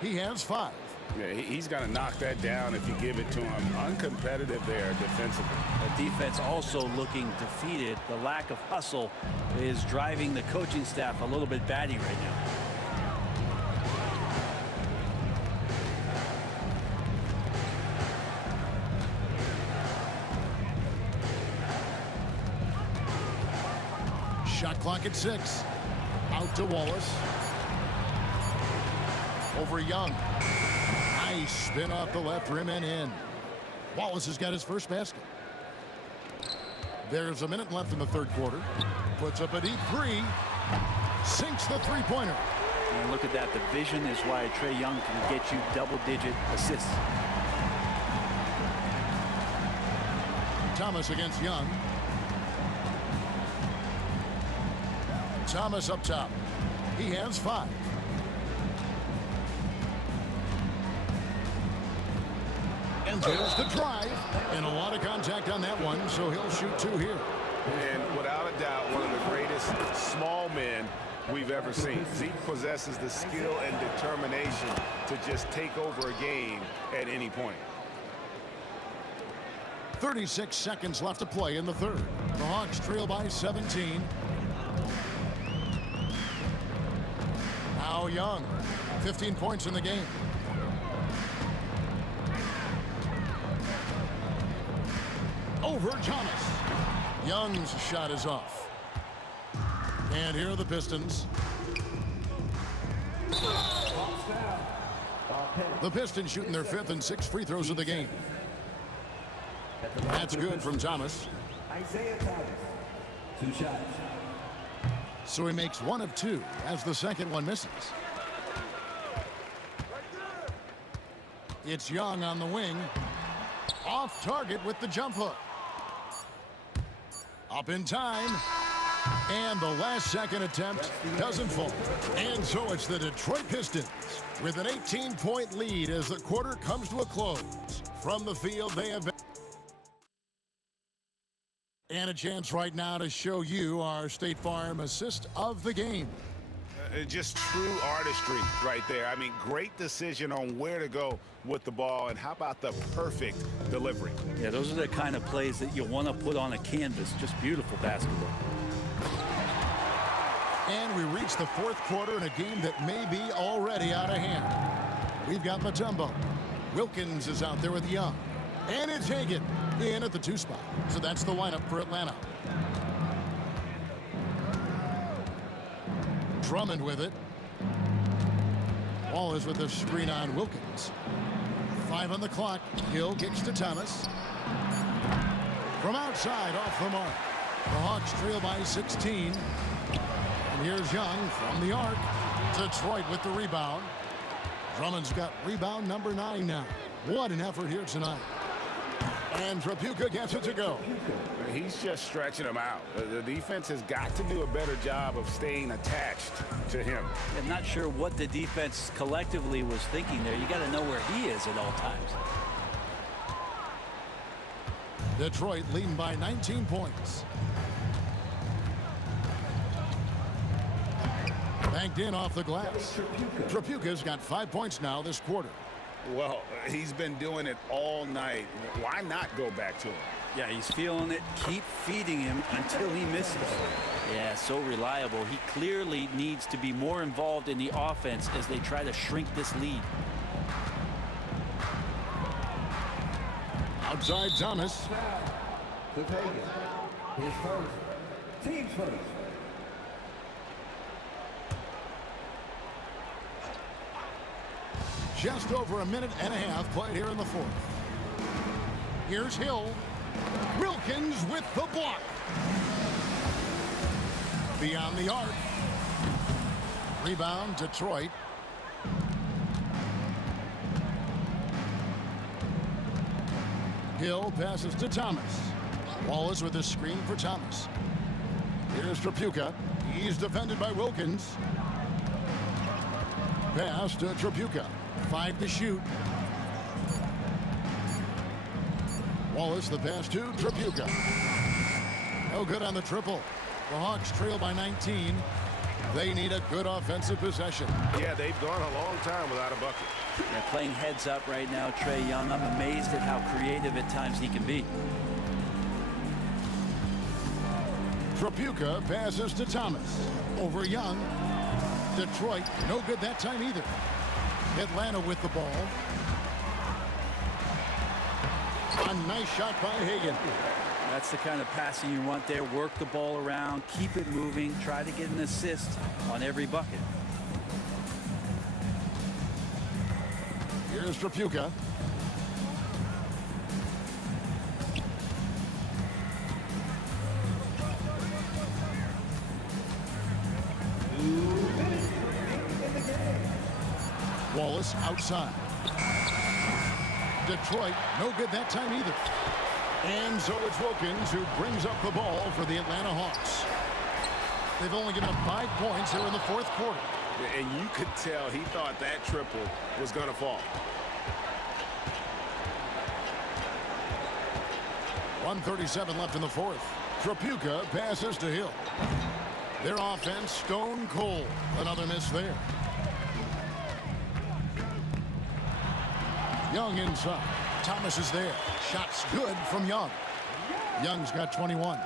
He has 5. Yeah, he's got to knock that down if you give it to him. Uncompetitive there defensively. The defense also looking defeated. The lack of hustle is driving the coaching staff a little bit batty right now. Shot clock at 6. Out to Wallace. Over Young. Nice spin off the left rim and in. Wallace has got his first basket. There's a minute left in the third quarter. Puts up a deep three. Sinks the three-pointer. And look at that. The vision is why Trae Young can get you double-digit assists. Thomas against Young. Thomas up top. He has 5. And there's the drive. And a lot of contact on that one, so he'll shoot 2 here. And without a doubt, one of the greatest small men we've ever seen. Zeke possesses the skill and determination to just take over a game at any point. 36 seconds left to play in the third. The Hawks trail by 17. Now Young, 15 points in the game. Over Thomas. Young's shot is off. And here are the Pistons. The Pistons shooting their 5th and 6th free throws of the game. That's good from Thomas. Isaiah Thomas, 2 shots. So he makes 1 of 2 as the second one misses. It's Young on the wing. Off target with the jump hook. Up in time. And the last second attempt doesn't fall. And so it's the Detroit Pistons with an 18-point lead as the quarter comes to a close. From the field, they have... And a chance right now to show you our State Farm assist of the game. Just true artistry right there. I mean, great decision on where to go with the ball, and how about the perfect delivery? Yeah, those are the kind of plays that you want to put on a canvas. Just beautiful basketball. And we reach the fourth quarter in a game that may be already out of hand. We've got Mutombo. Wilkins is out there with Young. And it's Hagan in at the 2 spot. So that's the lineup for Atlanta. Drummond with it. Wallace with the screen on Wilkins. 5 on the clock. Hill kicks to Thomas. From outside, off the mark. The Hawks trail by 16. And here's Young from the arc. Detroit with the rebound. Drummond's got rebound number 9 now. What an effort here tonight. And Trapuka gets it to go. He's just stretching him out. The defense has got to do a better job of staying attached to him. I'm not sure what the defense collectively was thinking there. You got to know where he is at all times. Detroit leading by 19 points. Banked in off the glass. Trapuka's got 5 points now this quarter. Well, he's been doing it all night. Why not go back to him? Yeah, he's feeling it. Keep feeding him until he misses. Yeah, so reliable. He clearly needs to be more involved in the offense as they try to shrink this lead. Outside Thomas. To Vegas. His first. Team's first. Just over a minute and a half played here in the fourth. Here's Hill. Wilkins with the block. Beyond the arc. Rebound, Detroit. Hill passes to Thomas. Wallace with a screen for Thomas. Here's Trapuka. He's defended by Wilkins. Pass to Trapuka. 5 to shoot. Wallace the pass to Trapuka. No good on the triple. The Hawks trail by 19. They need a good offensive possession. Yeah, they've gone a long time without a bucket. They're playing heads up right now, Trae Young. I'm amazed at how creative at times he can be. Trapuka passes to Thomas. Over Young. Detroit, no good that time either. Atlanta with the ball. A nice shot by Hagan. That's the kind of passing you want there. Work the ball around, keep it moving, try to get an assist on every bucket. Here's Trapuka. Wallace outside. Detroit, no good that time either. And so it's Wilkins who brings up the ball for the Atlanta Hawks. They've only given up 5 points here in the fourth quarter. And you could tell he thought that triple was going to fall. 1:37 left in the fourth. Trapuka passes to Hill. Their offense stone cold. Another miss there. Young inside. Thomas is there. Shots good from Young. Young's got 21.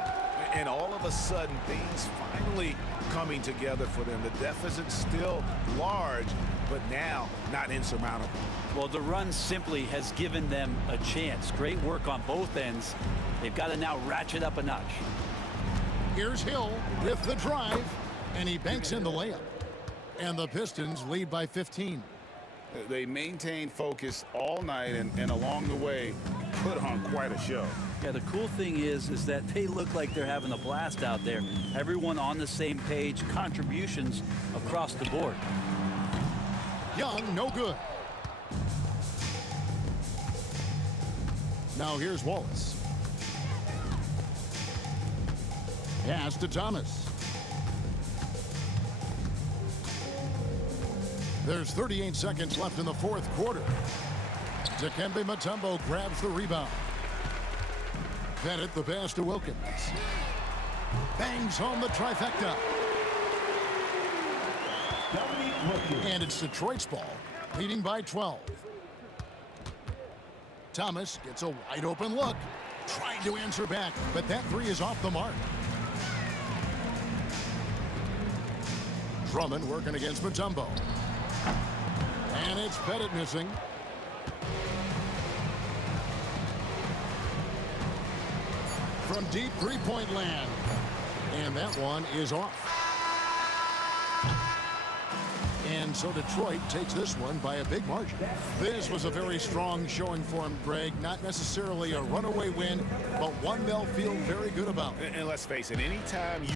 And all of a sudden, things finally coming together for them. The deficit's still large, but now not insurmountable. Well, the run simply has given them a chance. Great work on both ends. They've got to now ratchet up a notch. Here's Hill with the drive, and he banks in the layup. And the Pistons lead by 15. They maintained focus all night and along the way put on quite a show. Yeah, the cool thing is that they look like they're having a blast out there. Everyone on the same page, contributions across the board. Young, no good. Now here's Wallace. Pass to Thomas. There's 38 seconds left in the fourth quarter. Dikembe Mutombo grabs the rebound. Bennett the pass to Wilkins. Bangs home the trifecta. And it's Detroit's ball, leading by 12. Thomas gets a wide open look. Trying to answer back, but that three is off the mark. Drummond working against Mutombo. And it's Pettit missing. From deep three-point land. And that one is off. And so Detroit takes this one by a big margin. This was a very strong showing for him, Greg. Not necessarily a runaway win, but one they'll feel very good about. And let's face it, anytime you